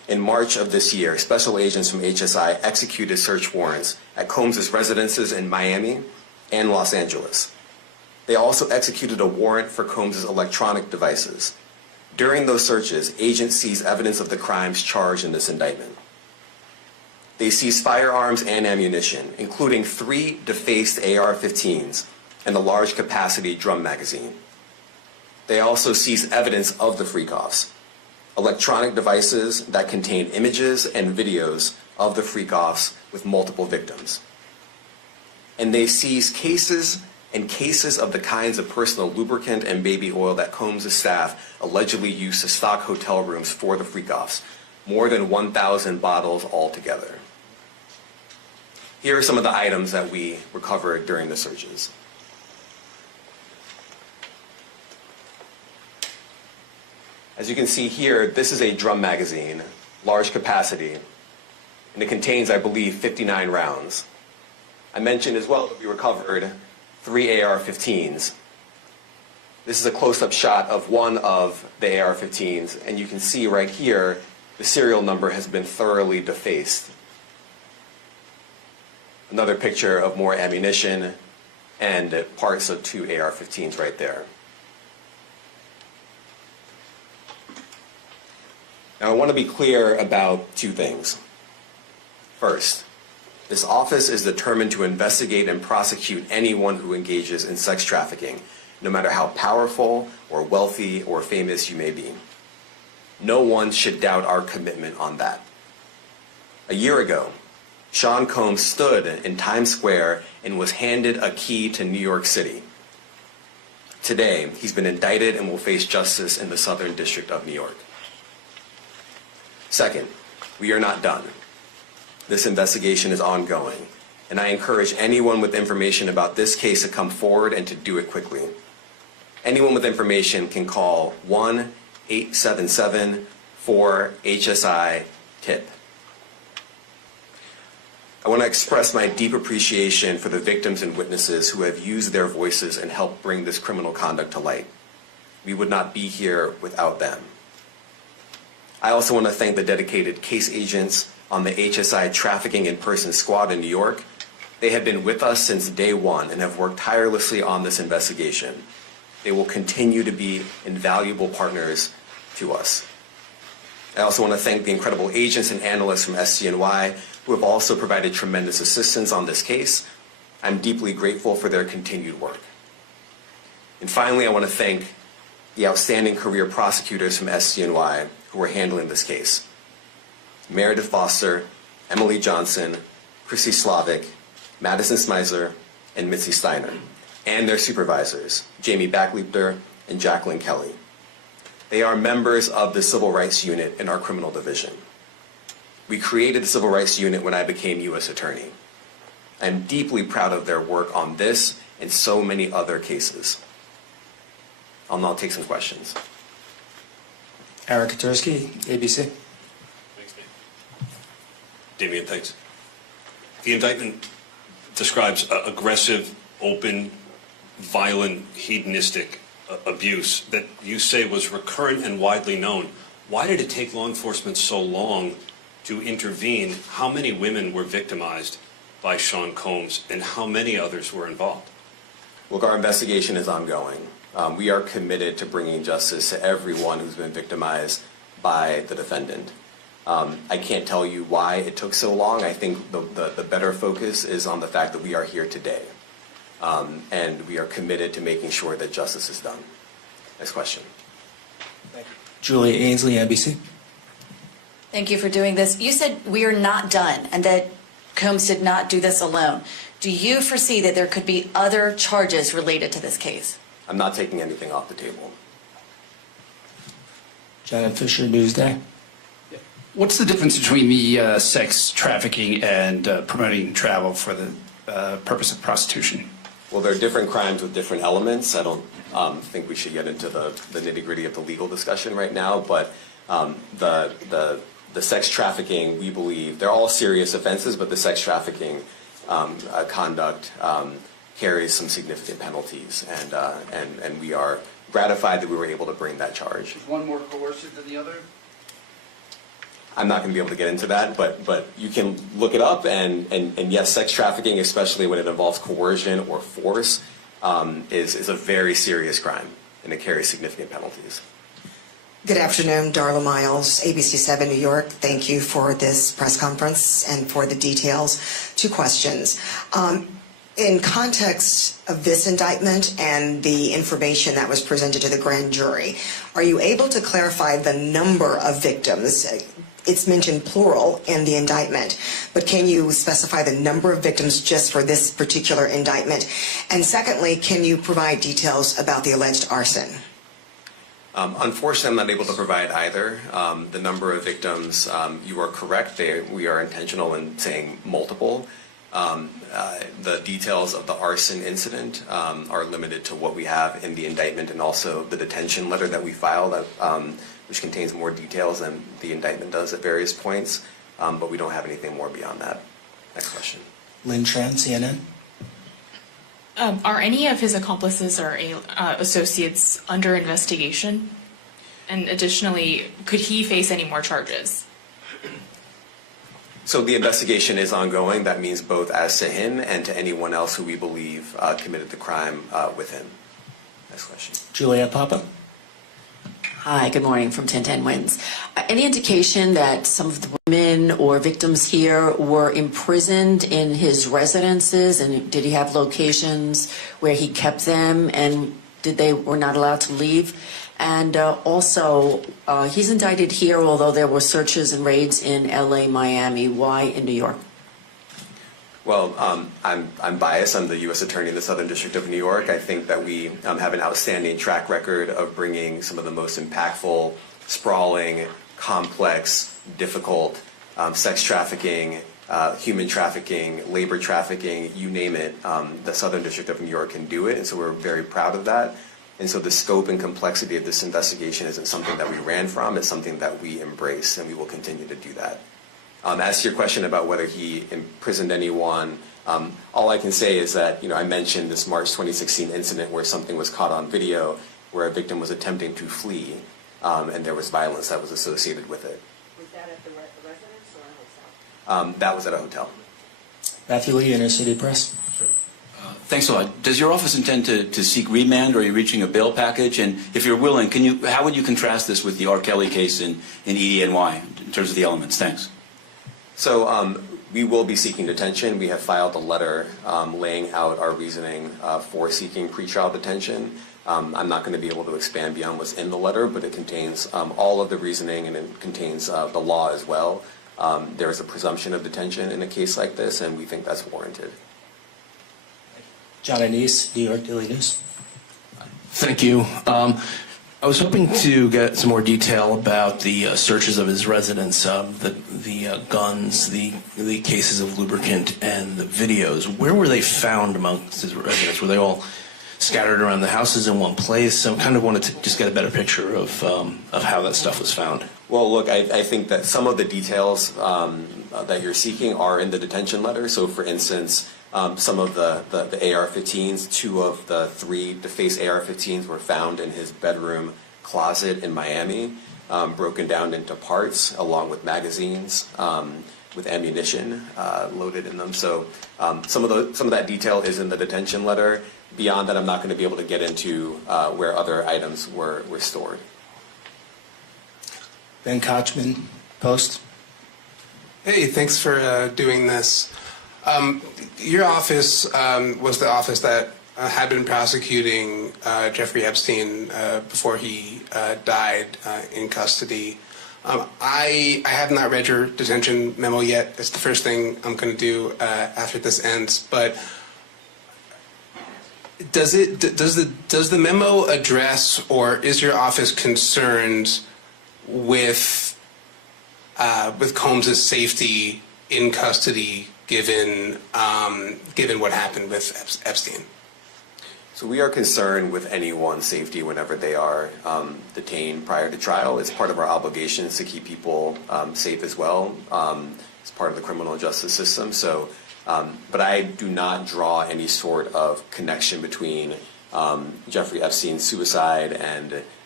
In March of this year, special agents from HSI executed search warrants at Combs' residences in Miami and Los Angeles. They also executed a warrant for Combs' electronic devices. During those searches, agents seized evidence of the crimes charged in this indictment. They seized firearms and ammunition, including 3 defaced AR-15s and a large-capacity drum magazine. They also seized evidence of the freak-offs, electronic devices that contain images and videos of the freak-offs with multiple victims. And they seized cases and cases of the kinds of personal lubricant and baby oil that Combs' staff allegedly used to stock hotel rooms for the freak-offs, more than 1,000 bottles altogether. Here are some of the items that we recovered during the searches. As you can see here, this is a drum magazine, large capacity, and it contains, I believe, 59 rounds. I mentioned as well that we recovered 3 AR-15s. This is a close-up shot of one of the AR-15s, and you can see right here, the serial number has been thoroughly defaced. Another picture of more ammunition and parts of 2 AR-15s right there. Now, I want to be clear about 2 things. First, this office is determined to investigate and prosecute anyone who engages in sex trafficking, no matter how powerful or wealthy or famous you may be. No one should doubt our commitment on that. A year ago, Sean Combs stood in Times Square and was handed a key to New York City. Today, he's been indicted and will face justice in the Southern District of New York. Second, we are not done. This investigation is ongoing, and I encourage anyone with information about this case to come forward and to do it quickly. Anyone with information can call 1-877-4HSI-TIP. I want to express my deep appreciation for the victims and witnesses who have used their voices and helped bring this criminal conduct to light. We would not be here without them. I also want to thank the dedicated case agents on the HSI Trafficking in Person Squad in New York. They have been with us since day one and have worked tirelessly on this investigation. They will continue to be invaluable partners to us. I also want to thank the incredible agents and analysts from SCNY who have also provided tremendous assistance on this case. I'm deeply grateful for their continued work. And finally, I want to thank the outstanding career prosecutors from SCNY who are handling this case. Meredith Foster, Emily Johnson, Chrissy Slavic, Madison Smeisler, and Mitzi Steiner, and their supervisors, Jamie Backleiter and Jacqueline Kelly. They are members of the Civil Rights Unit in our criminal division. We created the Civil Rights Unit when I became U.S. Attorney. I'm deeply proud of their work on this and so many other cases. I'll now take some questions. Eric Katursky, ABC. Thanks, Dave. Damian, thanks. The indictment describes aggressive, open, violent, hedonistic abuse that you say was recurrent and widely known. Why did it take law enforcement so long to intervene? How many women were victimized by Sean Combs, and how many others were involved? Look, our investigation is ongoing. We are committed to bringing justice to everyone who's been victimized by the defendant. I can't tell you why it took so long. I think the better focus is on the fact that we are here today. And we are committed to making sure that justice is done. Next question. Thank you. Julia Ainsley, NBC. Thank you for doing this. You said we are not done and that Combs did not do this alone. Do you foresee that there could be other charges related to this case? I'm not taking anything off the table. Janet Fisher, Newsday. What's the difference between the sex trafficking and promoting travel for the purpose of prostitution? Well, there are different crimes with different elements. I don't think we should get into the nitty-gritty of the legal discussion right now, but the sex trafficking, we believe, they're all serious offenses, but the sex trafficking conduct carries some significant penalties, and we are gratified that we were able to bring that charge. Is one more coercive than the other? I'm not going to be able to get into that, but you can look it up, and yes, sex trafficking, especially when it involves coercion or force, is a very serious crime, and it carries significant penalties. Good afternoon, Darla Miles, ABC 7 New York. Thank you for this press conference and for the details. 2 questions. In context of this indictment and the information that was presented to the grand jury, are you able to clarify the number of victims? It's mentioned plural in the indictment, but can you specify the number of victims just for this particular indictment? And secondly, can you provide details about the alleged arson? Unfortunately, I'm not able to provide either. The number of victims, you are correct. We are intentional in saying multiple. The details of the arson incident are limited to what we have in the indictment and also the detention letter that we filed, which contains more details than the indictment does at various points, but we don't have anything more beyond that. Next question. Lynn Tran, CNN. Are any of his accomplices or associates under investigation? And additionally, could he face any more charges? So the investigation is ongoing. That means both as to him and to anyone else who we believe committed the crime with him. Next question. Juliet Papa. Hi, good morning from 1010 Wins. Any indication that some of the women or victims here were imprisoned in his residences, and did he have locations where he kept them, and were not allowed to leave? And also, he's indicted here, although there were searches and raids in LA, Miami. Why in New York? Well, I'm biased. I'm the U.S. Attorney in the Southern District of New York. I think that we have an outstanding track record of bringing some of the most impactful, sprawling, complex, difficult sex trafficking, human trafficking, labor trafficking, you name it. The Southern District of New York can do it, and so we're very proud of that. And so the scope and complexity of this investigation isn't something that we ran from. It's something that we embrace, and we will continue to do that. As to your question about whether he imprisoned anyone, all I can say is that, I mentioned this March 2016 incident where something was caught on video where a victim was attempting to flee, and there was violence that was associated with it. Was that at the residence or a hotel? That was at a hotel. Matthew Lee, Inner City Press. Thanks a lot. Does your office intend to seek remand, or are you reaching a bail package? And if you're willing, how would you contrast this with the R. Kelly case in EDNY in terms of the elements? Thanks. So we will be seeking detention. We have filed a letter laying out our reasoning for seeking pretrial detention. I'm not going to be able to expand beyond what's in the letter, but it contains all of the reasoning, and it contains the law as well. There is a presumption of detention in a case like this, and we think that's warranted. John Anise, New York Daily News. Thank you. I was hoping to get some more detail about the searches of his residence, the guns, the cases of lubricant, and the videos. Where were they found amongst his residence? Were they all scattered around the houses in one place? I kind of wanted to just get a better picture of how that stuff was found. Well, look, I think that some of the details that you're seeking are in the detention letter. So, for instance, some of the AR-15s, 2 of the 3 defaced AR-15s were found in his bedroom closet in Miami, broken down into parts along with magazines with ammunition loaded in them. So some of that detail is in the detention letter. Beyond that, I'm not going to be able to get into where other items were stored. Ben Kochman, Post. Hey, thanks for doing this. Your office was the office that had been prosecuting Jeffrey Epstein before he died in custody. I have not read your detention memo yet. It's the first thing I'm going to do after this ends. But does the memo address, or is your office concerned with Combs' safety in custody, given what happened with Epstein? So we are concerned with anyone's safety whenever they are detained prior to trial. It's part of our obligations to keep people safe as well. It's part of the criminal justice system. So, but I do not draw any sort of connection between Jeffrey Epstein's suicide and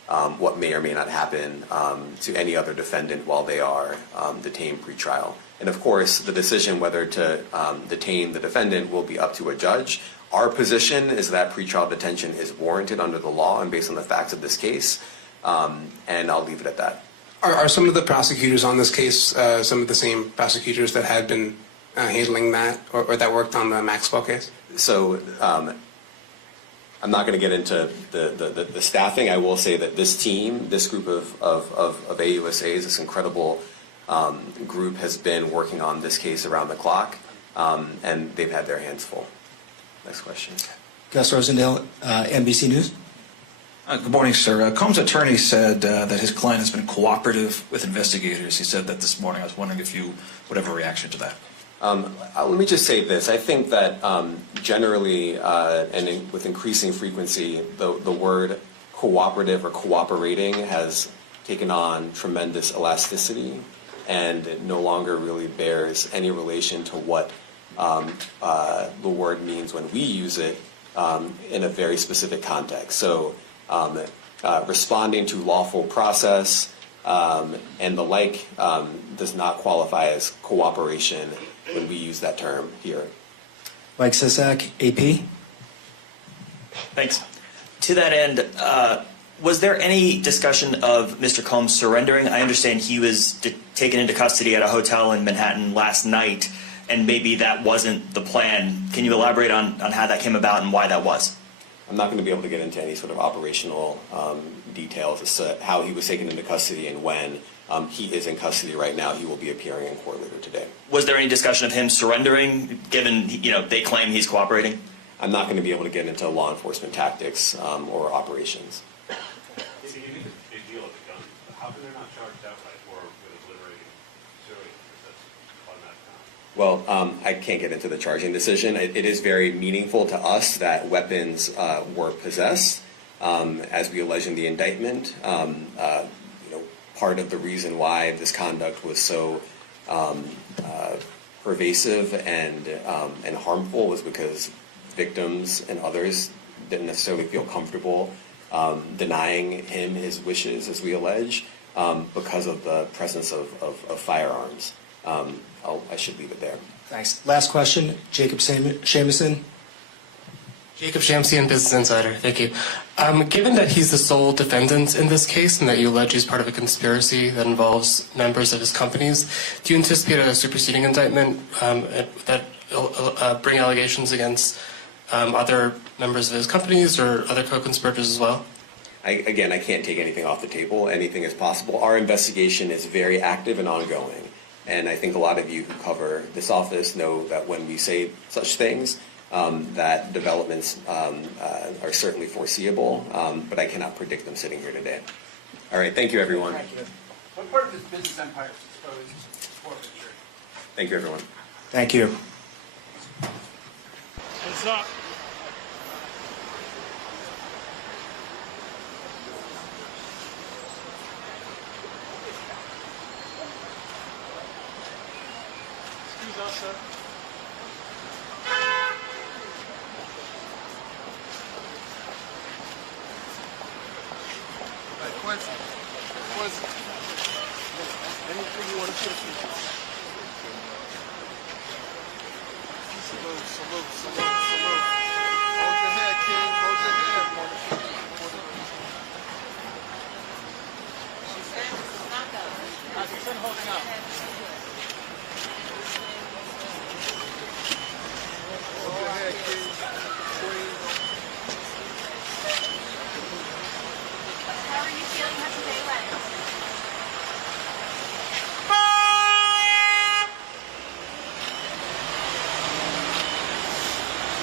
what may or may not happen to any other defendant while they are detained pretrial. And of course, the decision whether to detain the defendant will be up to a judge. Our position is that pretrial detention is warranted under the law and based on the facts of this case, and I'll leave it at that. Are some of the prosecutors on this case some of the same prosecutors that had been handling that or that worked on the Maxwell case? So I'm not going to get into the staffing. I will say that this team, this group of AUSAs, this incredible group has been working on this case around the clock, and they've had their hands full. Next question. Gus Rosendale, NBC News. Good morning, sir. Combs' attorney said that his client has been cooperative with investigators. He said that this morning. I was wondering if you would have a reaction to that. Let me just say this. I think that generally with increasing frequency, the word cooperative or cooperating has taken on tremendous elasticity and it no longer really bears any relation to what the word means when we use it in a very specific context. So responding to lawful process and the like does not qualify as cooperation when we use that term here. Mike Sisak, AP. Thanks. To that end, was there any discussion of Mr. Combs surrendering? I understand he was taken into custody at a hotel in Manhattan last night, and maybe that wasn't the plan. Can you elaborate on how that came about and why that was? I'm not going to be able to get into any sort of operational details as to how he was taken into custody and when. He is in custody right now. He will be appearing in court later today. Was there any discussion of him surrendering, given they claim he's cooperating? I'm not going to be able to get into law enforcement tactics or operations. If you make a big deal of the gun, how come they're not charged outright or with liberating civilians? Because that's automatic. Well, I can't get into the charging decision. It is very meaningful to us that weapons were possessed, as we allege in the indictment. Part of the reason why this conduct was so pervasive and harmful was because victims and others didn't necessarily feel comfortable denying him his wishes, as we allege, because of the presence of firearms. I should leave it there. Thanks. Last question, Jacob Shamison. Jacob Shamsian, Business Insider. Thank you. Given that he's the sole defendant in this case and that you allege he's part of a conspiracy that involves members of his companies, do you anticipate a superseding indictment that bring allegations against other members of his companies or other co-conspirators as well? I can't take anything off the table. Anything is possible. Our investigation is very active and ongoing. And I think a lot of you who cover this office know that when we say such things, that developments are certainly foreseeable, but I cannot predict them sitting here today. All right, thank you, everyone. Thank you. What part of his business empire is exposed to forfeiture? Thank you, everyone. Thank you. What's up? Excuse us, sir. Quincy. Anything you want to say? Salute. Hold your head, King. Hold your head, motherfucker. She's holding up. Hold your head, King. Queen. How are you feeling? How's the day went?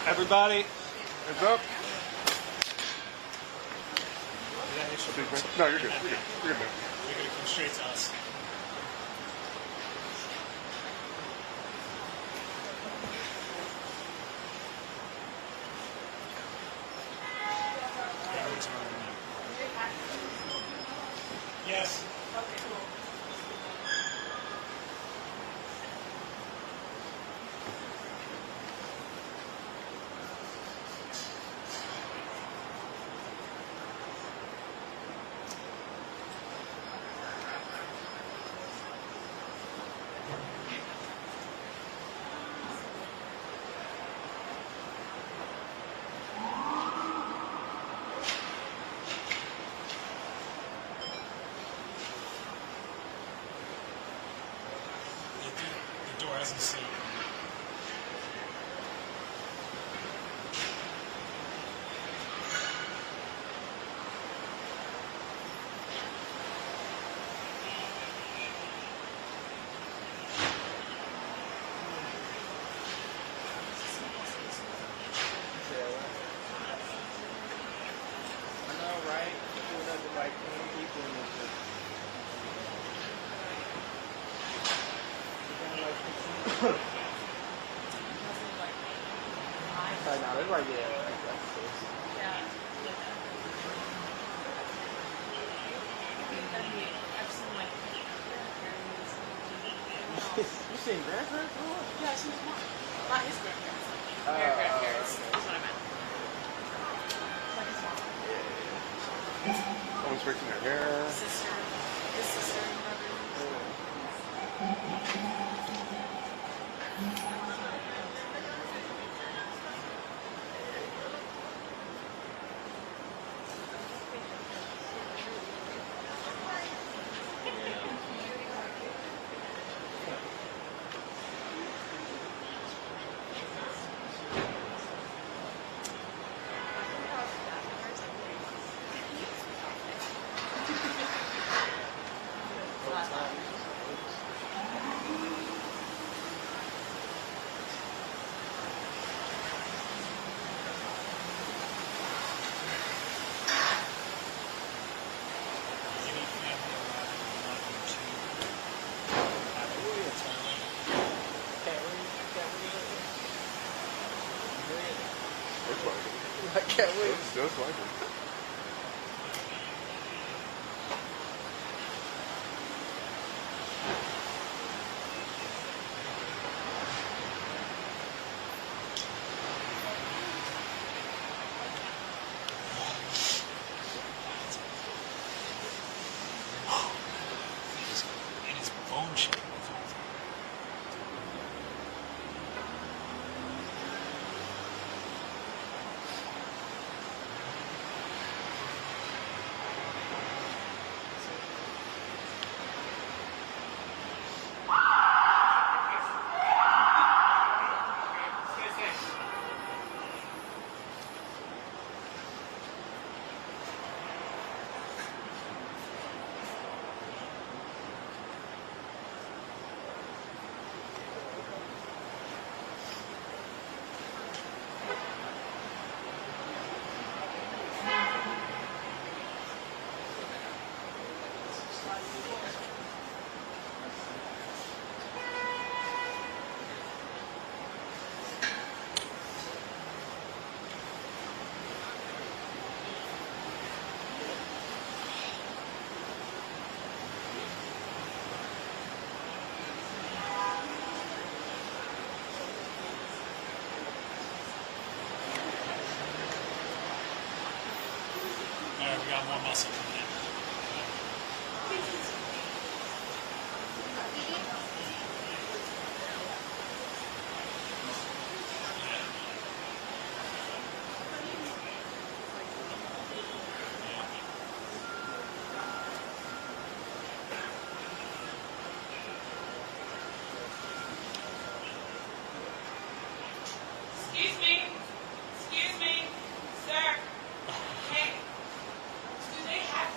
Everybody, Hands up. No, you're good. You're good. You're good, man. you're going to come straight to us. Yes. Okay, cool. The door hasn't seen. I know, right? Doing nothing like 20 people in this thing. Now that's right there. You seen grandparents? Yeah, she was one. Not his grandparents. Their grandparents. That's what I meant. Like his mom. Someone's fixing their hair. Sister. His sister and brother. I can't wait. Just like it. And it's bone shaking. All right, we got more muscle coming in. Excuse me, sir. Hey, do they have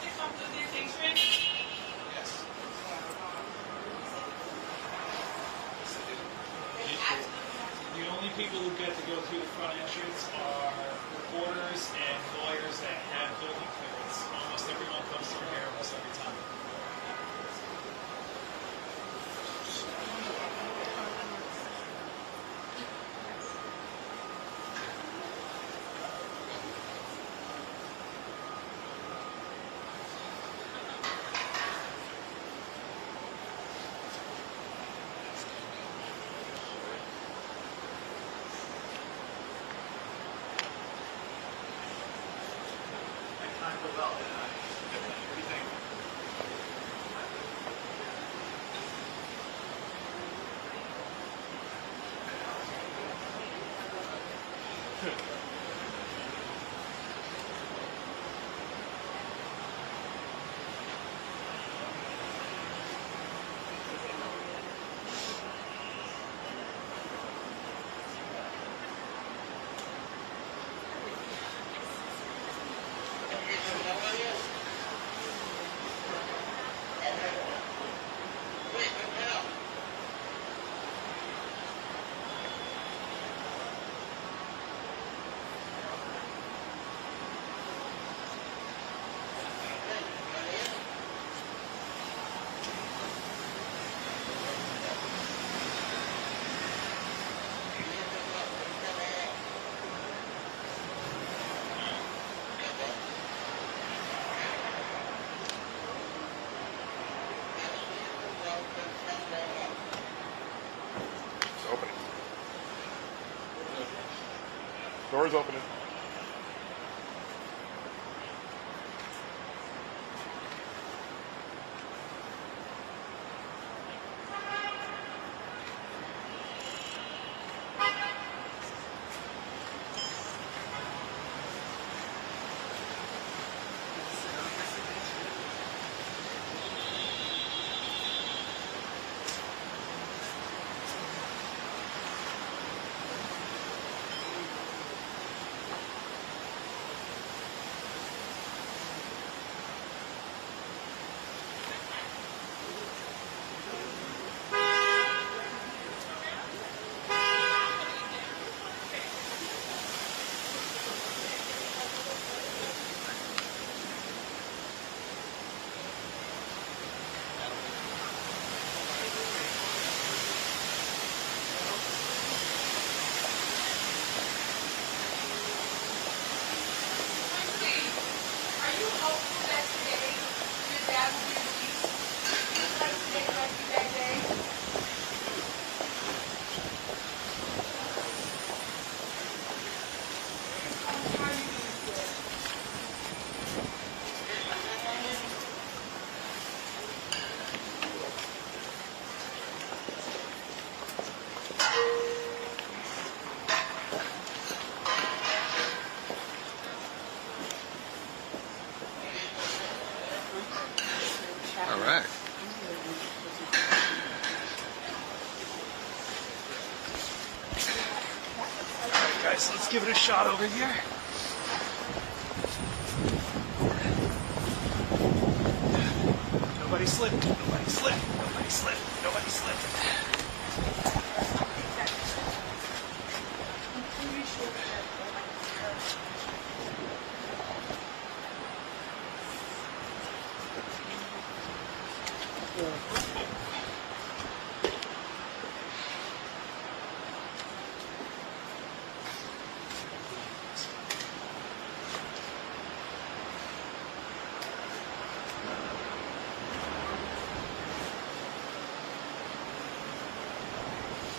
through the front entrance are reporters and lawyers that have building clearance. Almost everyone comes through here almost every time. Doors opening. All right. Guys, let's give it a shot over here. Nobody slipped. Nobody slipped. Nobody slipped. Nobody slipped.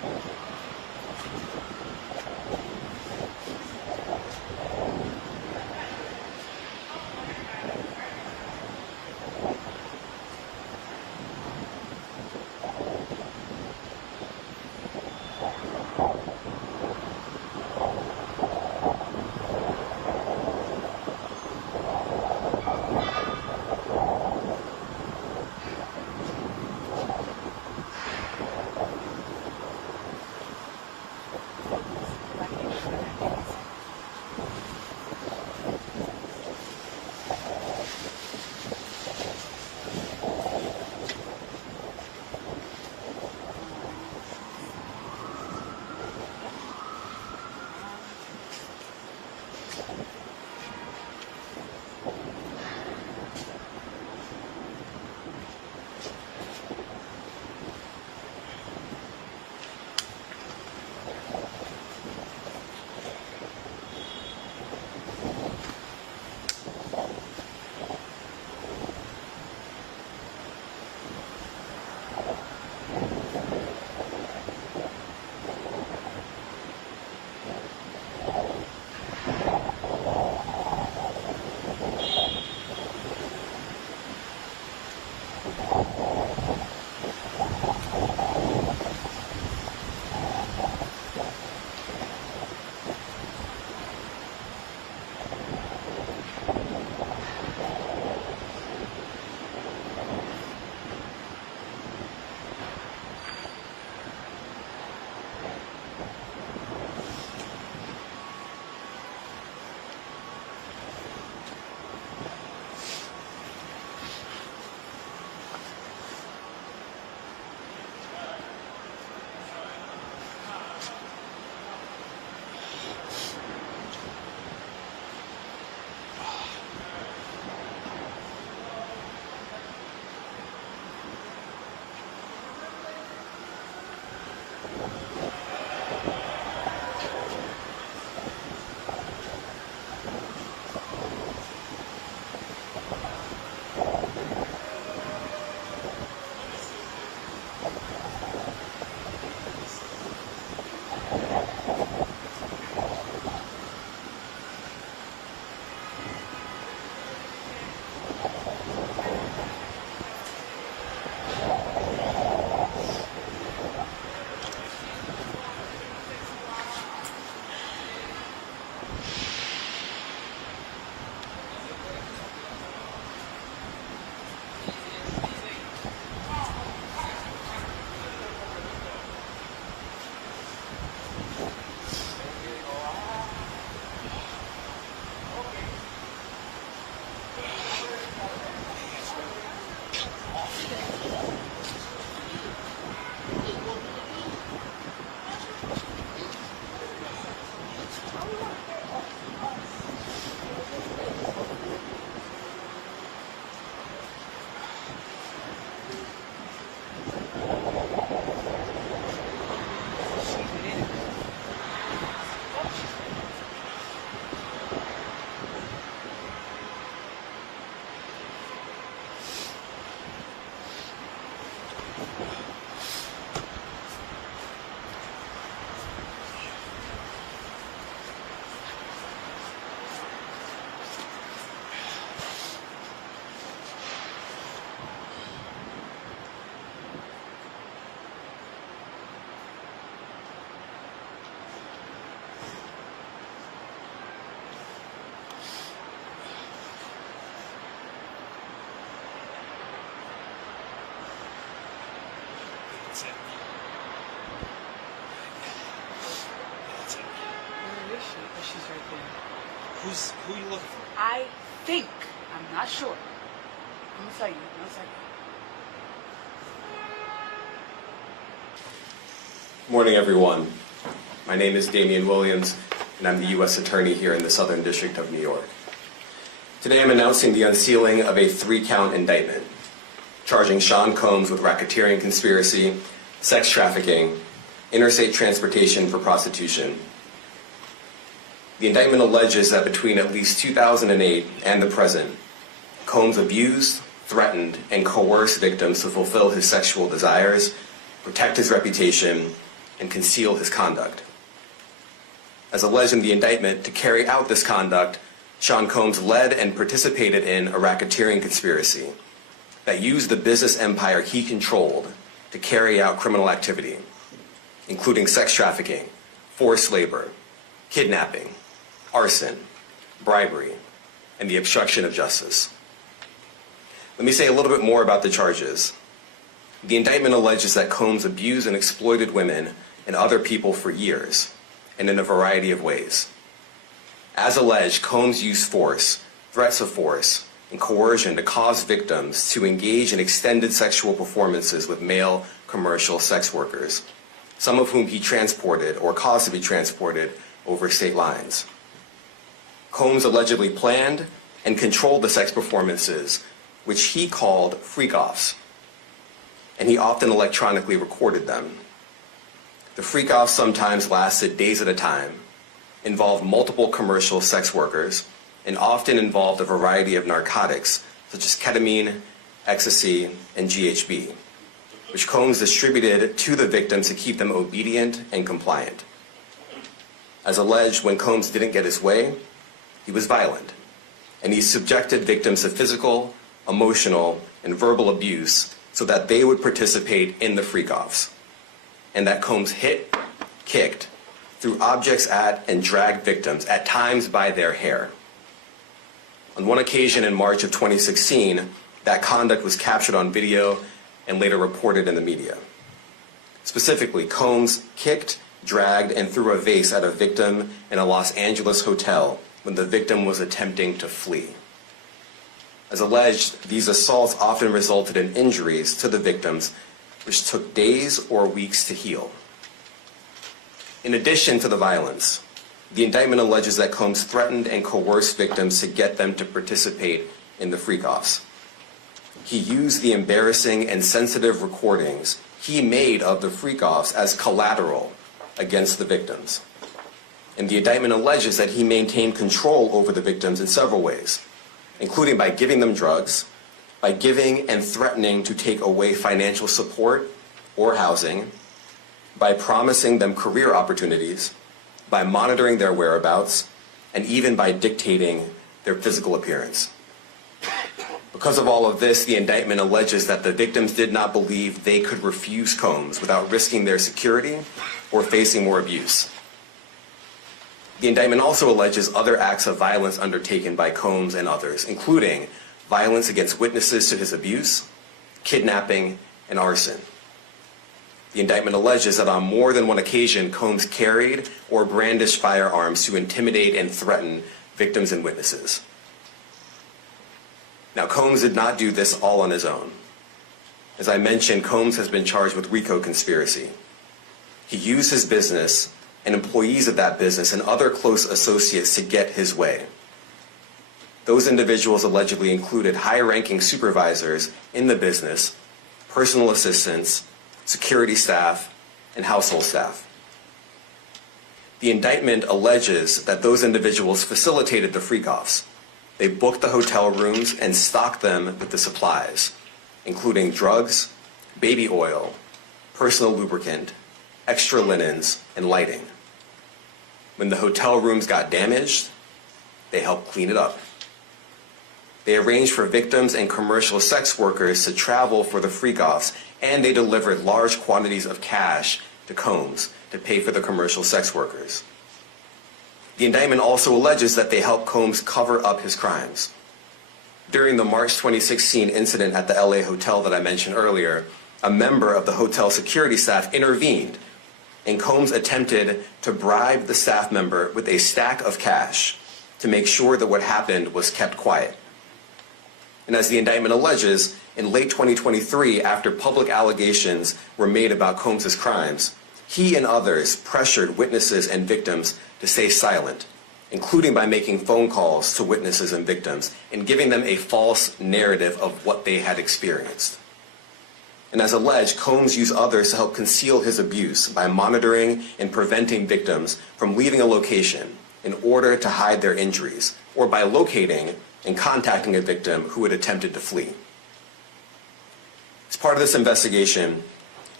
She's right there. Who are you looking for? I think. I'm not sure. I'm gonna tell you. No second. Morning, everyone. My name is Damian Williams, and I'm the U.S. Attorney here in the Southern District of New York. Today I'm announcing the unsealing of a 3-count indictment, charging Sean Combs with racketeering conspiracy, sex trafficking, interstate transportation for prostitution. The indictment alleges that between at least 2008 and the present, Combs abused, threatened, and coerced victims to fulfill his sexual desires, protect his reputation, and conceal his conduct. As alleged in the indictment, to carry out this conduct, Sean Combs led and participated in a racketeering conspiracy that used the business empire he controlled to carry out criminal activity, including sex trafficking, forced labor, kidnapping, arson, bribery, and the obstruction of justice. Let me say a little bit more about the charges. The indictment alleges that Combs abused and exploited women and other people for years, and in a variety of ways. As alleged, Combs used force, threats of force, and coercion to cause victims to engage in extended sexual performances with male commercial sex workers, some of whom he transported or caused to be transported over state lines. Combs allegedly planned and controlled the sex performances, which he called freak-offs, and he often electronically recorded them. The freak-offs sometimes lasted days at a time, involved multiple commercial sex workers, and often involved a variety of narcotics such as ketamine, ecstasy, and GHB, which Combs distributed to the victims to keep them obedient and compliant. As alleged, when Combs didn't get his way, he was violent, and he subjected victims to physical, emotional, and verbal abuse so that they would participate in the freak-offs, and that Combs hit, kicked, threw objects at, and dragged victims, at times by their hair. On one occasion in March of 2016, that conduct was captured on video and later reported in the media. Specifically, Combs kicked, dragged, and threw a vase at a victim in a Los Angeles hotel when the victim was attempting to flee. As alleged, these assaults often resulted in injuries to the victims, which took days or weeks to heal. In addition to the violence, the indictment alleges that Combs threatened and coerced victims to get them to participate in the freak-offs. He used the embarrassing and sensitive recordings he made of the freak-offs as collateral against the victims. And the indictment alleges that he maintained control over the victims in several ways, including by giving them drugs, by giving and threatening to take away financial support or housing, by promising them career opportunities, by monitoring their whereabouts, and even by dictating their physical appearance. Because of all of this, the indictment alleges that the victims did not believe they could refuse Combs without risking their security or facing more abuse. The indictment also alleges other acts of violence undertaken by Combs and others, including violence against witnesses to his abuse, kidnapping, and arson. The indictment alleges that on more than one occasion, Combs carried or brandished firearms to intimidate and threaten victims and witnesses. Now, Combs did not do this all on his own. As I mentioned, Combs has been charged with RICO conspiracy. He used his business and employees of that business and other close associates to get his way. Those individuals allegedly included high-ranking supervisors in the business, personal assistants, security staff, and household staff. The indictment alleges that those individuals facilitated the freak-offs. They booked the hotel rooms and stocked them with the supplies, including drugs, baby oil, personal lubricant, extra linens, and lighting. When the hotel rooms got damaged, they helped clean it up. They arranged for victims and commercial sex workers to travel for the freak-offs, and they delivered large quantities of cash to Combs to pay for the commercial sex workers. The indictment also alleges that they helped Combs cover up his crimes. During the March 2016 incident at the LA hotel that I mentioned earlier, a member of the hotel security staff intervened, and Combs attempted to bribe the staff member with a stack of cash to make sure that what happened was kept quiet. And as the indictment alleges, in late 2023, after public allegations were made about Combs' crimes, he and others pressured witnesses and victims to stay silent, including by making phone calls to witnesses and victims and giving them a false narrative of what they had experienced. And as alleged, Combs used others to help conceal his abuse by monitoring and preventing victims from leaving a location in order to hide their injuries, or by locating and contacting a victim who had attempted to flee. As part of this investigation,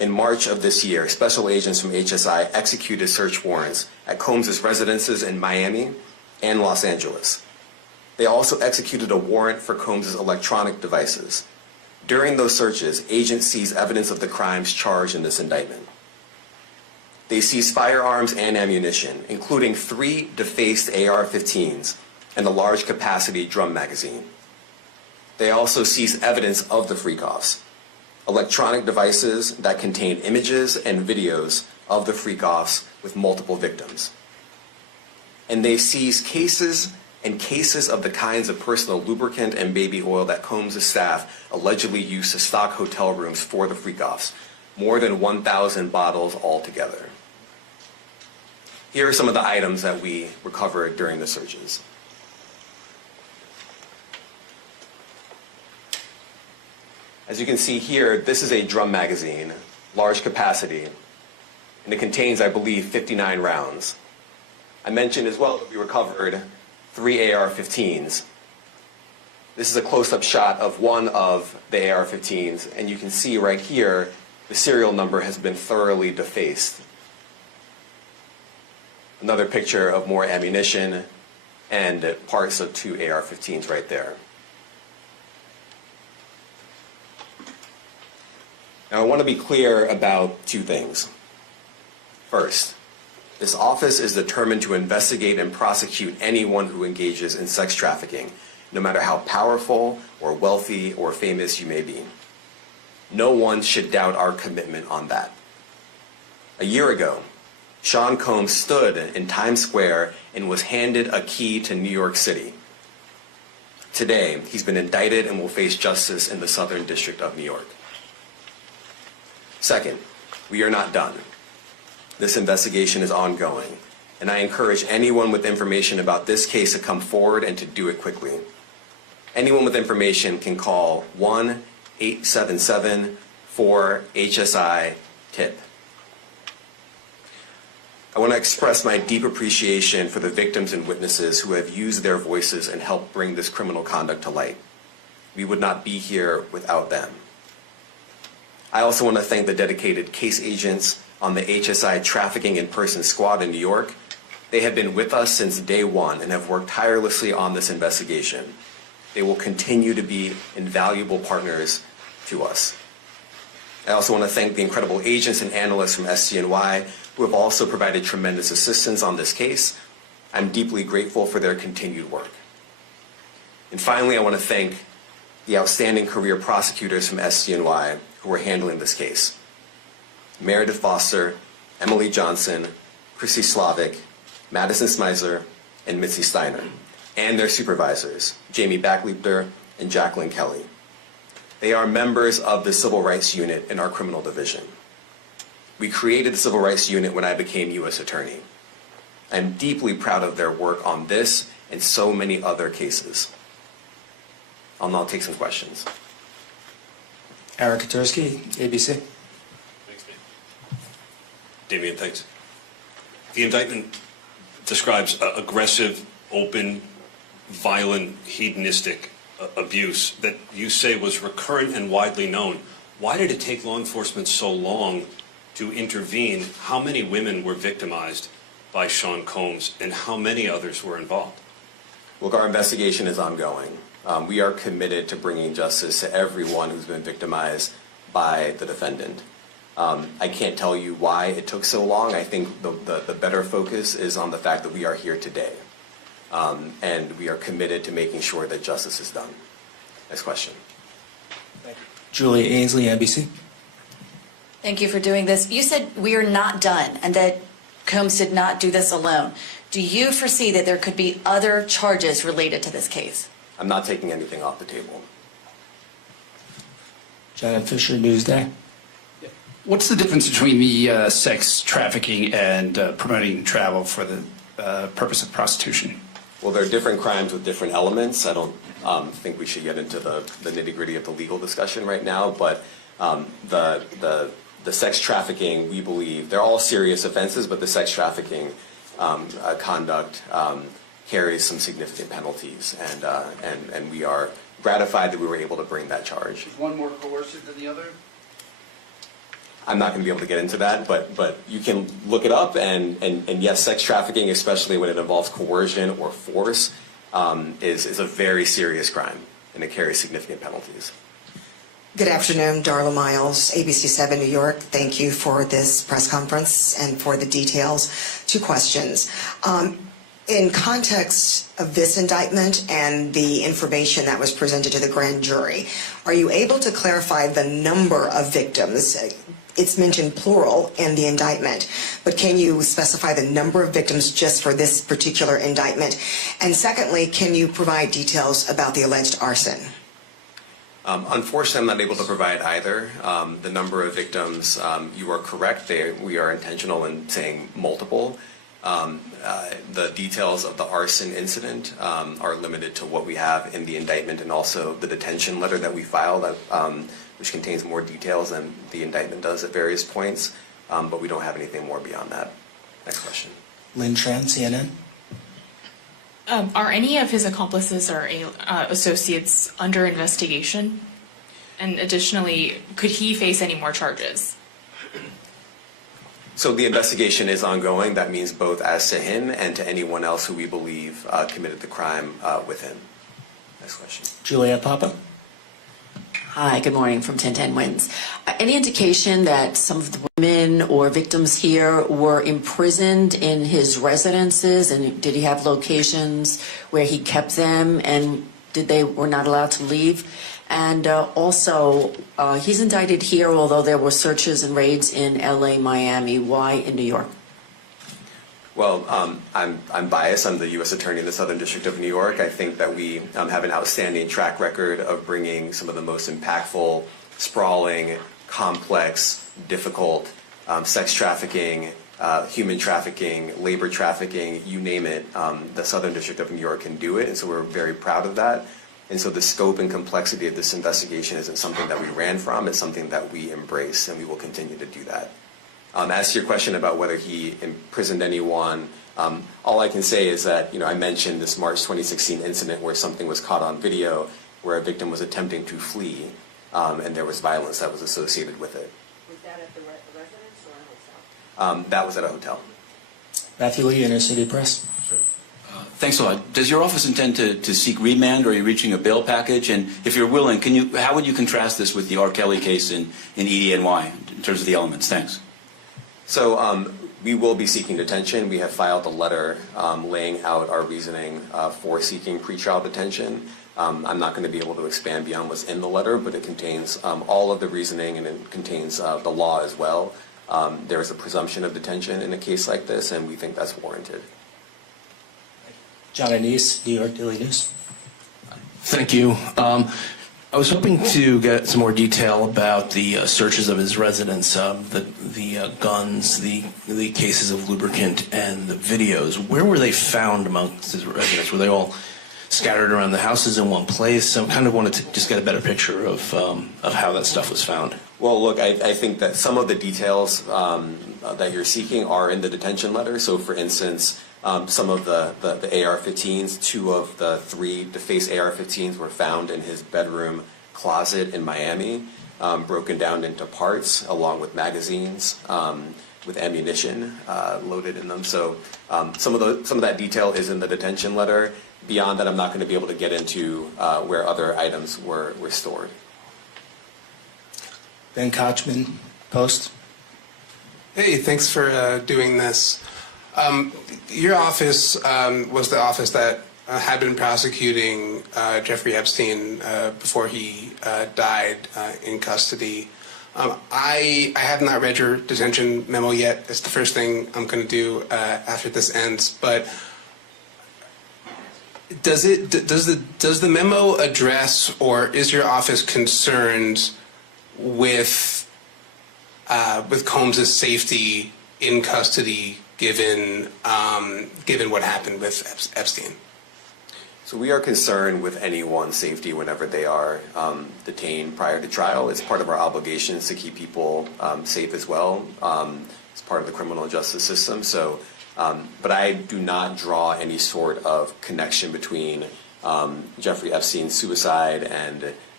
In March of this year, special agents from HSI executed search warrants at Combs' residences in Miami and Los Angeles. They also executed a warrant for Combs' electronic devices. During those searches, agents seized evidence of the crimes charged in this indictment. They seized firearms and ammunition, including 3 defaced AR-15s and a large capacity drum magazine. They also seized evidence of the freak-offs, electronic devices that contained images and videos of the freak-offs with multiple victims. And they seized cases and cases of the kinds of personal lubricant and baby oil that Combs' staff allegedly used to stock hotel rooms for the freak-offs, more than 1,000 bottles altogether. Here are some of the items that we recovered during the searches. As you can see here, this is a drum magazine, large capacity, and it contains, I believe, 59 rounds. I mentioned as well that we recovered 3 AR-15s. This is a close-up shot of one of the AR-15s, and you can see right here the serial number has been thoroughly defaced. Another picture of more ammunition and parts of 2 AR-15s right there. Now, I want to be clear about 2 things. First, this office is determined to investigate and prosecute anyone who engages in sex trafficking, no matter how powerful or wealthy or famous you may be. No one should doubt our commitment on that. A year ago, Sean Combs stood in Times Square and was handed a key to New York City. Today, he's been indicted and will face justice in the Southern District of New York. Second, we are not done. This investigation is ongoing, and I encourage anyone with information about this case to come forward and to do it quickly. Anyone with information can call 1-877-4-HSI-TIP. I want to express my deep appreciation for the victims and witnesses who have used their voices and helped bring this criminal conduct to light. We would not be here without them. I also want to thank the dedicated case agents on the HSI Trafficking in Person Squad in New York. They have been with us since day one and have worked tirelessly on this investigation. They will continue to be invaluable partners to us. I also want to thank the incredible agents and analysts from SCNY who have also provided tremendous assistance on this case. I'm deeply grateful for their continued work. And finally, I want to thank the outstanding career prosecutors from SCNY who are handling this case. Meredith Foster, Emily Johnson, Chrissy Slavic, Madison Smeisler, and Mitzi Steiner, and their supervisors, Jamie Backleiter and Jacqueline Kelly. They are members of the Civil Rights Unit in our criminal division. We created the Civil Rights Unit when I became U.S. Attorney. I'm deeply proud of their work on this and so many other cases. I'll now take some questions. Eric Katursky, ABC. Thanks, Damian, thanks. The indictment describes aggressive, open, violent, hedonistic abuse that you say was recurrent and widely known. Why did it take law enforcement so long to intervene? How many women were victimized by Sean Combs, and how many others were involved? Look, our investigation is ongoing. We are committed to bringing justice to everyone who's been victimized by the defendant. I can't tell you why it took so long. I think the better focus is on the fact that we are here today. And we are committed to making sure that justice is done. Next question. Thank you. Julia Ainsley, NBC. Thank you for doing this. You said we are not done and that Combs did not do this alone. Do you foresee that there could be other charges related to this case? I'm not taking anything off the table. Janet Fisher, Newsday. What's the difference between the sex trafficking and promoting travel for the purpose of prostitution? Well, there are different crimes with different elements. I don't think we should get into the nitty-gritty of the legal discussion right now, but the sex trafficking, we believe, they're all serious offenses, but the sex trafficking conduct carries some significant penalties, and we are gratified that we were able to bring that charge. Is one more coercive than the other? I'm not going to be able to get into that, but you can look it up, and yes, sex trafficking, especially when it involves coercion or force, is a very serious crime, and it carries significant penalties. Good afternoon, Darla Miles, ABC 7 New York. Thank you for this press conference and for the details. Two questions. In context of this indictment and the information that was presented to the grand jury, are you able to clarify the number of victims? It's mentioned plural in the indictment, but can you specify the number of victims just for this particular indictment? And secondly, can you provide details about the alleged arson? Unfortunately, I'm not able to provide either. The number of victims, you are correct. We are intentional in saying multiple. The details of the arson incident are limited to what we have in the indictment and also the detention letter that we filed, which contains more details than the indictment does at various points. But we don't have anything more beyond that. Next question. Lynn Tran, CNN. Are any of his accomplices or associates under investigation? And additionally, could he face any more charges? So the investigation is ongoing. That means both as to him and to anyone else who we believe committed the crime with him. Next question. Juliet Papa. Hi, good morning from 1010 Wins. Any indication that some of the women or victims here were imprisoned in his residences, and did he have locations where he kept them, and were not allowed to leave? And also, he's indicted here, although there were searches and raids in LA, Miami. Why in New York? Well, I'm biased. I'm the U.S. Attorney in the Southern District of New York. I think that we have an outstanding track record of bringing some of the most impactful, sprawling, complex, difficult sex trafficking, human trafficking, labor trafficking, you name it. The Southern District of New York can do it, and so we're very proud of that. And so the scope and complexity of this investigation isn't something that we ran from. It's something that we embrace, and we will continue to do that. As to your question about whether he imprisoned anyone, all I can say is that, I mentioned this March 2016 incident where something was caught on video where a victim was attempting to flee, and there was violence that was associated with it. Was that at the residence or a hotel? That was at a hotel. Matthew Lee, Inner City Press. Thanks a lot. Does your office intend to seek remand, or are you reaching a bail package? And if you're willing, how would you contrast this with the R. Kelly case in EDNY in terms of the elements? Thanks. So we will be seeking detention. We have filed a letter laying out our reasoning for seeking pretrial detention. I'm not going to be able to expand beyond what's in the letter, but it contains all of the reasoning, and it contains the law as well. There is a presumption of detention in a case like this, and we think that's warranted. John Anise, New York Daily News. Thank you. I was hoping to get some more detail about the searches of his residence, the guns, the cases of lubricant, and the videos. Where were they found amongst his residence? Were they all scattered around the houses in one place? I kind of wanted to just get a better picture of how that stuff was found. Well, look, I think that some of the details that you're seeking are in the detention letter. So, for instance, some of the AR-15s, two of the three defaced AR-15s were found in his bedroom closet in Miami, broken down into parts along with magazines with ammunition loaded in them. So some of that detail is in the detention letter. Beyond that, I'm not going to be able to get into where other items were stored. Ben Kochman, Post. Hey, thanks for doing this. Your office was the office that had been prosecuting Jeffrey Epstein before he died in custody. I have not read your detention memo yet. It's the first thing I'm going to do after this ends. But does the memo address, or is your office concerned with Combs' safety in custody, given what happened with Epstein? So we are concerned with anyone's safety whenever they are detained prior to trial. It's part of our obligations to keep people safe as well. It's part of the criminal justice system. So, but I do not draw any sort of connection between Jeffrey Epstein's suicide and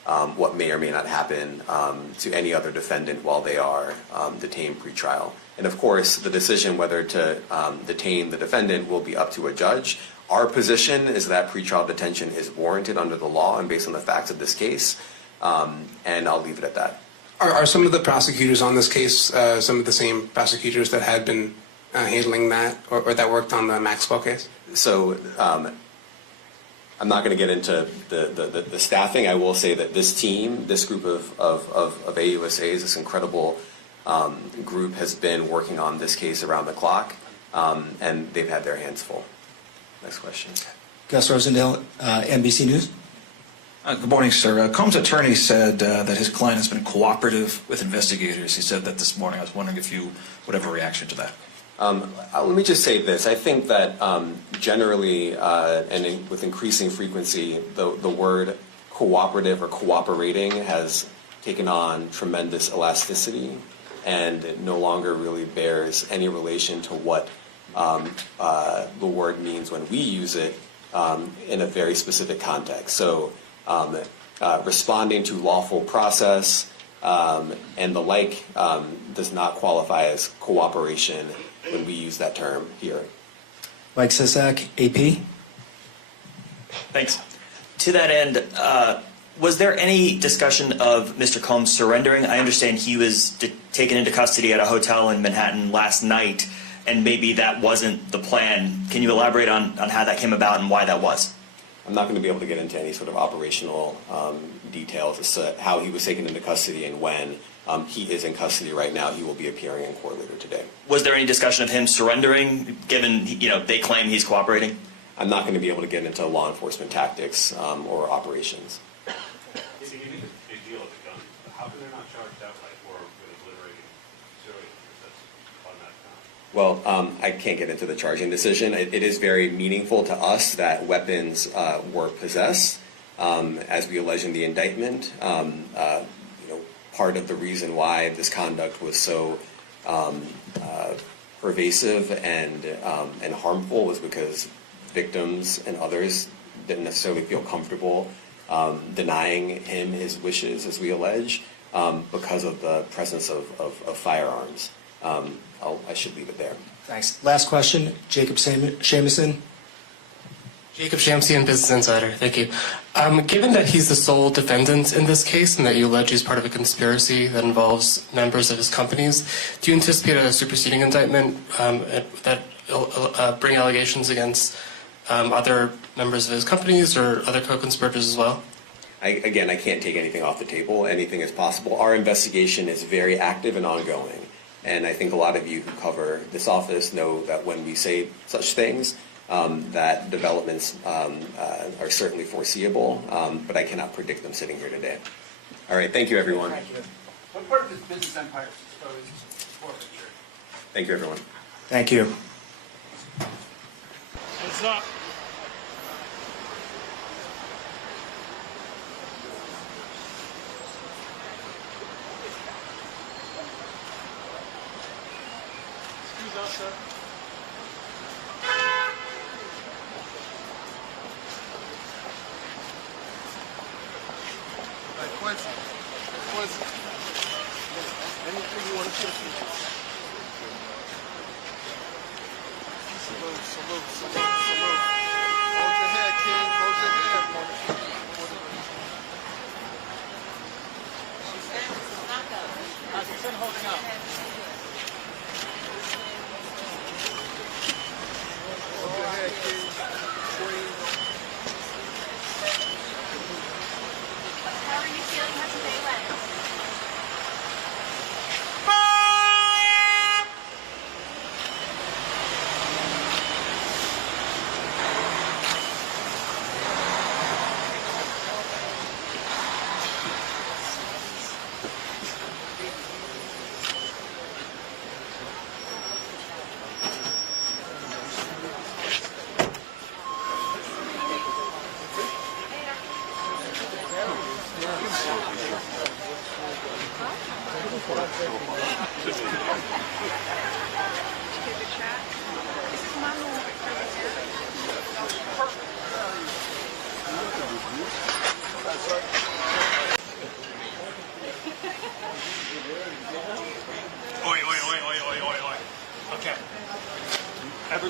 what may or may not happen to any other defendant while they are detained pretrial. And of course, the decision whether to detain the defendant will be up to a judge. Our position is that pretrial detention is warranted under the law and based on the facts of this case, and I'll leave it at that. Are some of the prosecutors on this case some of the same prosecutors that had been handling that or that worked on the Maxwell case? So I'm not going to get into the staffing. I will say that this team, this group of AUSAs, this incredible group has been working on this case around the clock, and they've had their hands full. Next question. Gus Rosendale, NBC News. Good morning, sir. Combs' attorney said that his client has been cooperative with investigators. He said that this morning. I was wondering if you would have a reaction to that. Let me just say this. I think that generally and with increasing frequency, the word cooperative or cooperating has taken on tremendous elasticity, and it no longer really bears any relation to what the word means when we use it in a very specific context. So responding to lawful process and the like does not qualify as cooperation when we use that term here. Mike Sisak, AP. Thanks. To that end, was there any discussion of Mr. Combs surrendering? I understand he was taken into custody at a hotel in Manhattan last night, and maybe that wasn't the plan. Can you elaborate on how that came about and why that was? I'm not going to be able to get into any sort of operational details as to how he was taken into custody and when. He is in custody right now. He will be appearing in court later today. Was there any discussion of him surrendering, given they claim he's cooperating? I'm not going to be able to get into law enforcement tactics or operations. Well, I can't get into the charging decision. It is very meaningful to us that weapons were possessed, as we allege in the indictment. Part of the reason why this conduct was so pervasive and harmful was because victims and others didn't necessarily feel comfortable denying him his wishes, as we allege, because of the presence of firearms. I should leave it there. Thanks. Last question, Jacob Shamison. Jacob Shamsian, Business Insider. Thank you. Given that he's the sole defendant in this case and that you allege he's part of a conspiracy that involves members of his companies, do you anticipate a superseding indictment that bring allegations against other members of his companies or other co-conspirators as well? Again, I can't take anything off the table. Anything is possible. Our investigation is very active and ongoing. And I think a lot of you who cover this office know that when we say such things, that developments are certainly foreseeable, but I cannot predict them sitting here today. All right, thank you, everyone. Thank you. What part of his business empire is exposed forfeiture? Thank you, everyone. Thank you. What's up? Excuse us, sir. Hey, Quincy. Anything you want to say? Salute. Hold your head, King. Hold your head, motherfucker. She's holding up. Hold your head, King. Queen. How are you feeling? How's your day went?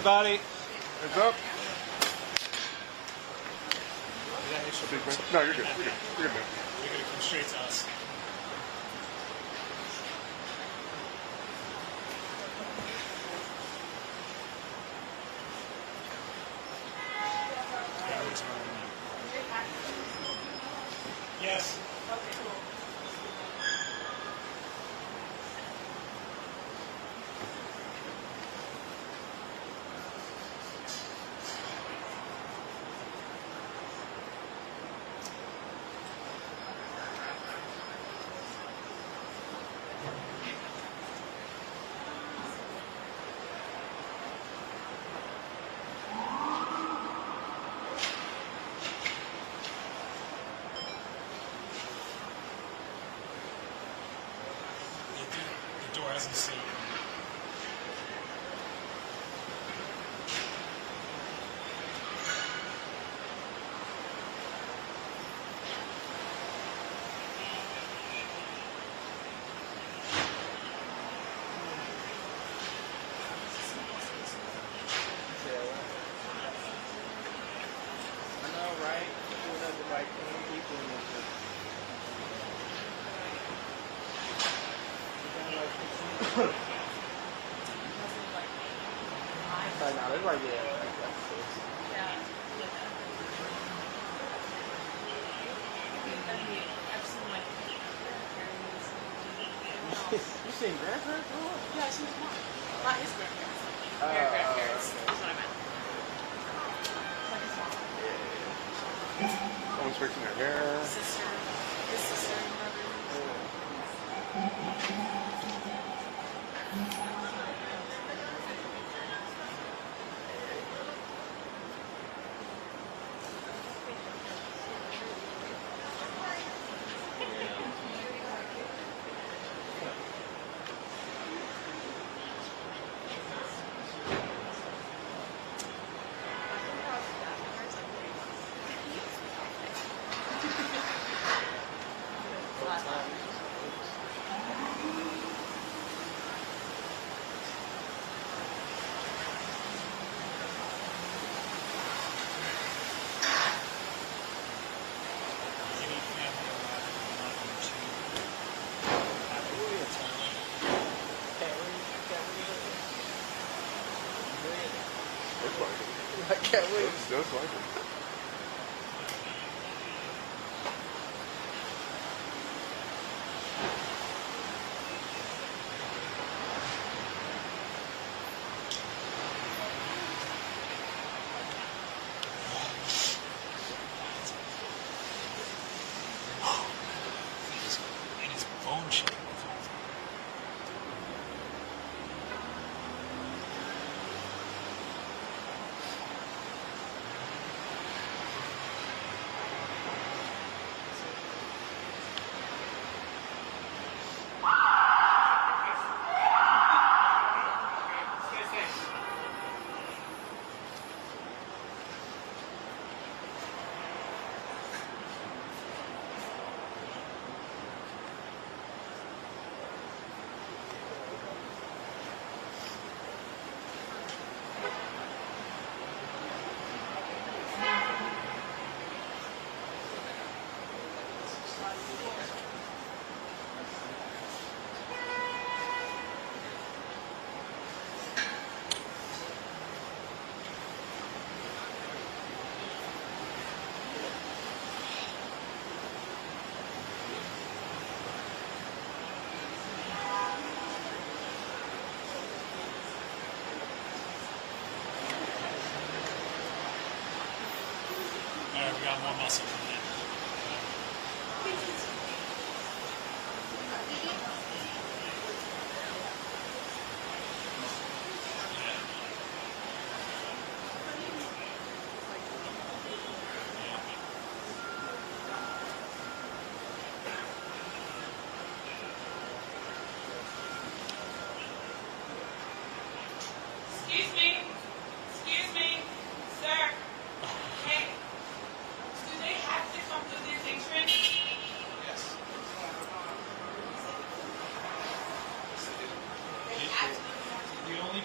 everybody. Heads up. No, you're good. You're good. You're good, man. You're going to come straight to us. Yes. Okay, cool. The door hasn't sealed. I know, right? Doing up the right thing, people in this. Right now, it's like, yeah. You seen grandparents? Yeah, she was one. Not his grandparents. Her grandparents. That's what I meant. Like his mom. Someone's fixing their hair. Sister. His sister and brother. I can't wait. That's like it. And it's bone shaking.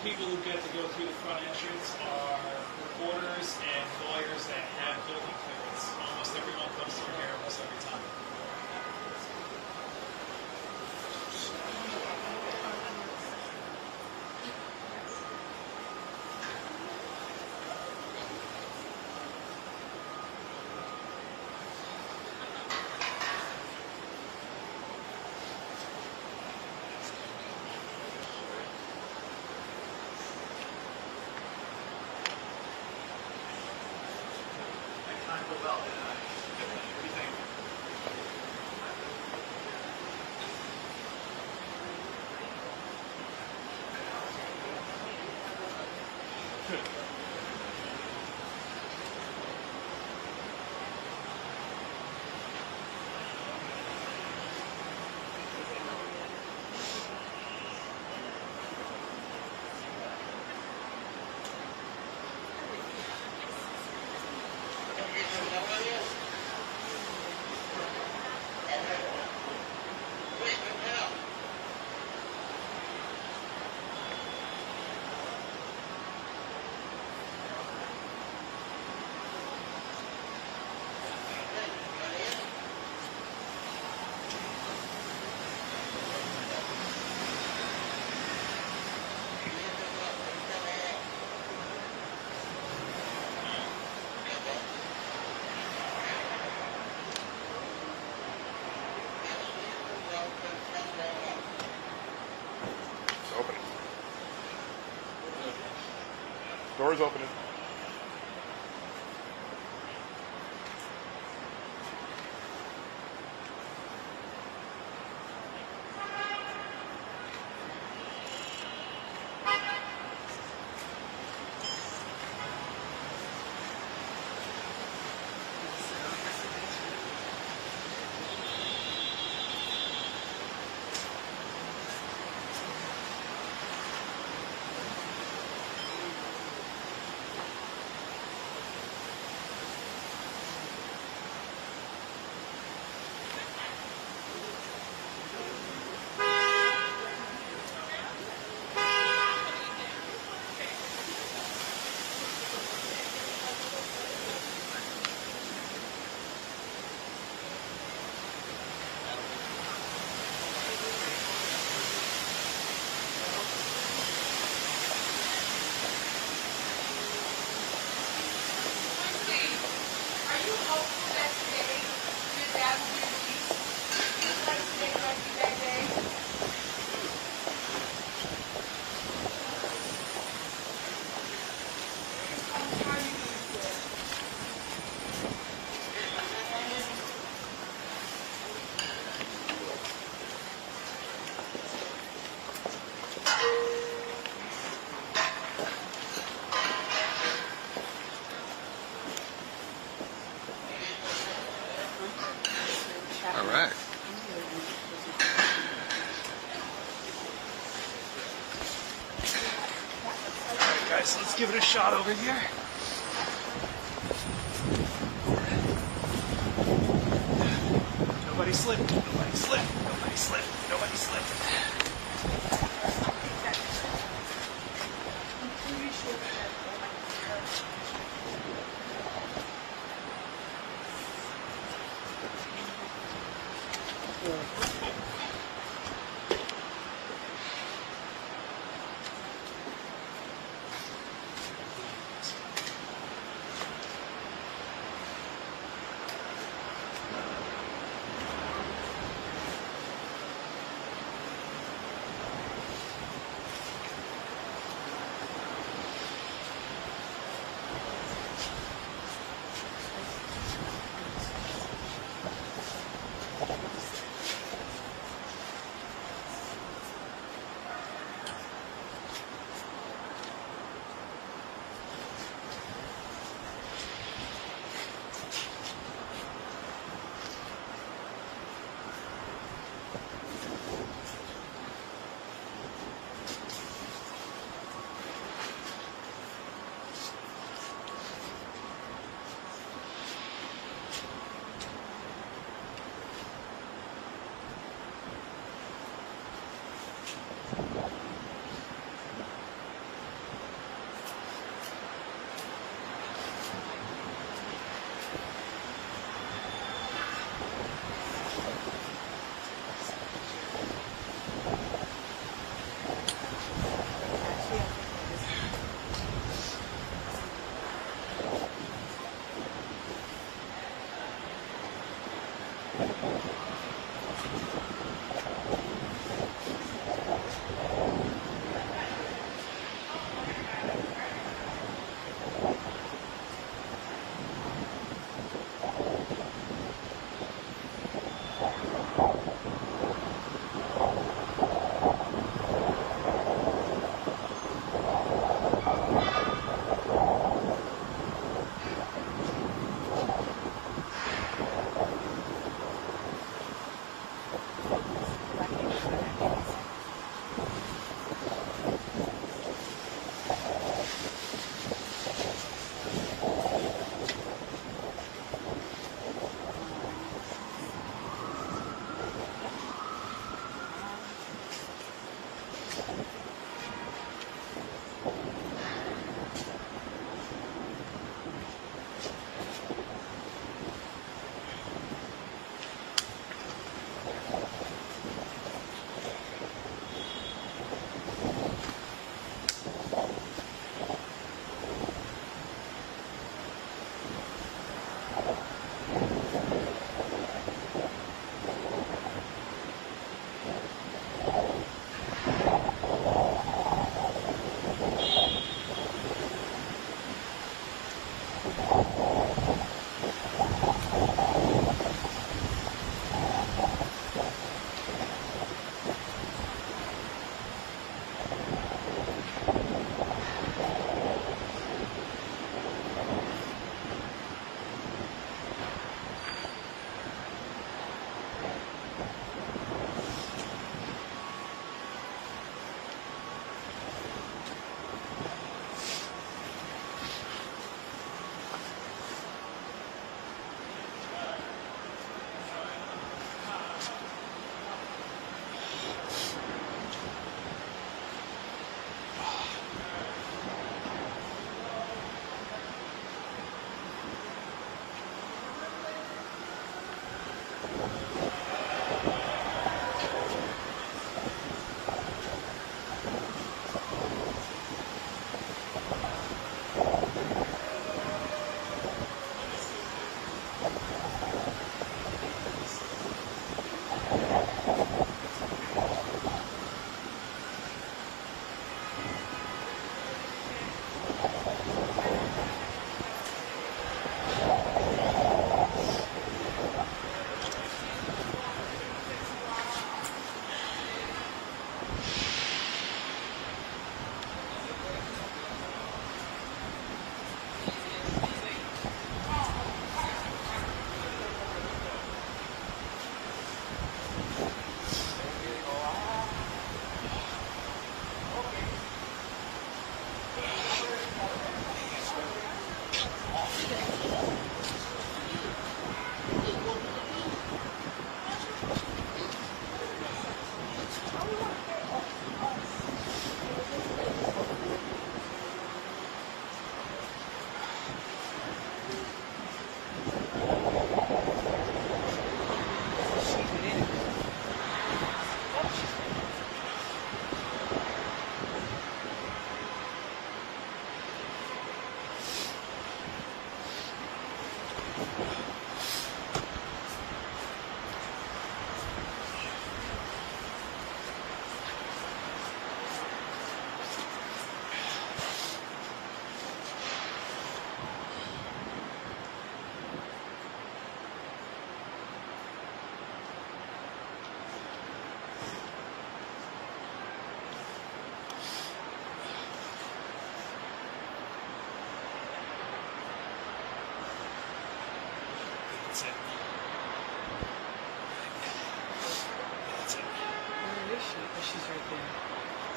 people who get to go through the front entrance are reporters and lawyers that have building clearance. Almost everyone comes through here almost every time. Doors opening. All right. Guys, let's give it a shot over here. Nobody slip. Nobody slip. Nobody slip. Nobody slip.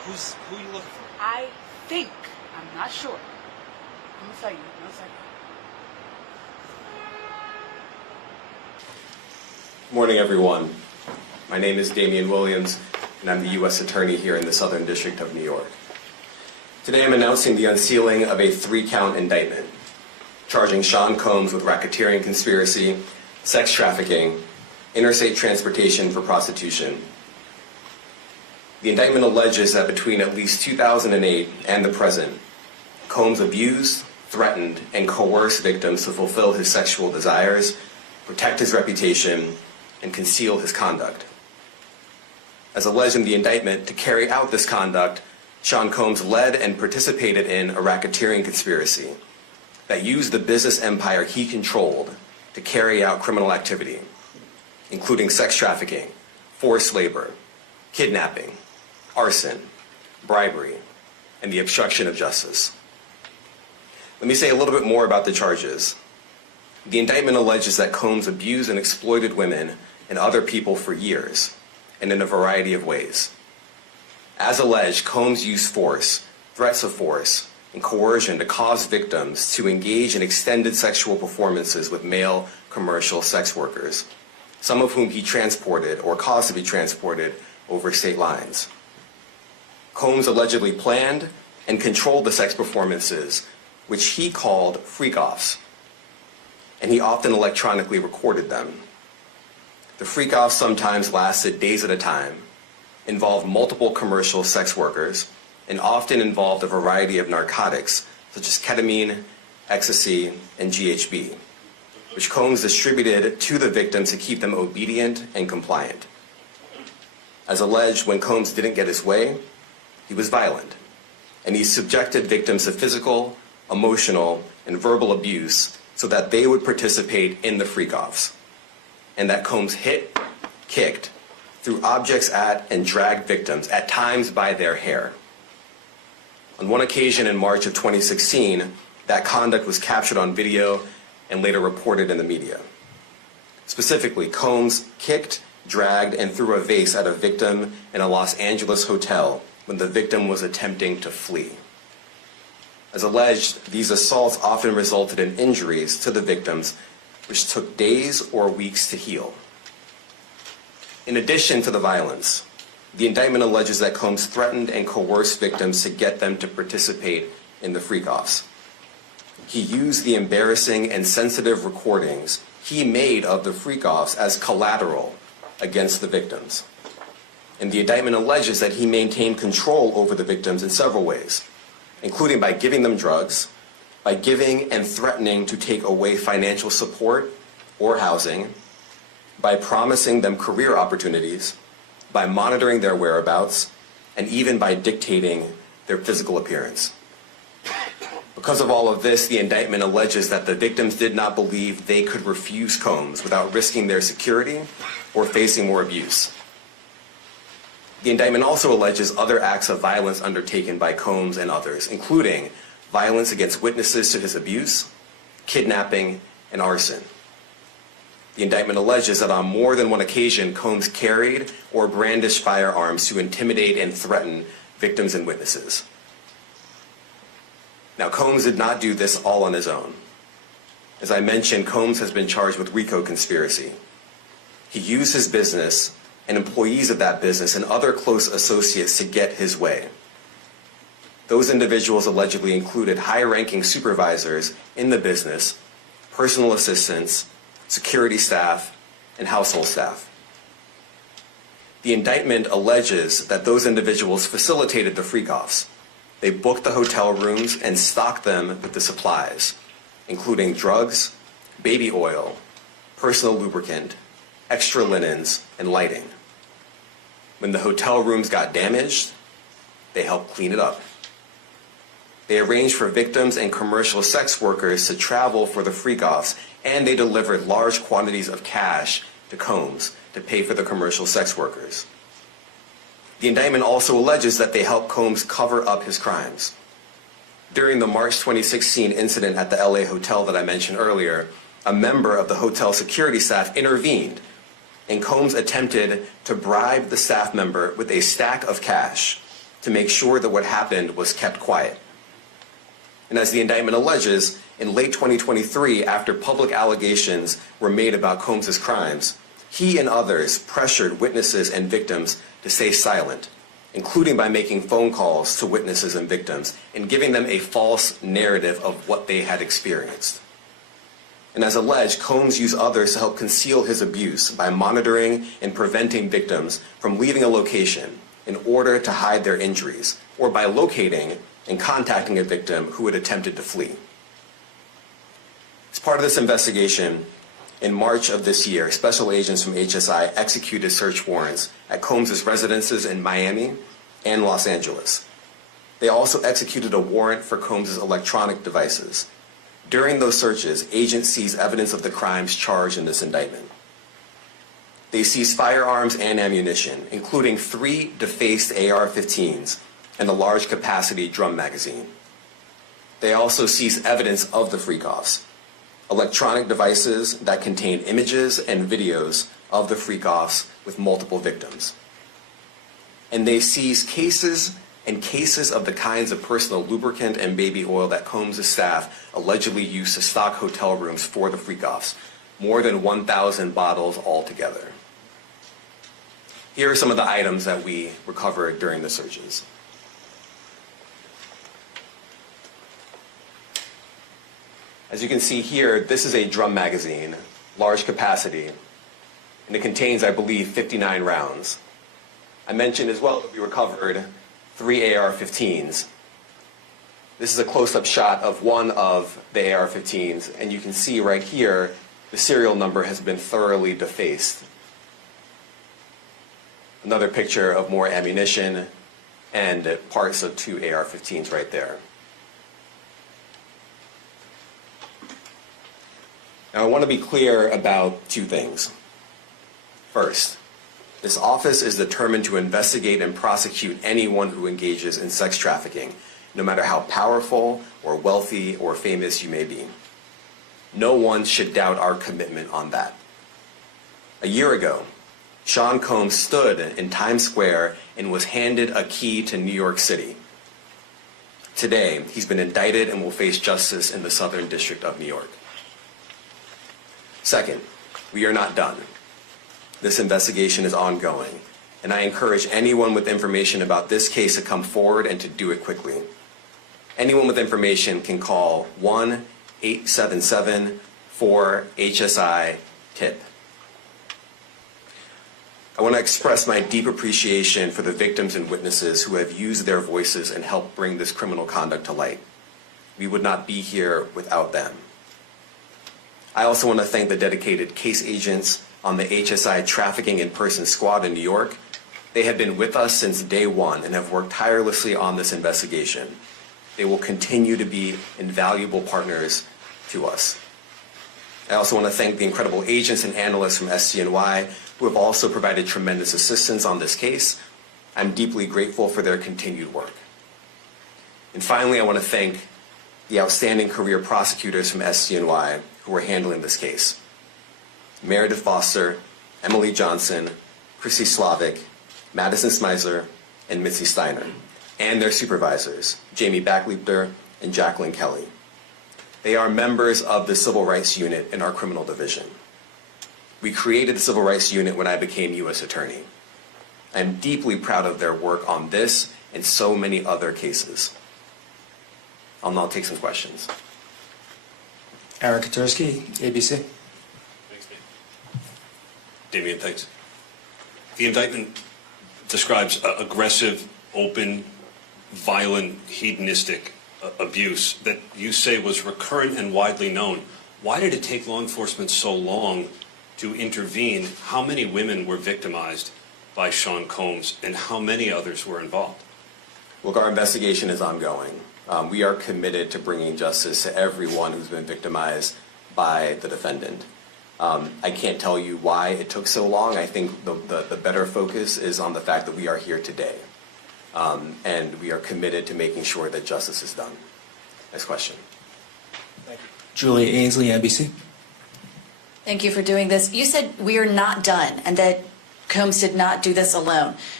Who are you looking for? I think, I'm not sure. I'm gonna tell you, one second. Morning, everyone. My name is Damian Williams, and I'm the U.S. Attorney here in the Southern District of New York. Today I'm announcing the unsealing of a 3-count indictment, charging Sean Combs with racketeering conspiracy, sex trafficking, interstate transportation for prostitution. The indictment alleges that between at least 2008 and the present, Combs abused, threatened, and coerced victims to fulfill his sexual desires, protect his reputation, and conceal his conduct. As alleged in the indictment, to carry out this conduct, Sean Combs led and participated in a racketeering conspiracy that used the business empire he controlled to carry out criminal activity, including sex trafficking, forced labor, kidnapping, arson, bribery, and the obstruction of justice. Let me say a little bit more about the charges. The indictment alleges that Combs abused and exploited women and other people for years, and in a variety of ways. As alleged, Combs used force, threats of force, and coercion to cause victims to engage in extended sexual performances with male commercial sex workers, some of whom he transported or caused to be transported over state lines. Combs allegedly planned and controlled the sex performances, which he called freak-offs, and he often electronically recorded them. The freak-offs sometimes lasted days at a time, involved multiple commercial sex workers, and often involved a variety of narcotics such as ketamine, ecstasy, and GHB, which Combs distributed to the victims to keep them obedient and compliant. As alleged, when Combs didn't get his way, he was violent, and he subjected victims to physical, emotional, and verbal abuse so that they would participate in the freak-offs, and that Combs hit, kicked, threw objects at, and dragged victims, at times by their hair. On one occasion in March of 2016, that conduct was captured on video and later reported in the media. Specifically, Combs kicked, dragged, and threw a vase at a victim in a Los Angeles hotel when the victim was attempting to flee. As alleged, these assaults often resulted in injuries to the victims, which took days or weeks to heal. In addition to the violence, the indictment alleges that Combs threatened and coerced victims to get them to participate in the freak-offs. He used the embarrassing and sensitive recordings he made of the freak-offs as collateral against the victims. And the indictment alleges that he maintained control over the victims in several ways, including by giving them drugs, by giving and threatening to take away financial support or housing, by promising them career opportunities, by monitoring their whereabouts, and even by dictating their physical appearance. Because of all of this, the indictment alleges that the victims did not believe they could refuse Combs without risking their security or facing more abuse. The indictment also alleges other acts of violence undertaken by Combs and others, including violence against witnesses to his abuse, kidnapping, and arson. The indictment alleges that on more than one occasion, Combs carried or brandished firearms to intimidate and threaten victims and witnesses. Now, Combs did not do this all on his own. As I mentioned, Combs has been charged with RICO conspiracy. He used his business and employees of that business and other close associates to get his way. Those individuals allegedly included high-ranking supervisors in the business, personal assistants, security staff, and household staff. The indictment alleges that those individuals facilitated the freak-offs. They booked the hotel rooms and stocked them with the supplies, including drugs, baby oil, personal lubricant, extra linens, and lighting. When the hotel rooms got damaged, they helped clean it up. They arranged for victims and commercial sex workers to travel for the freak-offs, and they delivered large quantities of cash to Combs to pay for the commercial sex workers. The indictment also alleges that they helped Combs cover up his crimes. During the March 2016 incident at the LA hotel that I mentioned earlier, a member of the hotel security staff intervened, and Combs attempted to bribe the staff member with a stack of cash to make sure that what happened was kept quiet. And as the indictment alleges, in late 2023, after public allegations were made about Combs' crimes, he and others pressured witnesses and victims to stay silent, including by making phone calls to witnesses and victims and giving them a false narrative of what they had experienced. And as alleged, Combs used others to help conceal his abuse by monitoring and preventing victims from leaving a location in order to hide their injuries, or by locating and contacting a victim who had attempted to flee. As part of this investigation, in March of this year, special agents from HSI executed search warrants at Combs' residences in Miami and Los Angeles. They also executed a warrant for Combs' electronic devices. During those searches, agents seized evidence of the crimes charged in this indictment. They seized firearms and ammunition, including 3 defaced AR-15s and a large capacity drum magazine. They also seized evidence of the freak-offs, electronic devices that contain images and videos of the freak-offs with multiple victims. And they seized cases and cases of the kinds of personal lubricant and baby oil that Combs' staff allegedly used to stock hotel rooms for the freak-offs, more than 1,000 bottles altogether. Here are some of the items that we recovered during the searches. As you can see here, this is a drum magazine, large capacity, and it contains, I believe, 59 rounds. I mentioned as well that we recovered 3 AR-15s. This is a close-up shot of one of the AR-15s, and you can see right here, the serial number has been thoroughly defaced. Another picture of more ammunition and parts of 2 AR-15s right there. Now, I want to be clear about 2 things. First, this office is determined to investigate and prosecute anyone who engages in sex trafficking, no matter how powerful or wealthy or famous you may be. No one should doubt our commitment on that. A year ago, Sean Combs stood in Times Square and was handed a key to New York City. Today, he's been indicted and will face justice in the Southern District of New York. Second, we are not done. This investigation is ongoing, and I encourage anyone with information about this case to come forward and to do it quickly. Anyone with information can call 1-877-4HSI-TIP. I want to express my deep appreciation for the victims and witnesses who have used their voices and helped bring this criminal conduct to light. We would not be here without them. I also want to thank the dedicated case agents on the HSI Trafficking in Person Squad in New York. They have been with us since day one and have worked tirelessly on this investigation. They will continue to be invaluable partners to us. I also want to thank the incredible agents and analysts from SCNY who have also provided tremendous assistance on this case. I'm deeply grateful for their continued work. And finally, I want to thank the outstanding career prosecutors from SCNY who are handling this case. Meredith Foster, Emily Johnson, Chrissy Slavic, Madison Smizer, and Mitzi Steiner, and their supervisors, Jamie Backleiter and Jacqueline Kelly. They are members of the Civil Rights Unit in our criminal division. We created the Civil Rights Unit when I became U.S. Attorney. I'm deeply proud of their work on this and so many other cases. I'll now take some questions. Aaron Katursky, ABC. Thanks, Damian, thanks. The indictment describes aggressive, open, violent, hedonistic abuse that you say was recurrent and widely known. Why did it take law enforcement so long to intervene? How many women were victimized by Sean Combs, and how many others were involved? Look, our investigation is ongoing. We are committed to bringing justice to everyone who's been victimized by the defendant. I can't tell you why it took so long. I think the better focus is on the fact that we are here today. And we are committed to making sure that justice is done. Next question. Julie Ainsley, NBC. Thank you for doing this. You said we are not done and that Combs did not do this alone.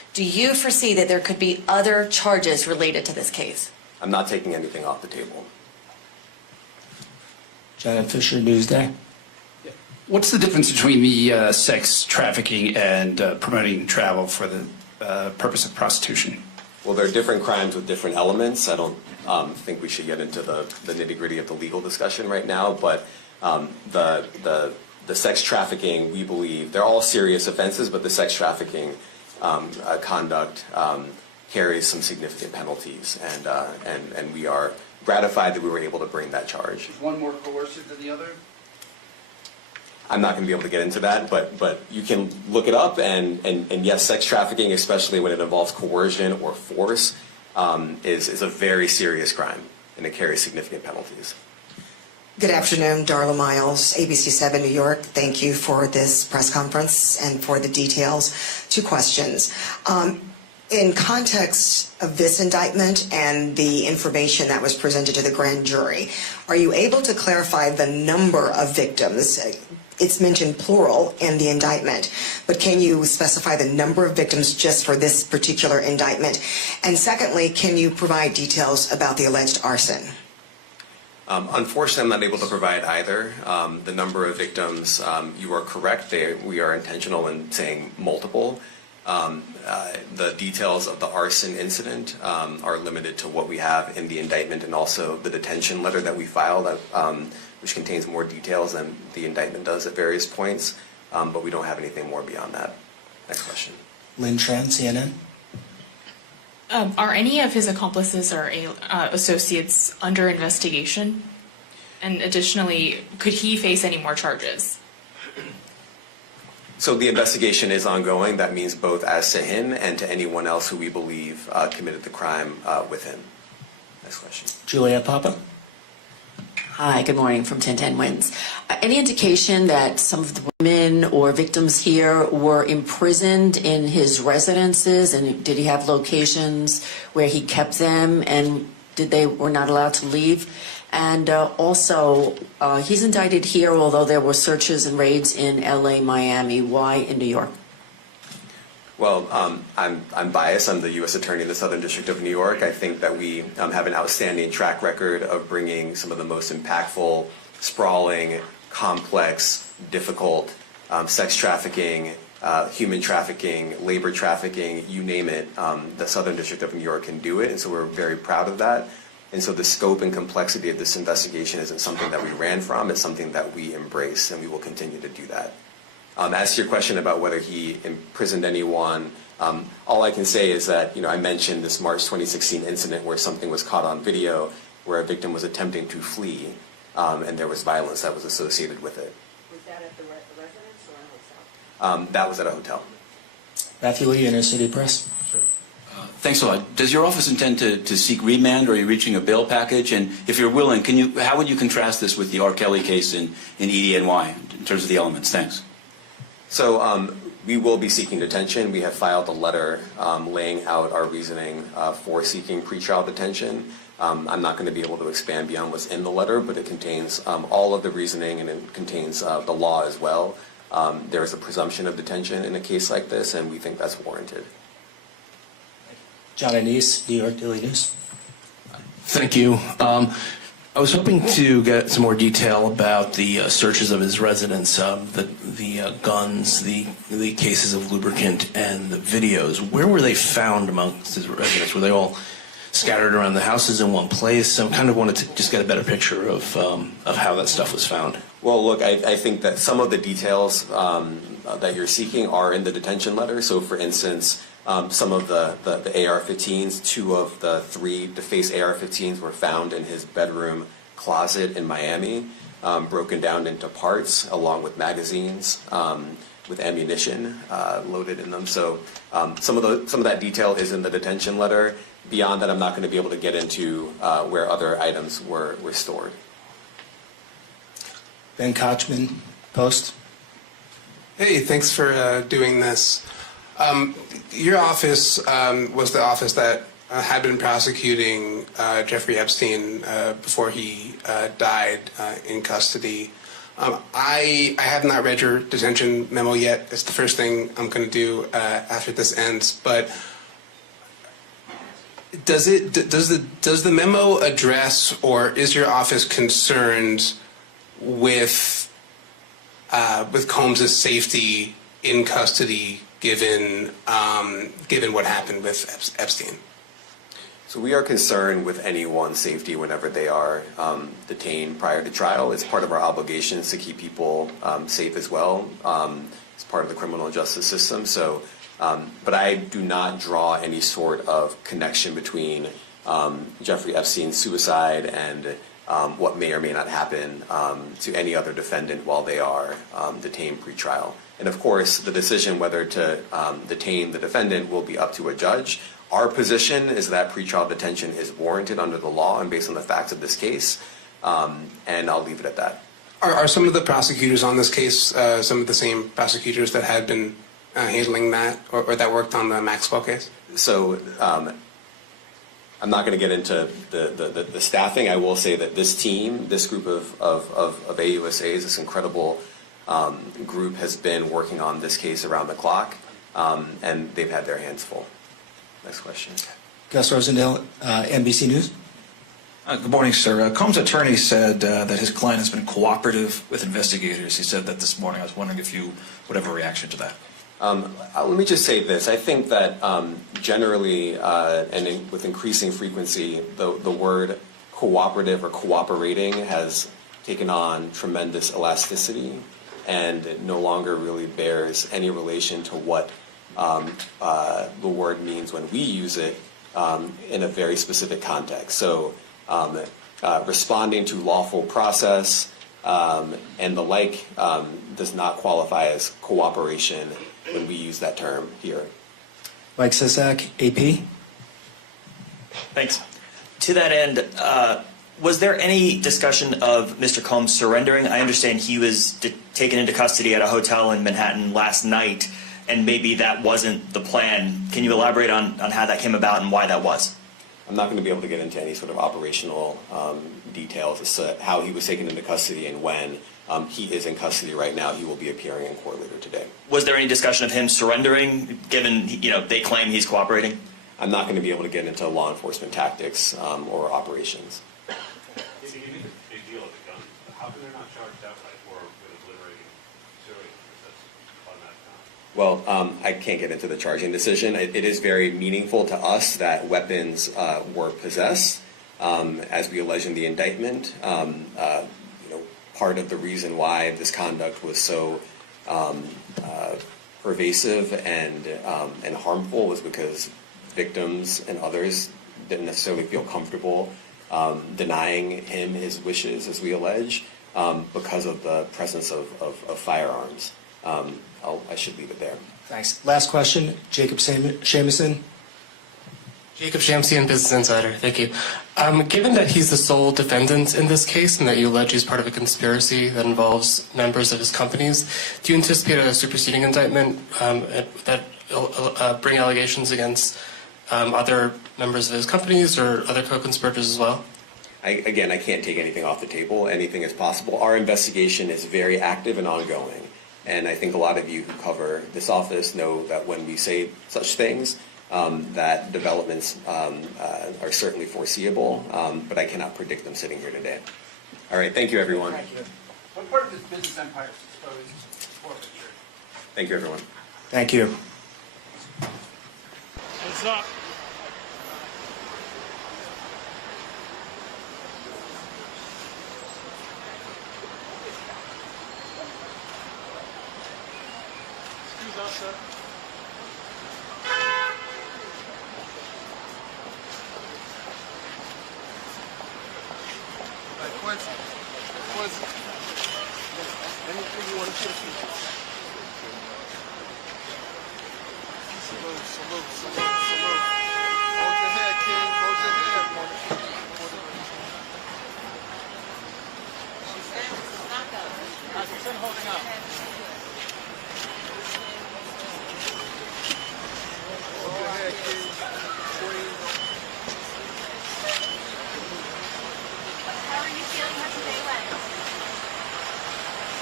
Do you foresee that there could be other charges related to this case? I'm not taking anything off the table. Janet Fisher, Newsday. What's the difference between the sex trafficking and promoting travel for the purpose of prostitution? Well, there are different crimes with different elements. I don't think we should get into the nitty-gritty of the legal discussion right now, but the sex trafficking, we believe, they're all serious offenses, but the sex trafficking conduct carries some significant penalties, and we are gratified that we were able to bring that charge. Is one more coercive than the other? I'm not going to be able to get into that, but you can look it up, and yes, sex trafficking, especially when it involves coercion or force, is a very serious crime, and it carries significant penalties. Good afternoon, Darla Miles, ABC 7 New York. Thank you for this press conference and for the details. Two questions. In context of this indictment and the information that was presented to the grand jury, are you able to clarify the number of victims? It's mentioned plural in the indictment, but can you specify the number of victims just for this particular indictment? And secondly, can you provide details about the alleged arson? Unfortunately, I'm not able to provide either. The number of victims, you are correct. We are intentional in saying multiple. The details of the arson incident are limited to what we have in the indictment and also the detention letter that we filed, which contains more details than the indictment does at various points, but we don't have anything more beyond that. Next question. Lynn Tran, CNN. Are any of his accomplices or associates under investigation? And additionally, could he face any more charges? So the investigation is ongoing. That means both as to him and to anyone else who we believe committed the crime with him. Next question. Juliet Papa. Hi, good morning from 1010 Wins. Any indication that some of the women or victims here were imprisoned in his residences, and did he have locations where he kept them, and were not allowed to leave? And also, he's indicted here, although there were searches and raids in LA, Miami. Why in New York? Well, I'm biased. I'm the U.S. Attorney in the Southern District of New York. I think that we have an outstanding track record of bringing some of the most impactful, sprawling, complex, difficult sex trafficking, human trafficking, labor trafficking, you name it. The Southern District of New York can do it, and so we're very proud of that. And so the scope and complexity of this investigation isn't something that we ran from. It's something that we embrace, and we will continue to do that. As to your question about whether he imprisoned anyone, all I can say is that, I mentioned this March 2016 incident where something was caught on video where a victim was attempting to flee, and there was violence that was associated with it. Was that at the residence or a hotel? That was at a hotel. Matthew Lee, Inner City Press. Thanks a lot. Does your office intend to seek remand, or are you reaching a bail package? And if you're willing, how would you contrast this with the R. Kelly case in EDNY in terms of the elements? Thanks. So we will be seeking detention. We have filed a letter laying out our reasoning for seeking pretrial detention. I'm not going to be able to expand beyond what's in the letter, but it contains all of the reasoning, and it contains the law as well. There is a presumption of detention in a case like this, and we think that's warranted. John Anise, New York Daily News. Thank you. I was hoping to get some more detail about the searches of his residence, the guns, the cases of lubricant, and the videos. Where were they found amongst his residence? Were they all scattered around the houses in one place? I kind of wanted to just get a better picture of how that stuff was found. Well, look, I think that some of the details that you're seeking are in the detention letter. So, for instance, some of the AR-15s, 2 of the 3 defaced AR-15s were found in his bedroom closet in Miami, broken down into parts along with magazines with ammunition loaded in them. So some of that detail is in the detention letter. Beyond that, I'm not going to be able to get into where other items were stored. Ben Kochman, Post. Hey, thanks for doing this. Your office was the office that had been prosecuting Jeffrey Epstein before he died in custody. I have not read your detention memo yet. It's the first thing I'm going to do after this ends. But does the memo address, or is your office concerned with Combs' safety in custody, given what happened with Epstein? So we are concerned with anyone's safety whenever they are detained prior to trial. It's part of our obligations to keep people safe as well. It's part of the criminal justice system. So, but I do not draw any sort of connection between Jeffrey Epstein's suicide and what may or may not happen to any other defendant while they are detained pre-trial. And of course, the decision whether to detain the defendant will be up to a judge. Our position is that pretrial detention is warranted under the law and based on the facts of this case, and I'll leave it at that. Are some of the prosecutors on this case some of the same prosecutors that had been handling that, or that worked on the Maxwell case? So I'm not going to get into the staffing. I will say that this team, this group of AUSAs, this incredible group has been working on this case around the clock, and they've had their hands full. Next question. Gus Rosendale, NBC News. Good morning, sir. Combs' attorney said that his client has been cooperative with investigators. He said that this morning. I was wondering if you would have a reaction to that. Let me just say this. I think that generally with increasing frequency, the word cooperative or cooperating has taken on tremendous elasticity and it no longer really bears any relation to what the word means when we use it in a very specific context. So responding to lawful process and the like does not qualify as cooperation when we use that term here. Mike Sisak, AP. Thanks. To that end, was there any discussion of Mr. Combs surrendering? I understand he was taken into custody at a hotel in Manhattan last night, and maybe that wasn't the plan. Can you elaborate on how that came about and why that was? I'm not going to be able to get into any sort of operational details as to how he was taken into custody and when. He is in custody right now. He will be appearing in court later today. Was there any discussion of him surrendering, given they claim he's cooperating? I'm not going to be able to get into law enforcement tactics or operations. It's a big deal with the gun. How come they're not charged outright for liberating Syria? That's automatic. Well, I can't get into the charging decision. It is very meaningful to us that weapons were possessed, as we allege in the indictment. Part of the reason why this conduct was so pervasive and harmful was because victims and others didn't necessarily feel comfortable denying him his wishes, as we allege, because of the presence of firearms. I should leave it there. Thanks. Last question, Jacob Shamison. Jacob Shamsian, Business Insider. Thank you. Given that he's the sole defendant in this case and that you allege he's part of a conspiracy that involves members of his companies, do you anticipate a superseding indictment that bring allegations against other members of his companies or other co-conspirators as well? I can't take anything off the table. Anything is possible. Our investigation is very active and ongoing. And I think a lot of you who cover this office know that when we say such things, that developments are certainly foreseeable, but I cannot predict them sitting here today. All right, thank you, everyone. Thank you. What part of this business empire is exposed forfeiture? Thank you, everyone. Thank you. What's up? Excuse us, sir. Quincy. Anything you want to say? Salute. Hold your head, King. Hold your head, motherfucker. She's holding up. Hold your head, King. Queen. How are you feeling? How's your day went?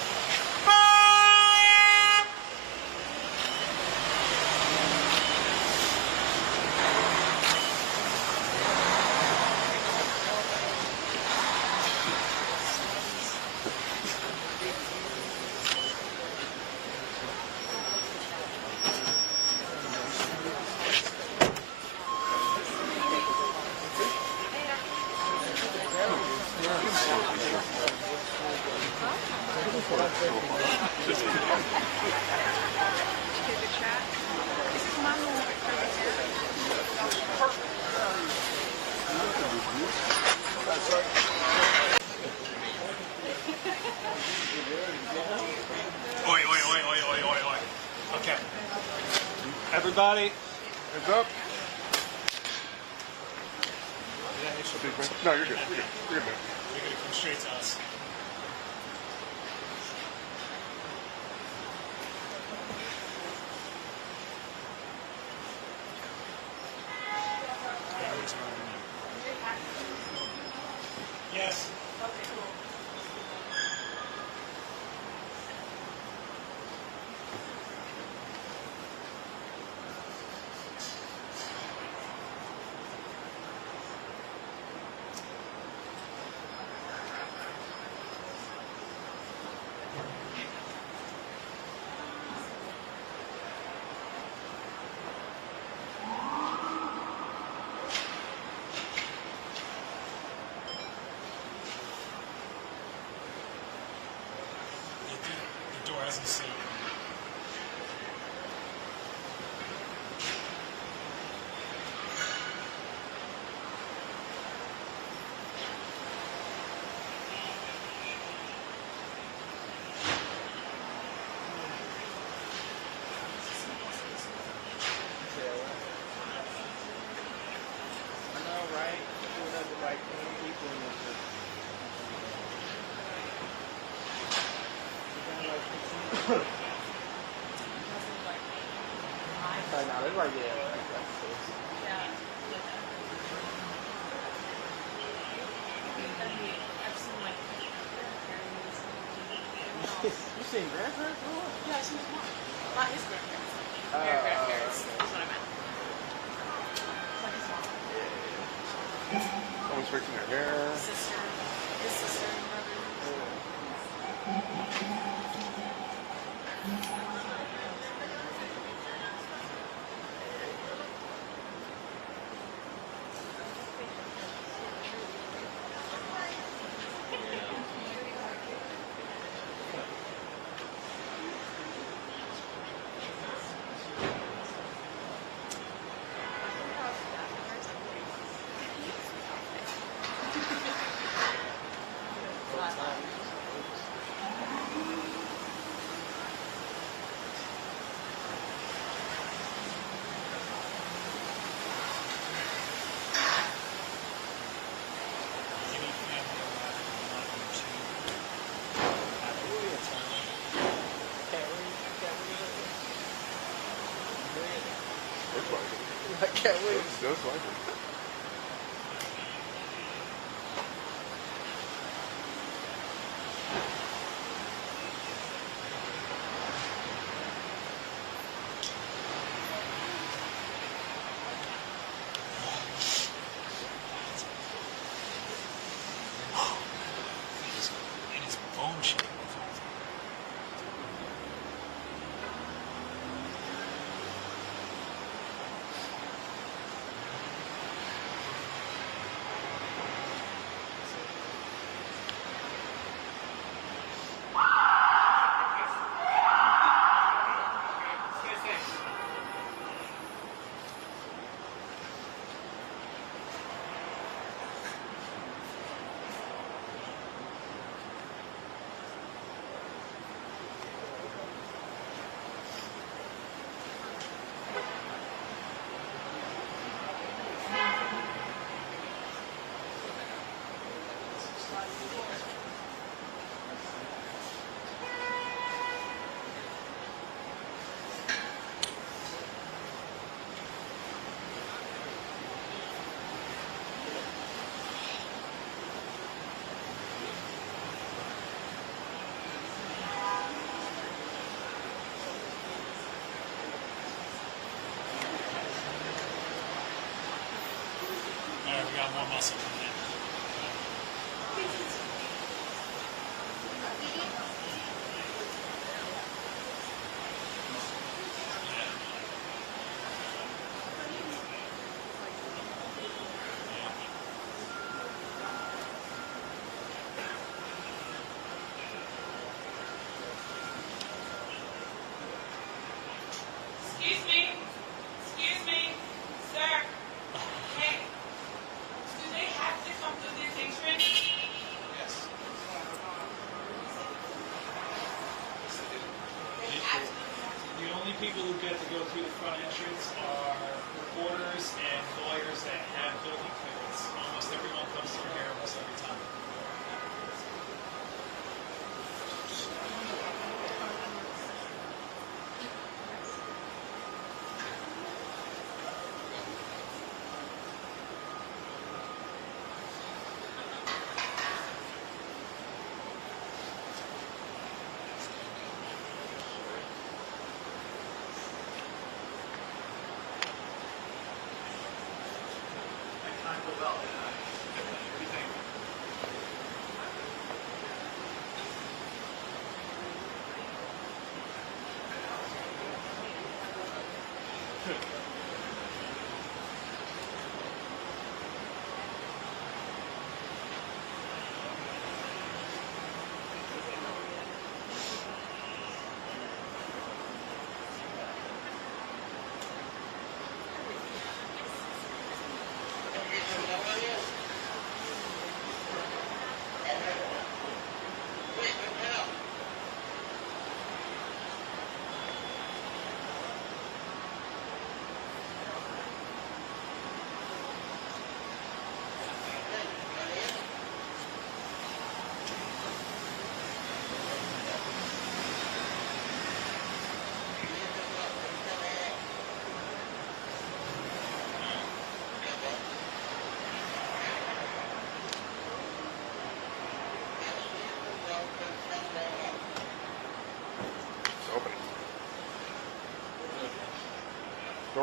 everybody. Hands up. No, you're good. You're good. You're good, man. You're going to come straight to us. Yes. Okay, cool. The door hasn't seen. I know, right? Doing that to like 20 people in this room. Now, they're right there. You seen grandparents? Yeah, I seen his mom. Not his grandparents. Their grandparents. That's what I meant. Like his mom. Someone's fixing their hair. Sister. His sister and brother. I can't wait. Just like it. And it's bone shape. All right, we got more muscle coming in. Excuse me, sir. Hey, do they have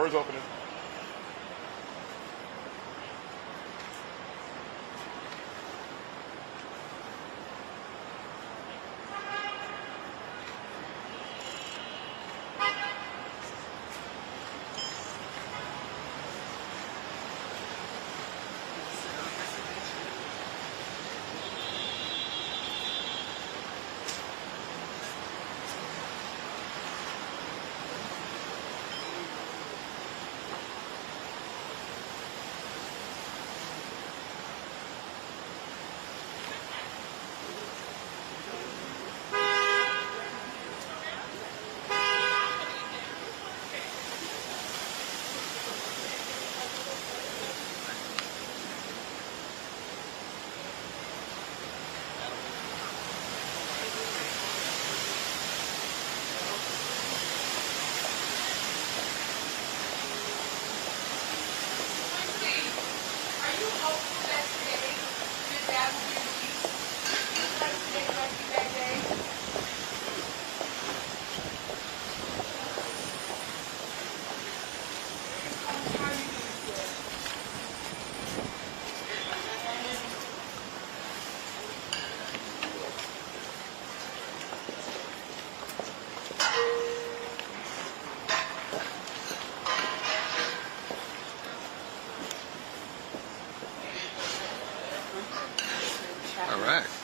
Doors opening. All right.